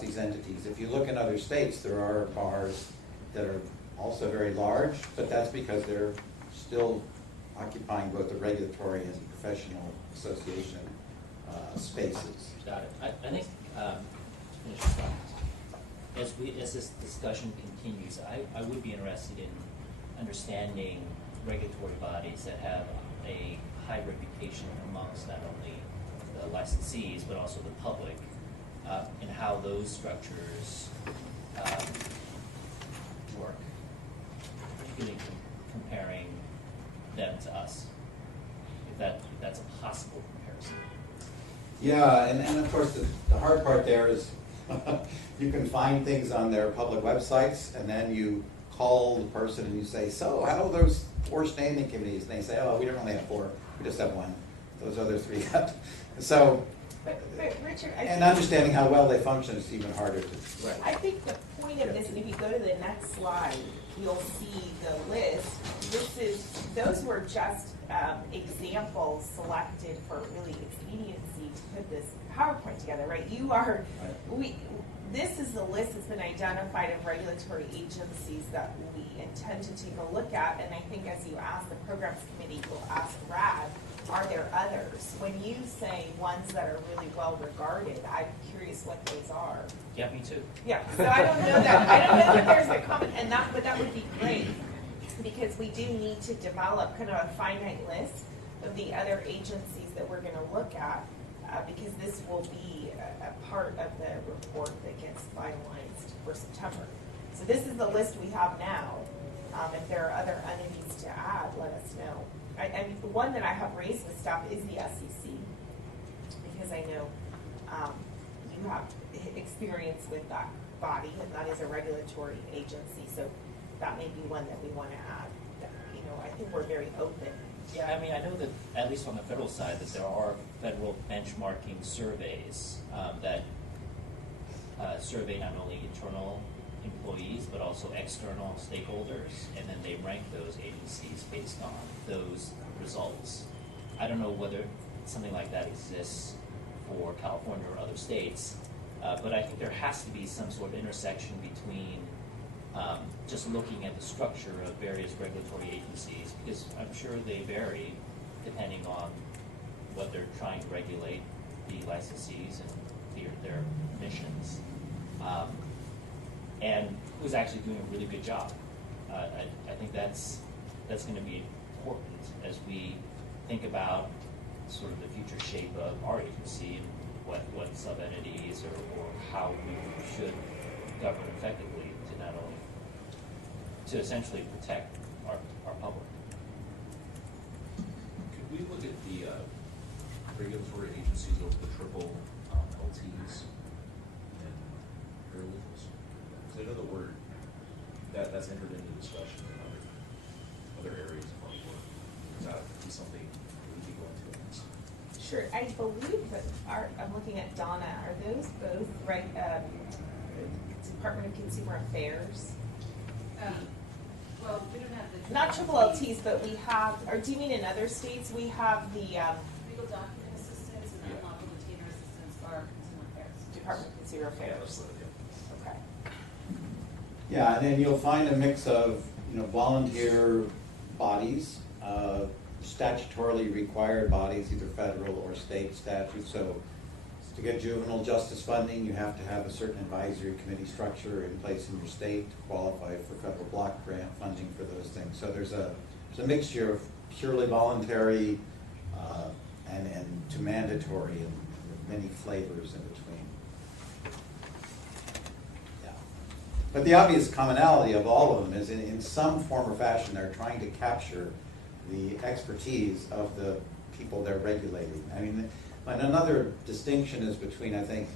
these entities. If you look in other states, there are bars that are also very large, but that's because they're still occupying both the regulatory and professional association spaces. Got it. I think, to finish this up, as this discussion continues, I would be interested in understanding regulatory bodies that have a high reputation amongst not only the licensees, but also the public, and how those structures work, particularly comparing them to us, if that's a possible comparison. Yeah, and of course the hard part there is you can find things on their public websites, and then you call the person and you say, so how are those 4 standing committees? And they say, oh, we don't really have 4, we just have 1. Those other 3 have. So, But Richard, and understanding how well they function is even harder to. Right. I think the point of this, and if you go to the next slide, you'll see the list. Those were just examples selected for really expediency to put this PowerPoint together, right? This is the list that's been identified of regulatory agencies that we intend to take a look at, and I think as you ask the programs committee, you'll ask Brad, are there others? When you say ones that are really well regarded, I'm curious what those are. Yeah, me too. Yeah, so I don't know that there's a common, but that would be great, because we do need to develop kind of a finite list of the other agencies that we're gonna look at, because this will be a part of the report that gets finalized for September. So this is the list we have now. If there are other entities to add, let us know. I mean, the one that I have raised with staff is the SEC, because I know you have experience with that body, and that is a regulatory agency, so that may be one that we want to add. You know, I think we're very open. Yeah, I mean, I know that, at least on the federal side, that there are federal benchmarking surveys that survey not only internal employees, but also external stakeholders, and then they rank those agencies based on those results. I don't know whether something like that exists for California or other states, but I think there has to be some sort of intersection between just looking at the structure of various regulatory agencies, because I'm sure they vary depending on what they're trying to regulate, the licensees and their missions, and who's actually doing a really good job. I think that's going to be important as we think about sort of the future shape of our agency and what sub-entities or how we should govern effectively to not only to essentially protect our public. Could we look at the regulatory agencies over the triple LTs and paralegals? Because I know the word that's entered into discussion in other areas of our work. Is that be something we would be going to next? Sure, I believe that I'm looking at Donna, are those both Department of Consumer Affairs? Well, we don't have the. Not triple LTs, but we have, or do you mean in other states, we have the Legal document assistance and unlawful detainer assistance are consumer affairs. Department of Consumer Affairs. Okay. Yeah, and then you'll find a mix of, volunteer bodies, statutorily required bodies, either federal or state statutes. So to get juvenile justice funding, you have to have a certain advisory committee structure in place in your state to qualify for federal block grant funding for those things. So there's a mixture of purely voluntary and to mandatory, and many flavors in between. Yeah. But the obvious commonality of all of them is in some form or fashion they're trying to capture the expertise of the people they're regulating. I mean, and another distinction is between, I think,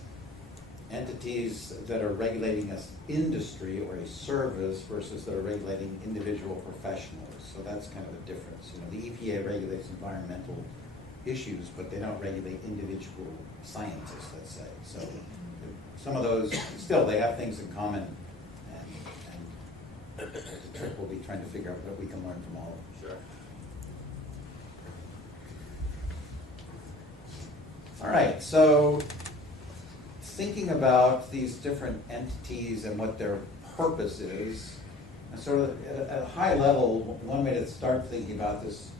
entities that are regulating an industry or a service versus that are regulating individual professionals. So that's kind of a difference. The EPA regulates environmental issues, but they don't regulate individual scientists, let's say. So some of those, still, they have things in common, and the trick will be trying to figure out what we can learn from all of them. Sure. All right, so thinking about these different entities and what their purpose is, and sort of at a high level, one way to start thinking about this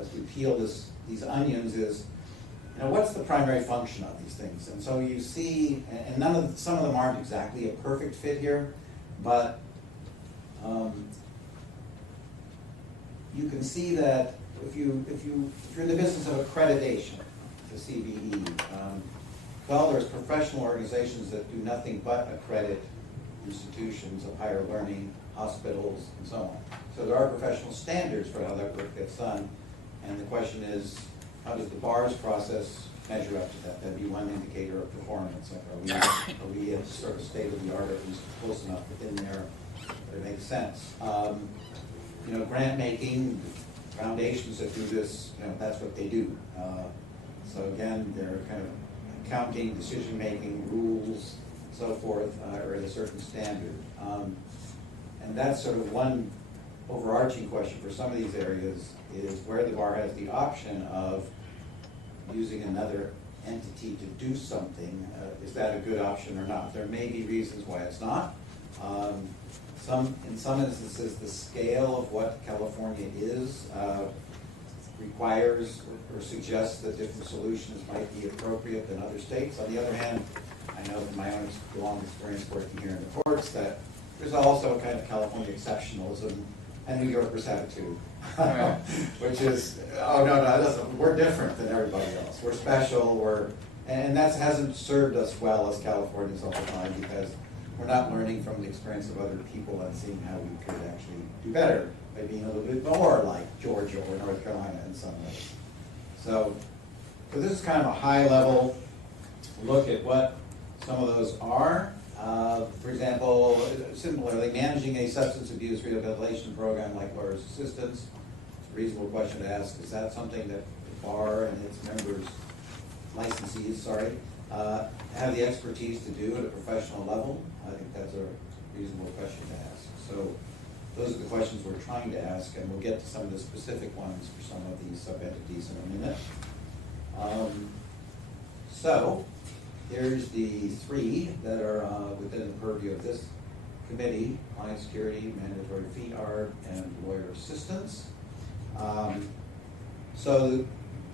as we peel these onions is, what's the primary function of these things? And so you see, and some of them aren't exactly a perfect fit here, but you can see that if you're in the business of accreditation, the CBE. Well, there's professional organizations that do nothing but accredit institutions of higher learning, hospitals, and so on. So there are professional standards for how that work gets done. And the question is, how does the BAR's process measure up to that? That'd be one indicator of performance. Like, are we at sort of state of the art, or at least close enough within there that it makes sense? Grant making, foundations that do this, that's what they do. So again, they're kind of accounting, decision-making, rules, so forth, are at a certain standard. And that's sort of one overarching question for some of these areas, is where the bar has the option of using another entity to do something, is that a good option or not? There may be reasons why it's not. In some instances, the scale of what California is requires or suggests that different solutions might be appropriate than other states. On the other hand, I know from my own long experience working here in the courts that there's also kind of California exceptionalism, and New Yorkers have it too. Which is, oh, no, listen, we're different than everybody else. We're special, and that hasn't served us well as Californians all the time, because we're not learning from the experience of other people and seeing how we could actually do better by being a little bit more like Georgia or North Carolina in some ways. So this is kind of a high level look at what some of those are. For example, similarly, managing a substance abuse rehabilitation program like lawyer's assistance. It's a reasonable question to ask. Is that something that the bar and its members, licensees, have the expertise to do at a professional level? I think that's a reasonable question to ask. So those are the questions we're trying to ask, and we'll get to some of the specific ones for some of these sub-entities in a minute. So here's the three that are within the purview of this committee: client security, mandatory fee art, and lawyer assistance. So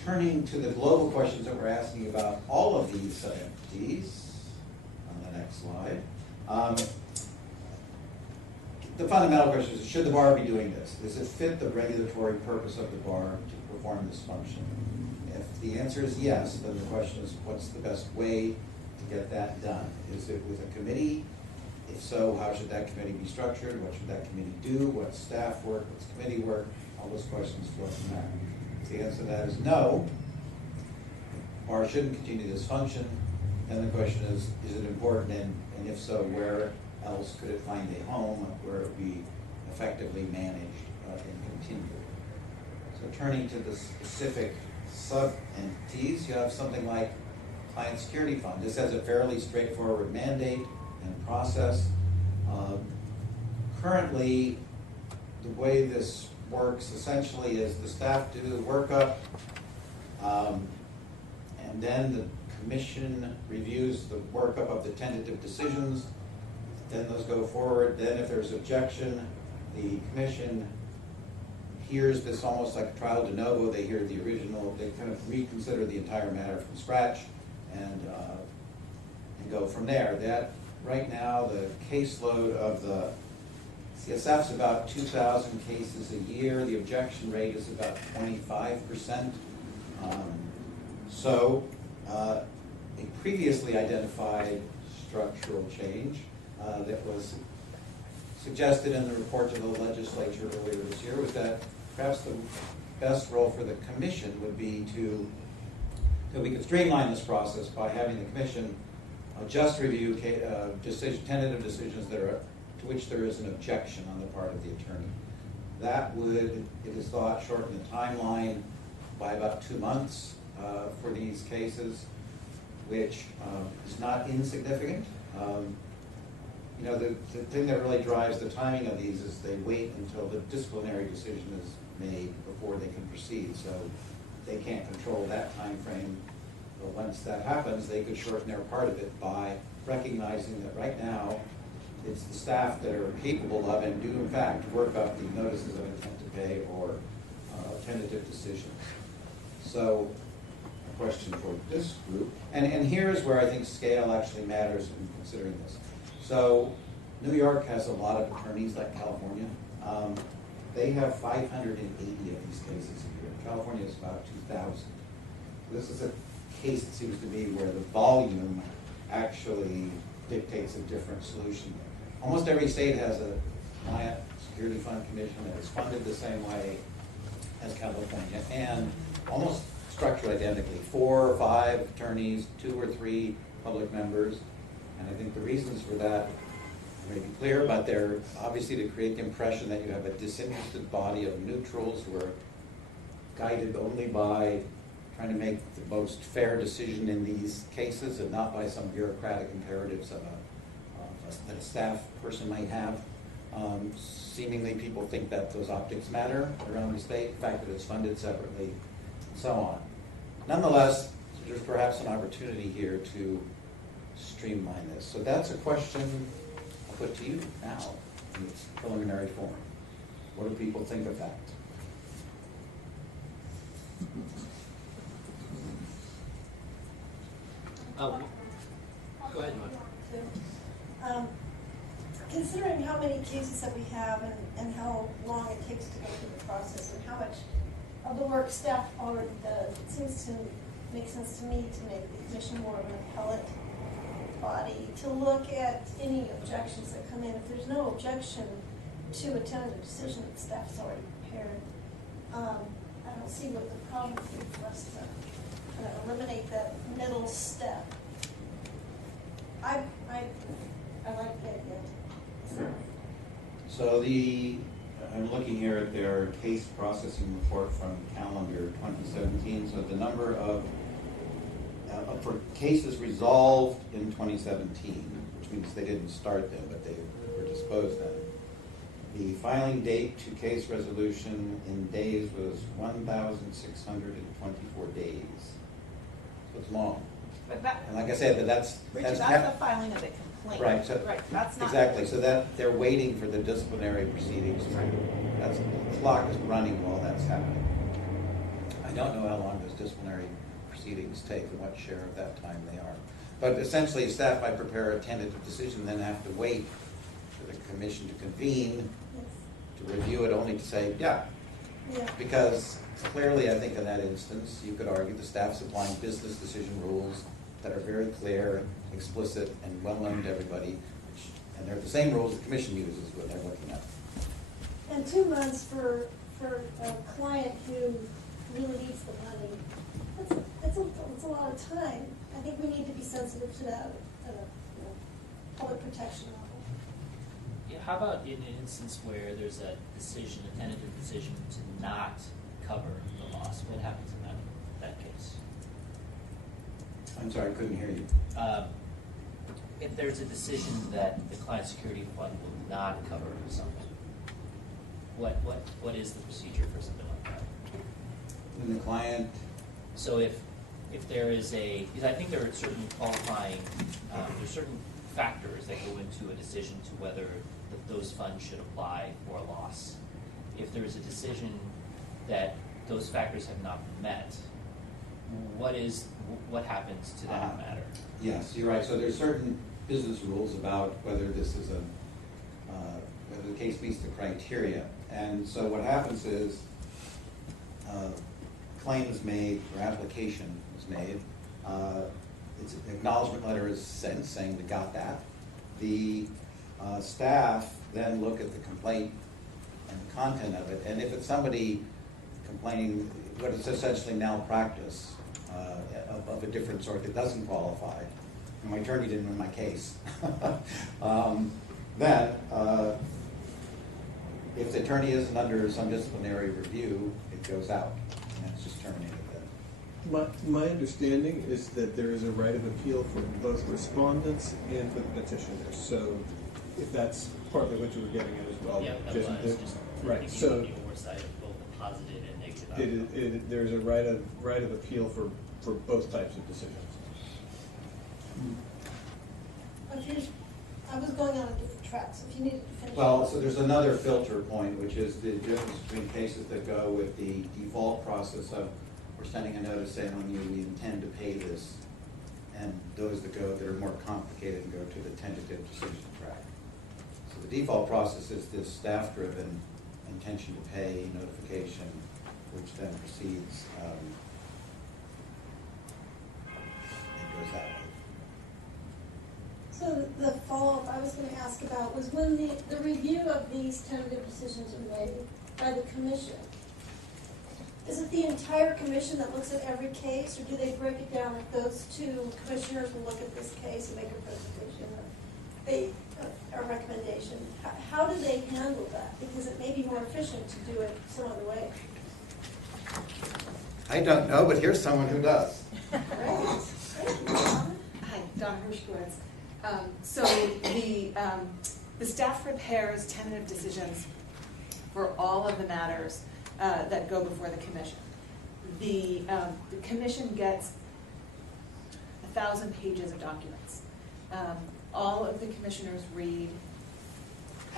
turning to the global questions that we're asking about all of these sub-entities, on the next slide. The fundamental question is, should the bar be doing this? Does it fit the regulatory purpose of the bar to perform this function? If the answer is yes, then the question is, what's the best way to get that done? Is it with a committee? If so, how should that committee be structured? What should that committee do? What's staff work? What's committee work? All those questions flow from that. If the answer to that is no, bar shouldn't continue this function, then the question is it important, and if so, where else could it find a home where it would be effectively managed and continued? So turning to the specific sub-entities, you have something like client security fund. This has a fairly straightforward mandate and process. Currently, the way this works essentially is the staff do the workup, and then the commission reviews the workup of the tentative decisions. Then those go forward. Then if there's objection, the commission hears this almost like a trial de novo. They hear the original, they kind of reconsider the entire matter from scratch and go from there. That right now, the caseload of the CSF is about 2,000 cases a year. The objection rate is about 25%. A previously identified structural change that was suggested in the report to the legislature earlier this year was that perhaps the best role for the commission would be that we could streamline this process by having the commission just review tentative decisions that are to which there is an objection on the part of the attorney. That would, it is thought, shorten the timeline by about 2 months for these cases, which is not insignificant. The thing that really drives the timing of these is they wait until the disciplinary decision is made before they can proceed. So they can't control that time frame. But once that happens, they could shorten their part of it by recognizing that right now it's the staff that are capable of and do in fact work up the notices of intent to pay or tentative decisions. So a question for this group, and here's where I think scale actually matters in considering this. So New York has a lot of attorneys like California. They have 580 of these cases a year. California is about 2,000. This is a case, it seems to me, where the volume actually dictates a different solution. Almost every state has a client security fund commission that is funded the same way as California, and almost structured identically. 4 or 5 attorneys, 2 or 3 public members. And I think the reasons for that may be clear, but they're obviously to create the impression that you have a disinterested body of neutrals who are guided only by trying to make the most fair decision in these cases and not by some bureaucratic imperatives that a staff person might have. Seemingly people think that those optics matter around the state, the fact that it's funded separately, and so on. Nonetheless, there's perhaps an opportunity here to streamline this. So that's a question I'll put to you now in its preliminary form. What do people think of that? Go ahead, considering how many cases that we have and how long it takes to go through the process and how much of the work staff already does, it seems to make sense to me to make the commission more of an appellate body, to look at any objections that come in. If there's no objection to a tentative decision that staff's already prepared, I don't see what the problem would be for us to kind of eliminate that middle step. I like the idea. So I'm looking here at their case processing report from calendar 2017. So the number of, for cases resolved in 2017, which means they didn't start then, but they were disposed then. The filing date to case resolution in days was 1,624 days. So it's long. But that, And like I said, but that's Richard, that's the filing of the complaint. right. So That's not. exactly. So that they're waiting for the disciplinary proceedings. That's the clock is running while that's happening. I don't know how long those disciplinary proceedings take and what share of that time they are. But essentially, staff might prepare a tentative decision, then have to wait for the commission to convene to review it, only to say, yeah. Because clearly, I think in that instance, you could argue the staff's applying business decision rules that are very clear, explicit, and well known to everybody, and they're the same rules the commission uses when they're looking at them. And 2 months for a client who really needs the money, that's a lot of time. I think we need to be sensitive to that at a public protection level. Yeah, how about in an instance where there's a decision, a tentative decision to not cover the loss? What happens in that case? I'm sorry, I couldn't hear you. If there's a decision that the client security fund will not cover something, what is the procedure for something like that? When the client. So if there is because I think there are certain qualifying, there's certain factors that go into a decision to whether those funds should apply for a loss. If there is a decision that those factors have not been met, what happens to that matter? Yes, you're right. So there's certain business rules about whether this is whether the case meets the criteria. And so what happens is claim is made or application is made. It's an acknowledgement letter is sent saying we got that. The staff then look at the complaint and the content of it, and if it's somebody complaining what is essentially malpractice of a different sort that doesn't qualify, and my attorney didn't win my case, then if the attorney isn't under some disciplinary review, it goes out, and it's just terminated then. My understanding is that there is a right of appeal for both respondents and for the petitioners. So if that's partly what you were getting at as well. Yeah, that Jason, was just right. So the oversight of both the positive and negative outcome. there's a right of appeal for both types of decisions. I was going on a different track, so if you needed to finish. Well, so there's another filter point, which is the difference between cases that go with the default process of we're sending a notice saying on you we intend to pay this, and those that are more complicated and go to the tentative decision track. So the default process is this staff-driven intention to pay notification, which then proceeds and goes that way. So the follow-up I was going to ask about was when the review of these tentative decisions are made by the commission, is it the entire commission that looks at every case, or do they break it down if those two commissioners will look at this case and make a presentation or a recommendation? How do they handle that? Because it may be more efficient to do it some other way. I don't know, but here's someone who does. Right? Hi, Dawn Hershkowitz. So the staff prepares tentative decisions for all of the matters that go before the commission. The commission gets 1,000 pages of documents. All of the commissioners read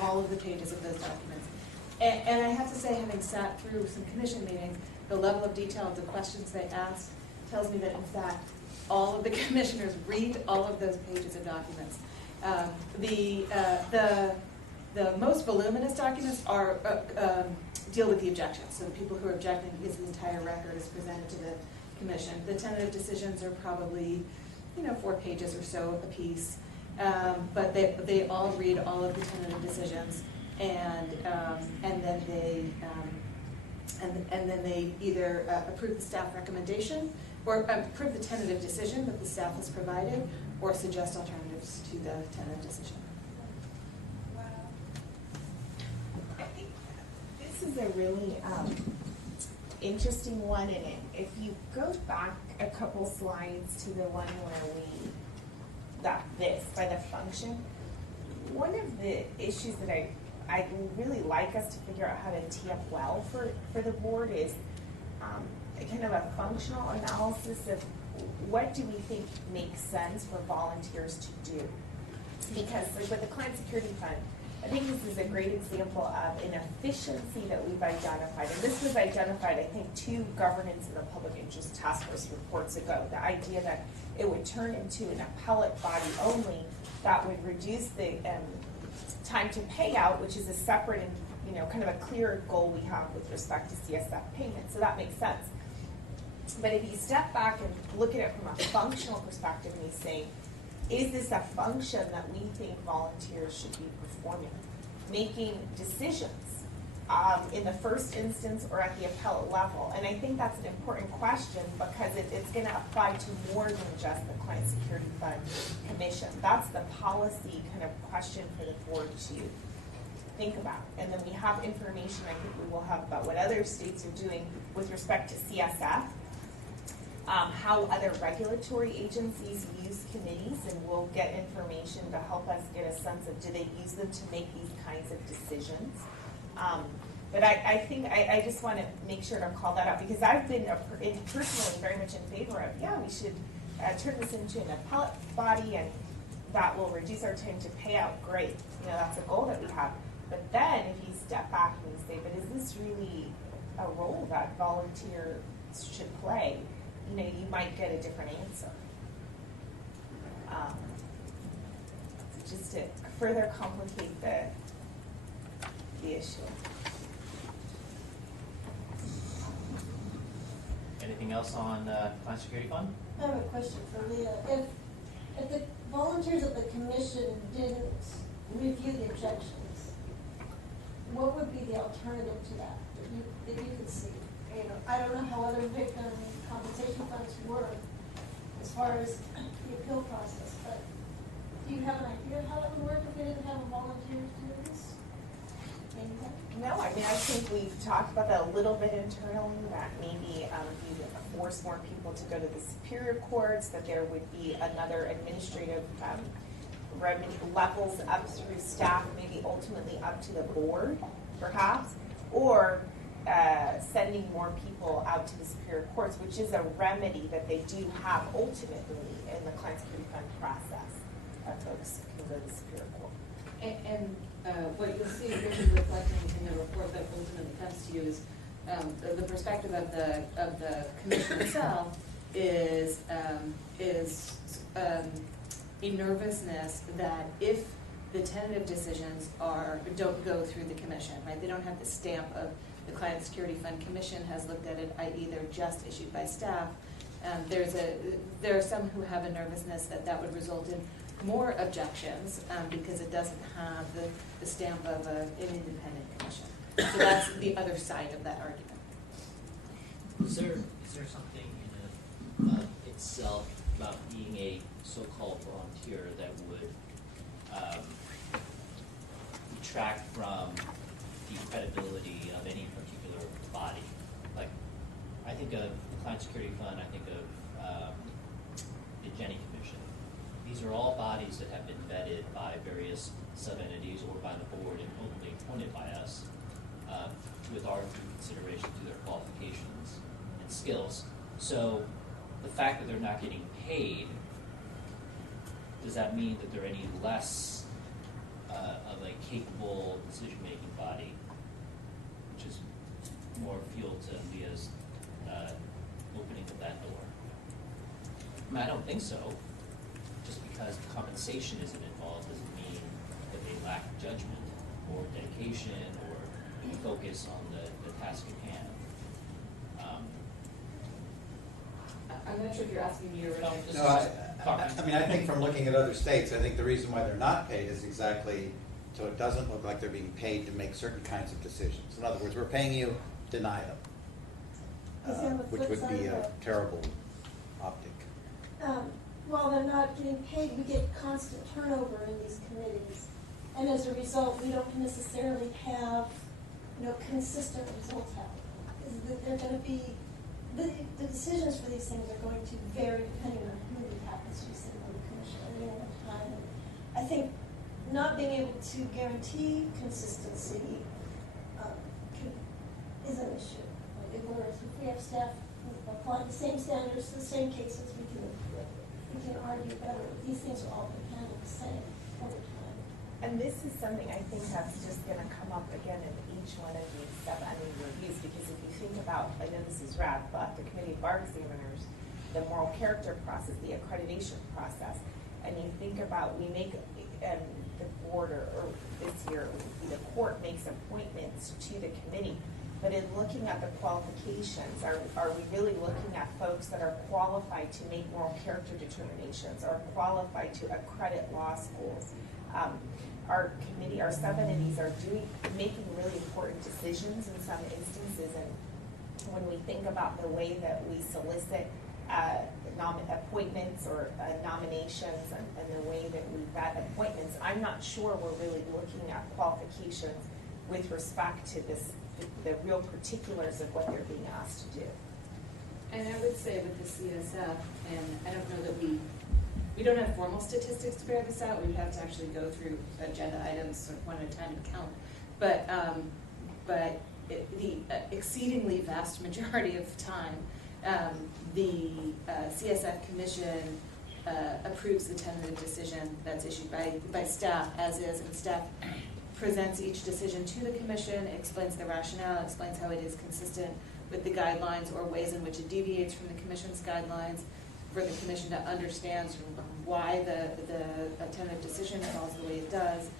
all of the pages of those documents. And I have to say, having sat through some commission meetings, the level of detail of the questions they ask tells me that, in fact, all of the commissioners read all of those pages of documents The most voluminous documents are, deal with the objections, so the people who are objecting because the entire record is presented to the commission. The tentative decisions are probably, 4 pages or so apiece, but they all read all of the tentative decisions, and then they either approve the staff recommendation or approve the tentative decision that the staff has provided, or suggest alternatives to the tentative decision. I think this is a really interesting one, and if you go back a couple slides to the one where we got this by the function, one of the issues that I'd really like us to figure out how to tee up well for the board is kind of a functional analysis of what do we think makes sense for volunteers to do. Because like with the Client Security Fund, I think this is a great example of an efficiency that we've identified. And this was identified, I think, 2 governance in the public interest task force reports ago. The idea that it would turn into an appellate body only that would reduce the time to payout, which is a separate and kind of a clear goal we have with respect to CSF payment. So that makes sense. But if you step back and look at it from a functional perspective and you say, is this a function that we think volunteers should be performing? Making decisions in the first instance or at the appellate level? And I think that's an important question because it's going to apply to more than just the Client Security Fund Commission. That's the policy kind of question for the board to think about. And then we have information I think we will have about what other states are doing with respect to CSF. How other regulatory agencies use committees, and we'll get information to help us get a sense of do they use them to make these kinds of decisions. But I think I just want to make sure to call that out because I've been personally very much in favor of, we should turn this into an appellate body and that will reduce our time to pay out. Great, that's a goal that we have. But then if you step back and you say, but is this really a role that volunteers should play? You might get a different answer. Just to further complicate the issue. Anything else on Client Security Fund? I have a question for Leah. If the volunteers of the commission didn't review the objections, what would be the alternative to that that you could see? I don't know how other victim compensation funds work as far as the appeal process, but do you have an idea of how that would work if they didn't have a volunteer do this? No, I think we've talked about that a little bit internally, that maybe you force more people to go to the superior courts, that there would be another administrative remedy levels up through staff, maybe ultimately up to the board, perhaps, or sending more people out to the superior courts, which is a remedy that they do have ultimately in the Client Security Fund process. Folks can go to the superior court. And what you'll see really reflecting in the report that ultimately comes to you is the perspective of the commission itself is a nervousness that if the tentative decisions don't go through the commission, right? They don't have the stamp of the Client Security Fund Commission has looked at it, i.e. they're just issued by staff. There are some who have a nervousness that would result in more objections because it doesn't have the stamp of an independent commission. So that's the other side of that argument. Is there something in and of itself about being a so-called volunteer that would detract from the credibility of any particular body? Like, I think of the Client Security Fund, I think of the Jenny Commission. These are all bodies that have been vetted by various sub-entities or by the board and ultimately appointed by us with our due consideration to their qualifications and skills. So the fact that they're not getting paid, does that mean that they're any less of a capable decision-making body, which is more fuel to Leah's opening of that door? I don't think so. just because compensation isn't involved doesn't mean that they lack judgment or dedication or focus on the task at hand. I'm not sure if you're asking me or Richard. No, I mean, I think from looking at other states, I think the reason why they're not paid is exactly so it doesn't look like they're being paid to make certain kinds of decisions. In other words, we're paying you, deny them, which would be a terrible optic. While they're not getting paid, we get constant turnover in these committees. And as a result, we don't necessarily have, consistent results happening. Is that they're going to be, the decisions for these things are going to vary depending on who happens to be sitting on the commission at any one time. And I think not being able to guarantee consistency is an issue. Like if we have staff who apply the same standards to the same cases, we can argue better. These things are all being handled the same over time. And this is something I think that's just going to come up again in each one of these reviews, because if you think about, I know this is RAD, but the Committee of Bar Examiners, the moral character process, the accreditation process, and you think about, we make, the board or this year, the court makes appointments to the committee, but in looking at the qualifications, are we really looking at folks that are qualified to make moral character determinations, are qualified to accredit law schools? Our committee, our subcommittees are making really important decisions in some instances, and when we think about the way that we solicit appointments or nominations and the way that we vet appointments, I'm not sure we're really looking at qualifications with respect to the real particulars of what they're being asked to do. And I would say with the CSF, and I don't know that we don't have formal statistics to bear this out. We'd have to actually go through agenda items sort of one at a time and count. But the exceedingly vast majority of the time, the CSF Commission approves the tentative decision that's issued by staff as is, and staff presents each decision to the Commission, explains the rationale, explains how it is consistent with the guidelines or ways in which it deviates from the Commission's guidelines, for the Commission to understand sort of why the tentative decision falls the way it does,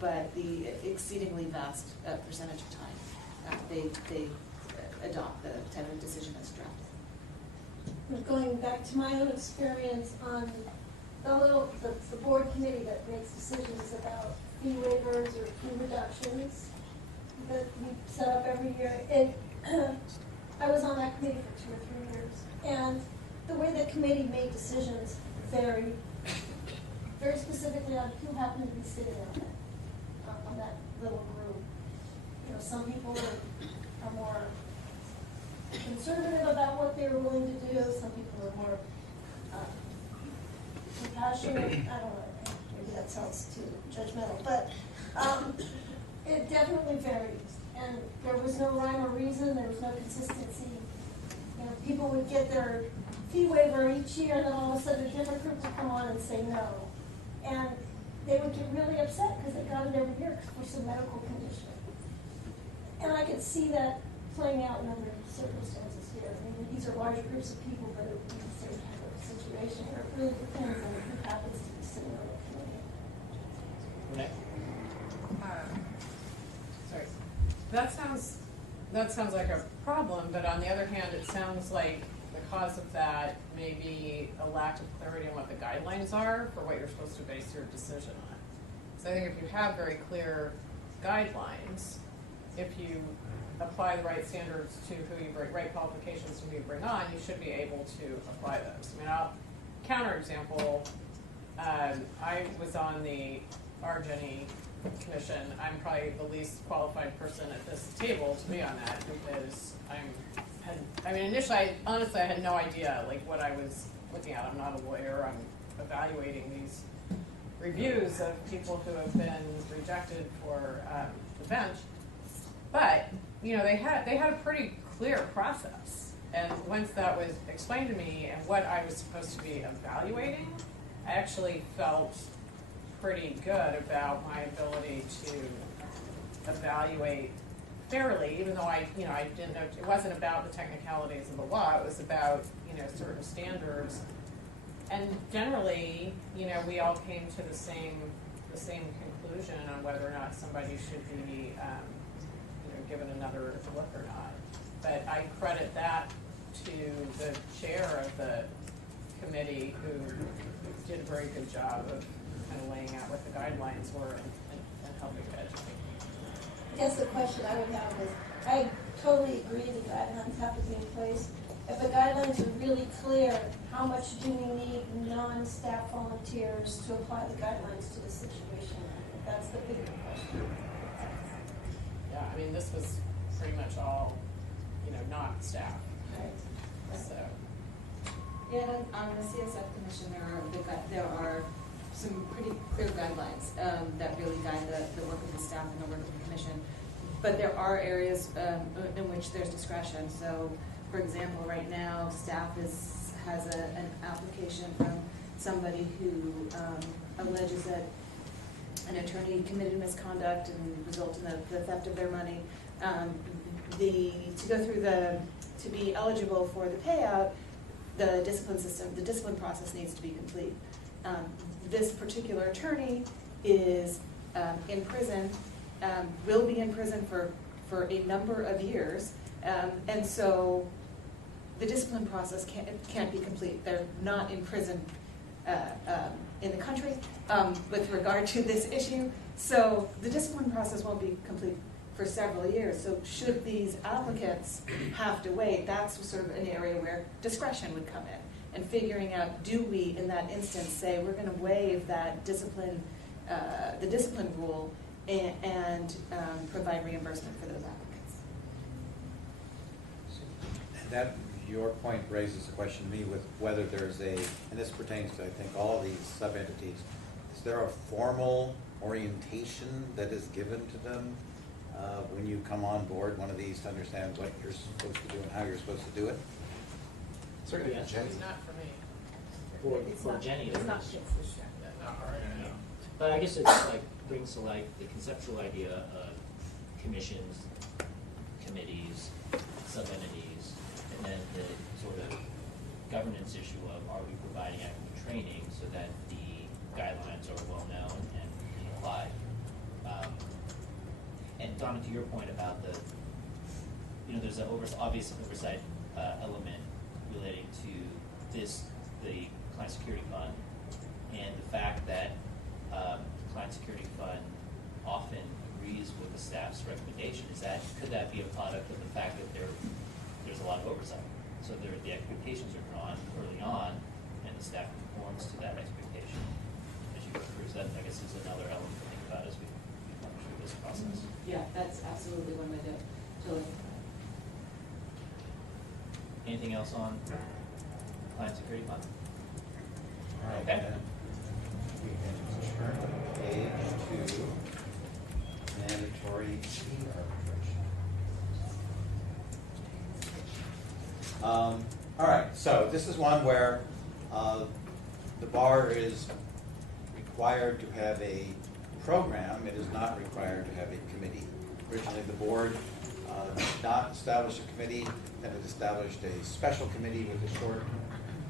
but the exceedingly vast percentage of time they adopt the tentative decision as drafted. Going back to my own experience on the board committee that makes decisions about fee waivers or fee reductions that we set up every year. I was on that committee for 2 or 3 years, and the way the committee made decisions varied very specifically on who happened to be sitting on that little group. Some people are more conservative about what they were willing to do. Some people are more compassionate. I don't know. Maybe that sounds too judgmental, but it definitely varies. And there was no rhyme or reason. There was no consistency. People would get their fee waiver each year, and then all of a sudden a different group would come on and say no. And they would get really upset because they got it every year for some medical condition. And I could see that playing out in other circumstances here. I mean, these are larger groups of people, but it would be the same kind of situation where it really depends on who happens to be sitting on the committee. Sorry. That sounds like a problem, but on the other hand, it sounds like the cause of that may be a lack of clarity on what the guidelines are for what you're supposed to base your decision on. So I think if you have very clear guidelines, if you apply the right standards to who you bring, right qualifications to who you bring on, you should be able to apply those. I mean, counterexample, I was on the Argeny Commission. I'm probably the least qualified person at this table to be on that because initially, I had no idea like what I was looking at. I'm not a lawyer. I'm evaluating these reviews of people who have been rejected for the bench. But they had a pretty clear process, and once that was explained to me and what I was supposed to be evaluating, I actually felt pretty good about my ability to evaluate fairly, even though I didn't know, it wasn't about the technicalities of the law, it was about certain standards. And generally, you know, we all came to the same conclusion on whether or not somebody should be, you know, given another look or not. But I credit that to the chair of the committee, who did a very good job of kind of laying out what the guidelines were and helping to educate. I guess the question I would have is, I totally agree the guidelines have to be in place. If the guidelines are really clear, how much do we need non-staff volunteers to apply the guidelines to the situation? That's the bigger question. Yeah, I mean, this was pretty much all, you know, not staff. Right. So, Yeah, and on the CSF commission, there are some pretty clear guidelines that really guide the work of the staff and the work of the commission. But there are areas in which there's discretion. So, for example, right now, staff has an application from somebody who alleges that an attorney committed misconduct and resulted in the theft of their money. To be eligible for the payout, the discipline process needs to be complete. This particular attorney is in prison, will be in prison for a number of years, and so the discipline process can't be complete. They're not in prison in the country with regard to this issue, so the discipline process won't be complete for several years. So should these applicants have to wait, that's sort of an area where discretion would come in, and figuring out, do we in that instance say we're going to waive that discipline, the discipline rule, and provide reimbursement for those applicants. And that, your point raises a question to me with whether there's and this pertains to, I think, all of these sub-entities, is there a formal orientation that is given to them when you come on board one of these to understand what you're supposed to do and how you're supposed to do it? Certainly, it's Jen. not for me. For Jenny, It's not consistent. Not hard, Yeah. But I guess it's like brings to light the conceptual idea of commissions, committees, sub-entities, and then the sort of governance issue of, are we providing adequate training so that the guidelines are well known and applied. And Donna, to your point about there's an obvious oversight element relating to the Client Security Fund, and the fact that the Client Security Fund often agrees with the staff's recommendation. Could that be a product of the fact that there's a lot of oversight? So the expectations are drawn early on, and the staff conforms to that expectation as you go through. So that, I guess, is another element to think about as we come through this process. Yeah, that's absolutely one way to look at that. Anything else on Client Security Fund? All right, Okay. then we can turn the page to mandatory fee arbitration. All right, so this is one where the bar is required to have a program. It is not required to have a committee. Originally, the board did not establish a committee, then it established a special committee with a short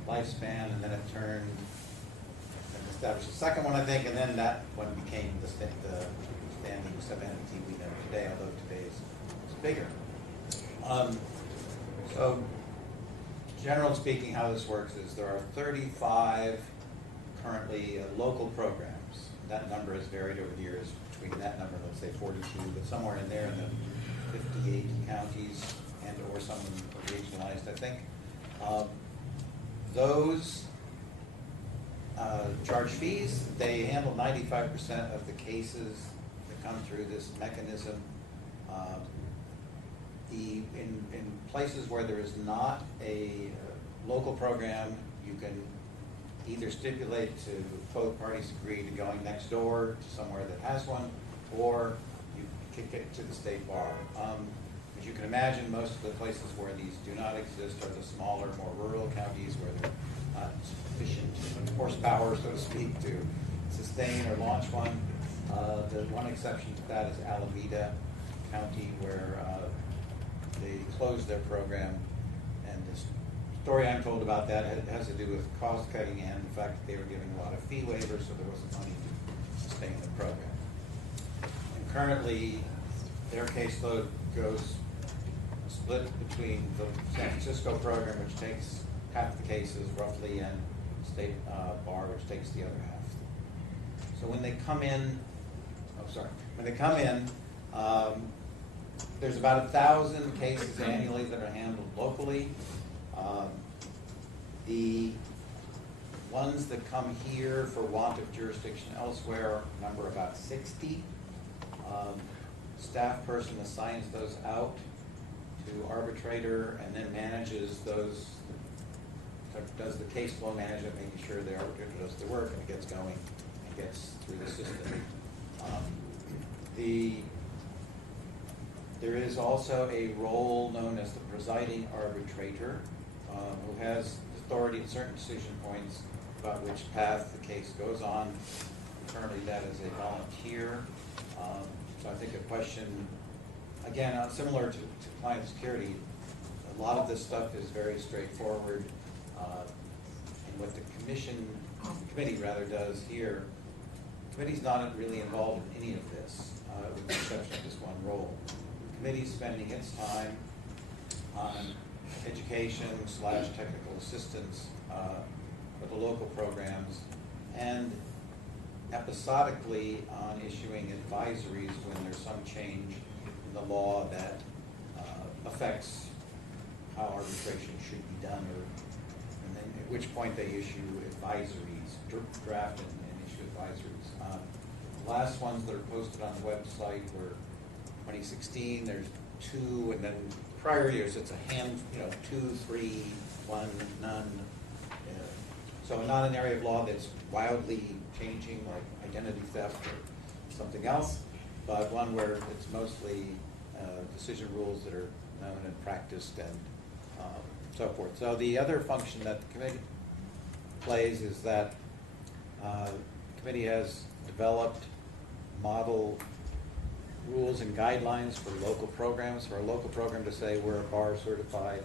lifespan, and then it turned and established a second one, I think, and then that one became the standing sub-entity we know today, although today's is bigger. So, generally speaking, how this works is there are 35 currently local programs. That number has varied over the years between that number, let's say 42, but somewhere in there in the 58 counties and or some regionalized, I think. Those charge fees. They handle 95% of the cases that come through this mechanism. In places where there is not a local program, you can either stipulate to both parties agree to going next door to somewhere that has one, or you kick it to the state bar. As you can imagine, most of the places where these do not exist are the smaller, more rural counties where there's not sufficient horsepower, so to speak, to sustain or launch one. The one exception to that is Alameda County, where they closed their program and this story I'm told about that has to do with cost cutting and the fact that they were giving a lot of fee waivers, so there wasn't money to sustain the program. And currently, their caseload goes split between the San Francisco program, which takes half the cases roughly, and state bar, which takes the other half. So when they come in, there's about 1,000 cases annually that are handled locally. The ones that come here for want of jurisdiction elsewhere number about 60. Staff person assigns those out to arbitrator and then manages those, does the case flow management, making sure the arbitrator does the work and it gets going and gets through the system. There is also a role known as the presiding arbitrator, who has authority at certain decision points about which path the case goes on. Currently that is a volunteer. So I think a question, again, similar to client security, a lot of this stuff is very straightforward. And what the committee does here, the committee's not really involved in any of this, with the exception of this one role. The committee's spending its time on education / technical assistance for the local programs, and episodically on issuing advisories when there's some change in the law that affects how arbitration should be done, and then at which point they issue advisories, draft and issue advisories. The last ones that are posted on the website were 2016, there's 2, and then prior years it's a hand, 2, 3, 1, none. So not an area of law that's wildly changing, like identity theft or something else, but one where it's mostly decision rules that are known and practiced and so forth. So the other function that the committee plays is that the committee has developed model rules and guidelines for local programs. For a local program to say we're a bar certified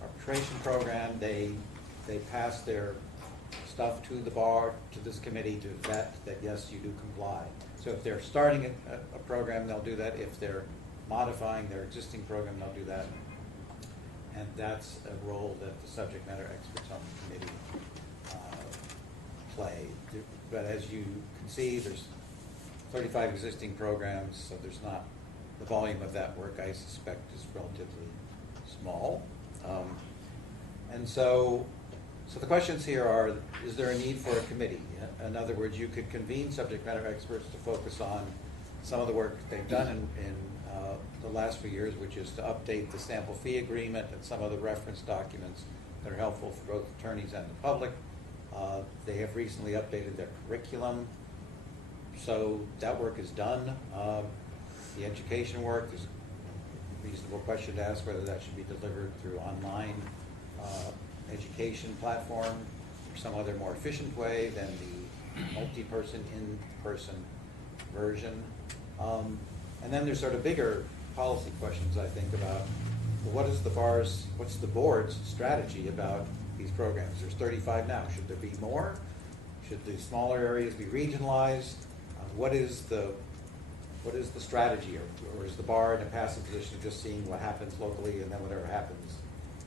arbitration program, they pass their stuff to the bar, to this committee to vet that yes, you do comply. So if they're starting a program, they'll do that. If they're modifying their existing program, they'll do that. And that's a role that the subject matter experts on the committee play. But as you can see, there's 35 existing programs, so there's not, the volume of that work I suspect is relatively small. And so the questions here are, is there a need for a committee? In other words, you could convene subject matter experts to focus on some of the work they've done in the last few years, which is to update the sample fee agreement and some other reference documents that are helpful for both attorneys and the public. They have recently updated their curriculum, so that work is done. The education work, there's a reasonable question to ask whether that should be delivered through online education platform or some other more efficient way than the multi-person, in-person version. And then there's sort of bigger policy questions, I think, about well, what's the board's strategy about these programs? There's 35 now. Should there be more? Should the smaller areas be regionalized? What is the strategy, or is the bar in a passive position of just seeing what happens locally and then whatever happens,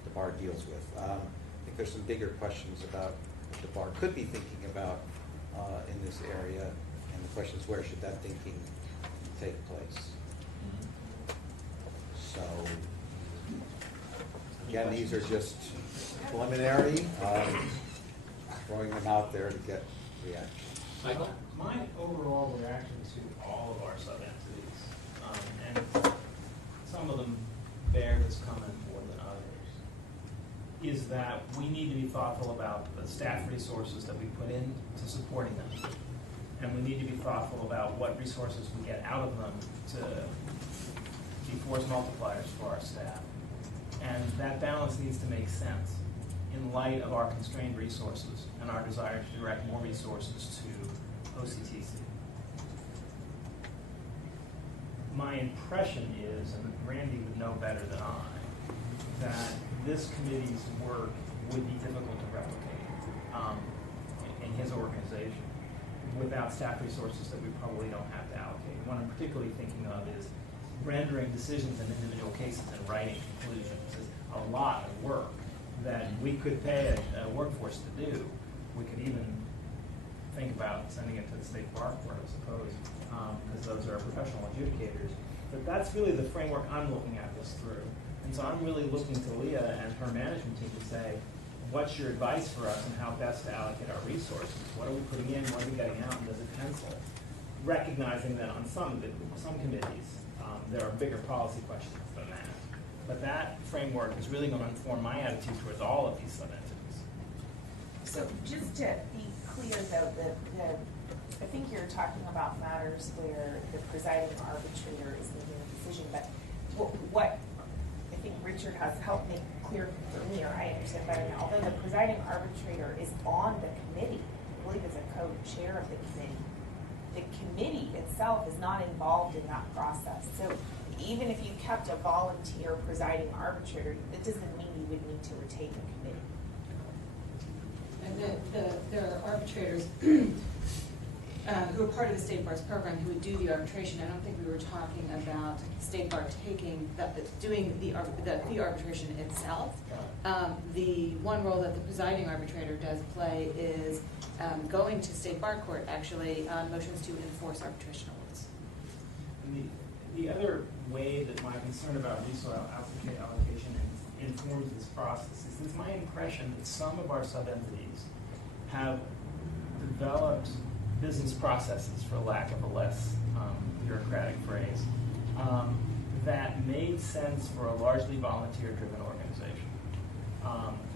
the bar deals with? I think there's some bigger questions about what the bar could be thinking about in this area, and the question is where should that thinking take place? So, again, these are just preliminary, throwing them out there to get reaction. Michael? My overall reaction to all of our sub-entities, and some of them bear this comment more than others, is that we need to be thoughtful about the staff resources that we put into supporting them. And we need to be thoughtful about what resources we get out of them to be force multipliers for our staff. And that balance needs to make sense in light of our constrained resources and our desire to direct more resources to OCTC. My impression is, and Randy would know better than I, that this committee's work would be difficult to replicate in his organization without staff resources that we probably don't have to allocate. What I'm particularly thinking of is rendering decisions in individual cases and writing conclusions is a lot of work that we could pay a workforce to do. We could even think about sending it to the state bar court, I suppose, because those are professional adjudicators. But that's really the framework I'm looking at this through. And so I'm really looking to Leah and her management team to say, what's your advice for us on how best to allocate our resources? What are we putting in, what are we getting out, and does it pencil? Recognizing that on some committees, there are bigger policy questions than that. But that framework is really going to inform my attitude towards all of these sub-entities. So just to be clear though, I think you're talking about matters where the presiding arbitrator is making a decision, but what I think Richard has helped make clear for me, or I understand better now, although the presiding arbitrator is on the committee, I believe is a co-chair of the committee itself is not involved in that process. So even if you kept a volunteer presiding arbitrator, it doesn't mean you would need to retain the committee. And there are arbitrators who are part of the State Bar's program who would do the arbitration. I don't think we were talking about State Bar doing the fee arbitration itself. The one role that the presiding arbitrator does play is going to State Bar Court actually on motions to enforce arbitration awards. The other way that my concern about resource allocation informs this process is it's my impression that some of our sub-entities have developed business processes, for lack of a less bureaucratic phrase, that made sense for a largely volunteer-driven organization,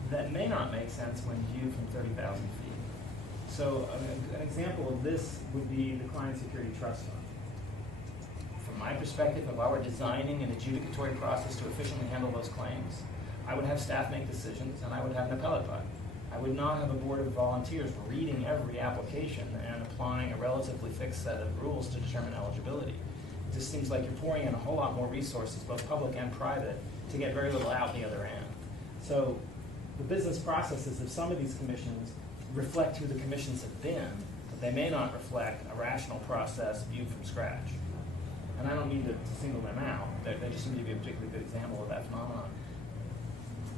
that may not make sense when viewed from 30,000 feet. So an example of this would be the Client Security Trust Fund. From my perspective, if I were designing an adjudicatory process to efficiently handle those claims, I would have staff make decisions and I would have an appellate body. I would not have a board of volunteers reading every application and applying a relatively fixed set of rules to determine eligibility. It just seems like you're pouring in a whole lot more resources, both public and private, to get very little out the other end. So the business processes of some of these commissions reflect who the commissions have been, but they may not reflect a rational process viewed from scratch. And I don't mean to single them out. They just seem to be a particularly good example of that phenomenon.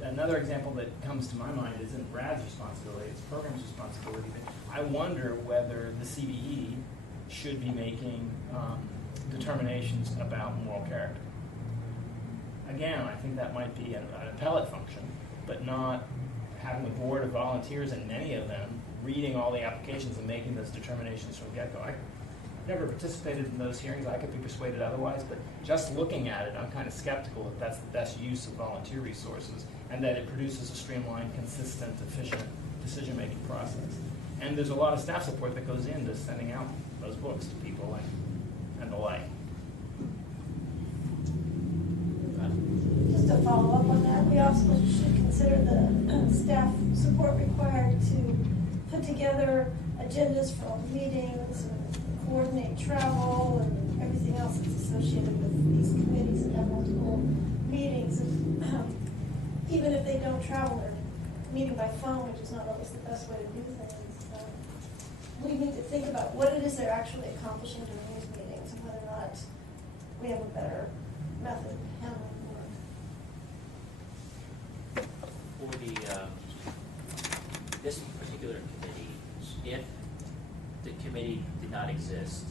Another example that comes to my mind isn't Brad's responsibility, it's the program's responsibility. But I wonder whether the CBE should be making determinations about moral character. Again, I think that might be an appellate function, but not having a board of volunteers and many of them reading all the applications and making those determinations from the get-go. I've never participated in those hearings. I could be persuaded otherwise, but just looking at it, I'm kind of skeptical that that's the best use of volunteer resources and that it produces a streamlined, consistent, efficient decision-making process. And there's a lot of staff support that goes into sending out those books to people and the like. Just to follow up on that, we also should consider the staff support required to put together agendas for all the meetings and coordinate travel and everything else that's associated with these committees that have multiple meetings. And even if they don't travel, they're meeting by phone, which is not always the best way to do things. We need to think about what it is they're actually accomplishing during these meetings and whether or not we have a better method of handling work. For this particular committee, if the committee did not exist,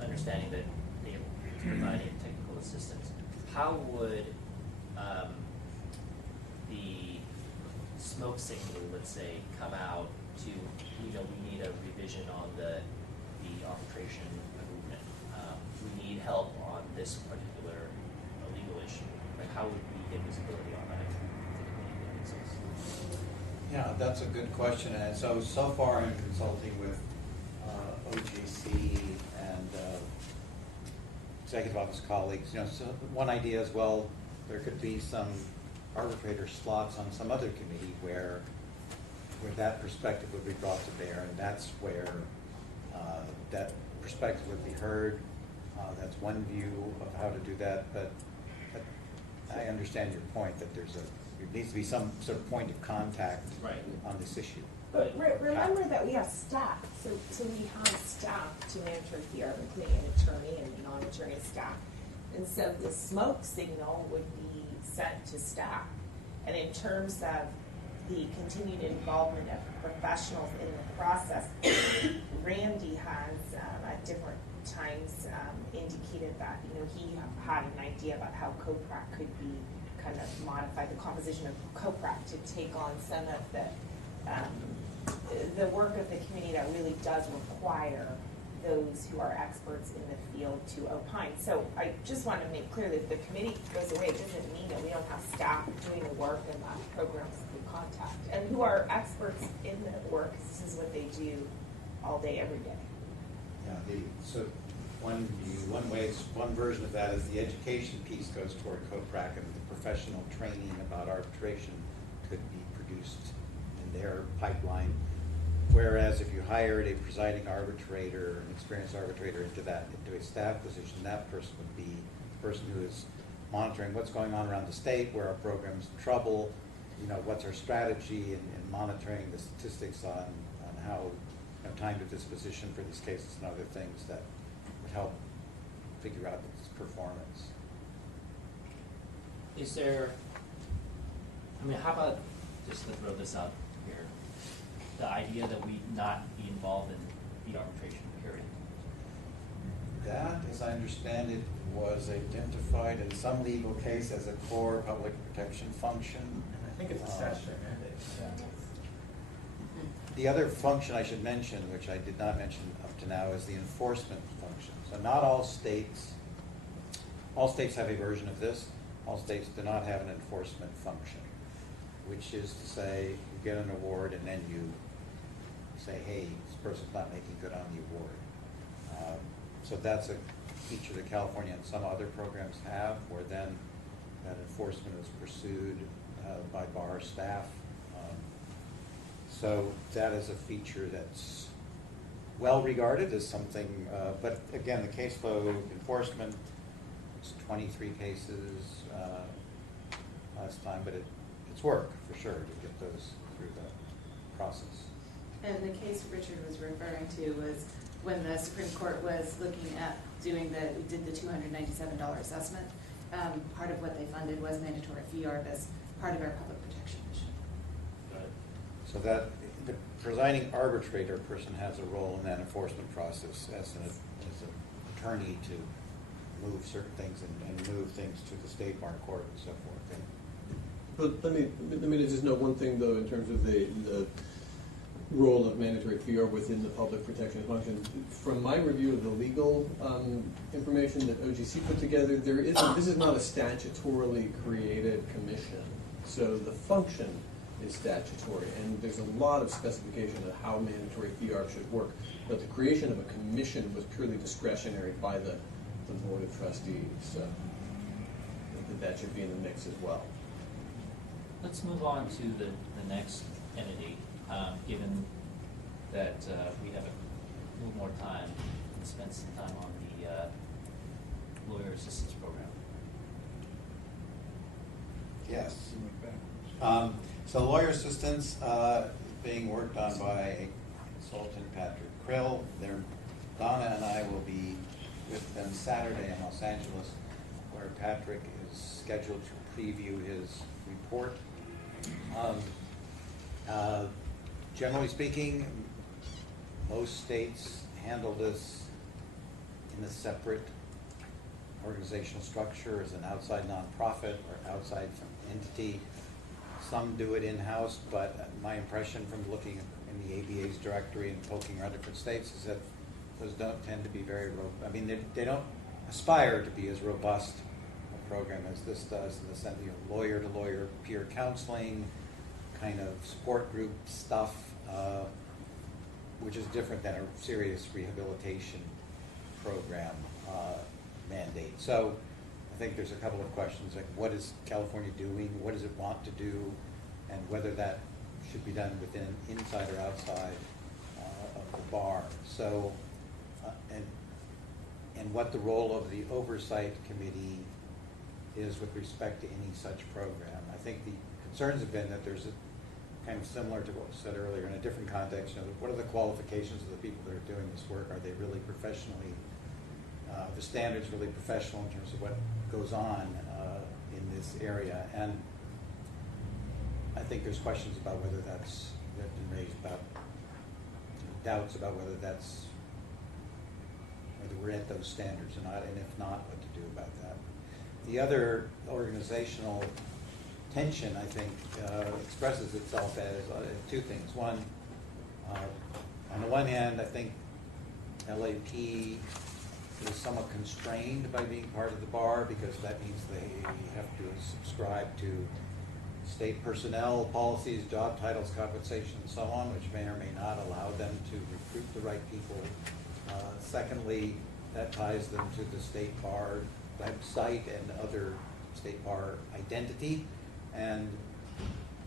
understanding that they are providing technical assistance, how would the smoke signal, let's say, come out to, we need a revision on the arbitration agreement. We need help on this particular legal issue. Like, how would we get visibility on that if the committee didn't exist? Yeah, that's a good question. And so far in consulting with OGC and executive office colleagues, so one idea as well, there could be some arbitrator slots on some other committee where that perspective would be brought to bear, and that's where that perspective would be heard. That's one view of how to do that, but I understand your point that there's a there needs to be some sort of point of contact Right. on this issue. But remember that we have staff, so we have staff to monitor here, including an attorney and non-attorney staff. And so the smoke signal would be sent to staff. And in terms of the continued involvement of professionals in the process, Randy has at different times indicated that, you know, he had an idea about how COPRAC could be kind of modified, the composition of COPRAC to take on some of the work of the committee that really does require those who are experts in the field to opine. So I just want to make clear that if the committee goes away, it doesn't mean that we don't have staff doing the work and programs through contact, and who are experts in the work. This is what they do all day, every day. Yeah, so one version of that is the education piece goes toward COPRAC, and the professional training about arbitration could be produced in their pipeline. Whereas if you hired a presiding arbitrator, an experienced arbitrator into a staff position, that person would be the person who is monitoring what's going on around the state, where our program's in trouble, you know, what's our strategy, and monitoring the statistics on how, you know, time to disposition for these cases and other things that would help figure out its performance. Is there, I mean, how about, just to throw this out here, the idea that we not be involved in the arbitration period? That, as I understand it, was identified in some legal case as a core public protection function. I think it's a statutory mandate. The other function I should mention, which I did not mention up to now, is the enforcement function. So not all states have a version of this. All states do not have an enforcement function, which is to say, you get an award and then you say, hey, this person's not making good on the award. So that's a feature that California and some other programs have, where then that enforcement is pursued by bar staff. So that is a feature that's well regarded as something, but again, the caseload enforcement, it's 23 cases last time, but it's work for sure to get those through the process. And the case Richard was referring to was when the Supreme Court was looking at did the $297 assessment. Part of what they funded was mandatory fee ARB as part of our public protection mission. So that the presiding arbitrator person has a role in that enforcement process as an attorney to move certain things and move things to the state bar court and so forth. But let me just note one thing though, in terms of the role of mandatory fee ARB within the public protection function. From my review of the legal information that OGC put together, this is not a statutorily created commission. So the function is statutory, and there's a lot of specification of how mandatory fee ARB should work. But the creation of a commission was purely discretionary by the Board of Trustees. So that should be in the mix as well. Let's move on to the next entity, given that we have a little more time and spend some time on the lawyer assistance program. Yes. So lawyer assistance being worked on by consultant Patrick Krill. Donna and I will be with them Saturday in Los Angeles, where Patrick is scheduled to preview his report. Generally speaking, most states handle this in a separate organizational structure as an outside nonprofit or outside entity. Some do it in-house, but my impression from looking in the ABA's directory and poking around different states is that those don't tend to be very I mean, they don't aspire to be as robust a program as this does, in the sense of lawyer-to-lawyer peer counseling, kind of support group stuff, which is different than a serious rehabilitation program mandate. So I think there's a couple of questions, like what is California doing, what does it want to do, and whether that should be done within, inside or outside of the bar. So, and what the role of the oversight committee is with respect to any such program. I think the concerns have been that there's a kind of similar to what was said earlier in a different context, you know, what are the qualifications of the people that are doing this work? Are they really professionally, the standards really professional in terms of what goes on in this area? And I think there's questions about whether that's, that have been raised about, doubts about whether that's, whether we're at those standards or not, and if not, what to do about that. The other organizational tension, I think, expresses itself as two things. One, on the one hand, I think LAP is somewhat constrained by being part of the bar because that means they have to subscribe to state personnel policies, job titles, compensation, and so on, which may or may not allow them to recruit the right people. Secondly, that ties them to the state bar website and other state bar identity. And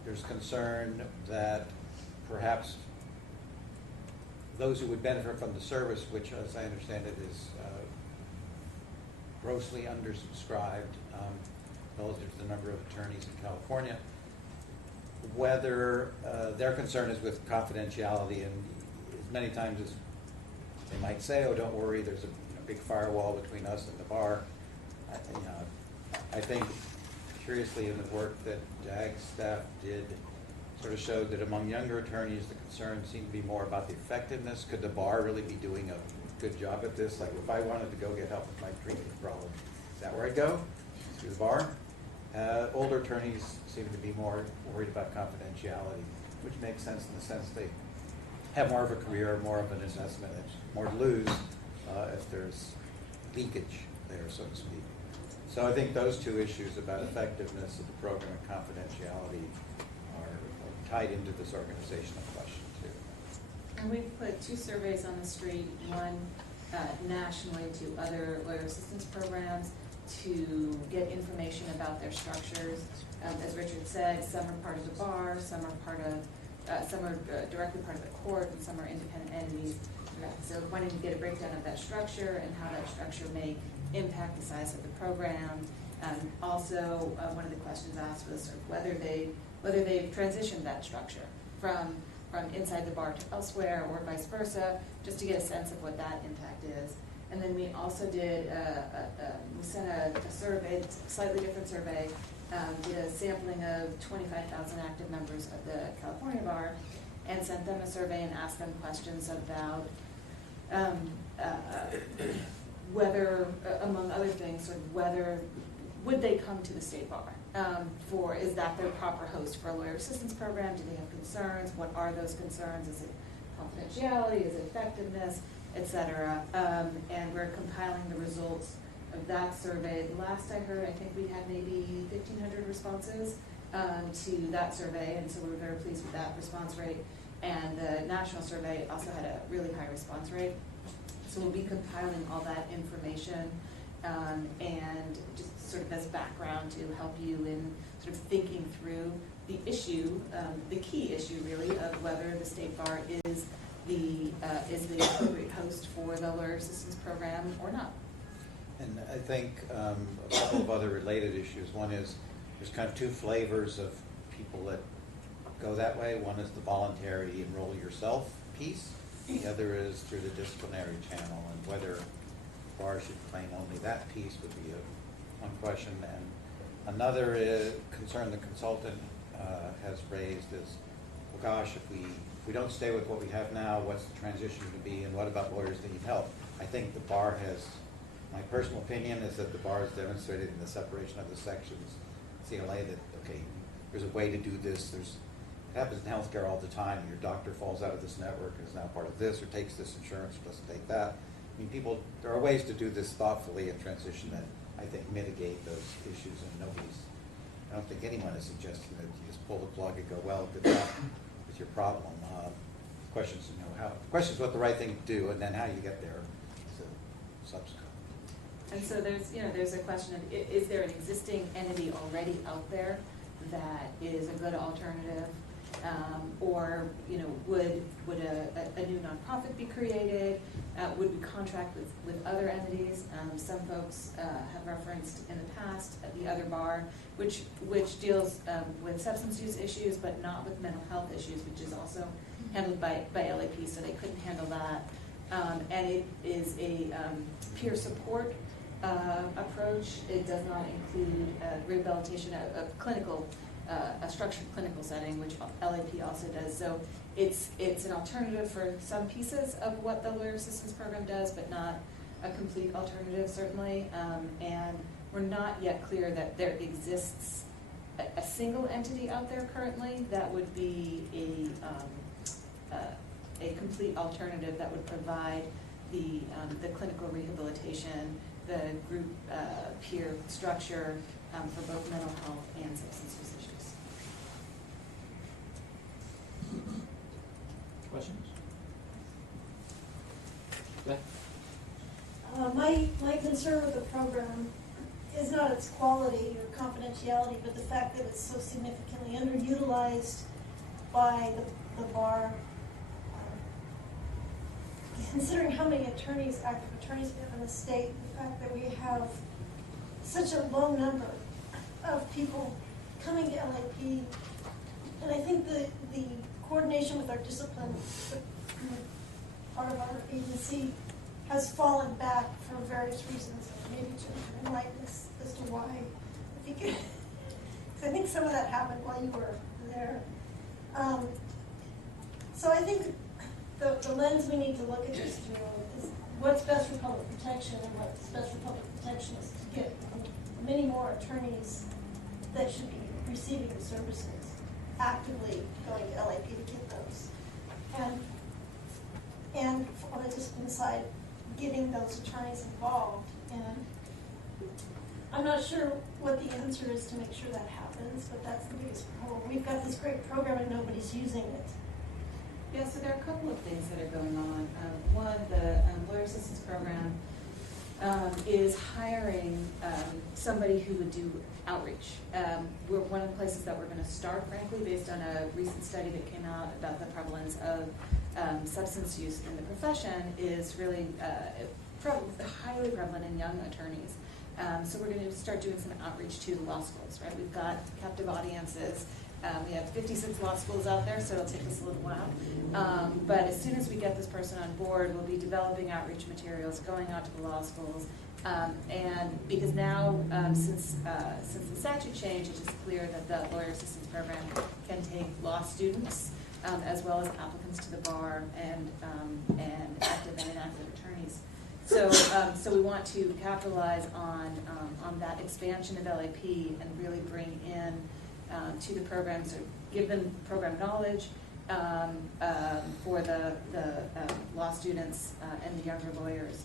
there's concern that perhaps those who would benefit from the service, which as I understand it is grossly undersubscribed relative to the number of attorneys in California, whether their concern is with confidentiality, and as many times as they might say, oh, don't worry, there's a big firewall between us and the bar. I think curiously in the work that JAG staff did sort of showed that among younger attorneys the concern seemed to be more about the effectiveness. Could the bar really be doing a good job at this? Like if I wanted to go get help with my drinking problem, is that where I'd go? To the bar? Older attorneys seem to be more worried about confidentiality, which makes sense in the sense they have more of a career, more of an investment, more to lose if there's leakage there, so to speak. So I think those two issues about effectiveness of the program and confidentiality are tied into this organizational question too. And we've put 2 surveys on the street, one nationally to other lawyer assistance programs to get information about their structures. As Richard said, some are part of the bar, some are part of, some are directly part of the court, and some are independent entities. So wanting to get a breakdown of that structure and how that structure may impact the size of the program. Also, one of the questions asked was sort of whether they've transitioned that structure from inside the bar to elsewhere or vice versa, just to get a sense of what that impact is. And then we also did, we sent a survey, slightly different survey, did a sampling of 25,000 active members of the California bar, and sent them a survey and asked them questions about whether, among other things, sort of whether, would they come to the state bar? Is that their proper host for a lawyer assistance program? Do they have concerns? What are those concerns? Is it confidentiality? Is it effectiveness? Et cetera. And we're compiling the results of that survey. The last I heard, I think we had maybe 1,500 responses to that survey, and so we were very pleased with that response rate. And the national survey also had a really high response rate. So we'll be compiling all that information and just sort of as background to help you in sort of thinking through the issue, the key issue really, of whether the state bar is the appropriate host for the lawyer assistance program or not. And I think a couple of other related issues. One is there's kind of 2 flavors of people that go that way. One is the voluntary enroll yourself piece. The other is through the disciplinary channel, and whether bar should claim only that piece would be one question. And another concern the consultant has raised is, well, gosh, if we don't stay with what we have now, what's the transition going to be, and what about lawyers that need help? I think the bar has, my personal opinion is that the bar has demonstrated in the separation of the sections, CLA, that, okay, there's a way to do this. It happens in healthcare all the time. Your doctor falls out of this network and is now part of this, or takes this insurance, or doesn't take that. I mean, there are ways to do this thoughtfully and transition that I think mitigate those issues, and I don't think anyone is suggesting that you just pull the plug and go, well, good luck with your problem. The question is what the right thing to do, and then how you get there is a subsequent. And so there's a question of, is there an existing entity already out there that is a good alternative? Or, you know, would a new nonprofit be created? Would we contract with other entities? Some folks have referenced in the past the other bar, which deals with substance use issues, but not with mental health issues, which is also handled by LAP, so they couldn't handle that. And it is a peer support approach. It does not include rehabilitation, a structured clinical setting, which LAP also does. So it's an alternative for some pieces of what the Lawyer Assistance Program does, but not a complete alternative, certainly. And we're not yet clear that there exists a single entity out there currently that would be a complete alternative that would provide the clinical rehabilitation, the group peer structure for both mental health and substance use issues. Questions? My concern with the program is not its quality or confidentiality, but the fact that it's so significantly underutilized by the bar. Considering how many attorneys, active attorneys we have in the state, the fact that we have such a low number of people coming to LAP, and I think the coordination with our discipline part of our agency has fallen back for various reasons. Maybe Jim can enlighten us as to why. If you could, because I think some of that happened while you were there. So I think the lens we need to look at this through is what's best for public protection, and what's best for public protection is to get many more attorneys that should be receiving the services actively going to LAP to get those. And on the discipline side, getting those attorneys involved. And I'm not sure what the answer is to make sure that happens, but that's the biggest problem. We've got this great program and nobody's using it. Yeah, so there are a couple of things that are going on. One, the Lawyer Assistance Program is hiring somebody who would do outreach. We're one of the places that we're going to start, frankly, based on a recent study that came out about the prevalence of substance use in the profession, is really highly prevalent in young attorneys. So we're going to start doing some outreach to the law schools, right? We've got captive audiences. We have 56 law schools out there, so it'll take us a little while. But as soon as we get this person on board, we'll be developing outreach materials, going out to the law schools. And because now, since the statute change, it's just clear that the Lawyer Assistance Program can take law students as well as applicants to the bar and active and inactive attorneys. So we want to capitalize on that expansion of LAP and really bring in to the program, so give them program knowledge for the law students and the younger lawyers.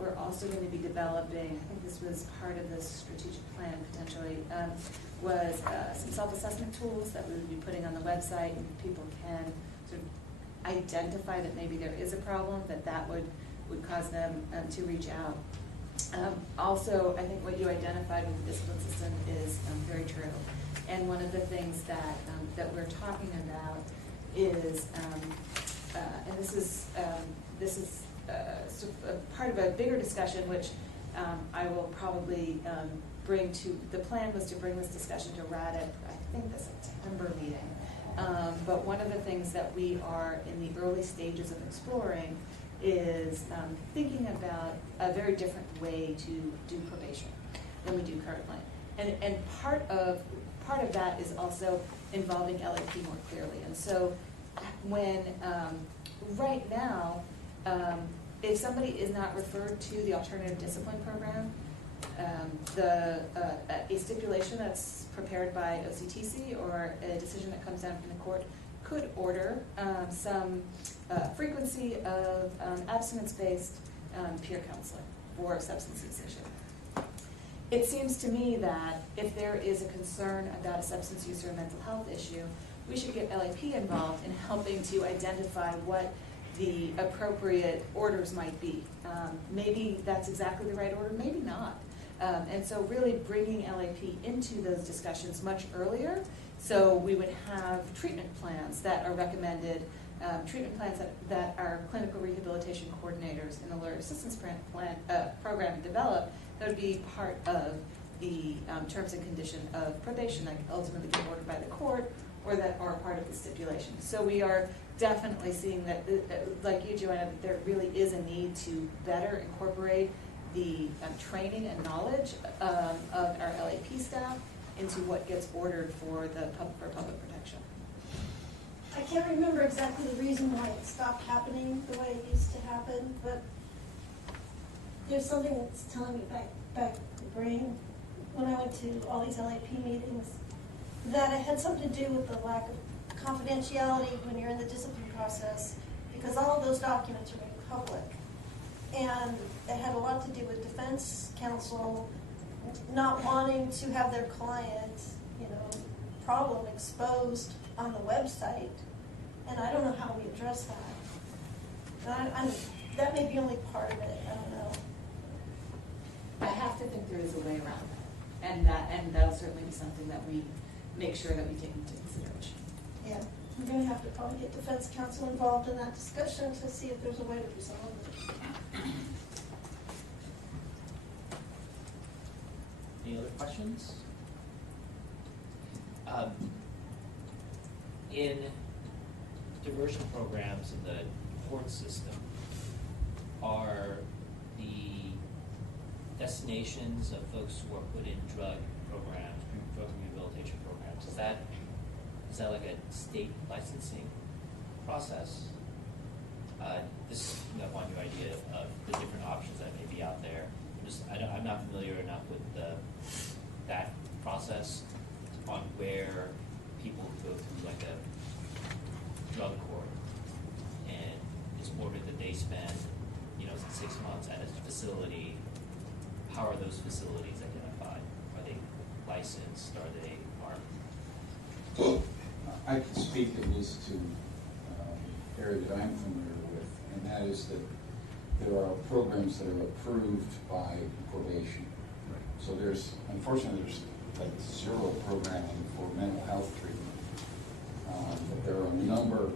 We're also going to be developing, I think this was part of this strategic plan potentially, was some self-assessment tools that we would be putting on the website, and people can sort of identify that maybe there is a problem, that would cause them to reach out. Also, I think what you identified with the discipline system is very true. And one of the things that we're talking about is, and this is sort of part of a bigger discussion, which I will probably bring to, the plan was to bring this discussion to RAD at, I think, the September meeting. But one of the things that we are in the early stages of exploring is thinking about a very different way to do probation than we do currently. And part of that is also involving LAP more clearly. And so when, right now, if somebody is not referred to the alternative discipline program, a stipulation that's prepared by OCTC or a decision that comes down from the court could order some frequency of abstinence-based peer counseling for substance use issues. It seems to me that if there is a concern about a substance use or a mental health issue, we should get LAP involved in helping to identify what the appropriate orders might be. Maybe that's exactly the right order, maybe not. And so really bringing LAP into those discussions much earlier So we would have treatment plans that are recommended, treatment plans that our clinical rehabilitation coordinators in the lawyer assistance program develop, that would be part of the terms and condition of probation that ultimately get ordered by the court or that are part of the stipulation. So we are definitely seeing that, like you, Joanna, that there really is a need to better incorporate the training and knowledge of our LAP staff into what gets ordered for public protection. I can't remember exactly the reason why it stopped happening the way it used to happen, but there's something that's telling me back the brain when I went to all these LAP meetings that it had something to do with the lack of confidentiality when you're in the discipline process, because all of those documents are made public. And it had a lot to do with defense counsel not wanting to have their client, problem exposed on the website. And I don't know how we address that. That may be only part of it, I don't know. I have to think there is a way around that, and that'll certainly be something that we make sure that we take into consideration. Yeah, I'm going to have to probably get defense counsel involved in that discussion to see if there's a way to resolve it. Any other questions? In diversion programs in the court system, are the destinations of folks who are put in drug programs, drug rehabilitation programs, is that like a state licensing process? This is one new idea of the different options that may be out there. I'm not familiar enough with that process on where people go through like a drug court and it's ordered that they spend 6 months at a facility. How are those facilities identified? Are they licensed? Are they armed? I can speak at least to the area that I'm familiar with, and that is that there are programs that are approved by probation. So unfortunately, there's like zero programming for mental health treatment. But there are a number of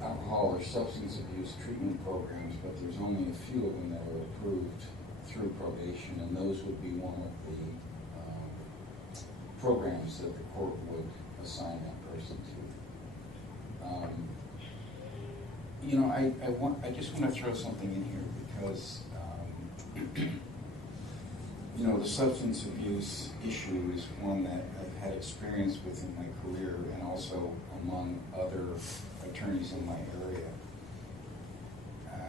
alcohol or substance abuse treatment programs, but there's only a few of them that are approved through probation, and those would be one of the programs that the court would assign that person to. I just want to throw something in here because the substance abuse issue is one that I've had experience with in my career and also among other attorneys in my area.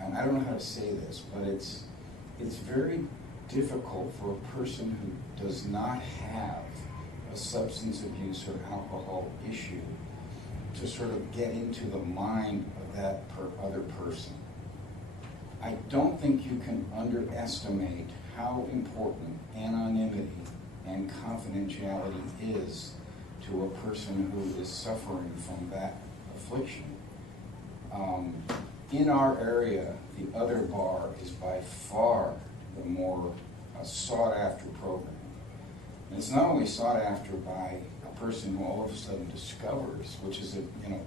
And I don't know how to say this, but it's very difficult for a person who does not have a substance abuse or alcohol issue to sort of get into the mind of that other person. I don't think you can underestimate how important anonymity and confidentiality is to a person who is suffering from that affliction. In our area, the other bar is by far the more sought-after program. And it's not only sought after by a person who all of a sudden discovers, which is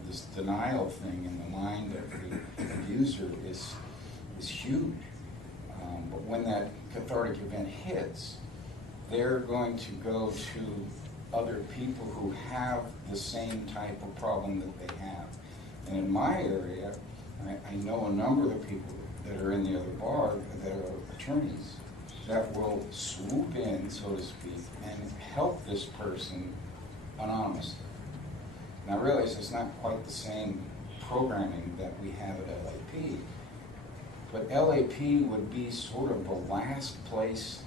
this denial thing in the mind of the abuser is huge. But when that cathartic event hits, they're going to go to other people who have the same type of problem that they have. And in my area, I know a number of the people that are in the other bar that are attorneys that will swoop in, so to speak, and help this person anonymously. Now I realize it's not quite the same programming that we have at LAP, but LAP would be sort of the last place,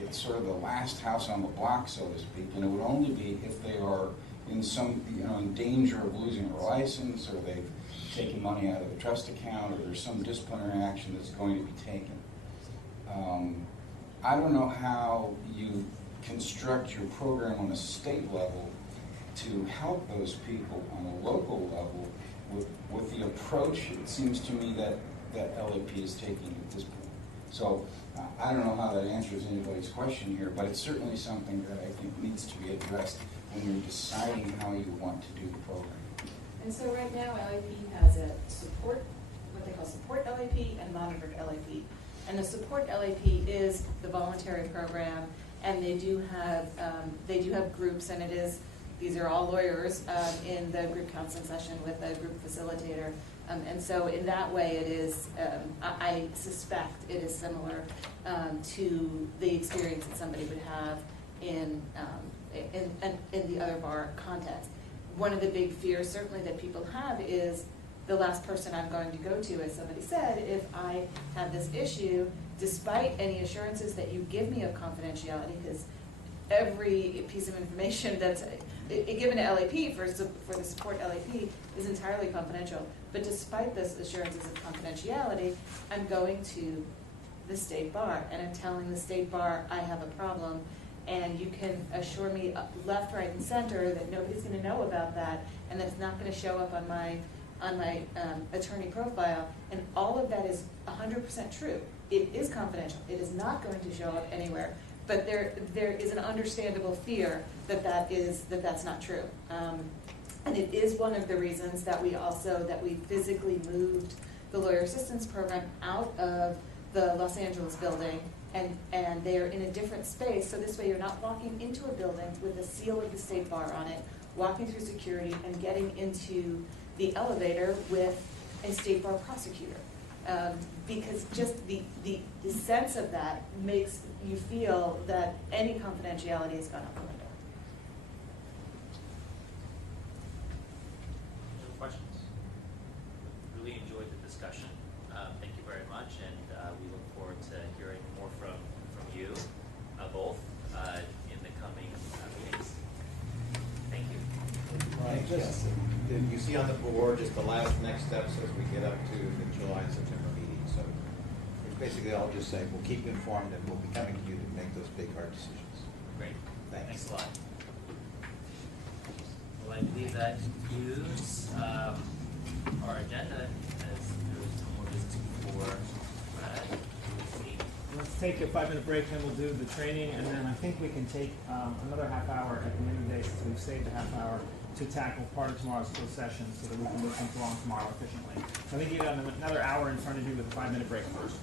it's sort of the last house on the block, so to speak, and it would only be if they are in some, in danger of losing their license, or they've taken money out of a trust account, or there's some disciplinary action that's going to be taken. I don't know how you construct your program on a state level to help those people on a local level with the approach, it seems to me, that LAP is taking at this point. So I don't know how that answers anybody's question here, but it's certainly something that I think needs to be addressed when you're deciding how you want to do the program. And so right now, LAP has a support, what they call support LAP and monitored LAP. And the support LAP is the voluntary program, and they do have groups, and these are all lawyers in the group counseling session with a group facilitator. And so in that way, it is, I suspect it is similar to the experience that somebody would have in the other bar context. One of the big fears certainly that people have is the last person I'm going to go to, as somebody said, if I have this issue, despite any assurances that you give me of confidentiality, because every piece of information that's given to LAP for the support LAP is entirely confidential. But despite those assurances of confidentiality, I'm going to the state bar and I'm telling the state bar I have a problem, and you can assure me left, right, and center that nobody's going to know about that, and that it's not going to show up on my attorney profile. And all of that is 100% true. It is confidential. It is not going to show up anywhere. But there is an understandable fear that that's not true. And it is one of the reasons that we physically moved the lawyer assistance program out of the Los Angeles building, and they are in a different space. So this way you're not walking into a building with the seal of the state bar on it, walking through security and getting into the elevator with a state bar prosecutor. Because just the sense of that makes you feel that any confidentiality has gone out the window. Any questions? Really enjoyed the discussion. Thank you very much, and we look forward to hearing more from you both in the coming meetings. Thank you. Right, just, you see on the board just the last next steps as we get up to the July and September meetings. So basically I'll just say we'll keep you informed and we'll be coming to you to make those big hard decisions. Great. Thanks. Thanks a lot. Well, I believe that concludes our agenda, as there's no more business before Let's take a 5-minute break, then we'll do the training, and then I think we can take another half hour at the end of the day, since we've saved a half hour, to tackle part of tomorrow's closed session so that we can move things along tomorrow efficiently. So I think you got another hour in front of you with a 5-minute break first.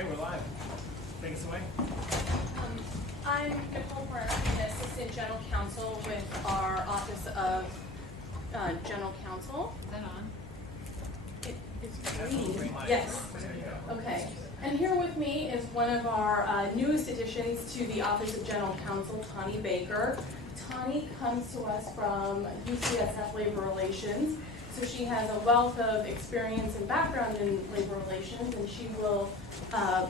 Okay, we're live. Take us away. I'm Nicole Brenner, an Assistant General Counsel with our Office of General Counsel. Is that on? It's green. Yes. Okay. And here with me is one of our newest additions to the Office of General Counsel, Tani Baker. Tani comes to us from UCSF Labor Relations. So she has a wealth of experience and background in labor relations, and she will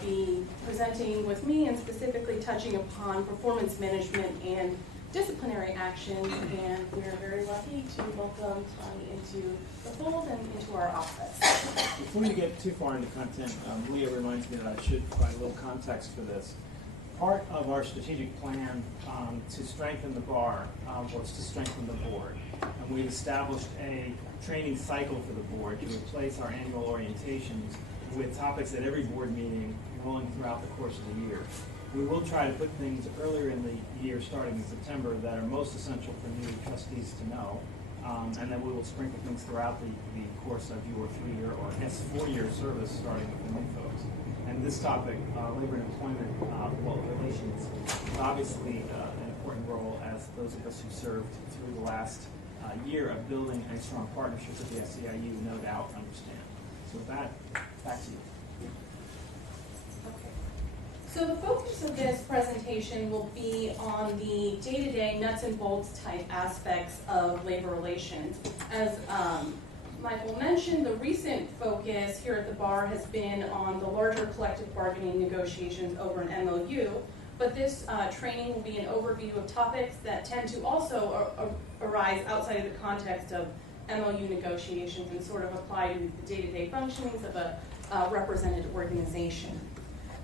be presenting with me and specifically touching upon performance management and disciplinary actions. And we're very lucky to welcome Tani into the fold and into our office. Before you get too far into content, Leah reminds me that I should provide a little context for this. Part of our strategic plan to strengthen the bar was to strengthen the board. And we've established a training cycle for the board to replace our annual orientations with topics at every board meeting rolling throughout the course of the year. We will try to put things earlier in the year, starting in September, that are most essential for new trustees to know. And then we will sprinkle things throughout the course of your 3-year or I guess 4-year service, starting with the new folks. And this topic, labor and employment relations, is obviously an important role, as those of us who served through the last year of building a strong partnership with the SEIU no doubt understand. So with that, back to you. Okay. So the focus of this presentation will be on the day-to-day nuts and bolts type aspects of labor relations. As Michael mentioned, the recent focus here at the bar has been on the larger collective bargaining negotiations over an MOU, but this training will be an overview of topics that tend to also arise outside of the context of MOU negotiations and sort of apply to the day-to-day functionings of a represented organization.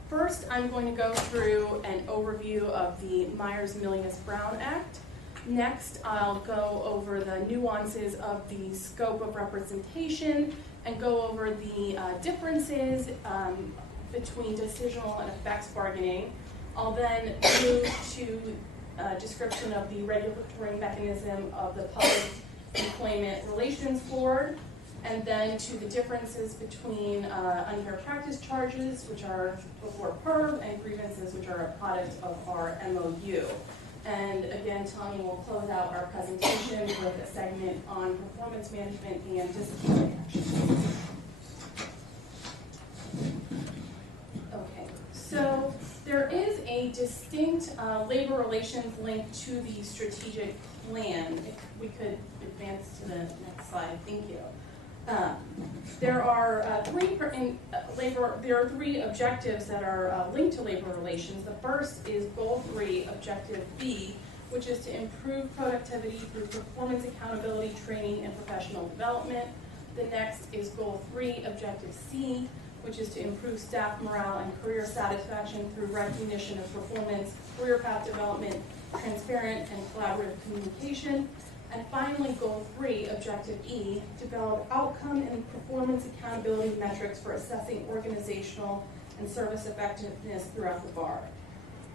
First, I'm going to go through an overview of the Myers-Milius-Brown Act. Next, I'll go over the nuances of the scope of representation and go over the differences between decisional and effects bargaining. I'll then move to a description of the regulatory mechanism of the Public Employment Relations Board, and then to the differences between unfair practice charges, which are before PERB, and grievances, which are a product of our MOU. And again, Tani will close out our presentation with a segment on performance management and disciplinary actions. Okay, so there is a distinct labor relations link to the strategic plan. If we could advance to the next slide, thank you. There are three objectives that are linked to labor relations. The first is Goal 3, Objective B, which is to improve productivity through performance accountability, training, and professional development. The next is Goal 3, Objective C, which is to improve staff morale and career satisfaction through recognition of performance, career path development, transparent and collaborative communication. And finally, Goal 3, Objective E, develop outcome and performance accountability metrics for assessing organizational and service effectiveness throughout the bar.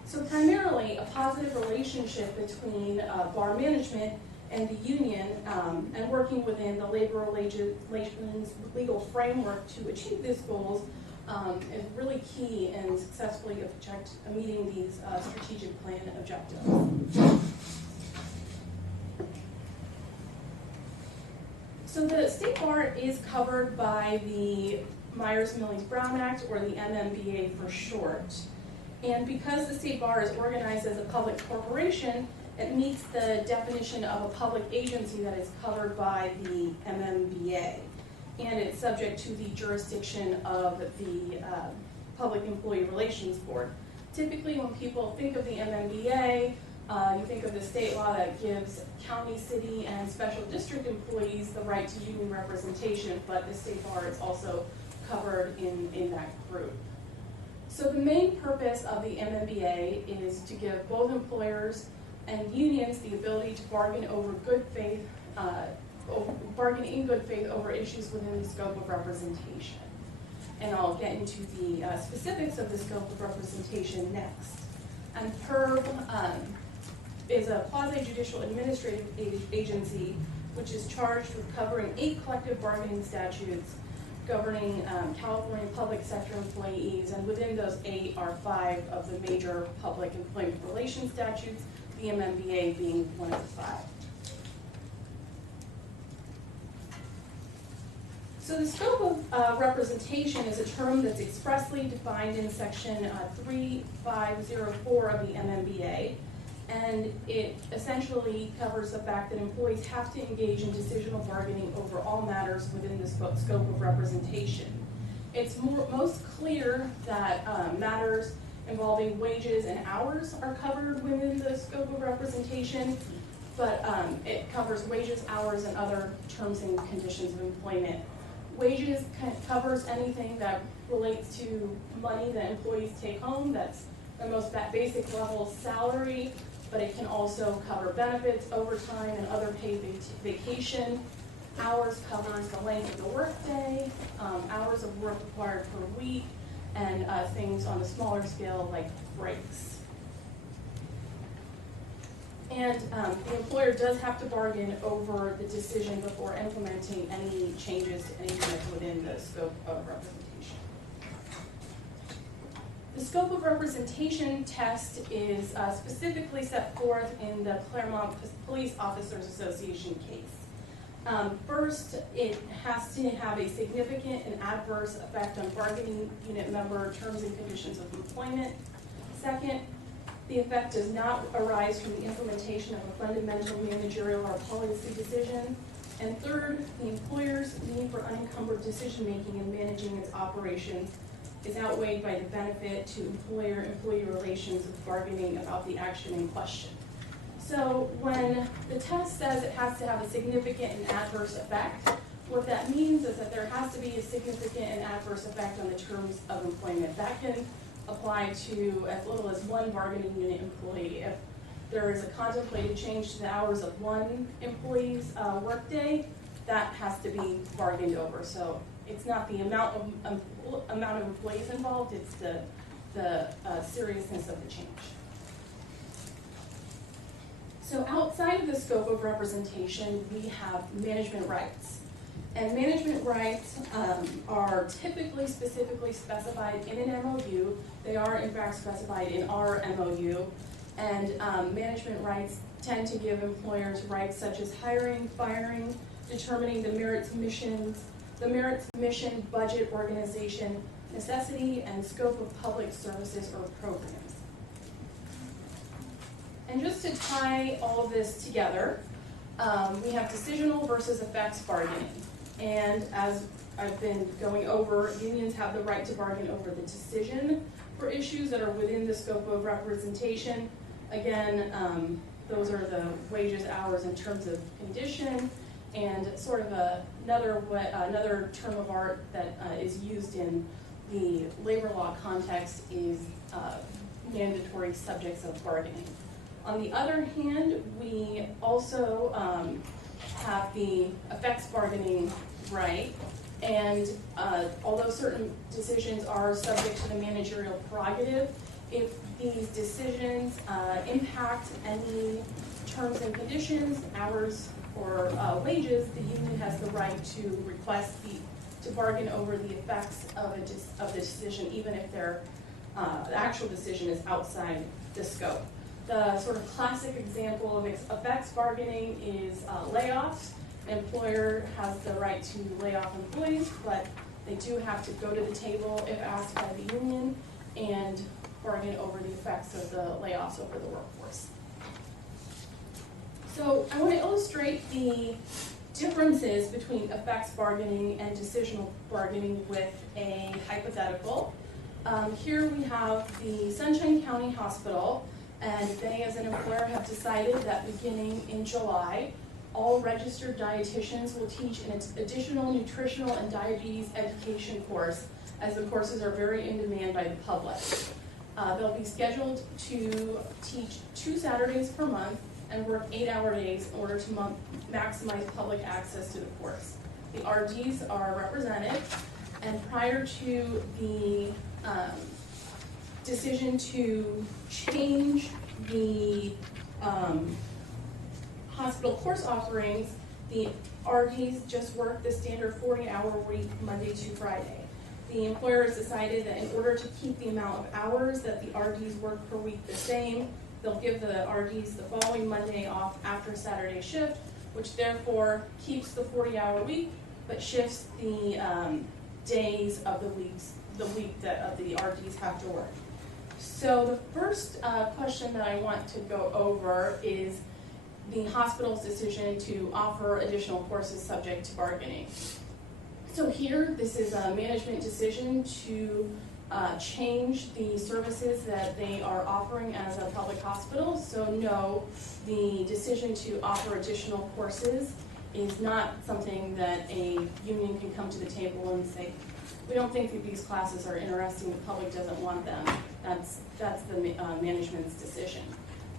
So primarily, a positive relationship between bar management and the union and working within the labor relations legal framework to achieve these goals is really key in successfully meeting these strategic plan objectives. So the State Bar is covered by the Myers-Milius-Brown Act, or the MMBA for short. And because the State Bar is organized as a public corporation, it meets the definition of a public agency that is covered by the MMBA. And it's subject to the jurisdiction of the Public Employee Relations Board. Typically, when people think of the MMBA, you think of the state law that gives county, city, and special district employees the right to union representation, but the State Bar is also covered in that group. So the main purpose of the MMBA is to give both employers and unions the ability to bargain over good faith, bargain in good faith over issues within the scope of representation. And I'll get into the specifics of the scope of representation next. And PERB is a quasi-judicial administrative agency which is charged with covering 8 collective bargaining statutes governing California public sector employees, and within those 8 are 5 of the major public employment relations statutes, the MMBA being one of the 5. So the scope of representation is a term that's expressly defined in section 3504 of the MMBA, and it essentially covers the fact that employees have to engage in decisional bargaining over all matters within the scope of representation. It's most clear that matters involving wages and hours are covered within the scope of representation, but it covers wages, hours, and other terms and conditions of employment. Wages covers anything that relates to money that employees take home. That's the most basic level salary, but it can also cover benefits, overtime, and other paid vacation. Hours covers the length of the workday, hours of work required per week, and things on a smaller scale like breaks. And the employer does have to bargain over the decision before implementing any changes to anything that's within the scope of representation. The scope of representation test is specifically set forth in the Claremont Police Officers Association case. First, it has to have a significant and adverse effect on bargaining unit member terms and conditions of employment. Second, the effect does not arise from the implementation of a fundamental managerial or policy decision. And third, the employer's need for unencumbered decision-making in managing its operations is outweighed by the benefit to employer-employee relations of bargaining about the action in question. So when the test says it has to have a significant and adverse effect, what that means is that there has to be a significant and adverse effect on the terms of employment. That can apply to as little as one bargaining unit employee. If there is a contemplated change to the hours of one employee's workday, that has to be bargained over. So it's not the amount of employees involved, it's the seriousness of the change. So outside of the scope of representation, we have management rights. And management rights are typically specifically specified in an MOU. They are in fact specified in our MOU. And management rights tend to give employers rights such as hiring, firing, determining the merits mission, budget, organization, necessity, and scope of public services or programs. And just to tie all of this together, we have decisional versus effects bargaining. And as I've been going over, unions have the right to bargain over the decision for issues that are within the scope of representation. Again, those are the wages, hours, and terms of condition, and sort of another term of art that is used in the labor law context is mandatory subjects of bargaining. On the other hand, we also have the effects bargaining right, and although certain decisions are subject to the managerial prerogative, if these decisions impact any terms and conditions, hours, or wages, the union has the right to request to bargain over the effects of the decision, even if the actual decision is outside the scope. The sort of classic example of effects bargaining is layoffs. An employer has the right to lay off employees, but they do have to go to the table if asked by the union and bargain over the effects of the layoffs over the workforce. So I want to illustrate the differences between effects bargaining and decisional bargaining with a hypothetical. Here we have the Sunshine County Hospital, and they as an employer have decided that beginning in July, all registered dietitians will teach an additional nutritional and diabetes education course, as the courses are very in demand by the public. They'll be scheduled to teach 2 Saturdays per month and work 8-hour days in order to maximize public access to the course. The RDs are represented, and prior to the decision to change the hospital course offerings, the RDs just work the standard 40-hour week, Monday to Friday. The employer has decided that in order to keep the amount of hours that the RDs work per week the same, they'll give the RDs the following Monday off after Saturday shift, which therefore keeps the 40-hour week, but shifts the days of the week that the RDs have to work. So the first question that I want to go over is the hospital's decision to offer additional courses subject to bargaining. So here, this is a management decision to change the services that they are offering as a public hospital. So no, the decision to offer additional courses is not something that a union can come to the table and say, we don't think that these classes are interesting, the public doesn't want them. That's the management's decision.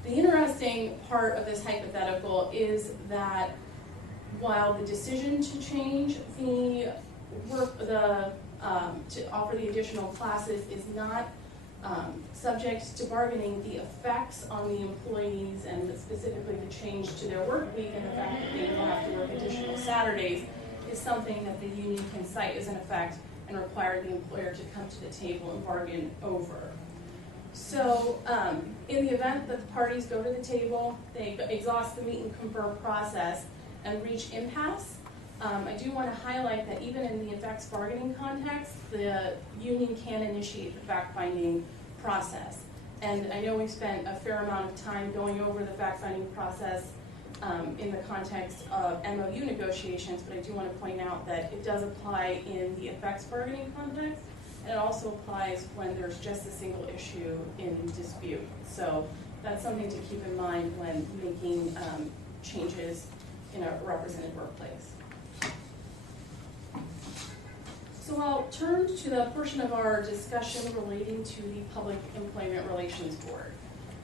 The interesting part of this hypothetical is that while the decision to change the to offer the additional classes is not subject to bargaining, the effects on the employees and specifically the change to their work week and the fact that they will have to work additional Saturdays is something that the union can cite as an effect and require the employer to come to the table and bargain over. So in the event that the parties go to the table, they exhaust the meet and confer process and reach impasse, I do want to highlight that even in the effects bargaining context, the union can initiate the fact-finding process. And I know we've spent a fair amount of time going over the fact-finding process in the context of MOU negotiations, but I do want to point out that it does apply in the effects bargaining context, and it also applies when there's just a single issue in dispute. So that's something to keep in mind when making changes in a represented workplace. So I'll turn to the portion of our discussion relating to the Public Employment Relations Board.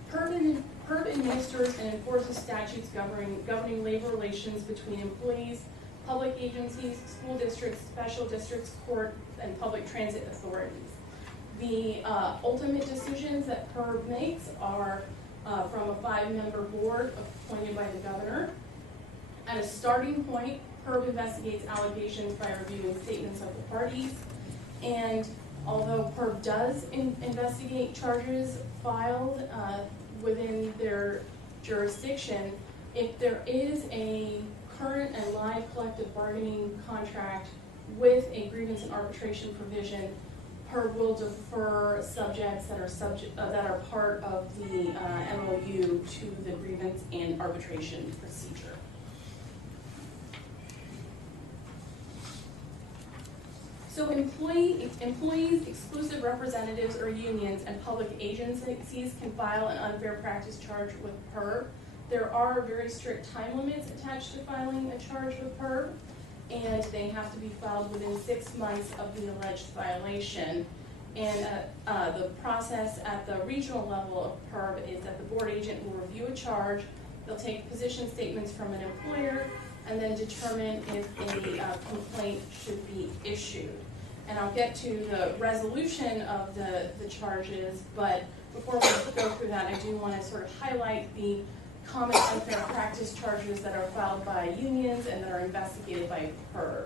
PERB administers and enforces statutes governing labor relations between employees, public agencies, school districts, special districts, court, and public transit authorities. The ultimate decisions that PERB makes are from a 5-member board appointed by the governor. At a starting point, PERB investigates allegations by reviewing statements of the parties, and although PERB does investigate charges filed within their jurisdiction, if there is a current and live collective bargaining contract with a grievance and arbitration provision, PERB will defer subjects that are part of the MOU to the grievance and arbitration procedure. So employees, exclusive representatives, or unions and public agencies can file an unfair practice charge with PERB. There are very strict time limits attached to filing a charge with PERB, and they have to be filed within 6 months of the alleged violation. And the process at the regional level of PERB is that the board agent will review a charge, they'll take position statements from an employer, and then determine if a complaint should be issued. And I'll get to the resolution of the charges, but before we go through that, I do want to sort of highlight the common unfair practice charges that are filed by unions and that are investigated by PERB.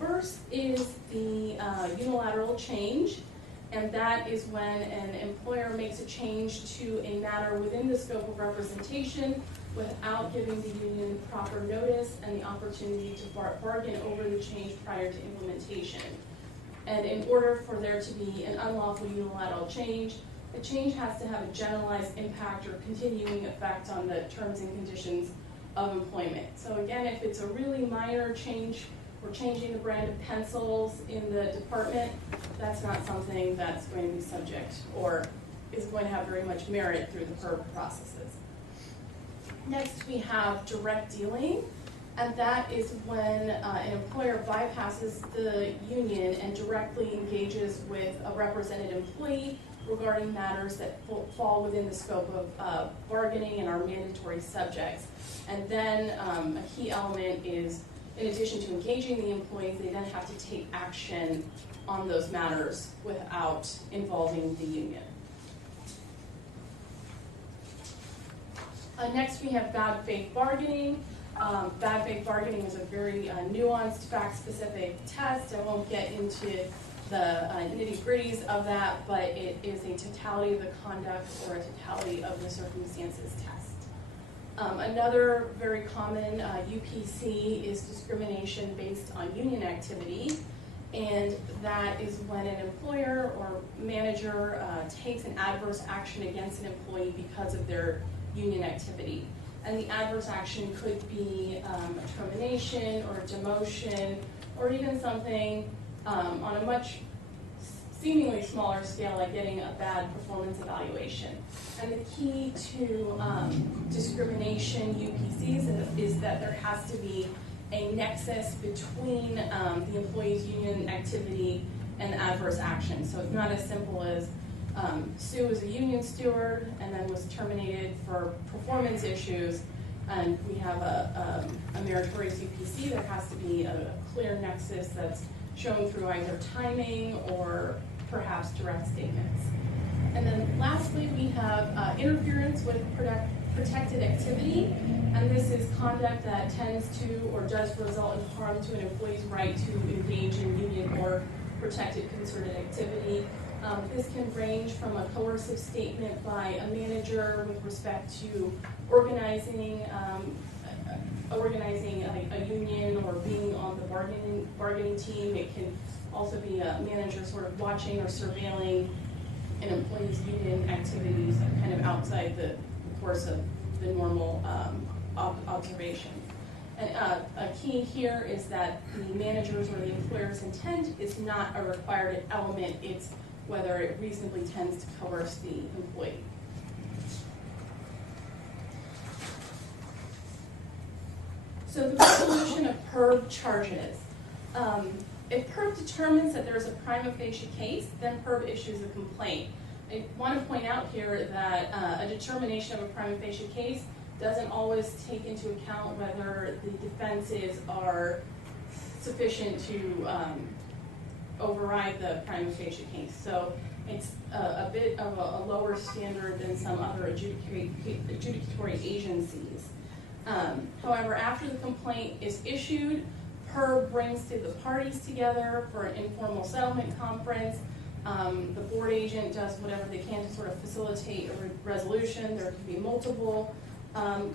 First is the unilateral change, and that is when an employer makes a change to a matter within the scope of representation without giving the union proper notice and the opportunity to bargain over the change prior to implementation. And in order for there to be an unlawful unilateral change, the change has to have a generalized impact or continuing effect on the terms and conditions of employment. So again, if it's a really minor change, we're changing the brand of pencils in the department, that's not something that's going to be subject or is going to have very much merit through the PERB processes. Next, we have direct dealing, and that is when an employer bypasses the union and directly engages with a represented employee regarding matters that fall within the scope of bargaining and are mandatory subjects. And then a key element is, in addition to engaging the employees, they then have to take action on those matters without involving the union. Next, we have bad faith bargaining. Bad faith bargaining is a very nuanced, fact-specific test. I won't get into the nitty-gritties of that, but it is a totality of the conduct or a totality of the circumstances test. Another very common UPC is discrimination based on union activity, and that is when an employer or manager takes an adverse action against an employee because of their union activity. And the adverse action could be a termination or a demotion, or even something on a much seemingly smaller scale, like getting a bad performance evaluation. And the key to discrimination UPCs is that there has to be a nexus between the employee's union activity and the adverse action. So it's not as simple as Sue was a union steward and then was terminated for performance issues, and we have a meritorious UPC. There has to be a clear nexus that's shown through either timing or perhaps direct statements. And then lastly, we have interference with protected activity, and this is conduct that tends to or does result in harm to an employee's right to engage in union or protected concerted activity. This can range from a coercive statement by a manager with respect to organizing a union or being on the bargaining team. It can also be a manager sort of watching or surveilling an employee's union activities kind of outside the course of the normal observation. And a key here is that the manager's or the employer's intent is not a required element. It's whether it reasonably tends to coerce the employee. So the resolution of PERB charges. If PERB determines that there's a prima facie case, then PERB issues a complaint. I want to point out here that a determination of a prima facie case doesn't always take into account whether the defenses are sufficient to override the prima facie case. So it's a bit of a lower standard than some other adjudicatory agencies. However, after the complaint is issued, PERB brings the parties together for an informal settlement conference. The board agent does whatever they can to sort of facilitate a resolution. There can be multiple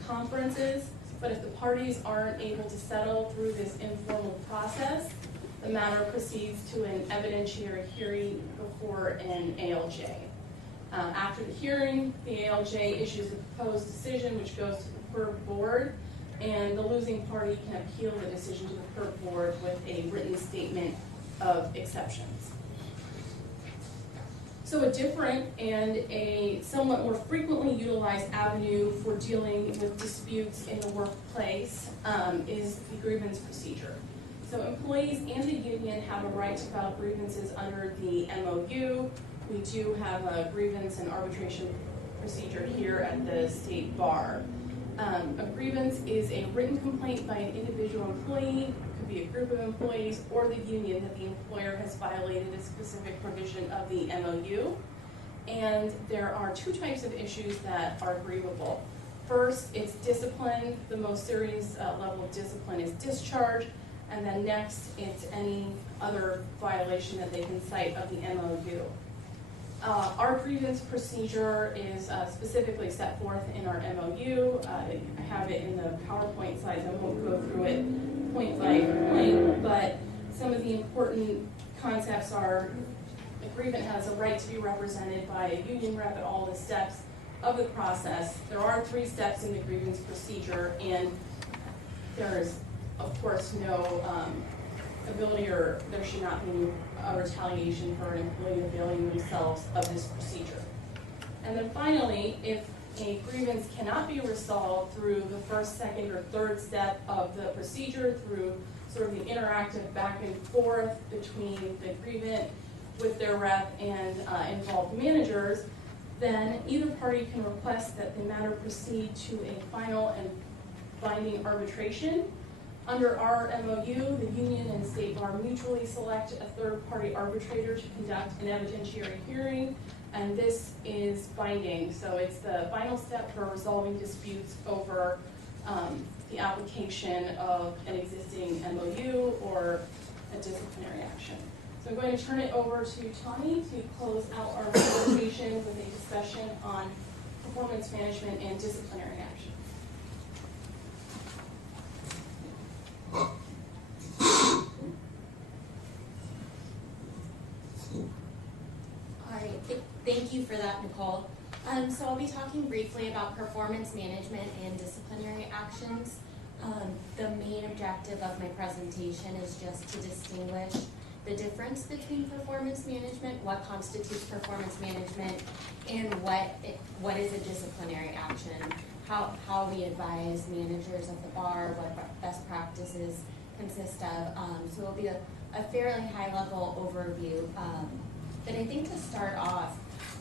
conferences, but if the parties aren't able to settle through this informal process, the matter proceeds to an evidentiary hearing before an ALJ. After the hearing, the ALJ issues a proposed decision which goes to the PERB board, and the losing party can appeal the decision to the PERB board with a written statement of exceptions. So a different and a somewhat more frequently utilized avenue for dealing with disputes in the workplace is the grievance procedure. So employees and the union have a right to file grievances under the MOU. We do have a grievance and arbitration procedure here at the state bar. A grievance is a written complaint by an individual employee, could be a group of employees, or the union that the employer has violated a specific provision of the MOU. And there are two types of issues that are grievable. First, it's discipline. The most serious level of discipline is discharge. And then next, it's any other violation that they can cite of the MOU. Our grievance procedure is specifically set forth in our MOU. I have it in the PowerPoint slides. I won't go through it point by point, but some of the important concepts are the grievant has a right to be represented by a union rep at all the steps of the process. There are 3 steps in the grievance procedure, and there is, of course, no ability, or there should not be a retaliation for an employee availing themselves of this procedure. And then finally, if a grievance cannot be resolved through the first, second, or third step of the procedure, through sort of the interactive back and forth between the grievant with their rep and involved managers, then either party can request that the matter proceed to a final and binding arbitration. Under our MOU, the union and state bar mutually select a third-party arbitrator to conduct an evidentiary hearing, and this is binding. So it's the final step for resolving disputes over the application of an existing MOU or a disciplinary action. So I'm going to turn it over to Tani to close out our presentation with a discussion on performance management and disciplinary action. All right, thank you for that, Nicole. So I'll be talking briefly about performance management and disciplinary actions. The main objective of my presentation is just to distinguish the difference between performance management, what constitutes performance management, and what is a disciplinary action, how we advise managers of the bar, what best practices consist of. So it'll be a fairly high-level overview. But I think to start off,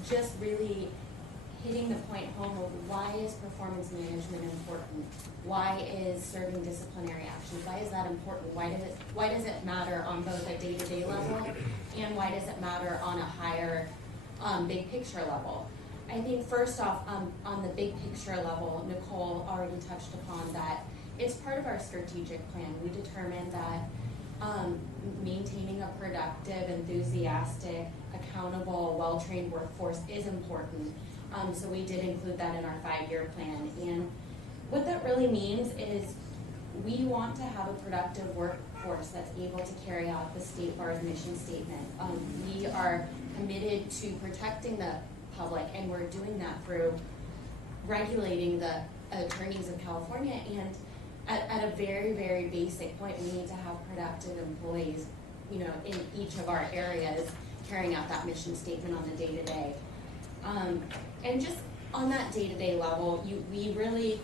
just really hitting the point home of why is performance management important? Why is serving disciplinary actions? Why is that important? Why does it matter on both a day-to-day level, and why does it matter on a higher big picture level? I think first off, on the big picture level, Nicole already touched upon that it's part of our strategic plan. We determined that maintaining a productive, enthusiastic, accountable, well-trained workforce is important. So we did include that in our 5-year plan. And what that really means is we want to have a productive workforce that's able to carry out the State Bar's mission statement. We are committed to protecting the public, and we're doing that through regulating the attorneys of California. And at a very, very basic point, we need to have productive employees, you know, in each of our areas carrying out that mission statement on the day-to-day. And just on that day-to-day level, we really,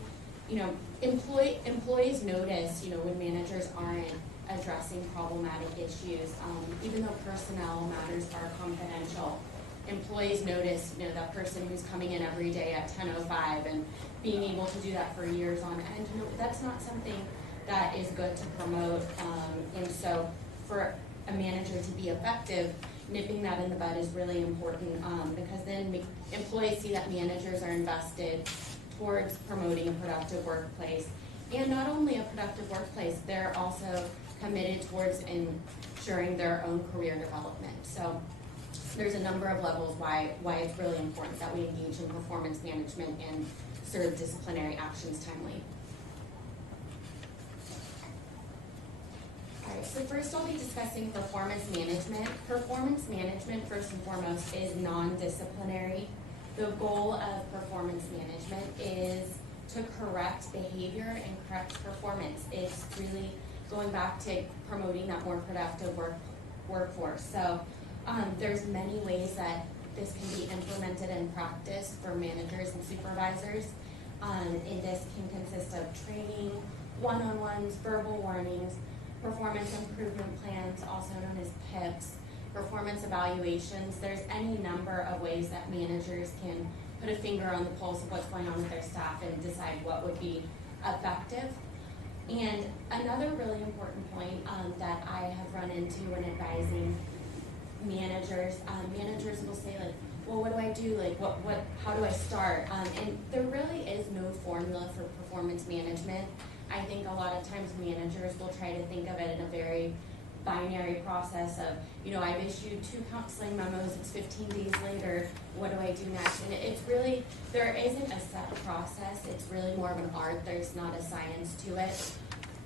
you know, employees notice, you know, when managers aren't addressing problematic issues, even though personnel matters are confidential. Employees notice, you know, that person who's coming in every day at 10:05 and being able to do that for years on end. You know, that's not something that is good to promote. And so for a manager to be effective, nipping that in the bud is really important, because then employees see that managers are invested towards promoting a productive workplace. And not only a productive workplace, they're also committed towards ensuring their own career development. So there's a number of levels why it's really important that we engage in performance management and serve disciplinary actions timely. All right, so first I'll be discussing performance management. Performance management, first and foremost, is non-disciplinary. The goal of performance management is to correct behavior and correct performance. It's really going back to promoting that more productive workforce. So there's many ways that this can be implemented in practice for managers and supervisors. And this can consist of training, one-on-ones, verbal warnings, performance improvement plans, also known as PIPs, performance evaluations. There's any number of ways that managers can put a finger on the pulse of what's going on with their staff and decide what would be effective. And another really important point that I have run into when advising managers, managers will say, like, well, what do I do? Like, how do I start? And there really is no formula for performance management. I think a lot of times managers will try to think of it in a very binary process of, you know, I've issued 2 counseling memos, it's 15 days later, what do I do next? And it's really, there isn't a set process, it's really more of an art, there's not a science to it.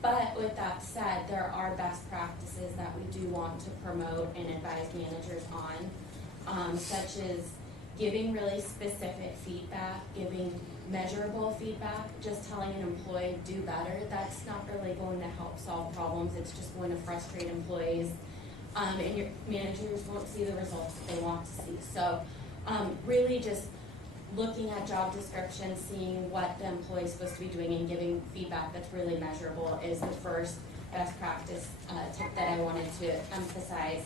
But with that said, there are best practices that we do want to promote and advise managers on, such as giving really specific feedback, giving measurable feedback. Just telling an employee do better, that's not really going to help solve problems. It's just going to frustrate employees, and your managers won't see the results that they want to see. So really just looking at job descriptions, seeing what the employee is supposed to be doing and giving feedback that's really measurable is the first best practice tip that I wanted to emphasize.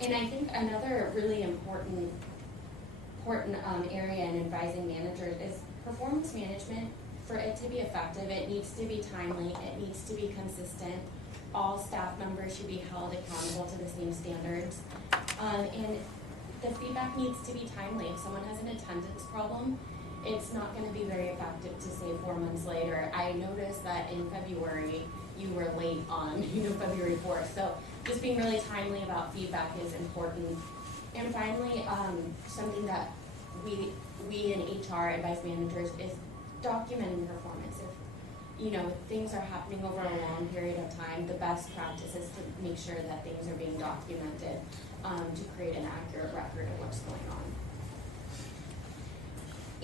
And I think another really important area in advising managers is performance management. For it to be effective, it needs to be timely, it needs to be consistent. All staff members should be held accountable to the same standards. And the feedback needs to be timely. If someone has an attendance problem it's not gonna be very effective to say 4 months later. I noticed that in February, you were late on, February 4th. So just being really timely about feedback is important. And finally, something that we in HR advise managers is documenting performance. If things are happening over a long period of time, the best practice is to make sure that things are being documented to create an accurate record of what's going on.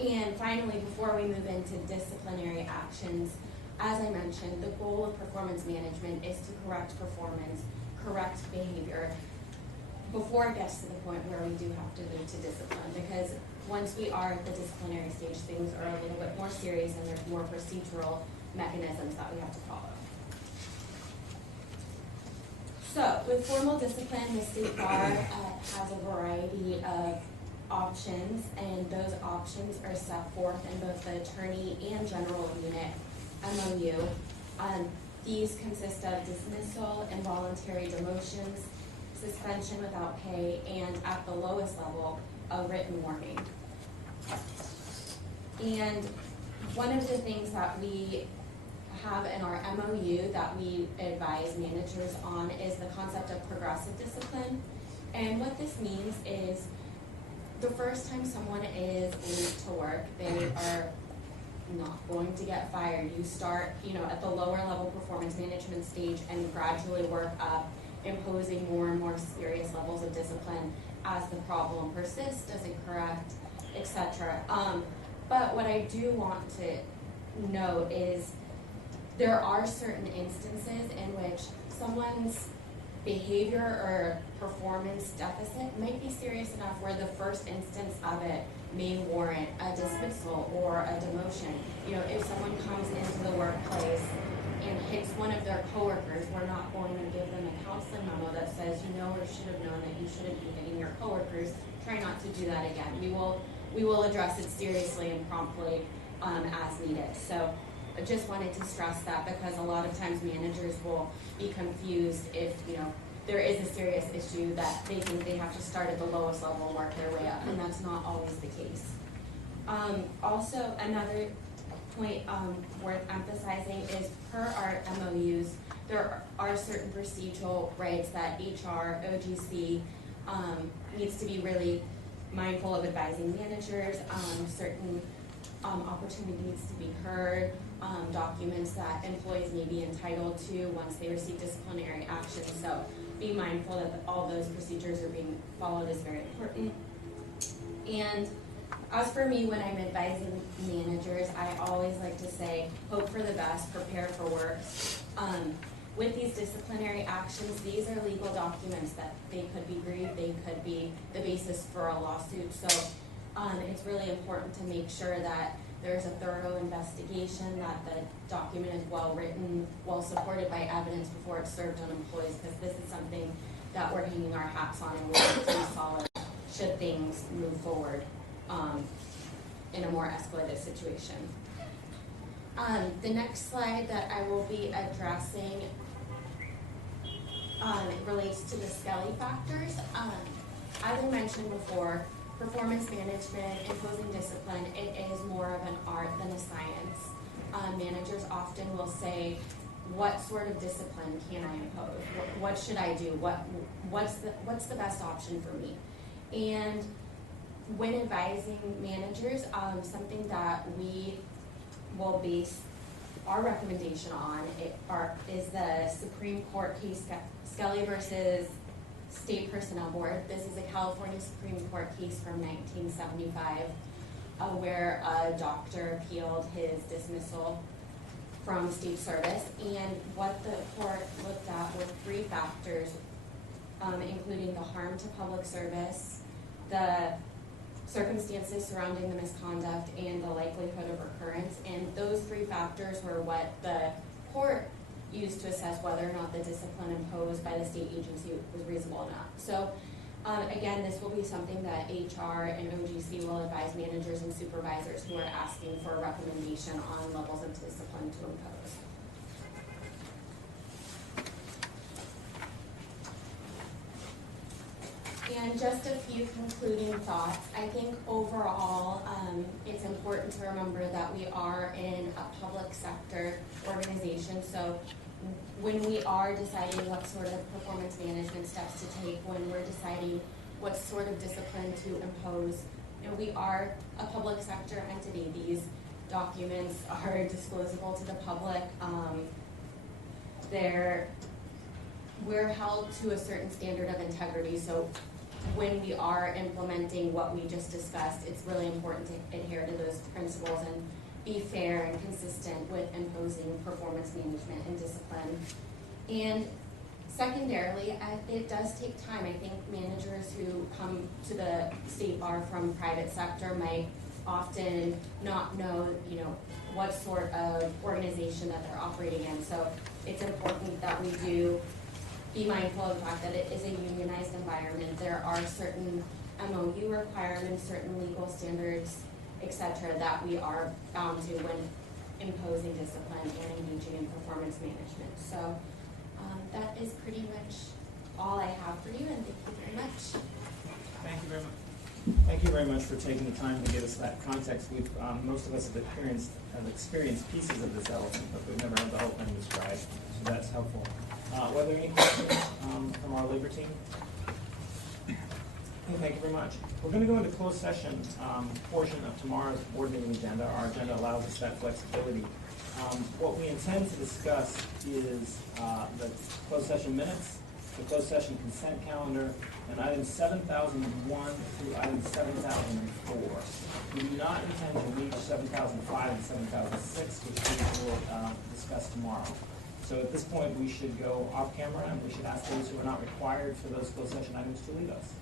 And finally, before we move into disciplinary actions, as I mentioned, the goal of performance management is to correct performance, correct behavior, before it gets to the point where we do have to move to discipline. Because once we are at the disciplinary stage, things are a little bit more serious and there's more procedural mechanisms that we have to follow. So, with formal discipline, the state bar has a variety of options, and those options are set forth in both the attorney and general unit MOU. These consist of dismissal, involuntary demotions, suspension without pay, and at the lowest level, a written warning. And one of the things that we have in our MOU that we advise managers on is the concept of progressive discipline. And what this means is the first time someone is late to work, they are not going to get fired. You start, at the lower level performance management stage and gradually work up, imposing more and more serious levels of discipline as the problem persists, doesn't correct, etc. But what I do want to note is there are certain instances in which someone's behavior or performance deficit might be serious enough where the first instance of it may warrant a dismissal or a demotion. If someone comes into the workplace and hits one of their coworkers, we're not going to give them a counseling memo that says, or should have known that you shouldn't be hitting your coworkers. Try not to do that again. We will address it seriously and promptly as needed. So I just wanted to stress that because a lot of times managers will be confused if, there is a serious issue that they think they have to start at the lowest level and work their way up, and that's not always the case. Also, another point worth emphasizing is per our MOUs, there are certain procedural rights that HR, OGC needs to be really mindful of advising managers, certain opportunity needs to be heard, documents that employees may be entitled to once they receive disciplinary action. So be mindful that all those procedures are being followed is very important. And as for me, when I'm advising managers, I always like to say, hope for the best, prepare for worse. With these disciplinary actions, these are legal documents that they could be grieved, they could be the basis for a lawsuit. So it's really important to make sure that there's a thorough investigation, that the document is well written, well supported by evidence before it's served on employees, because this is something that we're hanging our hats on and we want to be solid should things move forward in a more escalated situation. The next slide that I will be addressing relates to the Skelly factors. As I mentioned before, performance management, imposing discipline, it is more of an art than a science. Managers often will say, what sort of discipline can I impose? What should I do? What's the best option for me? And when advising managers, something that we will base our recommendation on is the Supreme Court case, Skelly versus State Personnel Board. This is a California Supreme Court case from 1975 where a doctor appealed his dismissal from state service. And what the court looked at were 3 factors, including the harm to public service, the circumstances surrounding the misconduct, and the likelihood of recurrence. And those 3 factors were what the court used to assess whether or not the discipline imposed by the state agency was reasonable or not. So again, this will be something that HR and OGC will advise managers and supervisors who are asking for a recommendation on levels of discipline to impose. And just a few concluding thoughts. I think overall, it's important to remember that we are in a public sector organization. So when we are deciding what sort of performance management steps to take, when we're deciding what sort of discipline to impose, we are a public sector entity. These documents are disclosable to the public. We're held to a certain standard of integrity, so when we are implementing what we just discussed, it's really important to adhere to those principles and be fair and consistent with imposing performance management and discipline. And secondarily, it does take time. I think managers who come to the state bar from private sector might often not know, what sort of organization that they're operating in. So it's important that we do be mindful of the fact that it is a unionized environment. There are certain MOU requirements, certain legal standards, etc., that we are bound to when imposing discipline and engaging in performance management. So that is pretty much all I have for you, and thank you very much. Thank you very much. Thank you very much for taking the time to give us that context. We've, most of us have experienced pieces of this elephant, but we've never had the whole thing described, so that's helpful. Were there any questions from our labor team? Okay, thank you very much. We're going to go into closed session portion of tomorrow's board meeting agenda. Our agenda allows us that flexibility. What we intend to discuss is the closed session minutes, the closed session consent calendar, and items 7001 through item 7004. We do not intend to reach 7005 and 7006, which we will discuss tomorrow. So at this point, we should go off camera, and we should ask those who are not required for those closed session items to leave us.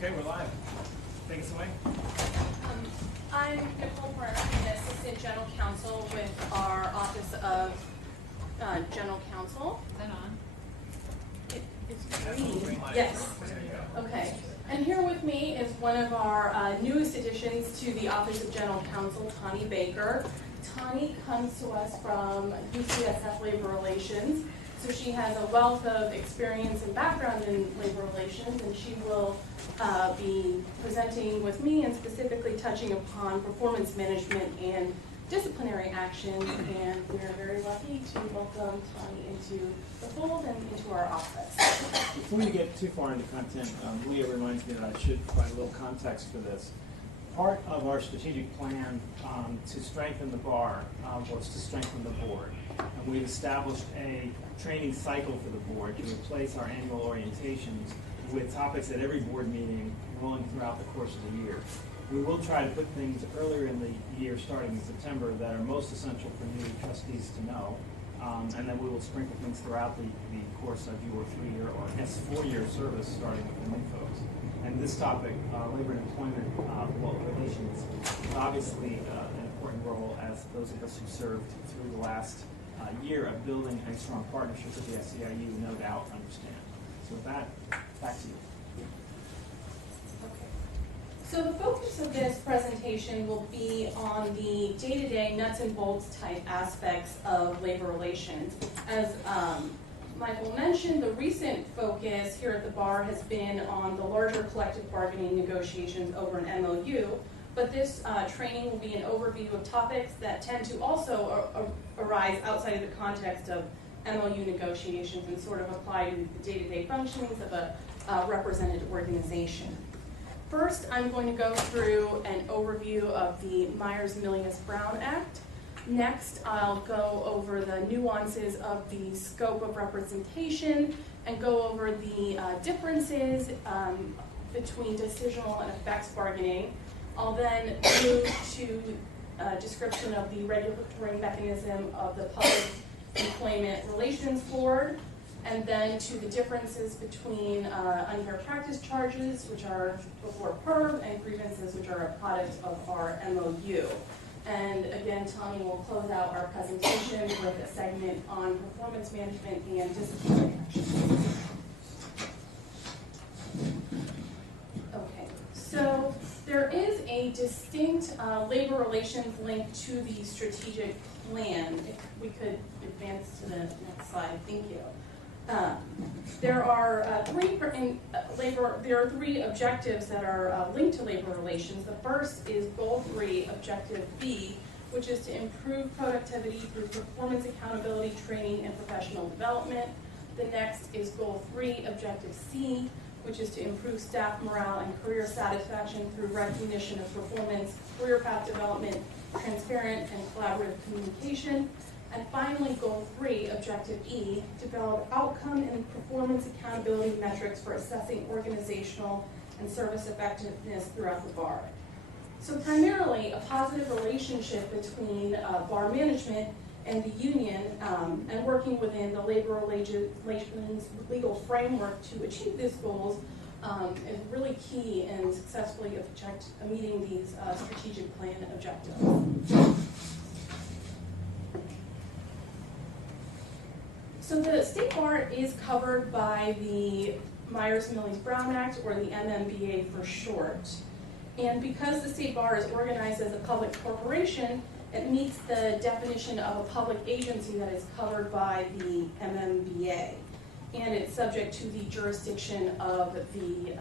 Okay, we're live. Take us away. I'm Nicole Brenner, the Assistant General Counsel with our Office of General Counsel. Is that on? It's green. Yes. Okay. And here with me is one of our newest additions to the Office of General Counsel, Tani Baker. Tani comes to us from UCSF Labor Relations, so she has a wealth of experience and background in labor relations, and she will be presenting with me and specifically touching upon performance management and disciplinary actions, and we're very lucky to welcome Tani into the fold and into our office. Before you get too far into content, Leah reminds me that I should provide a little context for this. Part of our strategic plan to strengthen the bar was to strengthen the board. And we've established a training cycle for the board to replace our annual orientations with topics at every board meeting rolling throughout the course of the year. We will try to put things earlier in the year, starting in September, that are most essential for new trustees to know. And then we will sprinkle things throughout the course of your 3-year or 4-year service, starting with the new folks. And this topic, labor and employment relations, is obviously an important role, as those of us who served through the last year of building a strong partnership with the SEIU no doubt understand. So with that, back to you. So the focus of this presentation will be on the day-to-day nuts and bolts type aspects of labor relations. As Michael mentioned, the recent focus here at the bar has been on the larger collective bargaining negotiations over an MOU, but this training will be an overview of topics that tend to also arise outside of the context of MOU negotiations and sort of apply to the day-to-day functionings of a represented organization. First, I'm going to go through an overview of the Myers-Milius-Brown Act. Next, I'll go over the nuances of the scope of representation and go over the differences between decisional and effects bargaining. I'll then move to a description of the regulatory mechanism of the Public Employment Relations Board, and then to the differences between unfair practice charges, which are before PERB, and grievances, which are a product of our MOU. And again, Tommy will close out our presentation with a segment on performance management and disciplinary actions. Okay, so there is a distinct labor relations link to the strategic plan. If we could advance to the next slide, thank you. There are three objectives that are linked to labor relations. The first is Goal 3, Objective B, which is to improve productivity through performance accountability, training, and professional development. The next is Goal 3, Objective C, which is to improve staff morale and career satisfaction through recognition of performance, career path development, transparent and collaborative communication. And finally, Goal 3, Objective E, develop outcome and performance accountability metrics for assessing organizational and service effectiveness throughout the bar. So primarily, a positive relationship between bar management and the union and working within the labor relations legal framework to achieve these goals is really key in successfully meeting these strategic plan objectives. So the state bar is covered by the Myers-Milius-Brown Act, or the MMBA for short. And because the state bar is organized as a public corporation, it meets the definition of a public agency that is covered by the MMBA. And it's subject to the jurisdiction of the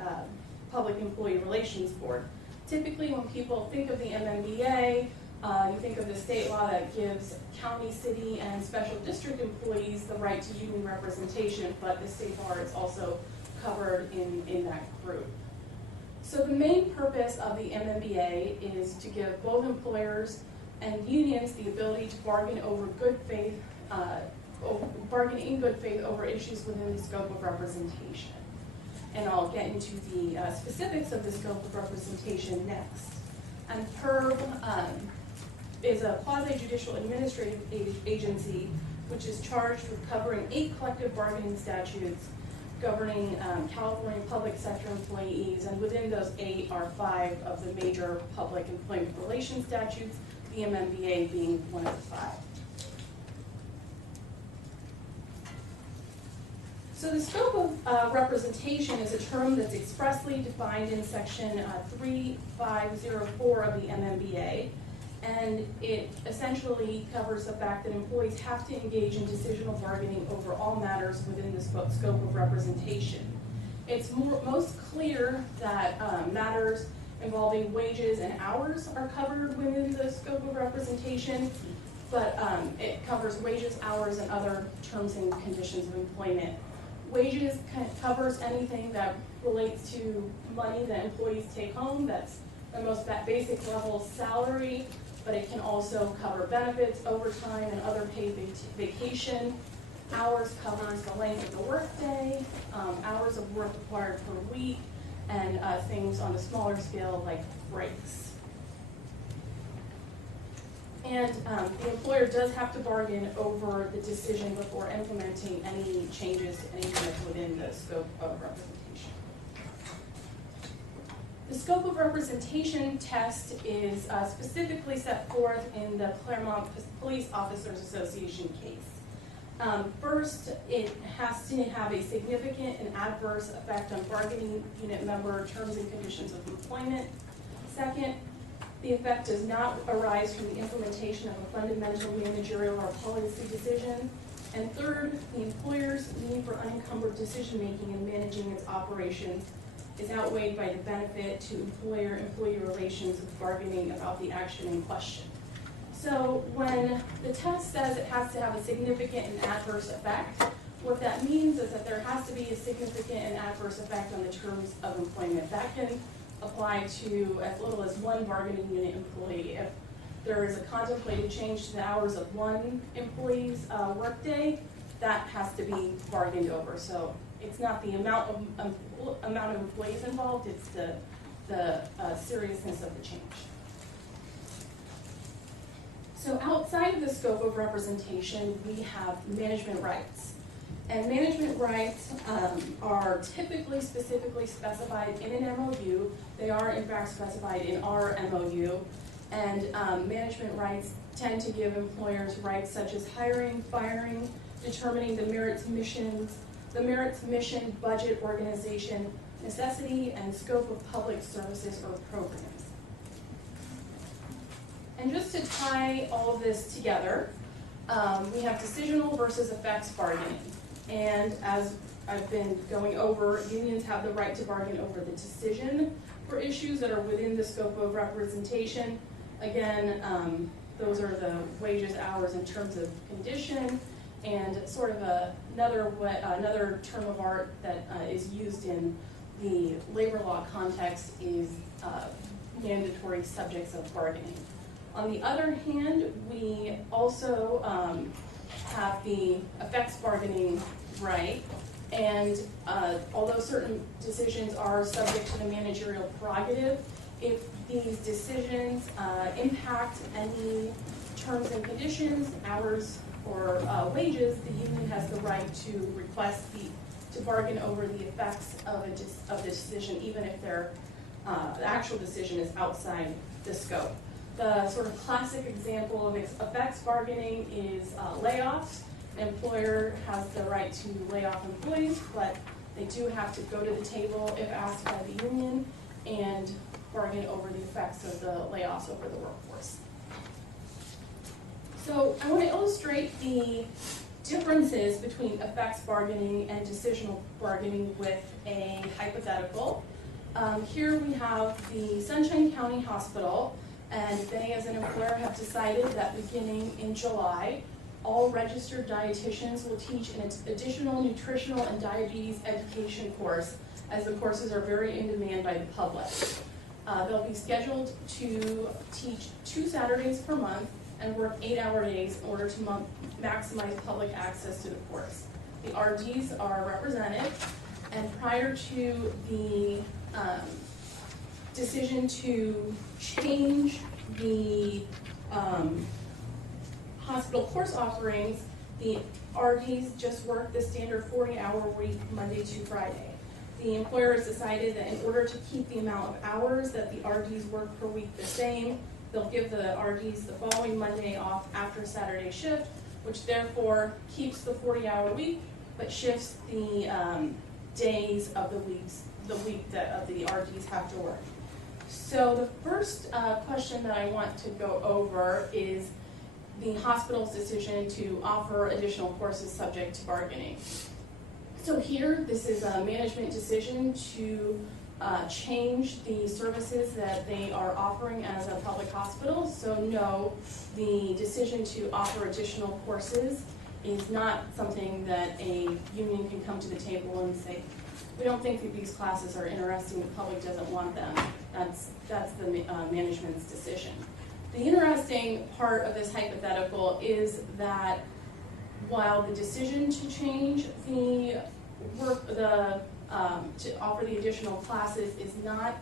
Public Employee Relations Board. Typically, when people think of the MMBA, you think of the state law that gives county, city, and special district employees the right to union representation, but the state bar is also covered in that group. So the main purpose of the MMBA is to give both employers and unions the ability to bargain over good faith, bargain in good faith over issues within the scope of representation. And I'll get into the specifics of the scope of representation next. And PERB is a quasi-judicial administrative agency which is charged with covering 8 collective bargaining statutes governing California public sector employees, and within those 8 are 5 of the major public employment relations statutes, the MMBA being one of the 5. So the scope of representation is a term that's expressly defined in section 3504 of the MMBA, and it essentially covers the fact that employees have to engage in decisional bargaining over all matters within the scope of representation. It's most clear that matters involving wages and hours are covered within the scope of representation, but it covers wages, hours, and other terms and conditions of employment. Wages covers anything that relates to money that employees take home. That's the most basic level salary, but it can also cover benefits, overtime, and other paid vacation. Hours covers the length of the workday, hours of work required per week, and things on a smaller scale like breaks. And the employer does have to bargain over the decision before implementing any changes to anything that's within the scope of representation. The scope of representation test is specifically set forth in the Claremont Police Officers Association case. First, it has to have a significant and adverse effect on bargaining unit member terms and conditions of employment. Second, the effect does not arise from the implementation of a fundamental managerial or policy decision. And third, the employer's need for unencumbered decision-making in managing its operations is outweighed by the benefit to employer-employee relations of bargaining about the action in question. So when the test says it has to have a significant and adverse effect, what that means is that there has to be a significant and adverse effect on the terms of employment. That can apply to as little as one bargaining unit employee. If there is a contemplated change to the hours of one employee's workday, that has to be bargained over. So it's not the amount of employees involved, it's the seriousness of the change. So outside of the scope of representation, we have management rights. And management rights are typically specifically specified in an MOU. They are in fact specified in our MOU. And management rights tend to give employers rights such as hiring, firing, determining the merits mission, budget, organization, necessity, and scope of public services or programs. And just to tie all of this together, we have decisional versus effects bargaining. And as I've been going over, unions have the right to bargain over the decision for issues that are within the scope of representation. Again, those are the wages, hours, and terms of condition. And sort of another term of art that is used in the labor law context is mandatory subjects of bargaining. On the other hand, we also have the effects bargaining right, and although certain decisions are subject to the managerial prerogative, if these decisions impact any terms and conditions, hours, or wages, the union has the right to request to bargain over the effects of the decision, even if the actual decision is outside the scope. The sort of classic example of effects bargaining is layoffs. An employer has the right to lay off employees, but they do have to go to the table if asked by the union and bargain over the effects of the layoffs over the workforce. So I want to illustrate the differences between effects bargaining and decisional bargaining with a hypothetical. Here we have the Sunshine County Hospital, and they as an employer have decided that beginning in July, all registered dietitians will teach an additional nutritional and diabetes education course, as the courses are very in demand by the public. They'll be scheduled to teach 2 Saturdays per month and work 8-hour days in order to maximize public access to the course. The RDs are represented, and prior to the decision to change the hospital course offerings, The RDs just work the standard 40-hour week, Monday to Friday. The employer has decided that in order to keep the amount of hours that the RDs work per week the same, they'll give the RDs the following Monday off after Saturday shift, which therefore keeps the 40-hour week, but shifts the days of the week that the RDs have to work. So the first question that I want to go over is the hospital's decision to offer additional courses subject to bargaining. So here, this is a management decision to change the services that they are offering as a public hospital. So no, the decision to offer additional courses is not something that a union can come to the table and say, we don't think that these classes are interesting, the public doesn't want them. That's the management's decision. The interesting part of this hypothetical is that while the decision to change the to offer the additional classes is not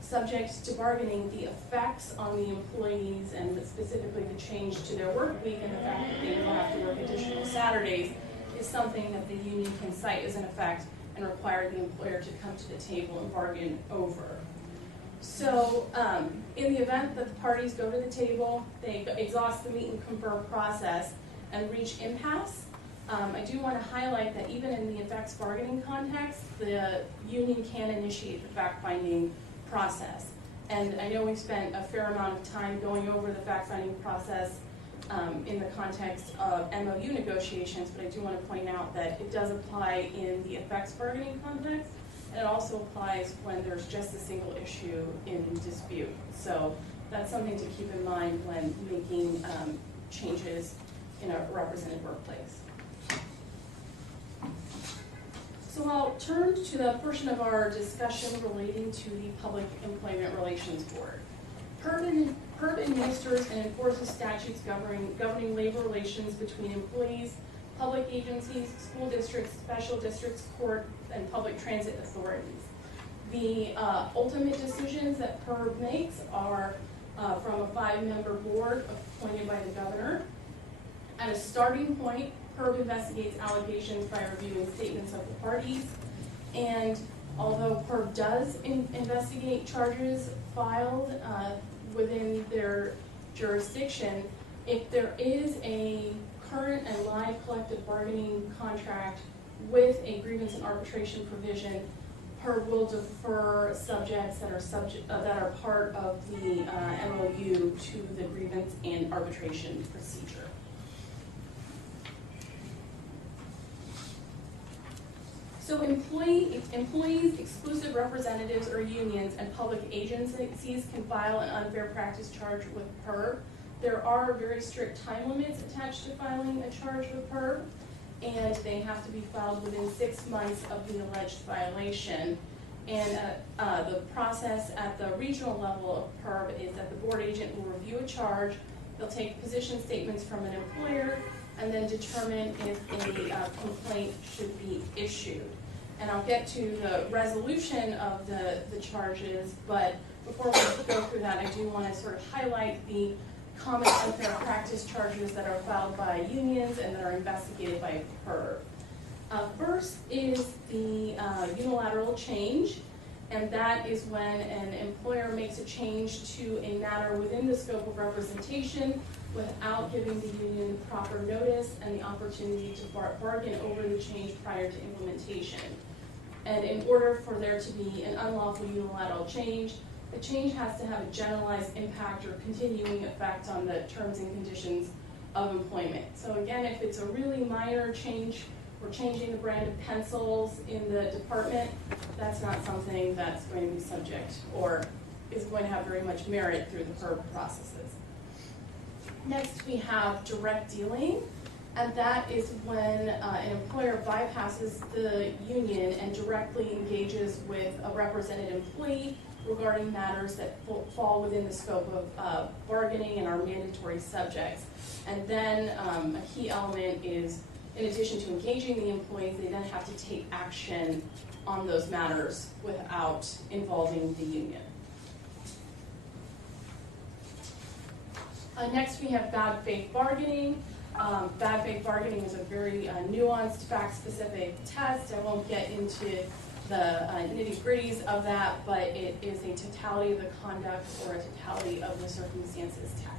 subject to bargaining, the effects on the employees and specifically the change to their work week and the fact that they will have to work additional Saturdays is something that the union can cite as an effect and require the employer to come to the table and bargain over. So in the event that the parties go to the table, they exhaust the meet and confer process and reach impasse, I do want to highlight that even in the effects bargaining context, the union can initiate the fact-finding process. And I know we've spent a fair amount of time going over the fact-finding process in the context of MOU negotiations, but I do want to point out that it does apply in the effects bargaining context, and it also applies when there's just a single issue in dispute. So that's something to keep in mind when making changes in a represented workplace. So I'll turn to the portion of our discussion relating to the Public Employment Relations Board. PERB administers and enforces statutes governing labor relations between employees, public agencies, school districts, special districts, court, and public transit authorities. The ultimate decisions that PERB makes are from a 5-member board appointed by the governor. At a starting point, PERB investigates allegations by reviewing statements of the parties, and although PERB does investigate charges filed within their jurisdiction, if there is a current and live collective bargaining contract with a grievance and arbitration provision, PERB will defer subjects that are part of the MOU to the grievance and arbitration procedure. So employees, exclusive representatives, or unions and public agencies can file an unfair practice charge with PERB. There are very strict time limits attached to filing a charge with PERB, and they have to be filed within 6 months of the alleged violation. And the process at the regional level of PERB is that the board agent will review a charge, they'll take position statements from an employer, and then determine if a complaint should be issued. And I'll get to the resolution of the charges, but before we go through that, I do want to sort of highlight the common unfair practice charges that are filed by unions and that are investigated by PERB. First is the unilateral change, and that is when an employer makes a change to a matter within the scope of representation without giving the union proper notice and the opportunity to bargain over the change prior to implementation. And in order for there to be an unlawful unilateral change, the change has to have a generalized impact or continuing effect on the terms and conditions of employment. So again, if it's a really minor change, we're changing the brand of pencils in the department, that's not something that's going to be subject or is going to have very much merit through the PERB processes. Next, we have direct dealing, and that is when an employer bypasses the union and directly engages with a represented employee regarding matters that fall within the scope of bargaining and are mandatory subjects. And then a key element is, in addition to engaging the employees, they then have to take action on those matters without involving the union. Next, we have bad faith bargaining. Bad faith bargaining is a very nuanced, fact-specific test. I won't get into the nitty-gritties of that, but it is a totality of the conduct or a totality of the circumstances test.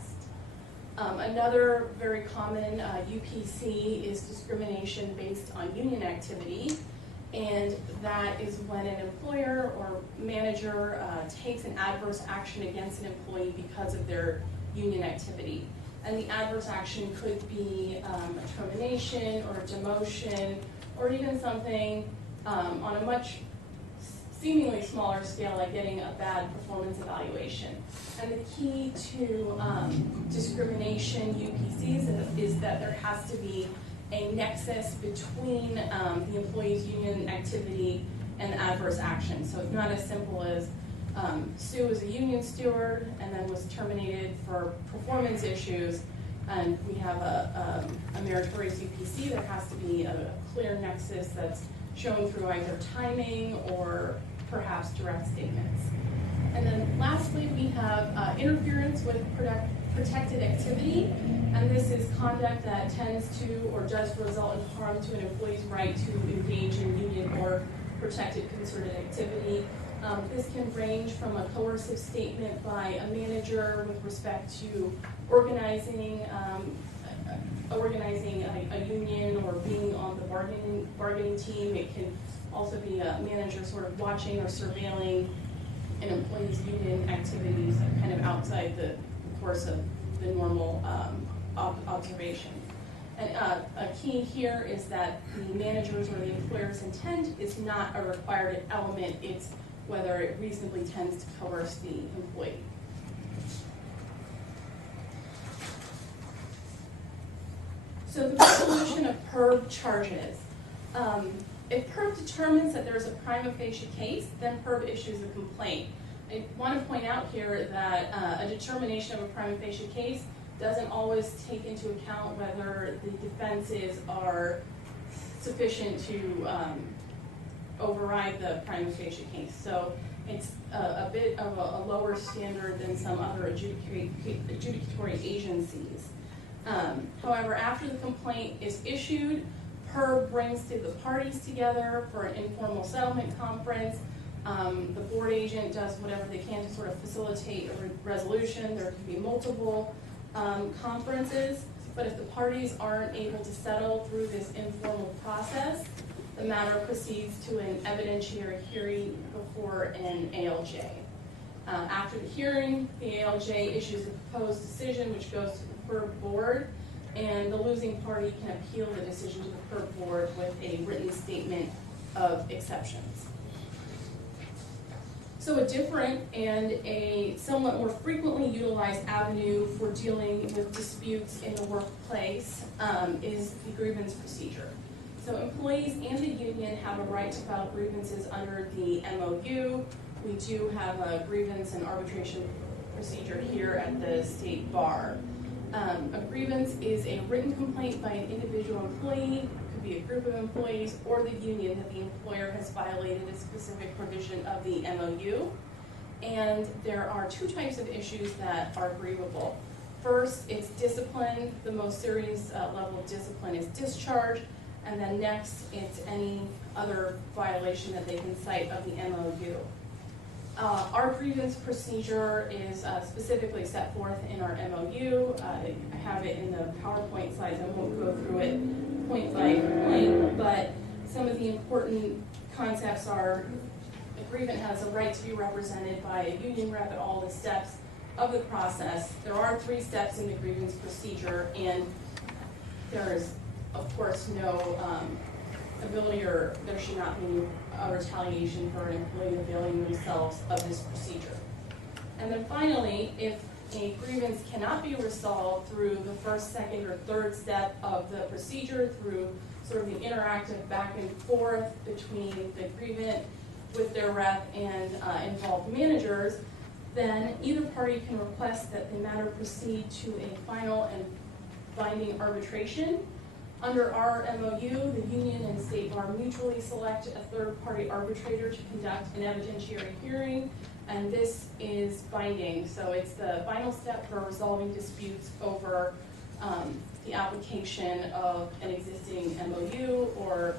Another very common UPC is discrimination based on union activity, and that is when an employer or manager takes an adverse action against an employee because of their union activity. And the adverse action could be a termination or a demotion, or even something on a much seemingly smaller scale, like getting a bad performance evaluation. And the key to discrimination UPCs is that there has to be a nexus between the employee's union activity and the adverse action. So it's not as simple as Sue is a union steward and then was terminated for performance issues, and we have a meritorious UPC. There has to be a clear nexus that's shown through either timing or perhaps direct statements. And then lastly, we have interference with protected activity, and this is conduct that tends to or does result in harm to an employee's right to engage in union or protected concerted activity. This can range from a coercive statement by a manager with respect to organizing a union or being on the bargaining team. It can also be a manager sort of watching or surveilling an employee's union activities kind of outside the course of the normal observation. And a key here is that the manager's or the employer's intent is not a required element. It's whether it reasonably tends to coerce the employee. So the resolution of PERB charges. If PERB determines that there's a prima facie case, then PERB issues a complaint. I want to point out here that a determination of a prima facie case doesn't always take into account whether the defenses are sufficient to override the prima facie case. So it's a bit of a lower standard than some other adjudicatory agencies. However, after the complaint is issued, PERB brings the parties together for an informal settlement conference. The board agent does whatever they can to sort of facilitate a resolution. There can be multiple conferences, but if the parties aren't able to settle through this informal process, the matter proceeds to an evidentiary hearing before an ALJ. After the hearing, the ALJ issues a proposed decision which goes to the PERB board, and the losing party can appeal the decision to the PERB board with a written statement of exceptions. So a different and a somewhat more frequently utilized avenue for dealing with disputes in the workplace is the grievance procedure. So employees and the union have a right to file grievances under the MOU. We do have a grievance and arbitration procedure here at the state bar. A grievance is a written complaint by an individual employee, could be a group of employees, or the union that the employer has violated a specific provision of the MOU. And there are two types of issues that are grievable. First, it's discipline. The most serious level of discipline is discharge. And then next, it's any other violation that they can cite of the MOU. Our grievance procedure is specifically set forth in our MOU. I have it in the PowerPoint slides. I won't go through it point by point, but some of the important concepts are the grievant has a right to be represented by a union rep at all the steps of the process. There are 3 steps in the grievance procedure, and there is, of course, no ability, or there should not be a retaliation for an employee availing themselves of this procedure. And then finally, if a grievance cannot be resolved through the first, second, or third step of the procedure, through sort of the interactive back and forth between the grievant with their rep and involved managers, then either party can request that the matter proceed to a final and binding arbitration. Under our MOU, the union and state bar mutually select a third-party arbitrator to conduct an evidentiary hearing, and this is binding. So it's the final step for resolving disputes over the application of an existing MOU or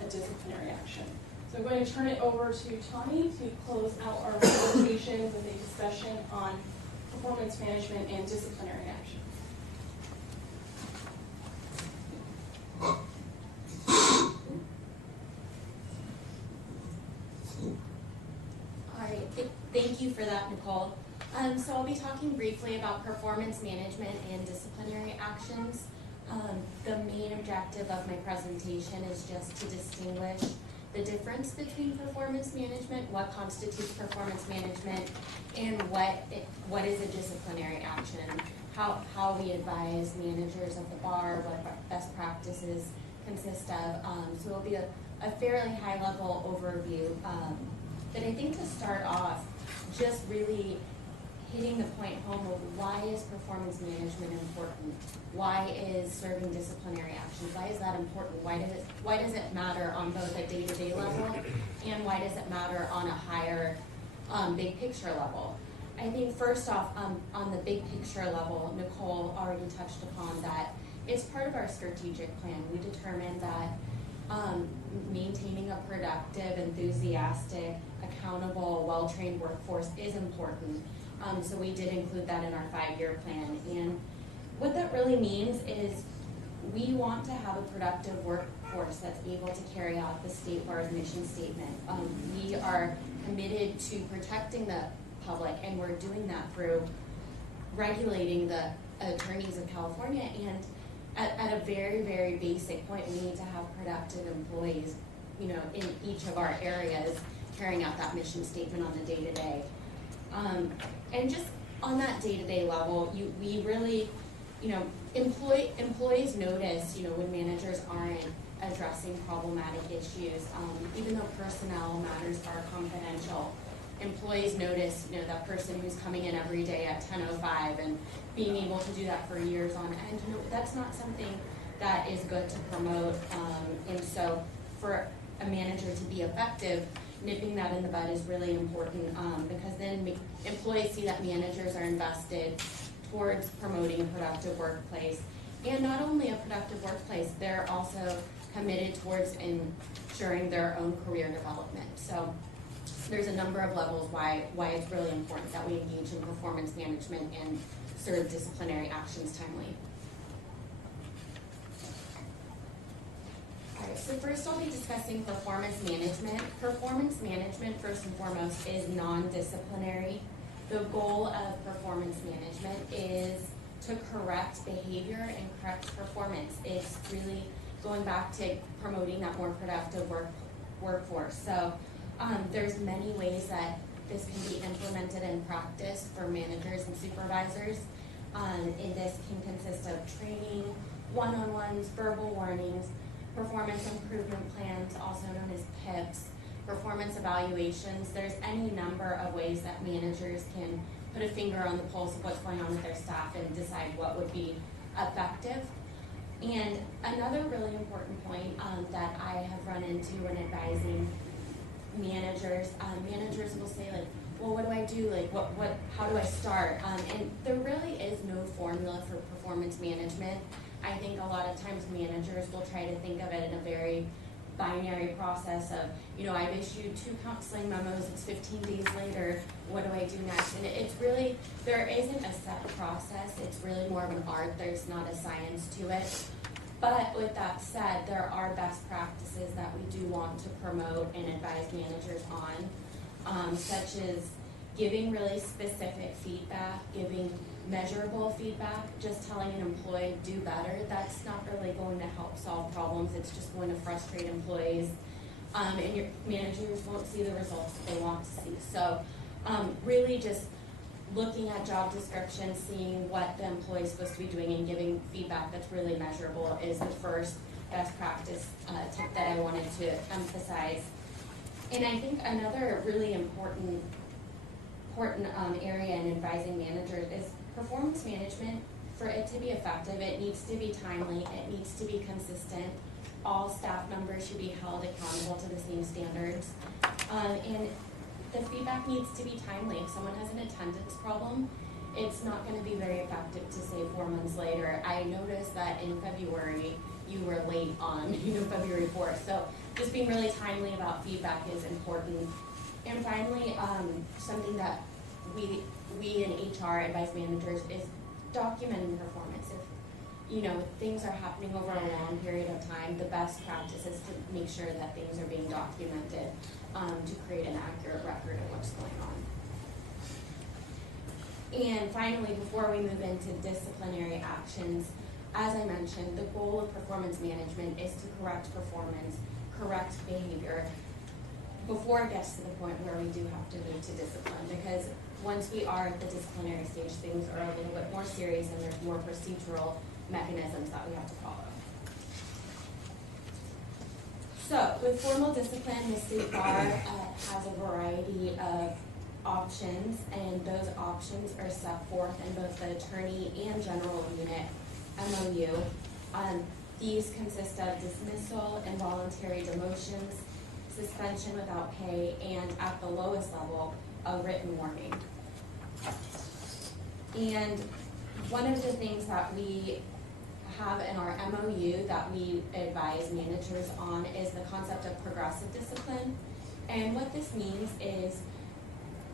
a disciplinary action. So I'm going to turn it over to Tommy to close out our presentation with a discussion on performance management and disciplinary action. All right, thank you for that, Nicole. So I'll be talking briefly about performance management and disciplinary actions. The main objective of my presentation is just to distinguish the difference between performance management, what constitutes performance management, and what is a disciplinary action, how we advise managers of the bar, what best practices consist of. So it'll be a fairly high-level overview. But I think to start off, just really hitting the point home of why is performance management important? Why is serving disciplinary actions? Why is that important? Why does it matter on both a day-to-day level, and why does it matter on a higher big picture level? I think first off, on the big picture level, Nicole already touched upon that it's part of our strategic plan. We determined that maintaining a productive, enthusiastic, accountable, well-trained workforce is important. So we did include that in our 5-year plan. And what that really means is we want to have a productive workforce that's able to carry out the State Bar's mission statement. We are committed to protecting the public, and we're doing that through regulating the attorneys of California. And at a very, very basic point, we need to have productive employees, in each of our areas carrying out that mission statement on the day-to-day. And just on that day-to-day level, we really, employees notice, when managers aren't addressing problematic issues, even though personnel matters are confidential. Employees notice, that person who's coming in every day at 10:05 and being able to do that for years on end. That's not something that is good to promote. And so for a manager to be effective, nipping that in the bud is really important, because then employees see that managers are invested towards promoting a productive workplace. And not only a productive workplace, they're also committed towards ensuring their own career development. So there's a number of levels why it's really important that we engage in performance management and serve disciplinary actions timely. All right, so first I'll be discussing performance management. Performance management, first and foremost, is non-disciplinary. The goal of performance management is to correct behavior and correct performance. It's really going back to promoting that more productive workforce. So there's many ways that this can be implemented in practice for managers and supervisors. And this can consist of training, one-on-ones, verbal warnings, performance improvement plans, also known as PIPs, performance evaluations. There's any number of ways that managers can put a finger on the pulse of what's going on with their staff and decide what would be effective. And another really important point that I have run into when advising managers, managers will say, like, well, what do I do? Like, how do I start? And there really is no formula for performance management. I think a lot of times managers will try to think of it in a very binary process of, I've issued 2 counseling memos, it's 15 days later, what do I do next? And it's really, there isn't a set process, it's really more of an art, there's not a science to it. But with that said, there are best practices that we do want to promote and advise managers on, such as giving really specific feedback, giving measurable feedback. Just telling an employee, do better, that's not really going to help solve problems. It's just going to frustrate employees. And your managers won't see the results that they want to see. So really just looking at job descriptions, seeing what the employee is supposed to be doing and giving feedback that's really measurable is the first best practice tip that I wanted to emphasize. And I think another really important area in advising managers is performance management. For it to be effective, it needs to be timely, it needs to be consistent. All staff members should be held accountable to the same standards. And the feedback needs to be timely. If someone has an attendance problem, it's not gonna be very effective to say 4 months later. I noticed that in February, you were late on, February 4th. So just being really timely about feedback is important. And finally, something that we in HR advise managers is documenting performance. If things are happening over a long period of time, the best practice is to make sure that things are being documented to create an accurate record of what's going on. And finally, before we move into disciplinary actions, as I mentioned, the goal of performance management is to correct performance, correct behavior, before it gets to the point where we do have to move to discipline. Because once we are at the disciplinary stage, things are a little bit more serious and there's more procedural mechanisms that we have to follow. So, with formal discipline, the state bar has a variety of options, and those options are set forth in both the attorney and general unit MOU. These consist of dismissal, involuntary demotions, suspension without pay, and at the lowest level, a written warning. And one of the things that we have in our MOU that we advise managers on is the concept of progressive discipline. And what this means is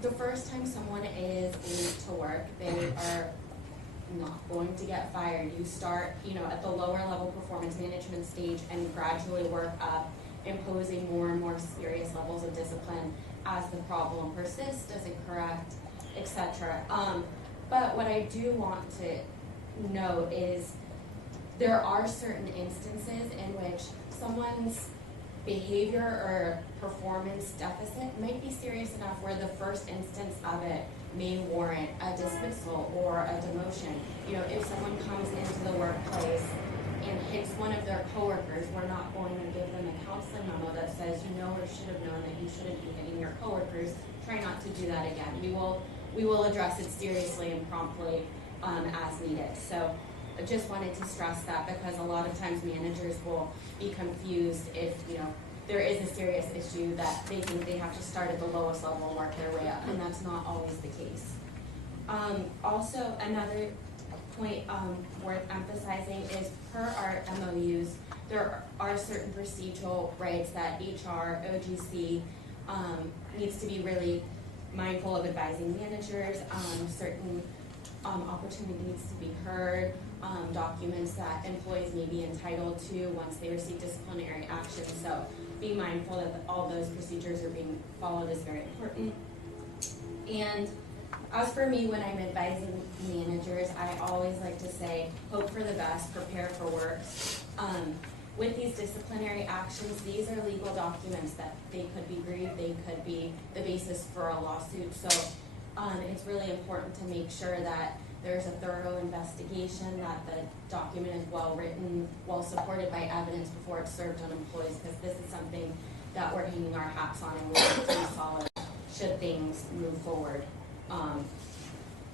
the first time someone is late to work, they are not going to get fired. You start, at the lower level performance management stage and gradually work up, imposing more and more serious levels of discipline as the problem persists, doesn't correct, etc. But what I do want to note is there are certain instances in which someone's behavior or performance deficit might be serious enough where the first instance of it may warrant a dismissal or a demotion. If someone comes into the workplace and hits one of their coworkers, we're not going to give them a counseling memo that says, or should have known that you shouldn't be hitting your coworkers. Try not to do that again. We will address it seriously and promptly as needed. So I just wanted to stress that because a lot of times managers will be confused if, there is a serious issue that they think they have to start at the lowest level and work their way up, and that's not always the case. Also, another point worth emphasizing is per our MOUs, there are certain procedural rights that HR, OGC needs to be really mindful of advising managers, certain opportunities to be heard, documents that employees may be entitled to once they receive disciplinary action. So being mindful that all those procedures are being followed is very important. And as for me, when I'm advising managers, I always like to say, hope for the best, prepare for worse. With these disciplinary actions, these are legal documents that they could be grieved, they could be the basis for a lawsuit. So it's really important to make sure that there's a thorough investigation, that the document is well written, well supported by evidence before it's served on employees, because this is something that we're hanging our hats on and we have to be solid should things move forward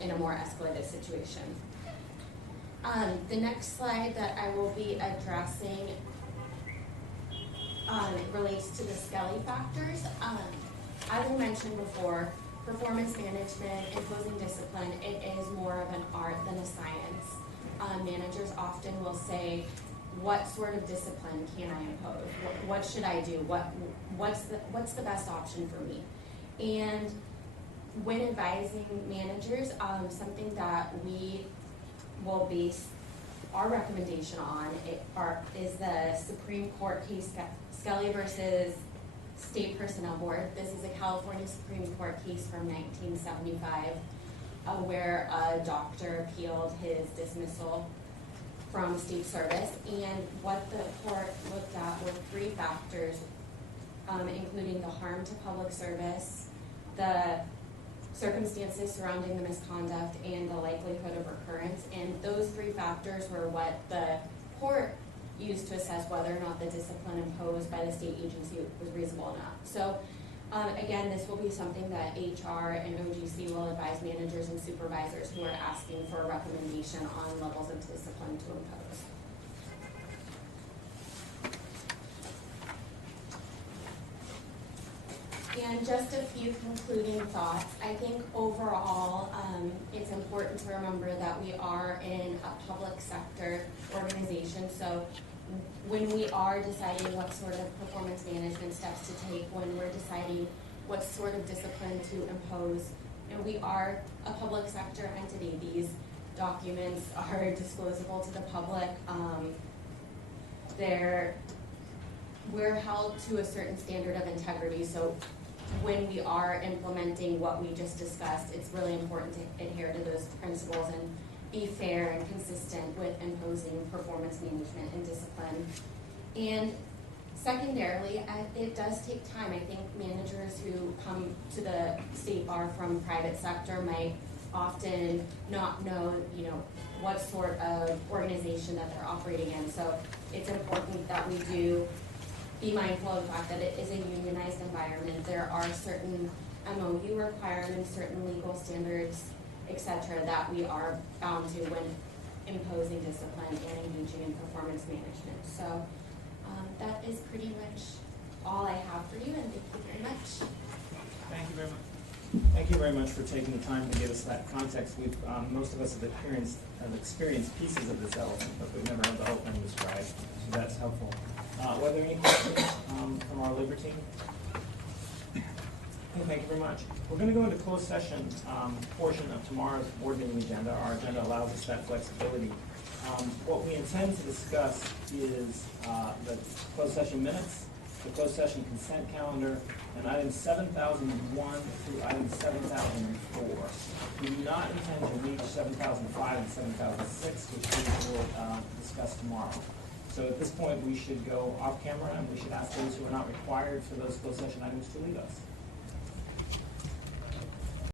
in a more escalated situation. The next slide that I will be addressing relates to the Skelly factors. As I mentioned before, performance management, imposing discipline, it is more of an art than a science. Managers often will say, what sort of discipline can I impose? What should I do? What's the best option for me? And when advising managers, something that we will base our recommendation on is the Supreme Court case, Skelly versus State Personnel Board. This is a California Supreme Court case from 1975 where a doctor appealed his dismissal from state service. And what the court looked at were 3 factors, including the harm to public service, the circumstances surrounding the misconduct, and the likelihood of recurrence. And those 3 factors were what the court used to assess whether or not the discipline imposed by the state agency was reasonable enough. So again, this will be something that HR and OGC will advise managers and supervisors who are asking for a recommendation on levels of discipline to impose. And just a few concluding thoughts. I think overall, it's important to remember that we are in a public sector organization. So when we are deciding what sort of performance management steps to take, when we're deciding what sort of discipline to impose, and we are a public sector entity. These documents are disclosable to the public. We're held to a certain standard of integrity, so when we are implementing what we just discussed, it's really important to adhere to those principles and be fair and consistent with imposing performance management and discipline. And secondarily, it does take time. I think managers who come to the state bar from private sector might often not know, what sort of organization that they're operating in. So it's important that we do be mindful of the fact that it is a unionized environment. There are certain MOU requirements, certain legal standards, etc., that we are bound to when imposing discipline and engaging in performance management. So that is pretty much all I have for you, and thank you very much. Thank you very much. Thank you very much for taking the time to give us that context. We've most of us have experienced pieces of this elephant, but we've never had the whole thing described, so that's helpful. Were there any questions from our Labor team? Okay, thank you very much. We're going to go into closed session portion of tomorrow's board meeting agenda. Our agenda allows us that flexibility. What we intend to discuss is the closed session minutes, the closed session consent calendar, and items 7001 through item 7004. We do not intend to reach 7005 and 7006, which we will discuss tomorrow. So at this point, we should go off camera, and we should ask those who are not required for those closed session items to leave us.